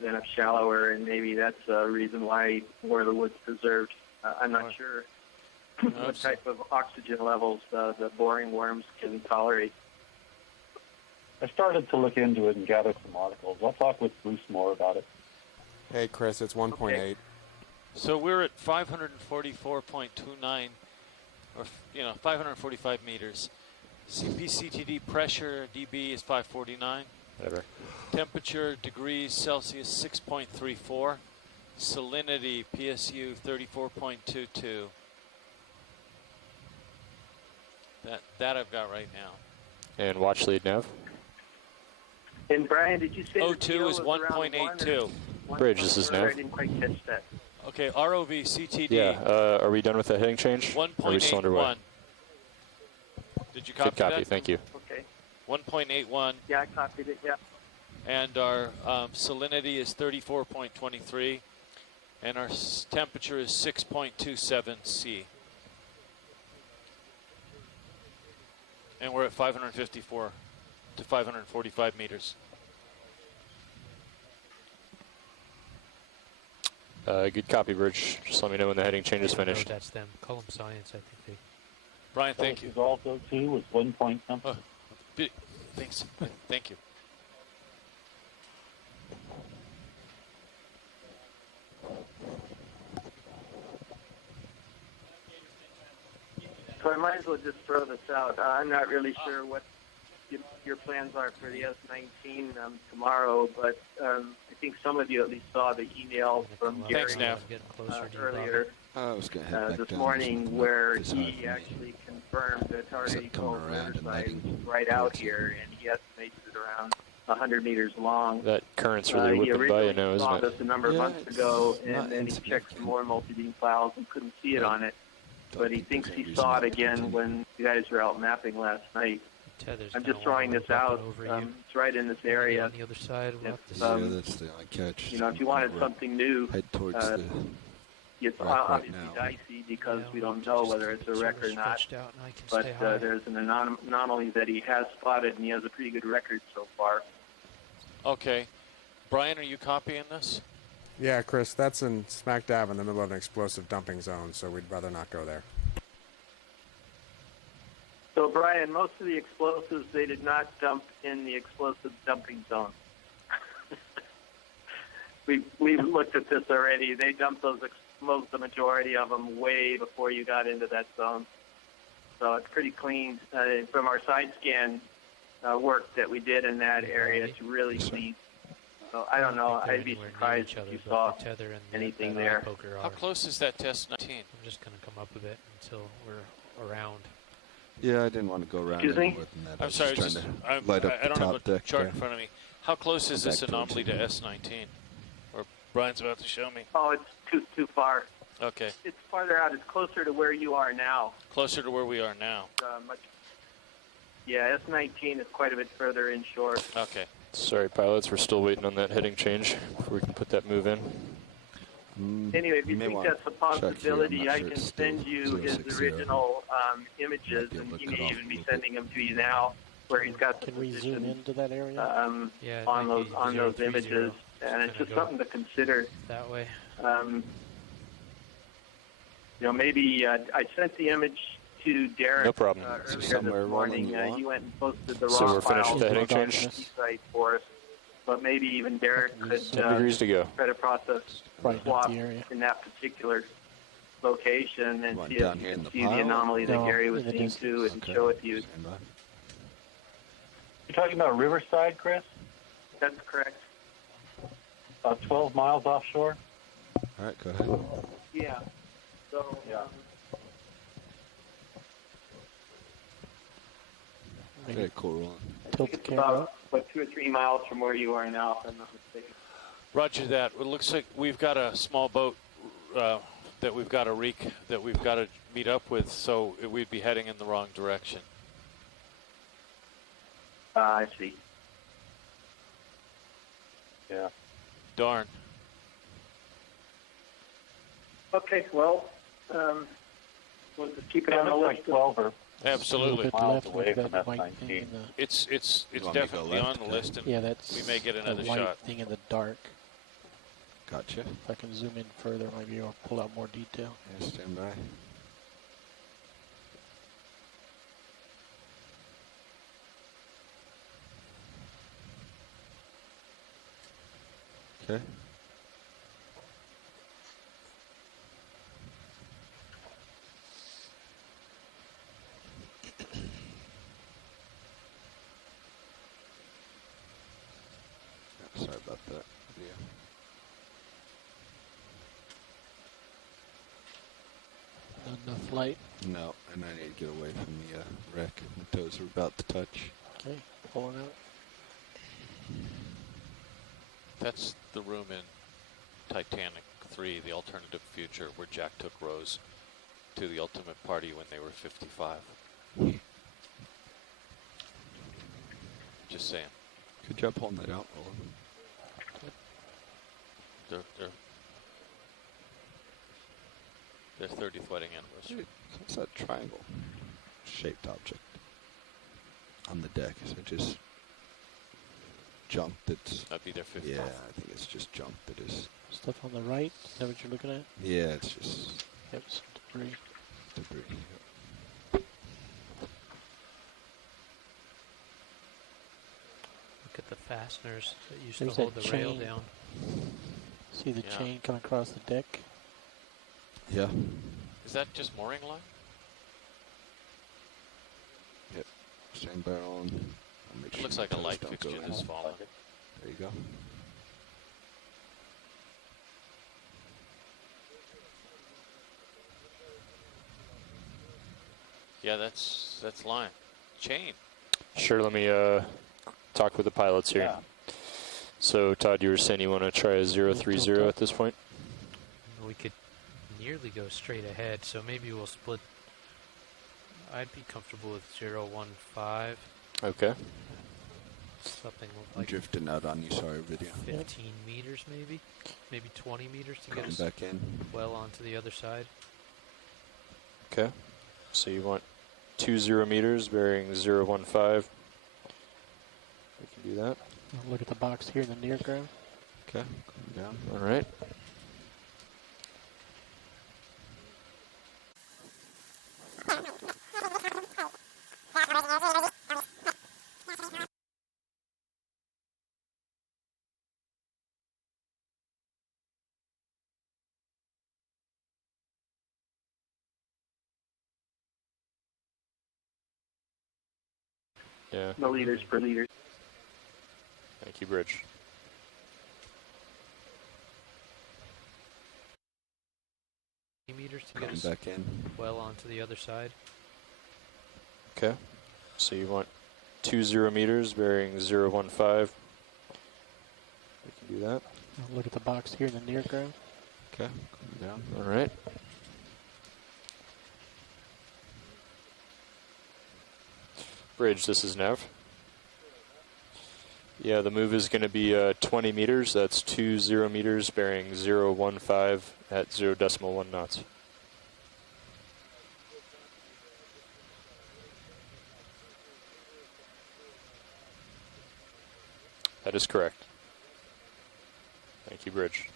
than up shallower, and maybe that's a reason why more of the wood's preserved. I'm not sure what type of oxygen levels the boring worms can tolerate. I started to look into it and gather some articles. I'll talk with Bruce more about it. Hey, Chris, it's 1.8. Okay. So we're at 544.29, or 545 meters. CPCTD pressure dB is 549. Whatever. Temperature degrees Celsius 6.34. Salinity PSU 34.22. That I've got right now. And watch lead, Nav. And Brian, did you say O2 is 1.82. Bridge, this is Nav. I didn't quite catch that. Okay, ROV CTD. Yeah, are we done with the heading change? Or are we still underway? 1.81. Did you copy Good copy, that? thank you. Okay. 1.81. Yeah, I copied it, yeah. And our salinity is 34.23. And our temperature is 6.27 C. And we're at 554 to 545 meters. Good copy, Bridge. Just let me know when the heading change is finished. That's them. Column science, I think they. Brian, thank you. Also, too, was 1 point something. Thanks. Thank you. So I might as well just throw this out. I'm not really sure what your plans are for the S19 tomorrow, but I think some of you at least saw the email from Gary earlier I was gonna head back this down morning where he actually confirmed that already told Riverside is right out here, and he estimates it around 100 meters long. That current's really whipping by you now, He saw isn't this it? a number of months ago, and then he checked some more multi-beam files and couldn't see it on it. But he thinks he saw it again when you guys were out mapping last night. I'm just throwing this out. It's right in this area. On the other side, we'll have to yeah, that's the only catch. If you wanted something new, head towards the it's rock right obviously now. dicey because we don't know whether it's a wreck or not. But there's an anomaly that he has spotted, and he has a pretty good record so far. Okay. Brian, are you copying this? Yeah, Chris, that's in smack dab in the middle of an explosive dumping zone, so we'd rather not go there. So, Brian, most of the explosives, they did not dump in the explosive dumping zone. We've looked at this already. They dumped the majority of them way before you got into that zone. So it's pretty clean. From our side scan work that we did in that area, it's really clean. So I don't know. I'd be surprised if you saw anything there. How close is that test 19? I'm just going to come up a bit until we're around. Yeah, I didn't want to go around Excuse me? any more than that. I I'm was sorry, just trying to light up I the don't have top a deck chart there. in front of me. How close is this Back towards anomaly to S19? Or Brian's about to show me. Oh, it's too far. Okay. It's farther out. It's closer to where you are now. Closer to where we are now. Yeah, S19 is quite a bit further inshore. Okay. Sorry, pilots, we're still waiting on that heading change before we can put that move in. Anyway, if you may think want that's a to check here. I'm possibility, not I sure can it's still send you his 060. original images, Might be able and to he cut may off even a be little sending them to you now, where he's got the Can we zoom position into that area? on those images, and it's just something to consider. That way. Maybe I sent the image to Derek No problem. earlier Somewhere this morning. rolling He went and posted the So raw we're finished with the heading file change? site for us. But maybe even Derek could 7 degrees to go. try to process Right up swap the area. in that particular location and What, see down if here you in can the see the pile? anomaly that No, Gary was in the seeing distance. too and Okay. show it to you. Stand by. You're talking about Riverside, Chris? That's correct. About 12 miles offshore? All right, go ahead. Yeah. So, Very cool rolling. Tilt the it's camera about, up. 2 or 3 miles from where you are now, if I'm not mistaken. Roger that. It looks like we've got a small boat that we've got to meet up with, so we'd be heading in the wrong direction. I see. Yeah. Darn. Okay, well, Was it keep it on the list? Like 12 or Absolutely. miles away from F-19. It's You want me to go definitely on left, the okay? list, and Yeah, that's we may get another the white shot. thing in the dark. Gotcha. If I can zoom in further, maybe I'll pull out more detail. Yeah, stand by. Okay. Sorry about that video. Not enough light. No, and I need to get away from the wreck. My toes are about to touch. Okay, pulling out. That's the room in Titanic 3, The Alternative Future, where Jack took Rose to the ultimate party when they were 55. Just saying. Good job pulling that out, Roland. Their 30th wedding anniversary. What's that triangle shaped object on the deck? Is it just junk that's... That'd be their 50th. Yeah, I think it's just junk that is... Stuff on the right? Is that what you're looking at? Yeah, it's just... Yep, some debris. Debris. Look at the fasteners that used There's to hold that the rail chain. down. See the chain coming across the deck? Yeah. Is that just mooring line? Yep. Stand by on. I'll make sure Looks my like a toes light don't fixture go in. that's fallen. There you go. Yeah, that's line. Chain. Sure, let me talk with the pilots here. Yeah. So, Todd, you were saying you want to try a 030 at this point? We could nearly go straight ahead, so maybe we'll split. I'd be comfortable with 015. Okay. Something I'm like drifting out on you, sorry, video. 15 meters, maybe 20 meters to get Coming us back in. well onto the other side. Okay. So you want 20 meters, bearing 015. We can do that. Look at the box here in the near ground. Okay, coming down. All right. Yeah. Milliliters per liter. Thank you, Bridge. Meters to get Coming us back in. well onto the other side. Okay. So you want 20 meters, bearing 015. We can do that. Look at the box here in the near ground. Okay, coming down. All right. Bridge, this is Nev. Yeah, the move is going to be 20 meters. That's 20 meters, bearing 015 at 0.1 knots. That is correct. Thank you, Bridge.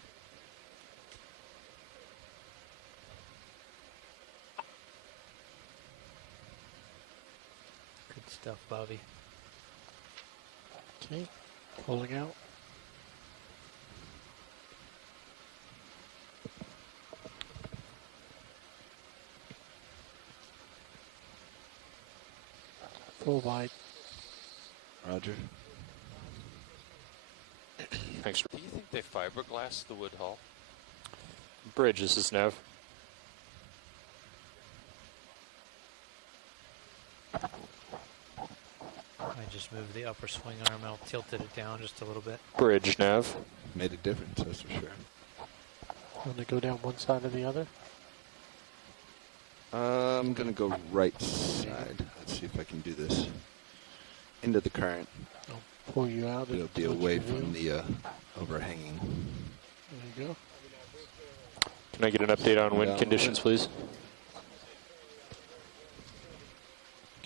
Good stuff, Bobby. Okay, pulling out. Full wide. Roger. Thanks. Do you think they fiberglass the wood hull? Bridge, this is Nev. I just moved the upper swing arm and I'll tilted it down just a little bit. Bridge, Nav. Made a difference, that's for sure. Want to go down one side or the other? I'm going to go right side. Let's see if I can do this. Into the current. I'll pull you out. It'll be away from the overhanging. There you go. Can I get an update on wind Down conditions, please?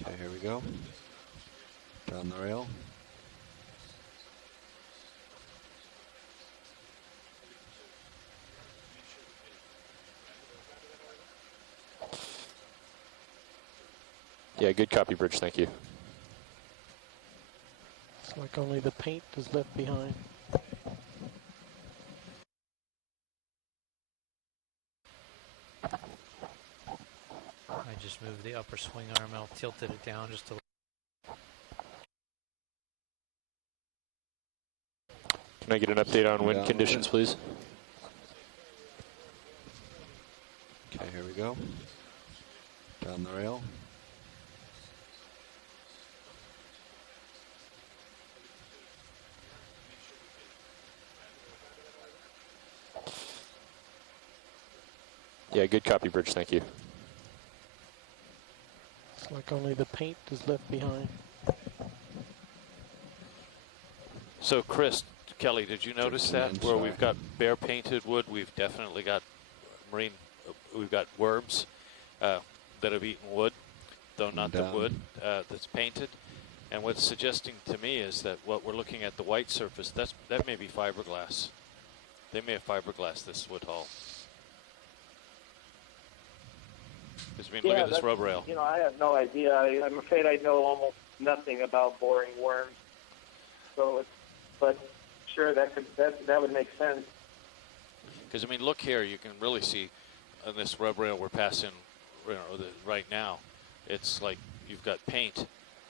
Okay, here we go. Down the rail. Yeah, good copy, Bridge. Thank you. It's like only the paint is left behind. I just moved the upper swing arm out, tilted it down just a little. Can I get an update on wind Down conditions, please? Okay, here we go. Down the rail. Yeah, good copy, Bridge. Thank you. It's like only the paint is left behind. So, Chris, Kelly, did you notice that where we've got bare painted wood, we've definitely got marine, we've got worms that have eaten wood, though not the wood that's painted. And what's suggesting to me is that what we're looking at, the white surface, that may be fiberglass. They may have fiberglass this wood hull. Because, I mean, look at this rub rail. You know, I have no idea. I'm afraid I know almost nothing about boring worms. So, but sure, that would make sense. Because, I mean, look here, you can really see on this rub rail we're passing right now, it's like you've got paint,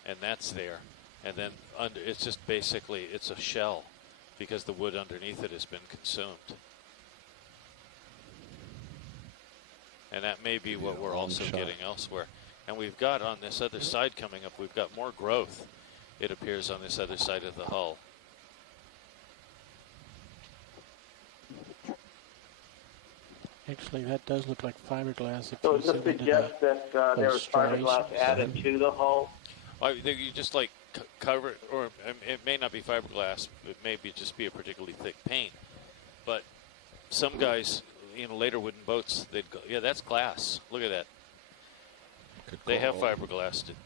and that's there. And then under, it's just basically, it's a shell because the wood underneath it has been consumed. And that may be what we're also getting elsewhere. And we've got on this other side coming up, we've got more growth, it appears, on this other side of the hull. Actually, that does look like fiberglass. So it just suggests that there was fiberglass added to the hull? Well, you just like cover it, or it may not be fiberglass, it may just be a particularly thick paint. But some guys, you know, later wooden boats, they'd go, yeah, that's glass. Look at that. They have fiberglassed it.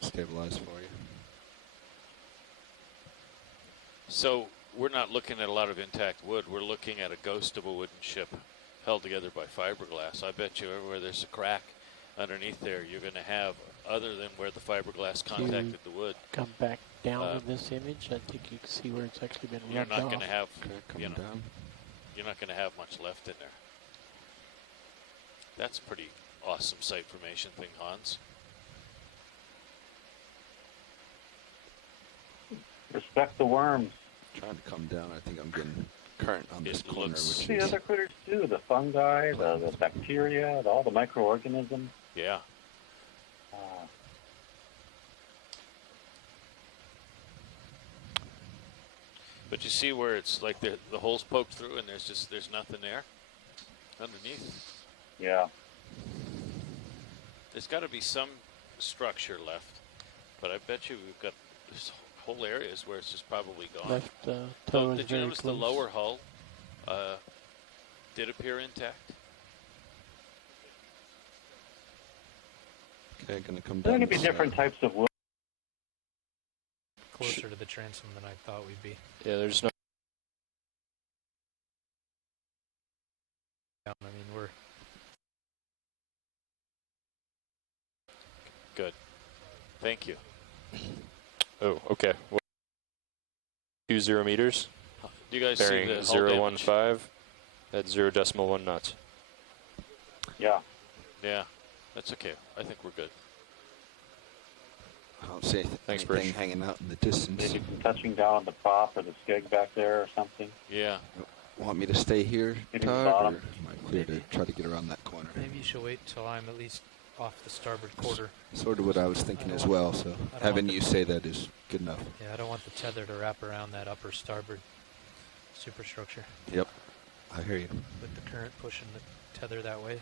Stabilize for you. So we're not looking at a lot of intact wood. We're looking at a ghost of a wooden ship held together by fiberglass. I bet you everywhere there's a crack underneath there, you're going to have, other than where the fiberglass contacted the wood. Come back down in this image. I think you can see where it's actually been rubbed You're not off. going to have, you know, you're not going to have much left in there. That's a pretty awesome site formation thing, Hans. Respect the worms. Trying to come down. I think I'm getting current on this corner. Which The is other critters too, the fungi, the bacteria, all the microorganisms. Yeah. But you see where it's like the hole's poked through and there's nothing there underneath. Yeah. There's got to be some structure left, but I bet you we've got this whole areas where it's just probably gone. Left So toe is did you very notice close. the lower hull did appear intact? Okay, going to come There are down. going to be different types of wood. Closer to the transom than I thought we'd be. Yeah, there's no. I mean, we're Good. Thank you. Oh, okay. 20 meters. Do you guys bearing see the hull damage? 015 at 0.1 knots. Yeah. Yeah, that's okay. I think we're good. I don't see Thanks, anything Bruce. hanging out in the distance. Maybe some touching down on the prop or the skeg back there or something. Yeah. Want me to stay here, Maybe the Todd, bottom. or am I clear to try to get around that corner? maybe you should wait till I'm at least off the starboard quarter. Sort of what I was thinking as well, so having you say that is good enough. Yeah, I don't want the tether to wrap around that upper starboard superstructure. Yep, I hear you. With the current pushing the tether that way.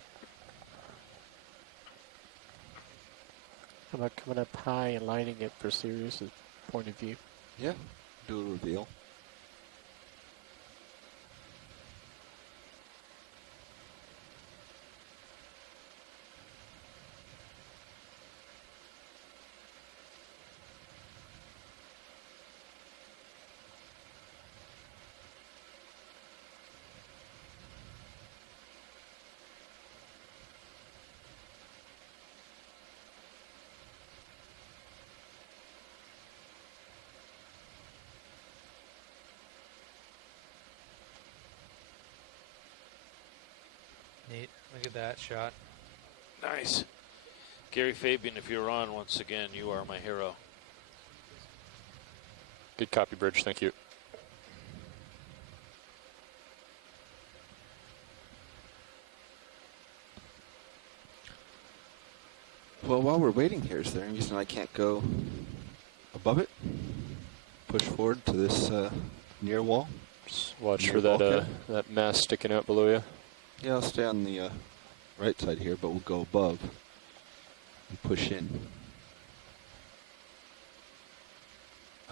How about coming up high and lighting it for Sirius's point of view? Yeah, do a reveal. Neat. Look at that shot. Nice. Gary Fabian, if you're on once again, you are my hero. Good copy, Bridge. Thank you. Well, while we're waiting here, is there any reason I can't go above it? Push forward to this near wall? Just watch Near for that bulkhead? that mast sticking out below you. Yeah, I'll stay on the right side here, but we'll go above and push in.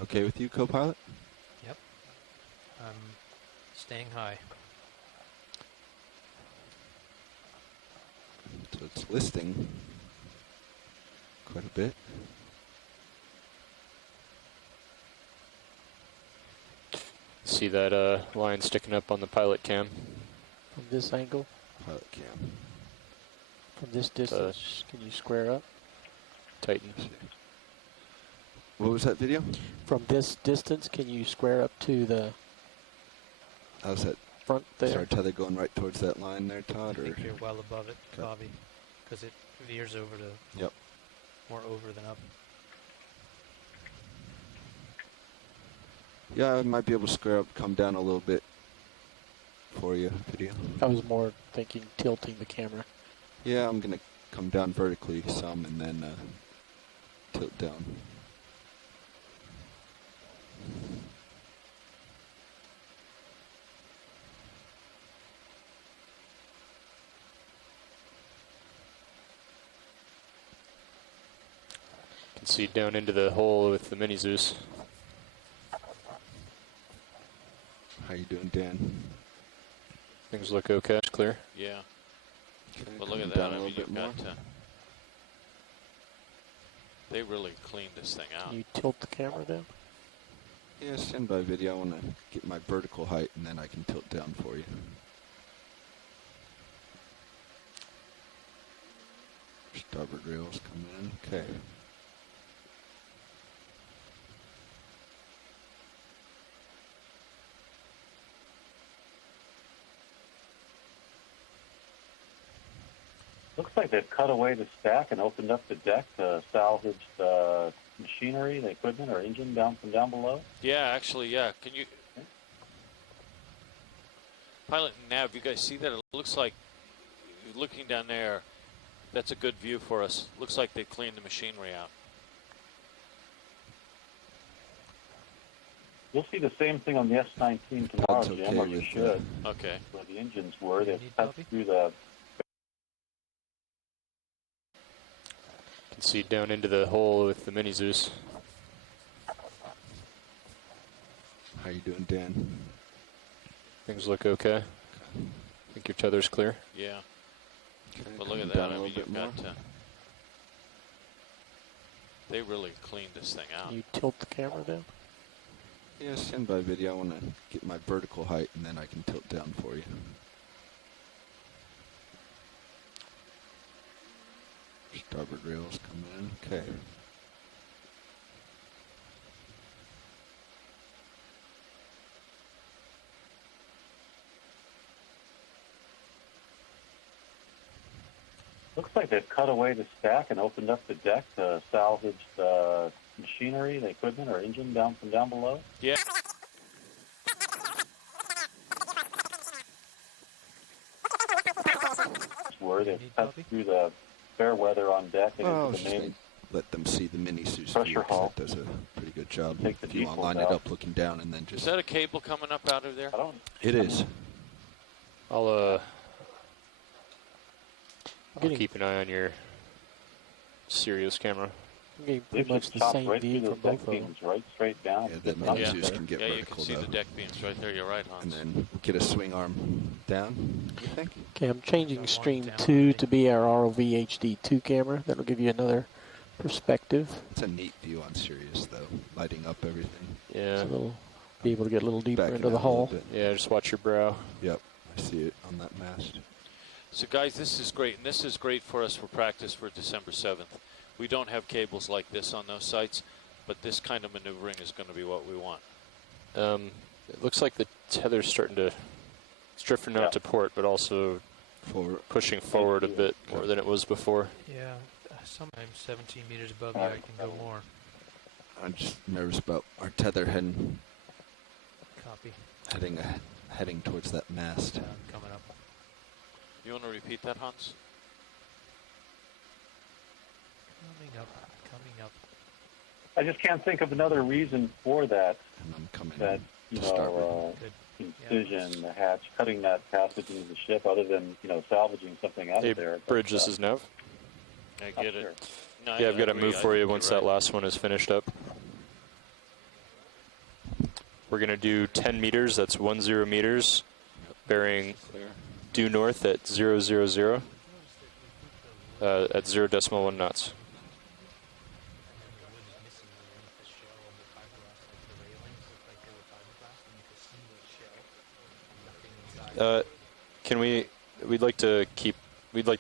Okay with you, co-pilot? Yep. I'm staying high. So it's listing quite a bit. See that line sticking up on the pilot cam? From this angle? Pilot cam. From this distance, can you square up? Tighten. What was that video? From this distance, can you square up to the How's that front there? Is our tether going right towards that line there, Todd? I Or think you're well above it, Okay. Bobby, because it veers over to Yep. more over than up. Yeah, I might be able to square up, come down a little bit for you, video. I was more thinking tilting the camera. Yeah, I'm going to come down vertically some and then tilt down. Can see down into the hole with the mini Zeus. How you doing, Dan? Things look okay. It's clear. Yeah. Okay, But look coming at that. down a I little mean, bit you've more. got they really cleaned this thing out. Can you tilt the camera down? Yeah, stand by video. I want to get my vertical height and then I can tilt down for you. Starboard rails coming in. Okay. Looks like they've cut away the stack and opened up the deck to salvage the machinery, the equipment, or engine down from down below. Yeah, actually, yeah. Can you, pilot and nav? You guys see that? It looks like looking down there. That's a good view for us. Looks like they cleaned the machinery out. You'll see the same thing on the S-19 tomorrow, That's Jim, okay or you with, should. Okay. Where the engines were, they've Need cut copy? through the. Can see down into the hole with the mini Zeus. How you doing, Dan? Things look okay. I think your tether's clear. Yeah. Okay, But look coming at down that. a I little mean, bit you've more. got they really cleaned this thing out. Can you tilt the camera down? Yeah, stand by video. I want to get my vertical height and then I can tilt down for you. Starboard rails coming in. Okay. Looks like they've cut away the stack and opened up the deck to salvage the machinery, the equipment, or engine down from down below. Yeah. Where they've Need cut copy? through the fair weather on deck and Well, I into was the just main. let them see the mini Zeus Pressure view 'cause hull. that does a pretty good job. Take the If you want to default line it out. up looking down and then Is just... that a cable coming up out of there? I don't. It is. I'll Getting- keep an eye on your Sirius camera. I'm getting They pretty much just the chopped same right view through from those deck both of them. beams, right straight down. Yeah, Get that nothing mini Yeah. Zeus there. can get Yeah, you vertical can see though. the deck beams right there. You're right, Hans. And then get a swing arm down, you think? Okay, I'm changing Got one stream down 2 already. to be our ROV HD2 camera. That'll give you another perspective. It's a neat view on Sirius though, lighting up everything. Yeah. So we'll be able to get a little deeper Backing into the out a little hull. bit. Yeah, just watch your brow. Yep, I see it on that mast. So, guys, this is great, and this is great for us for practice for December 7th. We don't have cables like this on those sites, but this kind of maneuvering is going to be what we want. It looks like the tether's starting to, it's drifting out to port, but also pushing forward a bit more than it was before. Yeah, sometimes 17 meters above you, I can go more. I'm just nervous about our tether heading. Copy. Heading towards that mast. Yeah, I'm coming up. You want to repeat that, Hans? Coming up. I just can't think of another reason for that. And I'm coming that incision, the hatch, cutting that passage into the ship, other than salvaging something out Hey, of there. Bridge, this is Nev. I get it. No, Yeah, I've got a agree. move for you once that last one is finished up. We're going to do 10 meters. That's 10 meters, bearing due north at 000, at 0.1 knots. We'd like to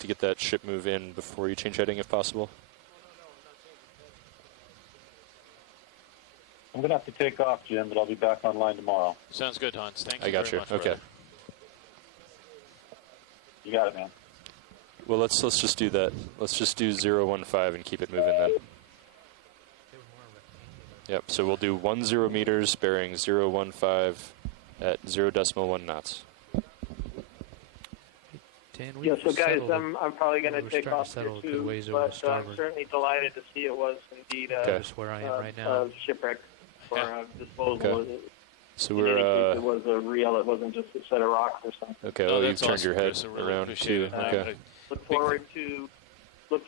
get that ship move in before you change heading if possible. I'm going to have to take off, Jim, but I'll be back online tomorrow. Sounds good, Hans. Thank you I got very you. much. Okay. Brother. You got it, man. Well, let's just do that. Let's just do 015 and keep it moving then. Yep. So we'll do 10 meters, bearing 015 at 0.1 knots. Dan, Yeah, so guys, I'm probably going to take off here too, but I'm certainly delighted to see it was indeed That's where I am right now. a shipwreck or a disposal. Okay. So In we're any case, it was a real. It wasn't just a set of rocks or something. okay. No, Well, you've that's turned awesome, your head Chris. I really around appreciate too. it. Okay. Look forward to.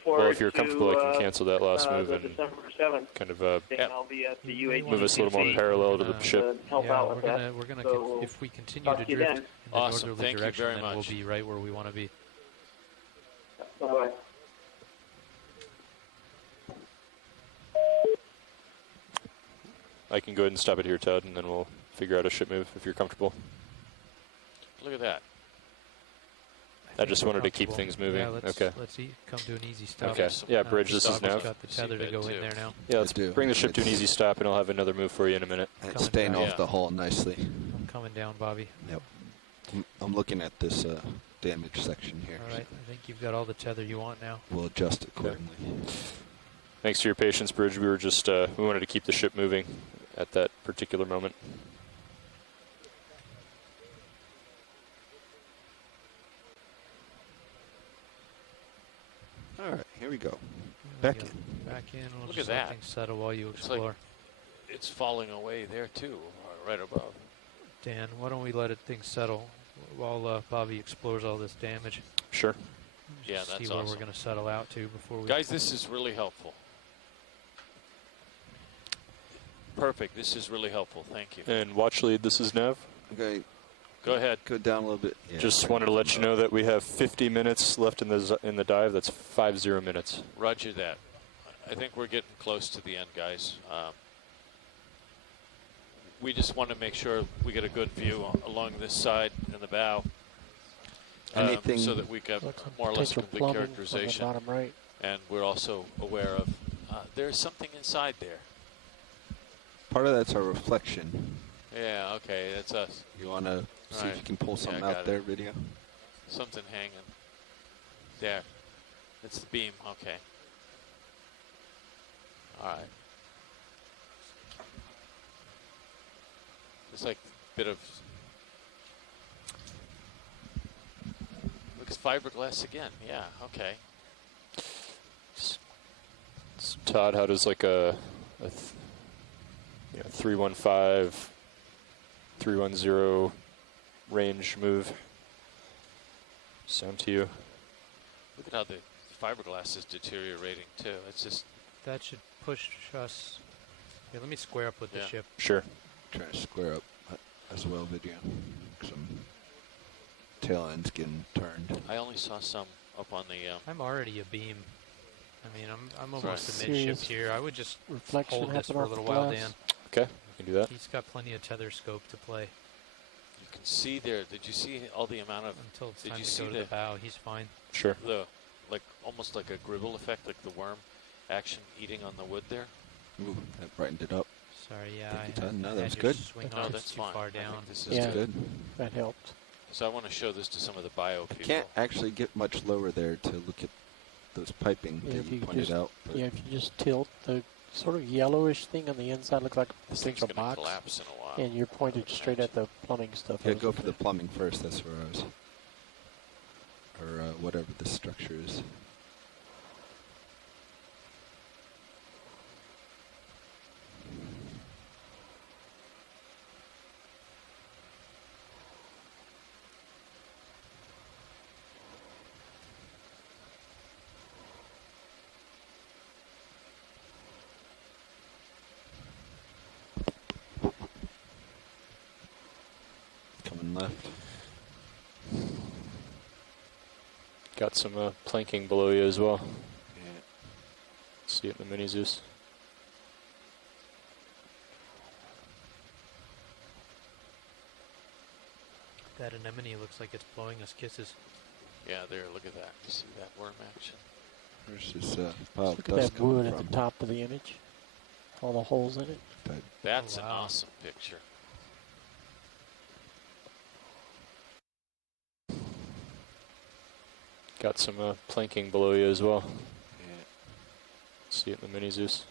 Well, if you're comfortable, I can cancel that last move the and December 7th. kind of I'll be at the UATC. move us a little more parallel to the ship. Help Yeah, out with that. we're gonna So if we continue talk to to you drift then. in the Awesome. northerly Thank you direction, very then much. we'll be right where we want to be. Bye-bye. I can go ahead and stop it here, Todd, and then we'll figure out a ship move if you're comfortable. Look at that. I just wanted to keep things moving. Yeah, let's come to an easy stop. Okay. Yeah, Bridge, this is Bobby's Nav. got the tether to go in there now. Yeah, let's bring the ship to an easy stop, and I'll have another move for you in a minute. It's staying off the hull nicely. I'm coming down, Bobby. Yep. I'm looking at this damage section here. All right, I think you've got all the tether you want now. We'll adjust accordingly. Thanks for your patience, Bridge. We were just we wanted to keep the ship moving at that particular moment. All right, here we go. Back in. Back in. We'll Look just at let that. things settle while you It's like explore. it's falling away there too, right above. Dan, why don't we let things settle while Bobby explores all this damage? Sure. Yeah, Just that's see where awesome. we're going to settle out to before we. Guys, this is really helpful. Perfect. This is really helpful. Thank you. And watch lead, this is Nev. Okay. Go ahead. Go down a little bit. Yeah. Just wanted to let you know that we have 50 minutes left in the dive. That's 50 minutes. Roger that. I think we're getting close to the end, guys. We just want to make sure we get a good view along this side and the bow. Anything so that we get more or less complete characterization. Bottom right. And we're also aware of there's something inside there. Part of that's our reflection. Yeah, okay, that's us. You want to see if you can pull something got out there, video? Something hanging. There. It's the beam, okay. All right. It's like a bit of... Looks fiberglass again, yeah, okay. Todd, how does like a 315, 310 range move sound to you? Look at how the fiberglass is deteriorating too. It's just... That should push us. Yeah, let me square up with the ship. Sure. Trying to square up as well, video. Some tail ends getting turned. I only saw some up on the... I'm already a beam. I mean, I'm almost Right. a midship here. I would just reflection hold this happen for a off little the while, glass. Dan. Okay, you can do that. He's got plenty of tether scope to play. You can see there. Did you see all the amount of... Until it's did time you to see go to the bow, he's fine. Sure. The, like, almost like a gribble effect, like the worm action eating on the wood there? Ooh, that brightened it up. Sorry, yeah. Thank you, I Todd. No, had that was your good. Swing No, arms that's too fine. far I think down. this is Yeah, good. that helped. So I want to show this to some of the bio people. Can't actually get much lower there to look at those piping Yeah, that if you you pointed just, out. But yeah, if you just tilt the sort of yellowish thing on the inside, looks like a This thing's potential gonna box. collapse in a while. And you're pointed straight at the plumbing stuff. yeah, go for the plumbing first. That's where I was. Or whatever the structure is. Coming left. Got some planking below you as well. Yeah. See it in the mini Zeus. That anemone looks like it's blowing us kisses. Yeah, there. Look at that. You see that worm action? Where's this pile of Look at dust that wood coming at from? the top of the image. All the holes in it. That's Oh, an wow. awesome picture. Got some planking below you as well. Yeah. See it in the mini Zeus.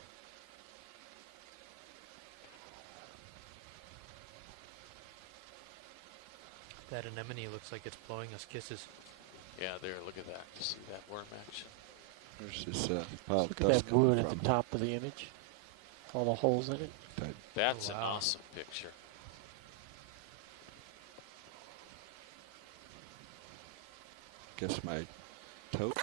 That anemone looks like it's blowing us kisses. Yeah, there. Look at that. You see that worm action? Where's this pile of Look at dust that coming wood at from? the top of the image. All the holes in it. That's Oh, an wow. awesome picture. Guess my toe.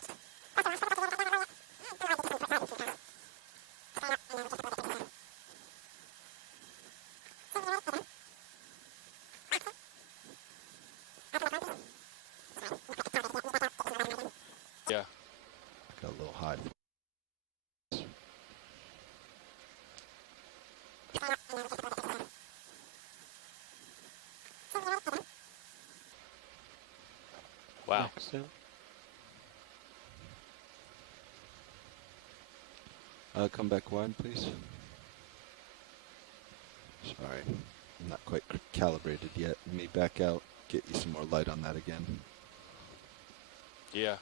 Yeah. Got a little high. Wow. Excellent. Come back wide, please. Sorry, I'm not quite calibrated yet. Let me back out, get you some more light on that again. Yeah.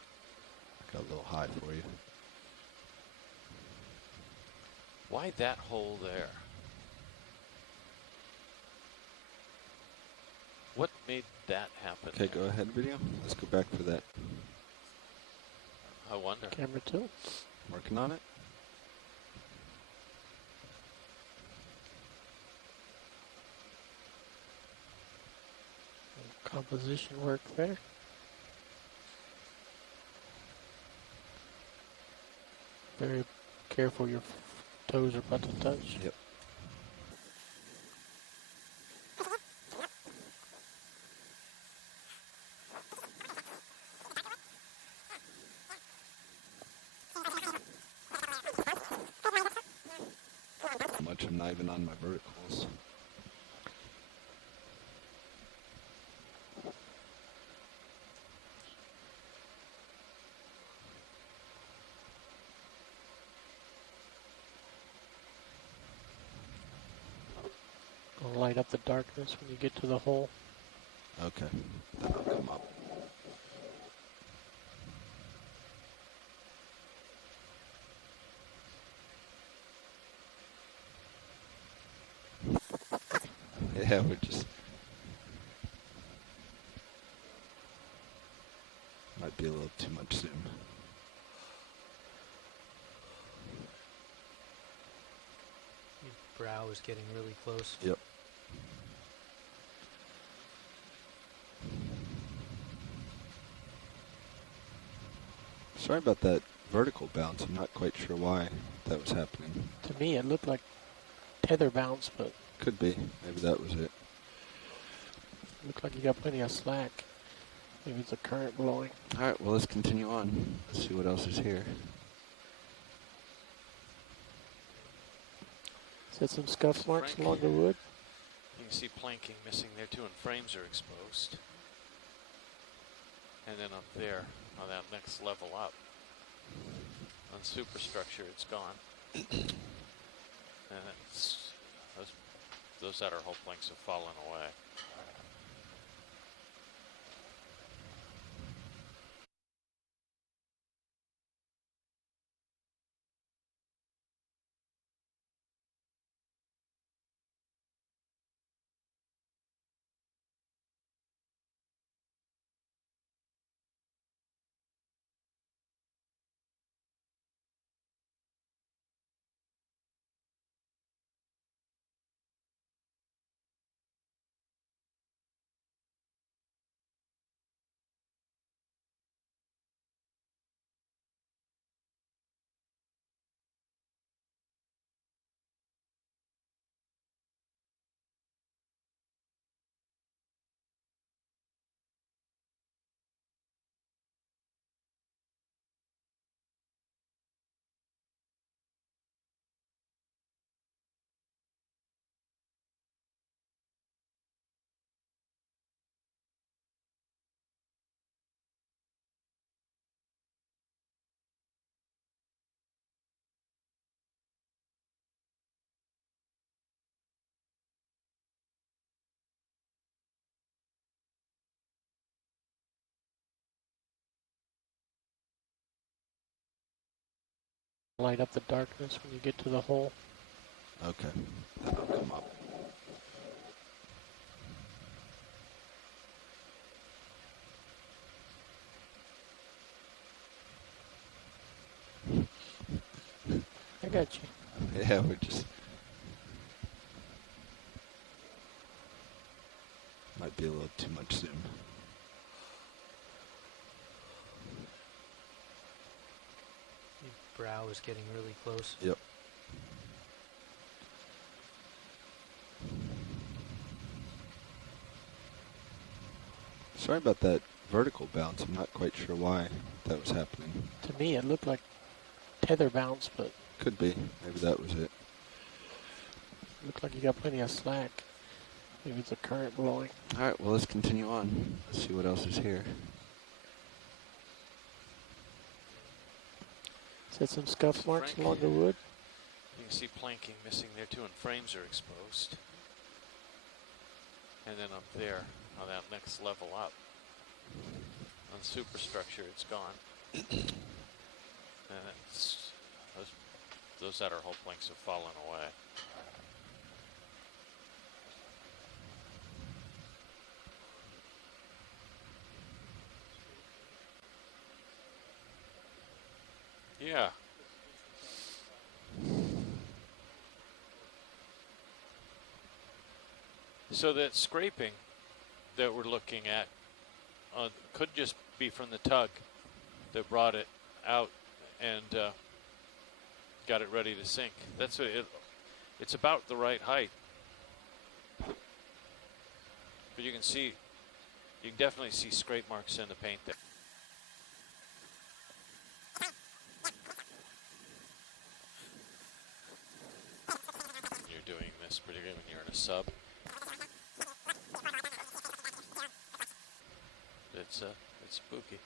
Got a little high for you. Why that hole there? What made that happen? Okay, go ahead, video. Let's go back for that. I wonder. Camera tilt. Working on it. Composition work there. Very careful your toes are about to touch. Yep. Much I'm not even on my verticals. Gonna light up the darkness when you get to the hole. Okay, then I'll come up. Yeah, we're just... Might be a little too much zoom. Your brow is getting really close. Yep. Sorry about that vertical bounce. I'm not quite sure why that was happening. To me, it looked like tether bounce, but Could be. Maybe that was it. looked like you got plenty of slack. Maybe it's a current blowing. All right, well, let's continue on. Let's see what else is here. Is that some scuff marks Frank? along the wood? You can see planking missing there too, and frames are exposed. And then up there, on that next level up, on superstructure, it's gone. And it's, those outer hull planks have fallen away. Light up the darkness when you get to the hole. Okay. That'll come up. I got you. Yeah, we're just... Might be a little too much zoom. Your brow is getting really close. Yep. Sorry about that vertical bounce. I'm not quite sure why that was happening. To me, it looked like tether bounce, but Could be. Maybe that was it. looked like you got plenty of slack. Maybe it's a current blowing. All right, well, let's continue on. Let's see what else is here. Is that some scuff marks Frank, along the wood? You can see planking missing there too, and frames are exposed. And then up there, on that next level up, on the superstructure, it's gone. And it's, those outer hull planks have fallen away. Yeah. So that scraping that we're looking at could just be from the tug that brought it out and got it ready to sink. That's what it's about the right height. But you can definitely see scrape marks in the paint there. You're doing this, particularly when you're in a sub. It's spooky.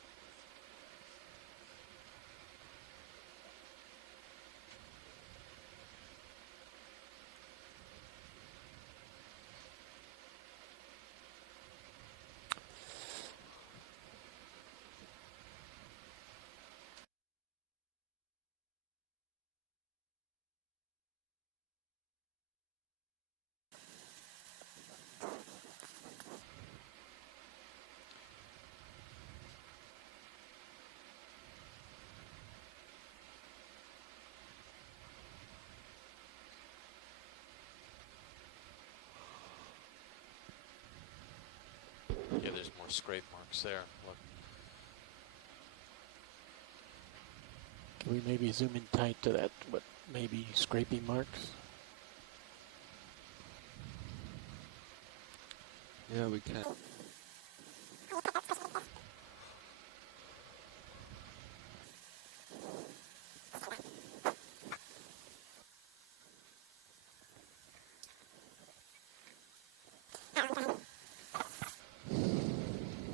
Yeah, there's more scrape marks there. Look. Can we maybe zoom in tight to that, what, maybe scraping marks? Yeah, we can.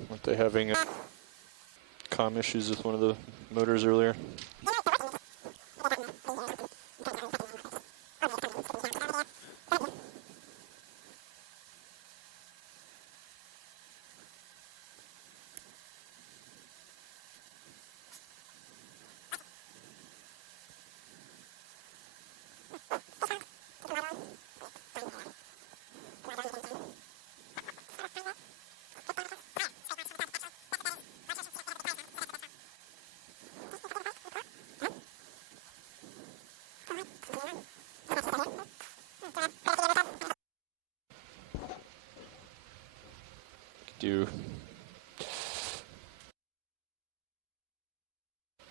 Weren't they having comm issues with one of the motors earlier? Do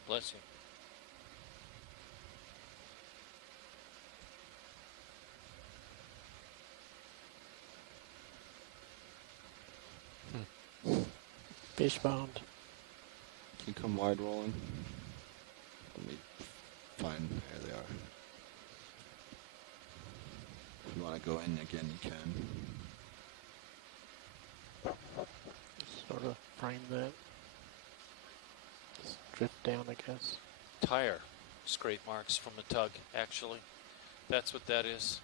Bless you. Fishbound. Can you come wide rolling? Let me find. There they are. If you want to go in again, you can. Sort of frame that. Just drift down, I guess. Tire scrape marks from a tug, actually. That's what that is.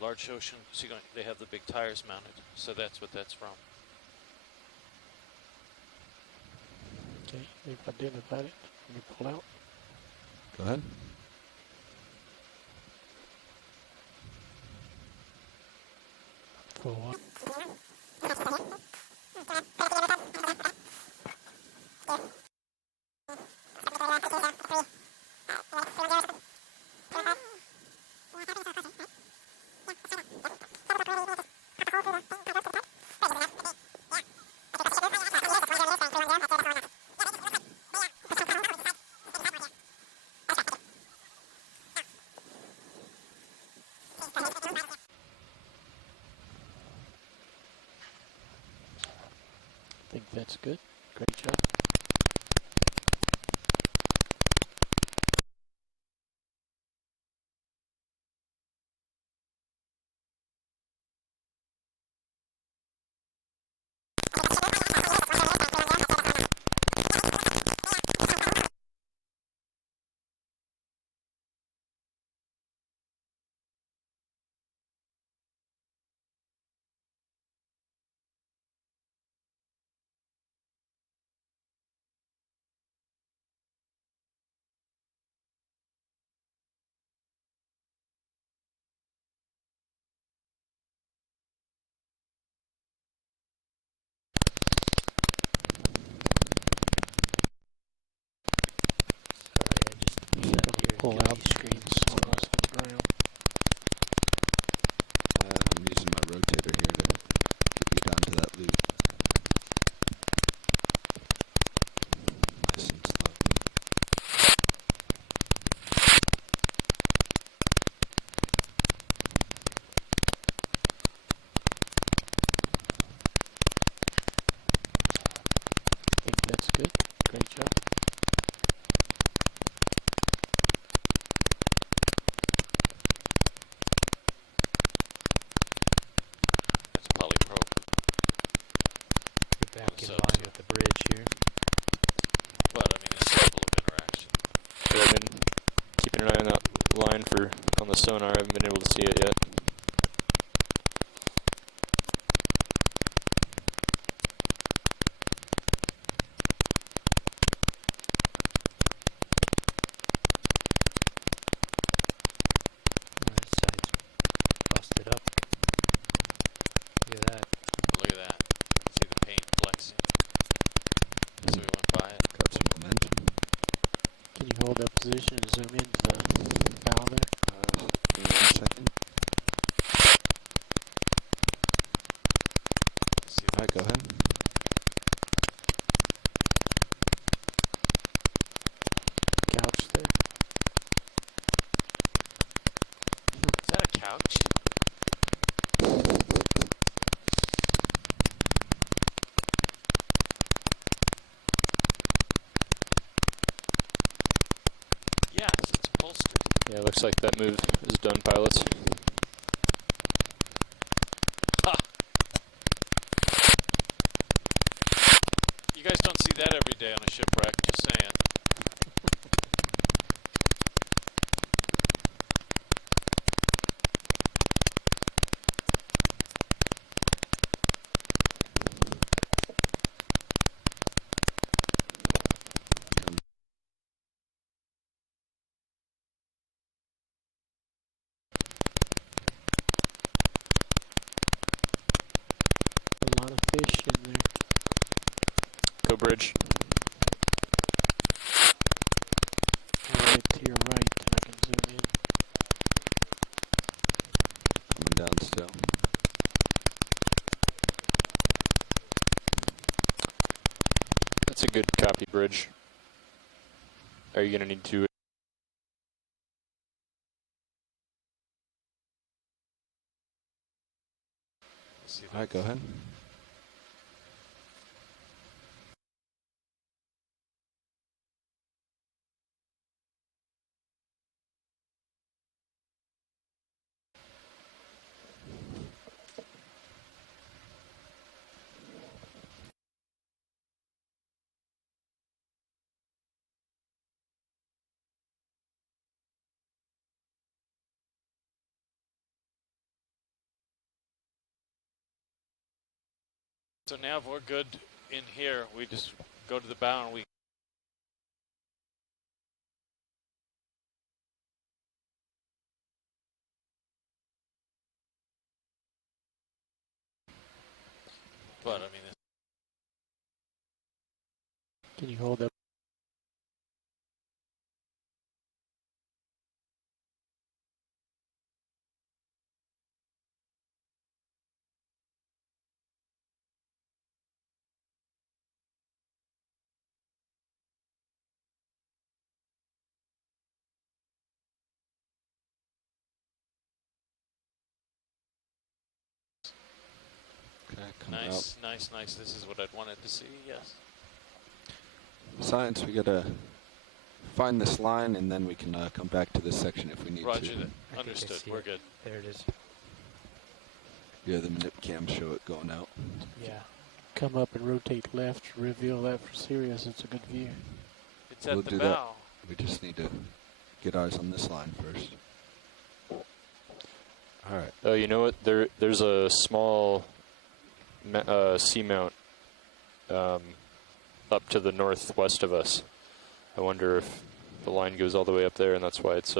Large ocean, see, they have the big tires mounted, so that's what that's from. Okay, we've identified it. Let me pull out. Go ahead. full wide. I think that's good. Great job. Pull out screens almost on the ground. I'm using my rotator here to get you down to that loop. Nice and slow. I think that's good. Great job. That's polypro. Get back in line with the bridge here. Well, I mean, a level of interaction. Yeah, I've been keeping an eye on that line on the sonar. I haven't been able to see it yet. That side's busted up. Look at that. Look at that. See the paint flexing? So we went by it. Got some momentum. Can you hold that position and zoom into the bow there? Give me 1 second. See Alright, go ahead. Couch there. Is that a couch? Yes, it's upholstered. Yeah, looks like that move is done, pilots. Ha! You guys don't see that every day on a shipwreck, just saying. A lot of fish in there. Go bridge. Right to your right. I can zoom in. Coming down still. That's a good copy bridge. Are you going to need to... Alright, go ahead. So now if we're good in here, we just go to the bow and we But I mean, Can you hold that? Okay, coming up. nice. This is what I'd wanted to see. Yes. Science, we gotta find this line, and then we can come back to this section if we need Roger to. that. Understood. We're good. There it is. Yeah, the nip cams show it going out. Yeah. Come up and rotate left, reveal that for Sirius. It's a good view. It's at We'll the do bow. that. We just need to get eyes on this line first. All right. Oh, you know what? There's a small seamount up to the northwest of us. I wonder if the line goes all the way up there, and that's why it's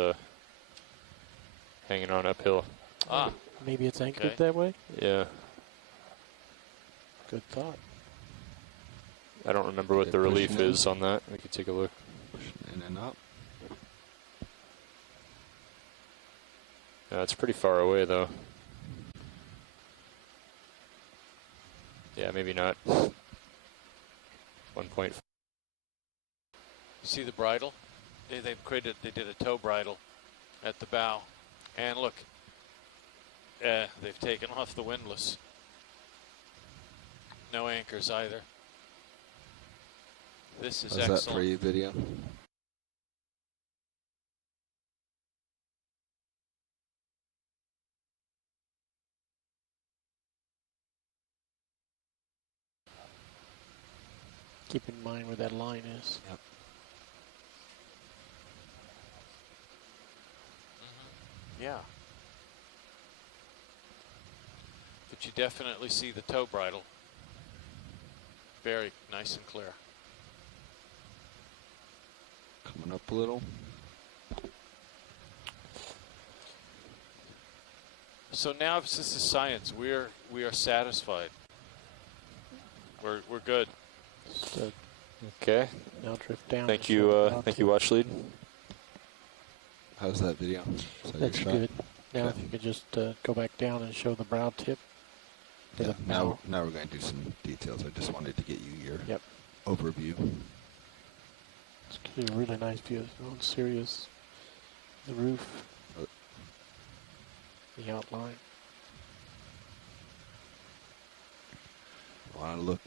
hanging on uphill. Ah. Maybe it's anchored Okay. that way? Yeah. Good thought. I don't remember what the Pushing relief in. is on that. We could take a look. Pushing in and up. It's pretty far away, though. Yeah, maybe not. 1 point. You see the bridle? They did a tow bridle at the bow. And look, they've taken off the windlass. No anchors either. This is How's excellent. that for you, video? Keep in mind where that line is. Yep. Yeah. But you definitely see the tow bridle. Very nice and clear. Coming up a little. So now this is science. We are satisfied. We're good. Stood. Okay. Now drift down. Thank and you. show the Thank you, Watch Lead. How's that video? Is that That's your shot? good. Now Okay. if you could just go back down and show the brow tip. To Yeah, the now bow. we're going to do some details. I just wanted to get you your Yep. overview. It's a really nice view on Sirius. The roof. The outline. Want to look?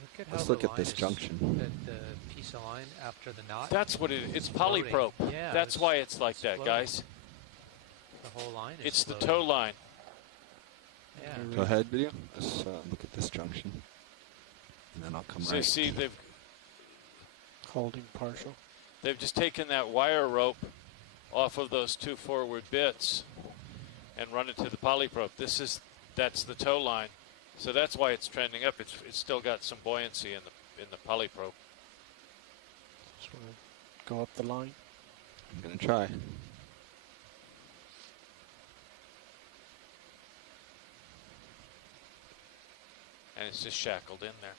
Look at Let's how look the at this line is- junction. The piece of line after the knot. That's what it's floating. polyprop. Yeah, That's why it's like that, floating. guys. The whole line is It's the floating. tow line. Yeah. Go ahead, video. Let's look at this junction. And then I'll come So right. see, they've Holding partial. just taken that wire rope off of those two forward bits and run it to the polyprop. That's the tow line. So that's why it's trending up. It's still got some buoyancy in the polyprop. Just want to go up the line. I'm going to try. And it's just shackled in there.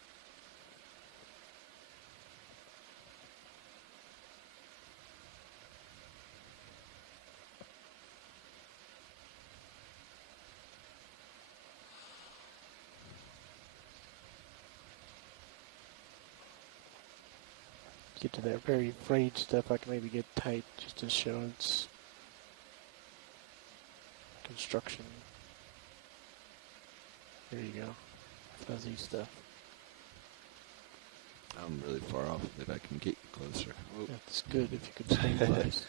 Get to that very frayed stuff. I can maybe get tight just to show its construction. There you go. Fuzzy stuff. I'm really far off of it. I can get you closer. Oop. That's good if you could stabilize.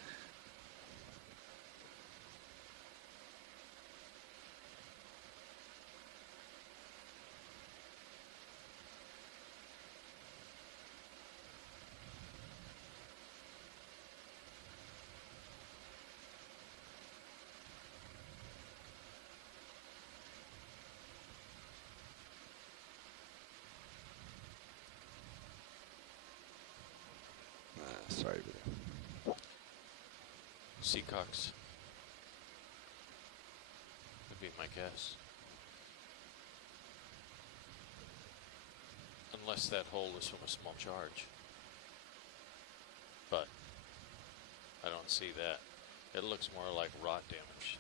Sorry, video. Seacocks. Would be my guess. unless that hole is from a small charge. But I don't see that. It looks more like rot damage.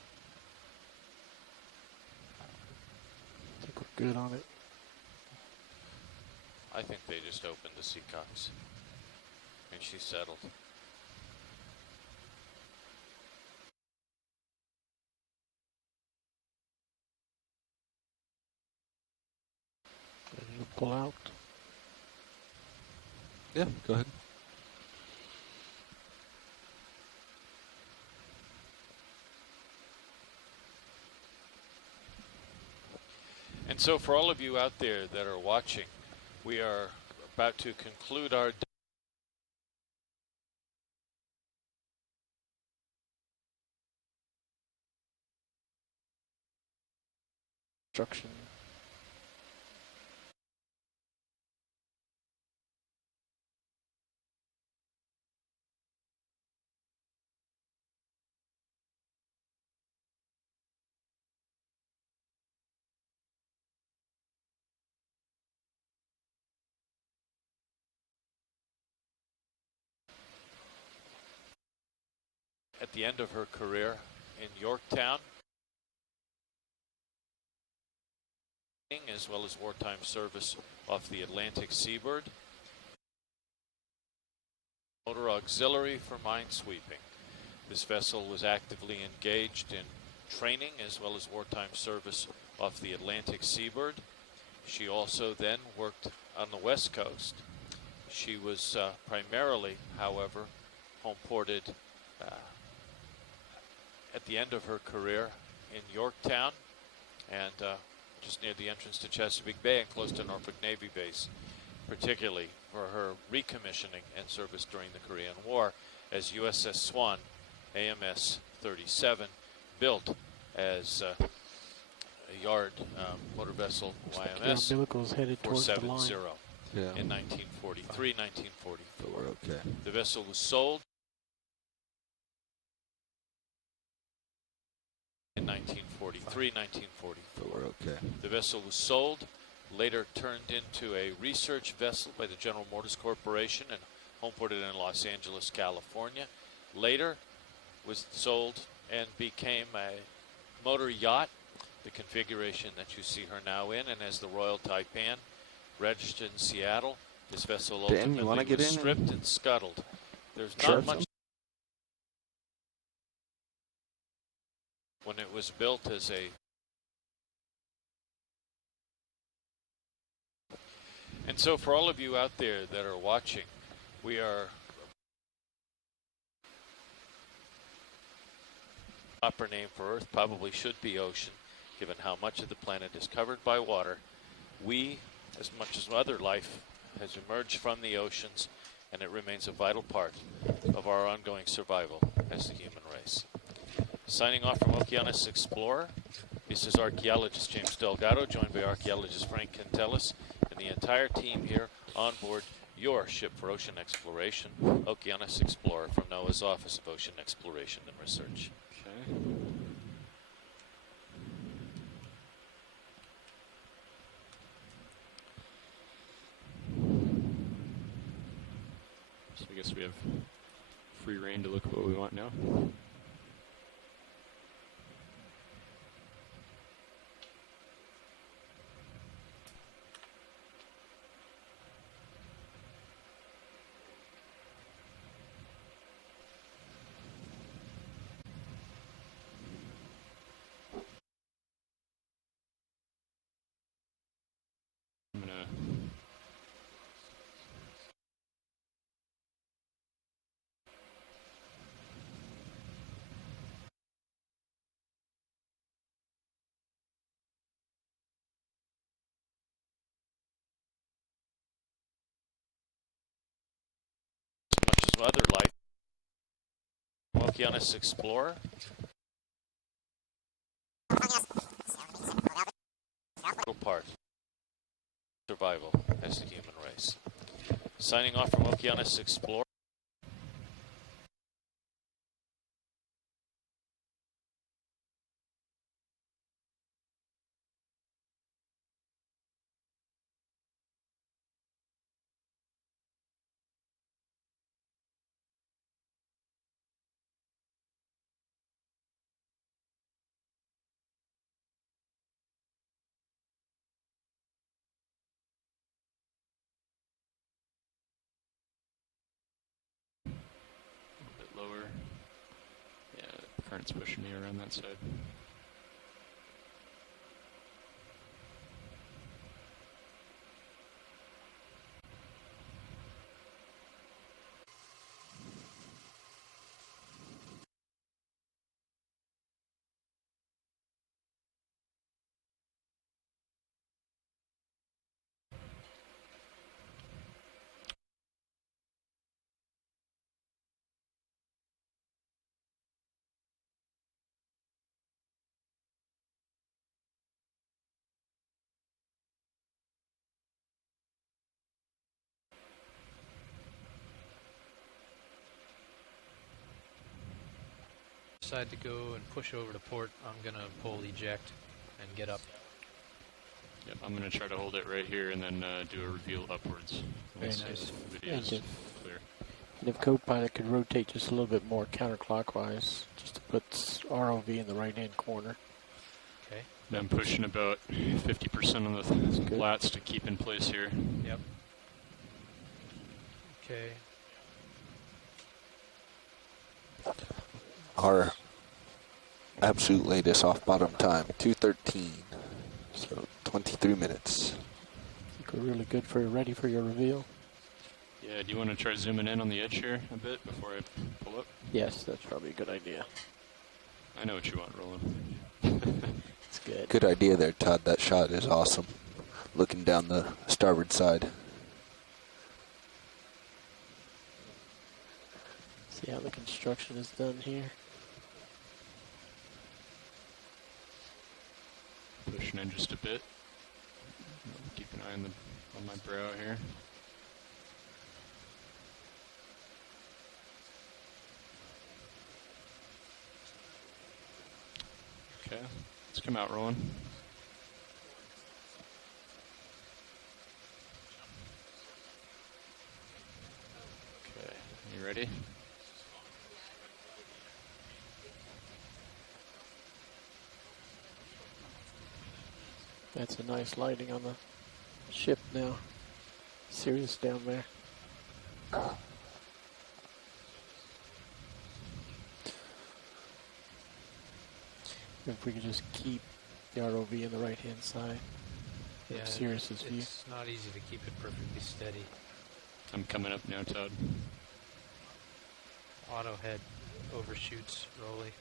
I think we're good on it. I think they just opened the seacocks. And she settled. Ready to pull out? Yeah, go ahead. And so for all of you out there that are watching, we are about to conclude our Construction. at the end of her career in Yorktown, as well as wartime service off the Atlantic seaboard. Motor auxiliary for minesweeping. This vessel was actively engaged in training as well as wartime service off the Atlantic seaboard. She also then worked on the West Coast. She was primarily, however, home ported at the end of her career in Yorktown and just near the entrance to Chesapeake Bay and close to Norfolk Navy Base, particularly for her recommissioning and service during the Korean War as USS Swan, AMS 37, built as a yard motor vessel YMS umbilical's headed towards the 470 line. in 1943, 1944. So we're okay. The vessel was sold in 1943, 1944. So we're okay. The vessel was sold, later turned into a research vessel by the General Motors Corporation and homeported in Los Angeles, California. Later was sold and became a motor yacht, the configuration that you see her now in, and as the Royal Taipan, registered in Seattle. This vessel ultimately was stripped and scuttled. There's not much when it was built as a. And so for all of you out there that are watching, we are proper name for Earth probably should be ocean, given how much of the planet is covered by water. We, as much as other life, has emerged from the oceans, and it remains a vital part of our ongoing survival as the human race. Signing off from Okeanos Explorer, this is archaeologist James Delgado, joined by archaeologist Frank Cantellis, and the entire team here on board your ship for ocean exploration, Okeanos Explorer, from NOAA's Office of Ocean Exploration and Research. Okay. So I guess we have free reign to look at what we want now. I'm gonna As much as other life, Okeanos Explorer. Part survival as the human race. Signing off from Okeanos Explorer. current's pushing me around that side. Decide to go and push over to port, I'm gonna pull eject and get up. Yep, I'm going to try to hold it right here and then do a reveal upwards. Very once nice. the video is And clear. And if Copilot could rotate just a little bit more counterclockwise, just to put ROV in the right-hand corner. Okay. And I'm pushing about 50% on the lats to keep in place here. Yep. Okay. Our absolute latest off bottom time, 2:13. So 23 minutes. I think we're really good for ready for your reveal. Yeah, do you want to try zooming in on the edge here a bit before I pull up? Yes, that's probably a good idea. I know what you want, Roland. It's good. Good idea there, Todd. That shot is awesome. Looking down the starboard side. See how the construction is done here. Pushing in just a bit. Keep an eye on my brow here. Okay, let's come out, Roland. Okay, you ready? That's a nice lighting on the ship now. Sirius down there. If we could just keep the ROV in the right-hand side. Yeah, Sirius's view. it's not easy to keep it perfectly steady. I'm coming up now, Todd. Auto head overshoots Rolly.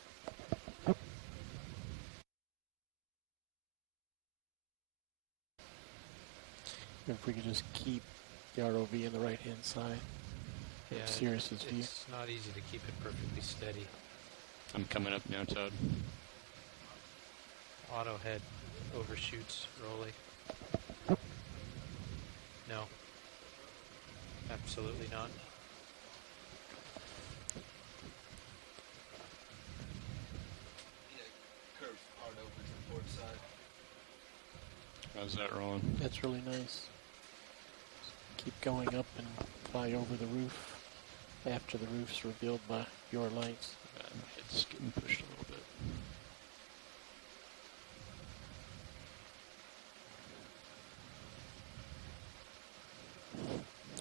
If we could just keep the ROV in the right-hand side. Yeah, Sirius's view. it's not easy to keep it perfectly steady. I'm coming up now, Todd. Auto head overshoots Rolly. No. Absolutely not. Curves hard over to the port side. How's that rolling? That's really nice. Keep going up and fly over the roof after the roof's revealed by your lights. My head's getting pushed a little bit.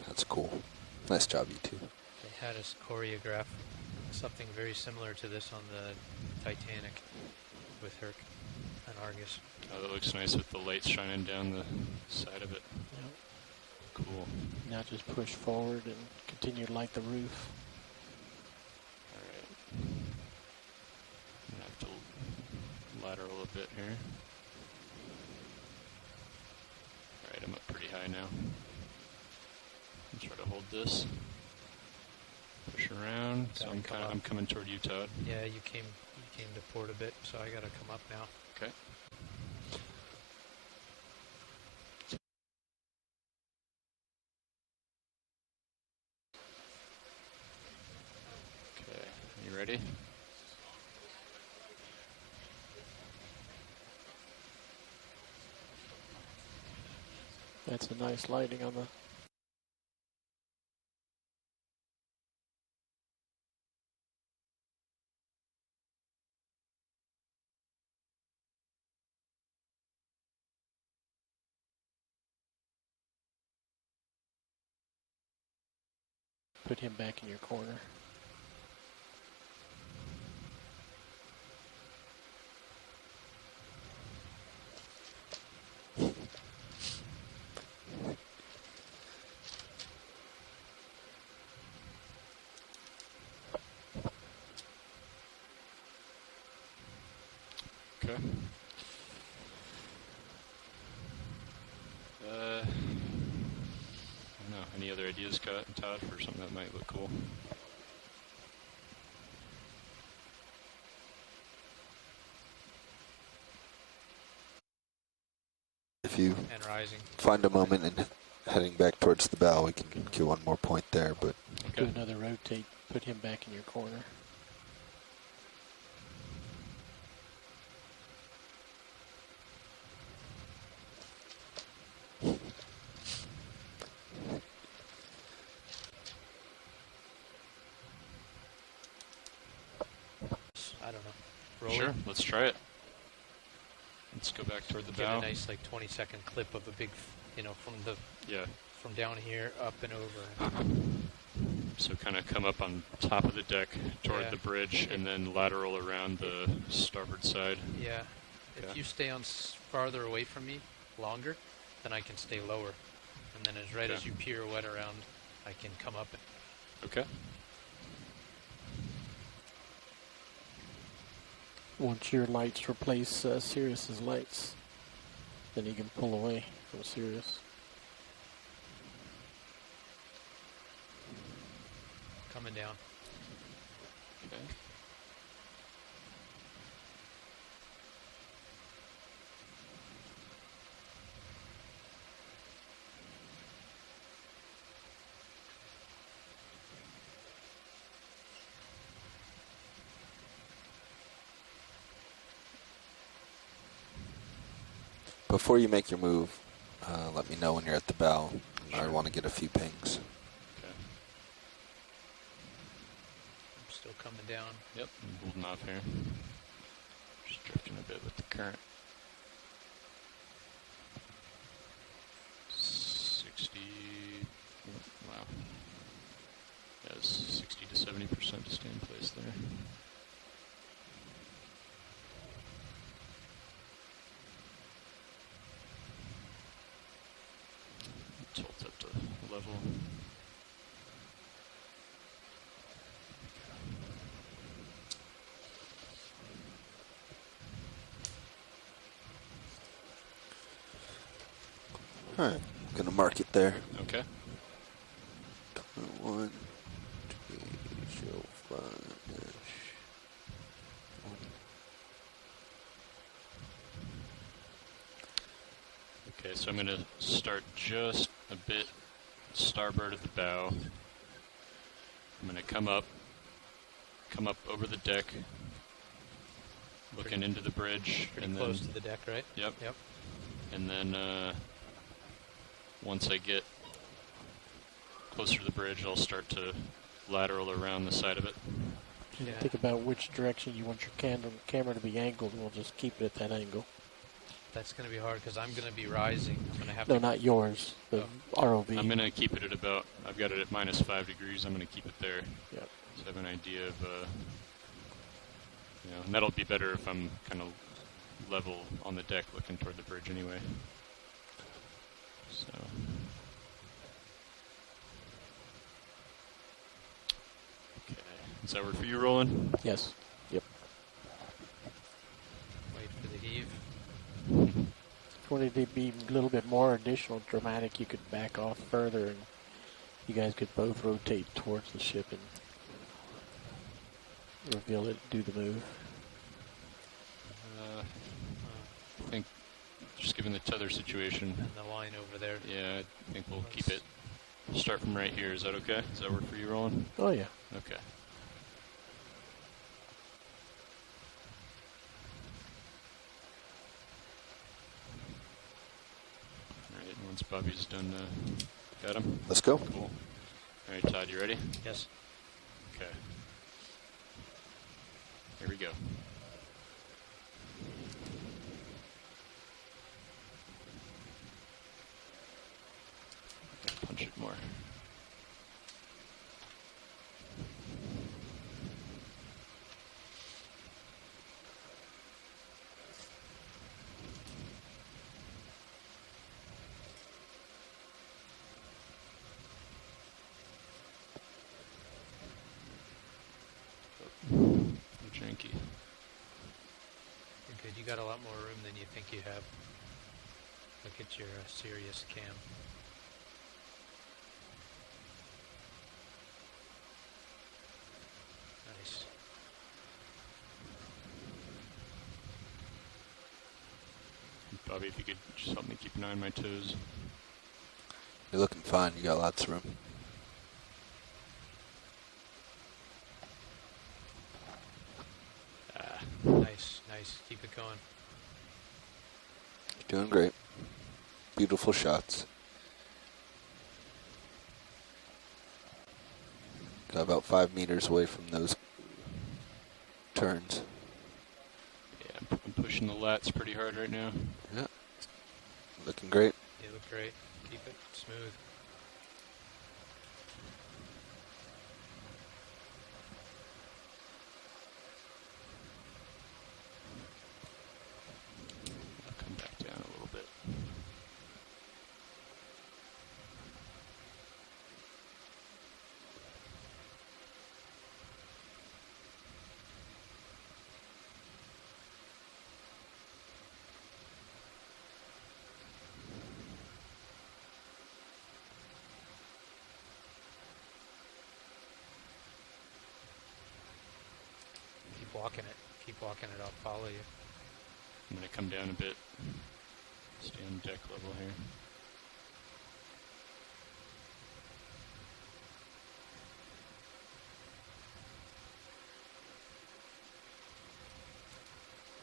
That's cool. Nice job, you two. They had us choreograph something very similar to this on the Titanic with Herc and Argus. Oh, that looks nice with the lights shining down the side of it. Yep. Cool. Now just push forward and continue to light the roof. Alright. I'm going to have to lateral a bit here. Alright, I'm up pretty high now. I'll try to hold this. Push around. So I'm coming toward you, Todd. Yeah, you came to port a bit, so I gotta come up now. Okay. Okay, you ready? That's a nice lighting on the put him back in your corner. Okay. I don't know. Any other ideas, Todd, for something that might look cool? If you And rising. find a moment and heading back towards the bow, we can get one more point there, but... Do another rotate, put him back in your corner. I don't know. Roll Sure, it. let's try it. Let's go back toward the Get bow. a nice 20-second clip of a big, from down here up and over. So kind of come up on top of the deck toward the bridge and then lateral around the starboard side. Yeah. Okay. If you stay on farther away from me longer, then I can stay lower. And then as you pirouette around, I can come up. Okay. Once your lights replace Sirius's lights, then you can pull away from Sirius. Coming down. Okay. Before you make your move, let me know when you're at the bow. Sure. I want to get a few pings. Okay. I'm still coming down. Yep, I'm holding off here. Just drifting a bit with the current. 60. Wow. Yes, 60 to 70% to stay in place there. Tilt up to level. All right, I'm gonna mark it there. Okay. 1, 2, 5. Okay, so I'm going to start just a bit starboard of the bow. I'm going to come up over the deck, looking into the bridge, Pretty and close then to the deck, right? Yep. Yep. And then once I get closer to the bridge, I'll start to lateral around the side of it. Yeah. Think about which direction you want your camera to be angled, and we'll just keep it at that angle. That's going to be hard because I'm going to be rising. I'm going to have No, to... not yours. The ROV. I'm going to keep it at about, I've got it at -5 degrees. I'm going to keep it there. Yep. So I have an idea of, and that'll be better if I'm kind of level on the deck looking toward the bridge anyway. So. Okay. Does that work for you, Roland? Yes. Yep. Wait for the heave. If you wanted to be a little bit more additional dramatic, you could back off further and you guys could both rotate towards the ship and reveal it, do the move. I think just given the tether situation. And the line over there. Yeah, I think we'll keep it. Start from right here. Is that okay? Does that work for you, Roland? Oh, yeah. Okay. All right, once Bobby's done, got him? Let's go. Cool. All right, Todd, you ready? Yes. Okay. Here we go. Punch it more. Janky. You're good. You got a lot more room than you think you have. Look at your Sirius cam. Nice. Bobby, if you could just help me keep an eye on my toes. You're looking fine. You got lots of room. Nice, nice. Keep it going. You're doing great. Beautiful shots. Got about 5 meters away from those turns. Yeah, I'm pushing the lats pretty hard right now. Yeah. Looking great. You look great. Keep it smooth. I'll come back down a little bit. Keep walking it. Keep walking it. I'll follow you. I'm going to come down a bit. Stay on deck level here.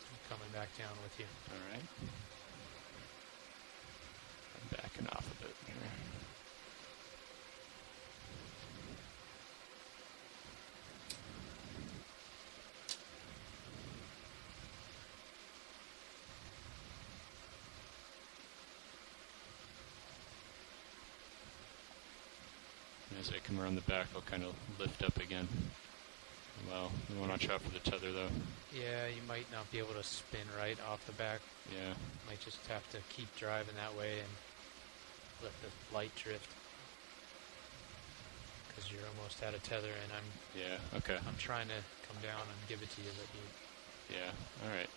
I'm coming back down with you. All right. I'm backing off a bit here. And as I come around the back, I'll kind of lift up again. Well, we want to watch out for the tether, though. Yeah, you might not be able to spin right off the back. Yeah. Might just have to keep driving that way and let the light drift. Because you're almost out of tether, and I'm trying to come down and give it to you, but you. Yeah. All right.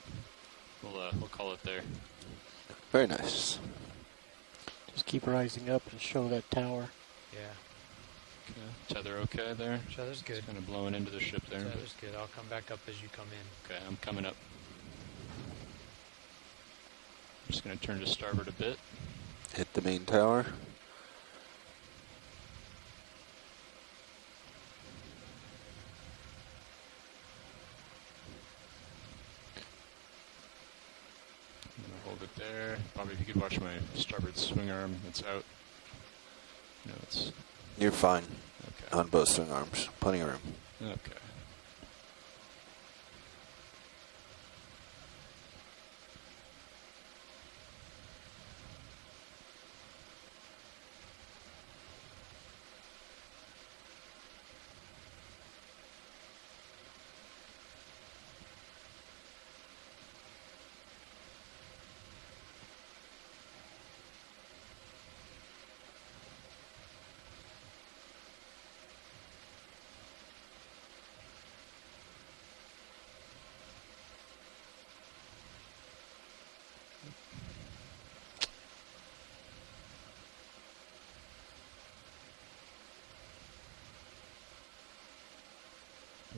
We'll call it there. Very nice. Just keep rising up and show that tower. Yeah. Okay. Tether okay there? Tether's good. It's kind of blowing into the ship there. Tether's good. I'll come back up as you come in. Okay, I'm coming up. I'm just going to turn to starboard a bit. Hit the main tower. I'm going to hold it there. Bobby, if you could watch my starboard swing arm, it's out. No, it's... You're fine. Okay. On both swing arms. Plenty of room. Okay.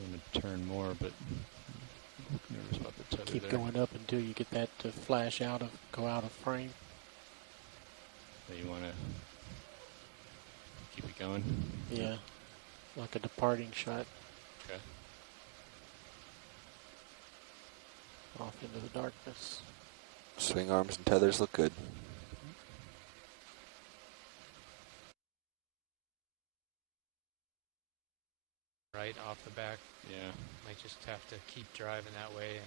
I'm going to turn more, but I'm nervous about the tether Keep there. going up until you get that to flash out of, go out of frame. So you want to keep it going? Yeah, like a departing shot. Okay. Off into the darkness. Swing arms and tethers look good. Right off the back. Yeah. Might just have to keep driving that way and.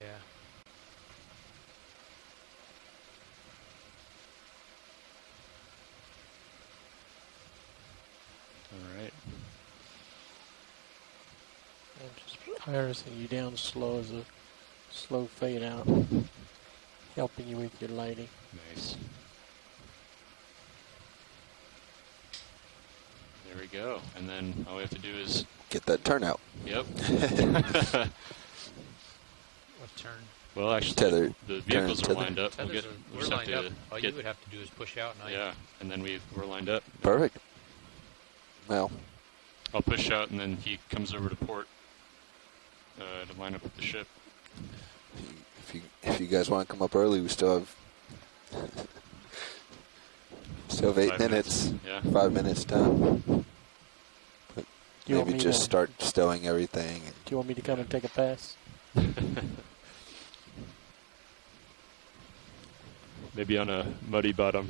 Yeah. All right. I'm just irising you down slow as a slow fade out, helping you with your lighting. Nice. There we go. And then all we have to do is... Get that turnout. Yep. turn. Well, actually, Tether- the vehicles tether. are lined up. Tethers We'll we're just lined have up. to All you would have to do is push out. And yeah, and then we're lined up. Perfect. Well, I'll push out, and then he comes over to port to line up with the ship. if you guys want to come up early, we still have 8 5 minutes. Yeah. 5 minutes time. But You want maybe me just to- start stowing everything. Do you want me to come and take a pass? Maybe on a muddy bottom.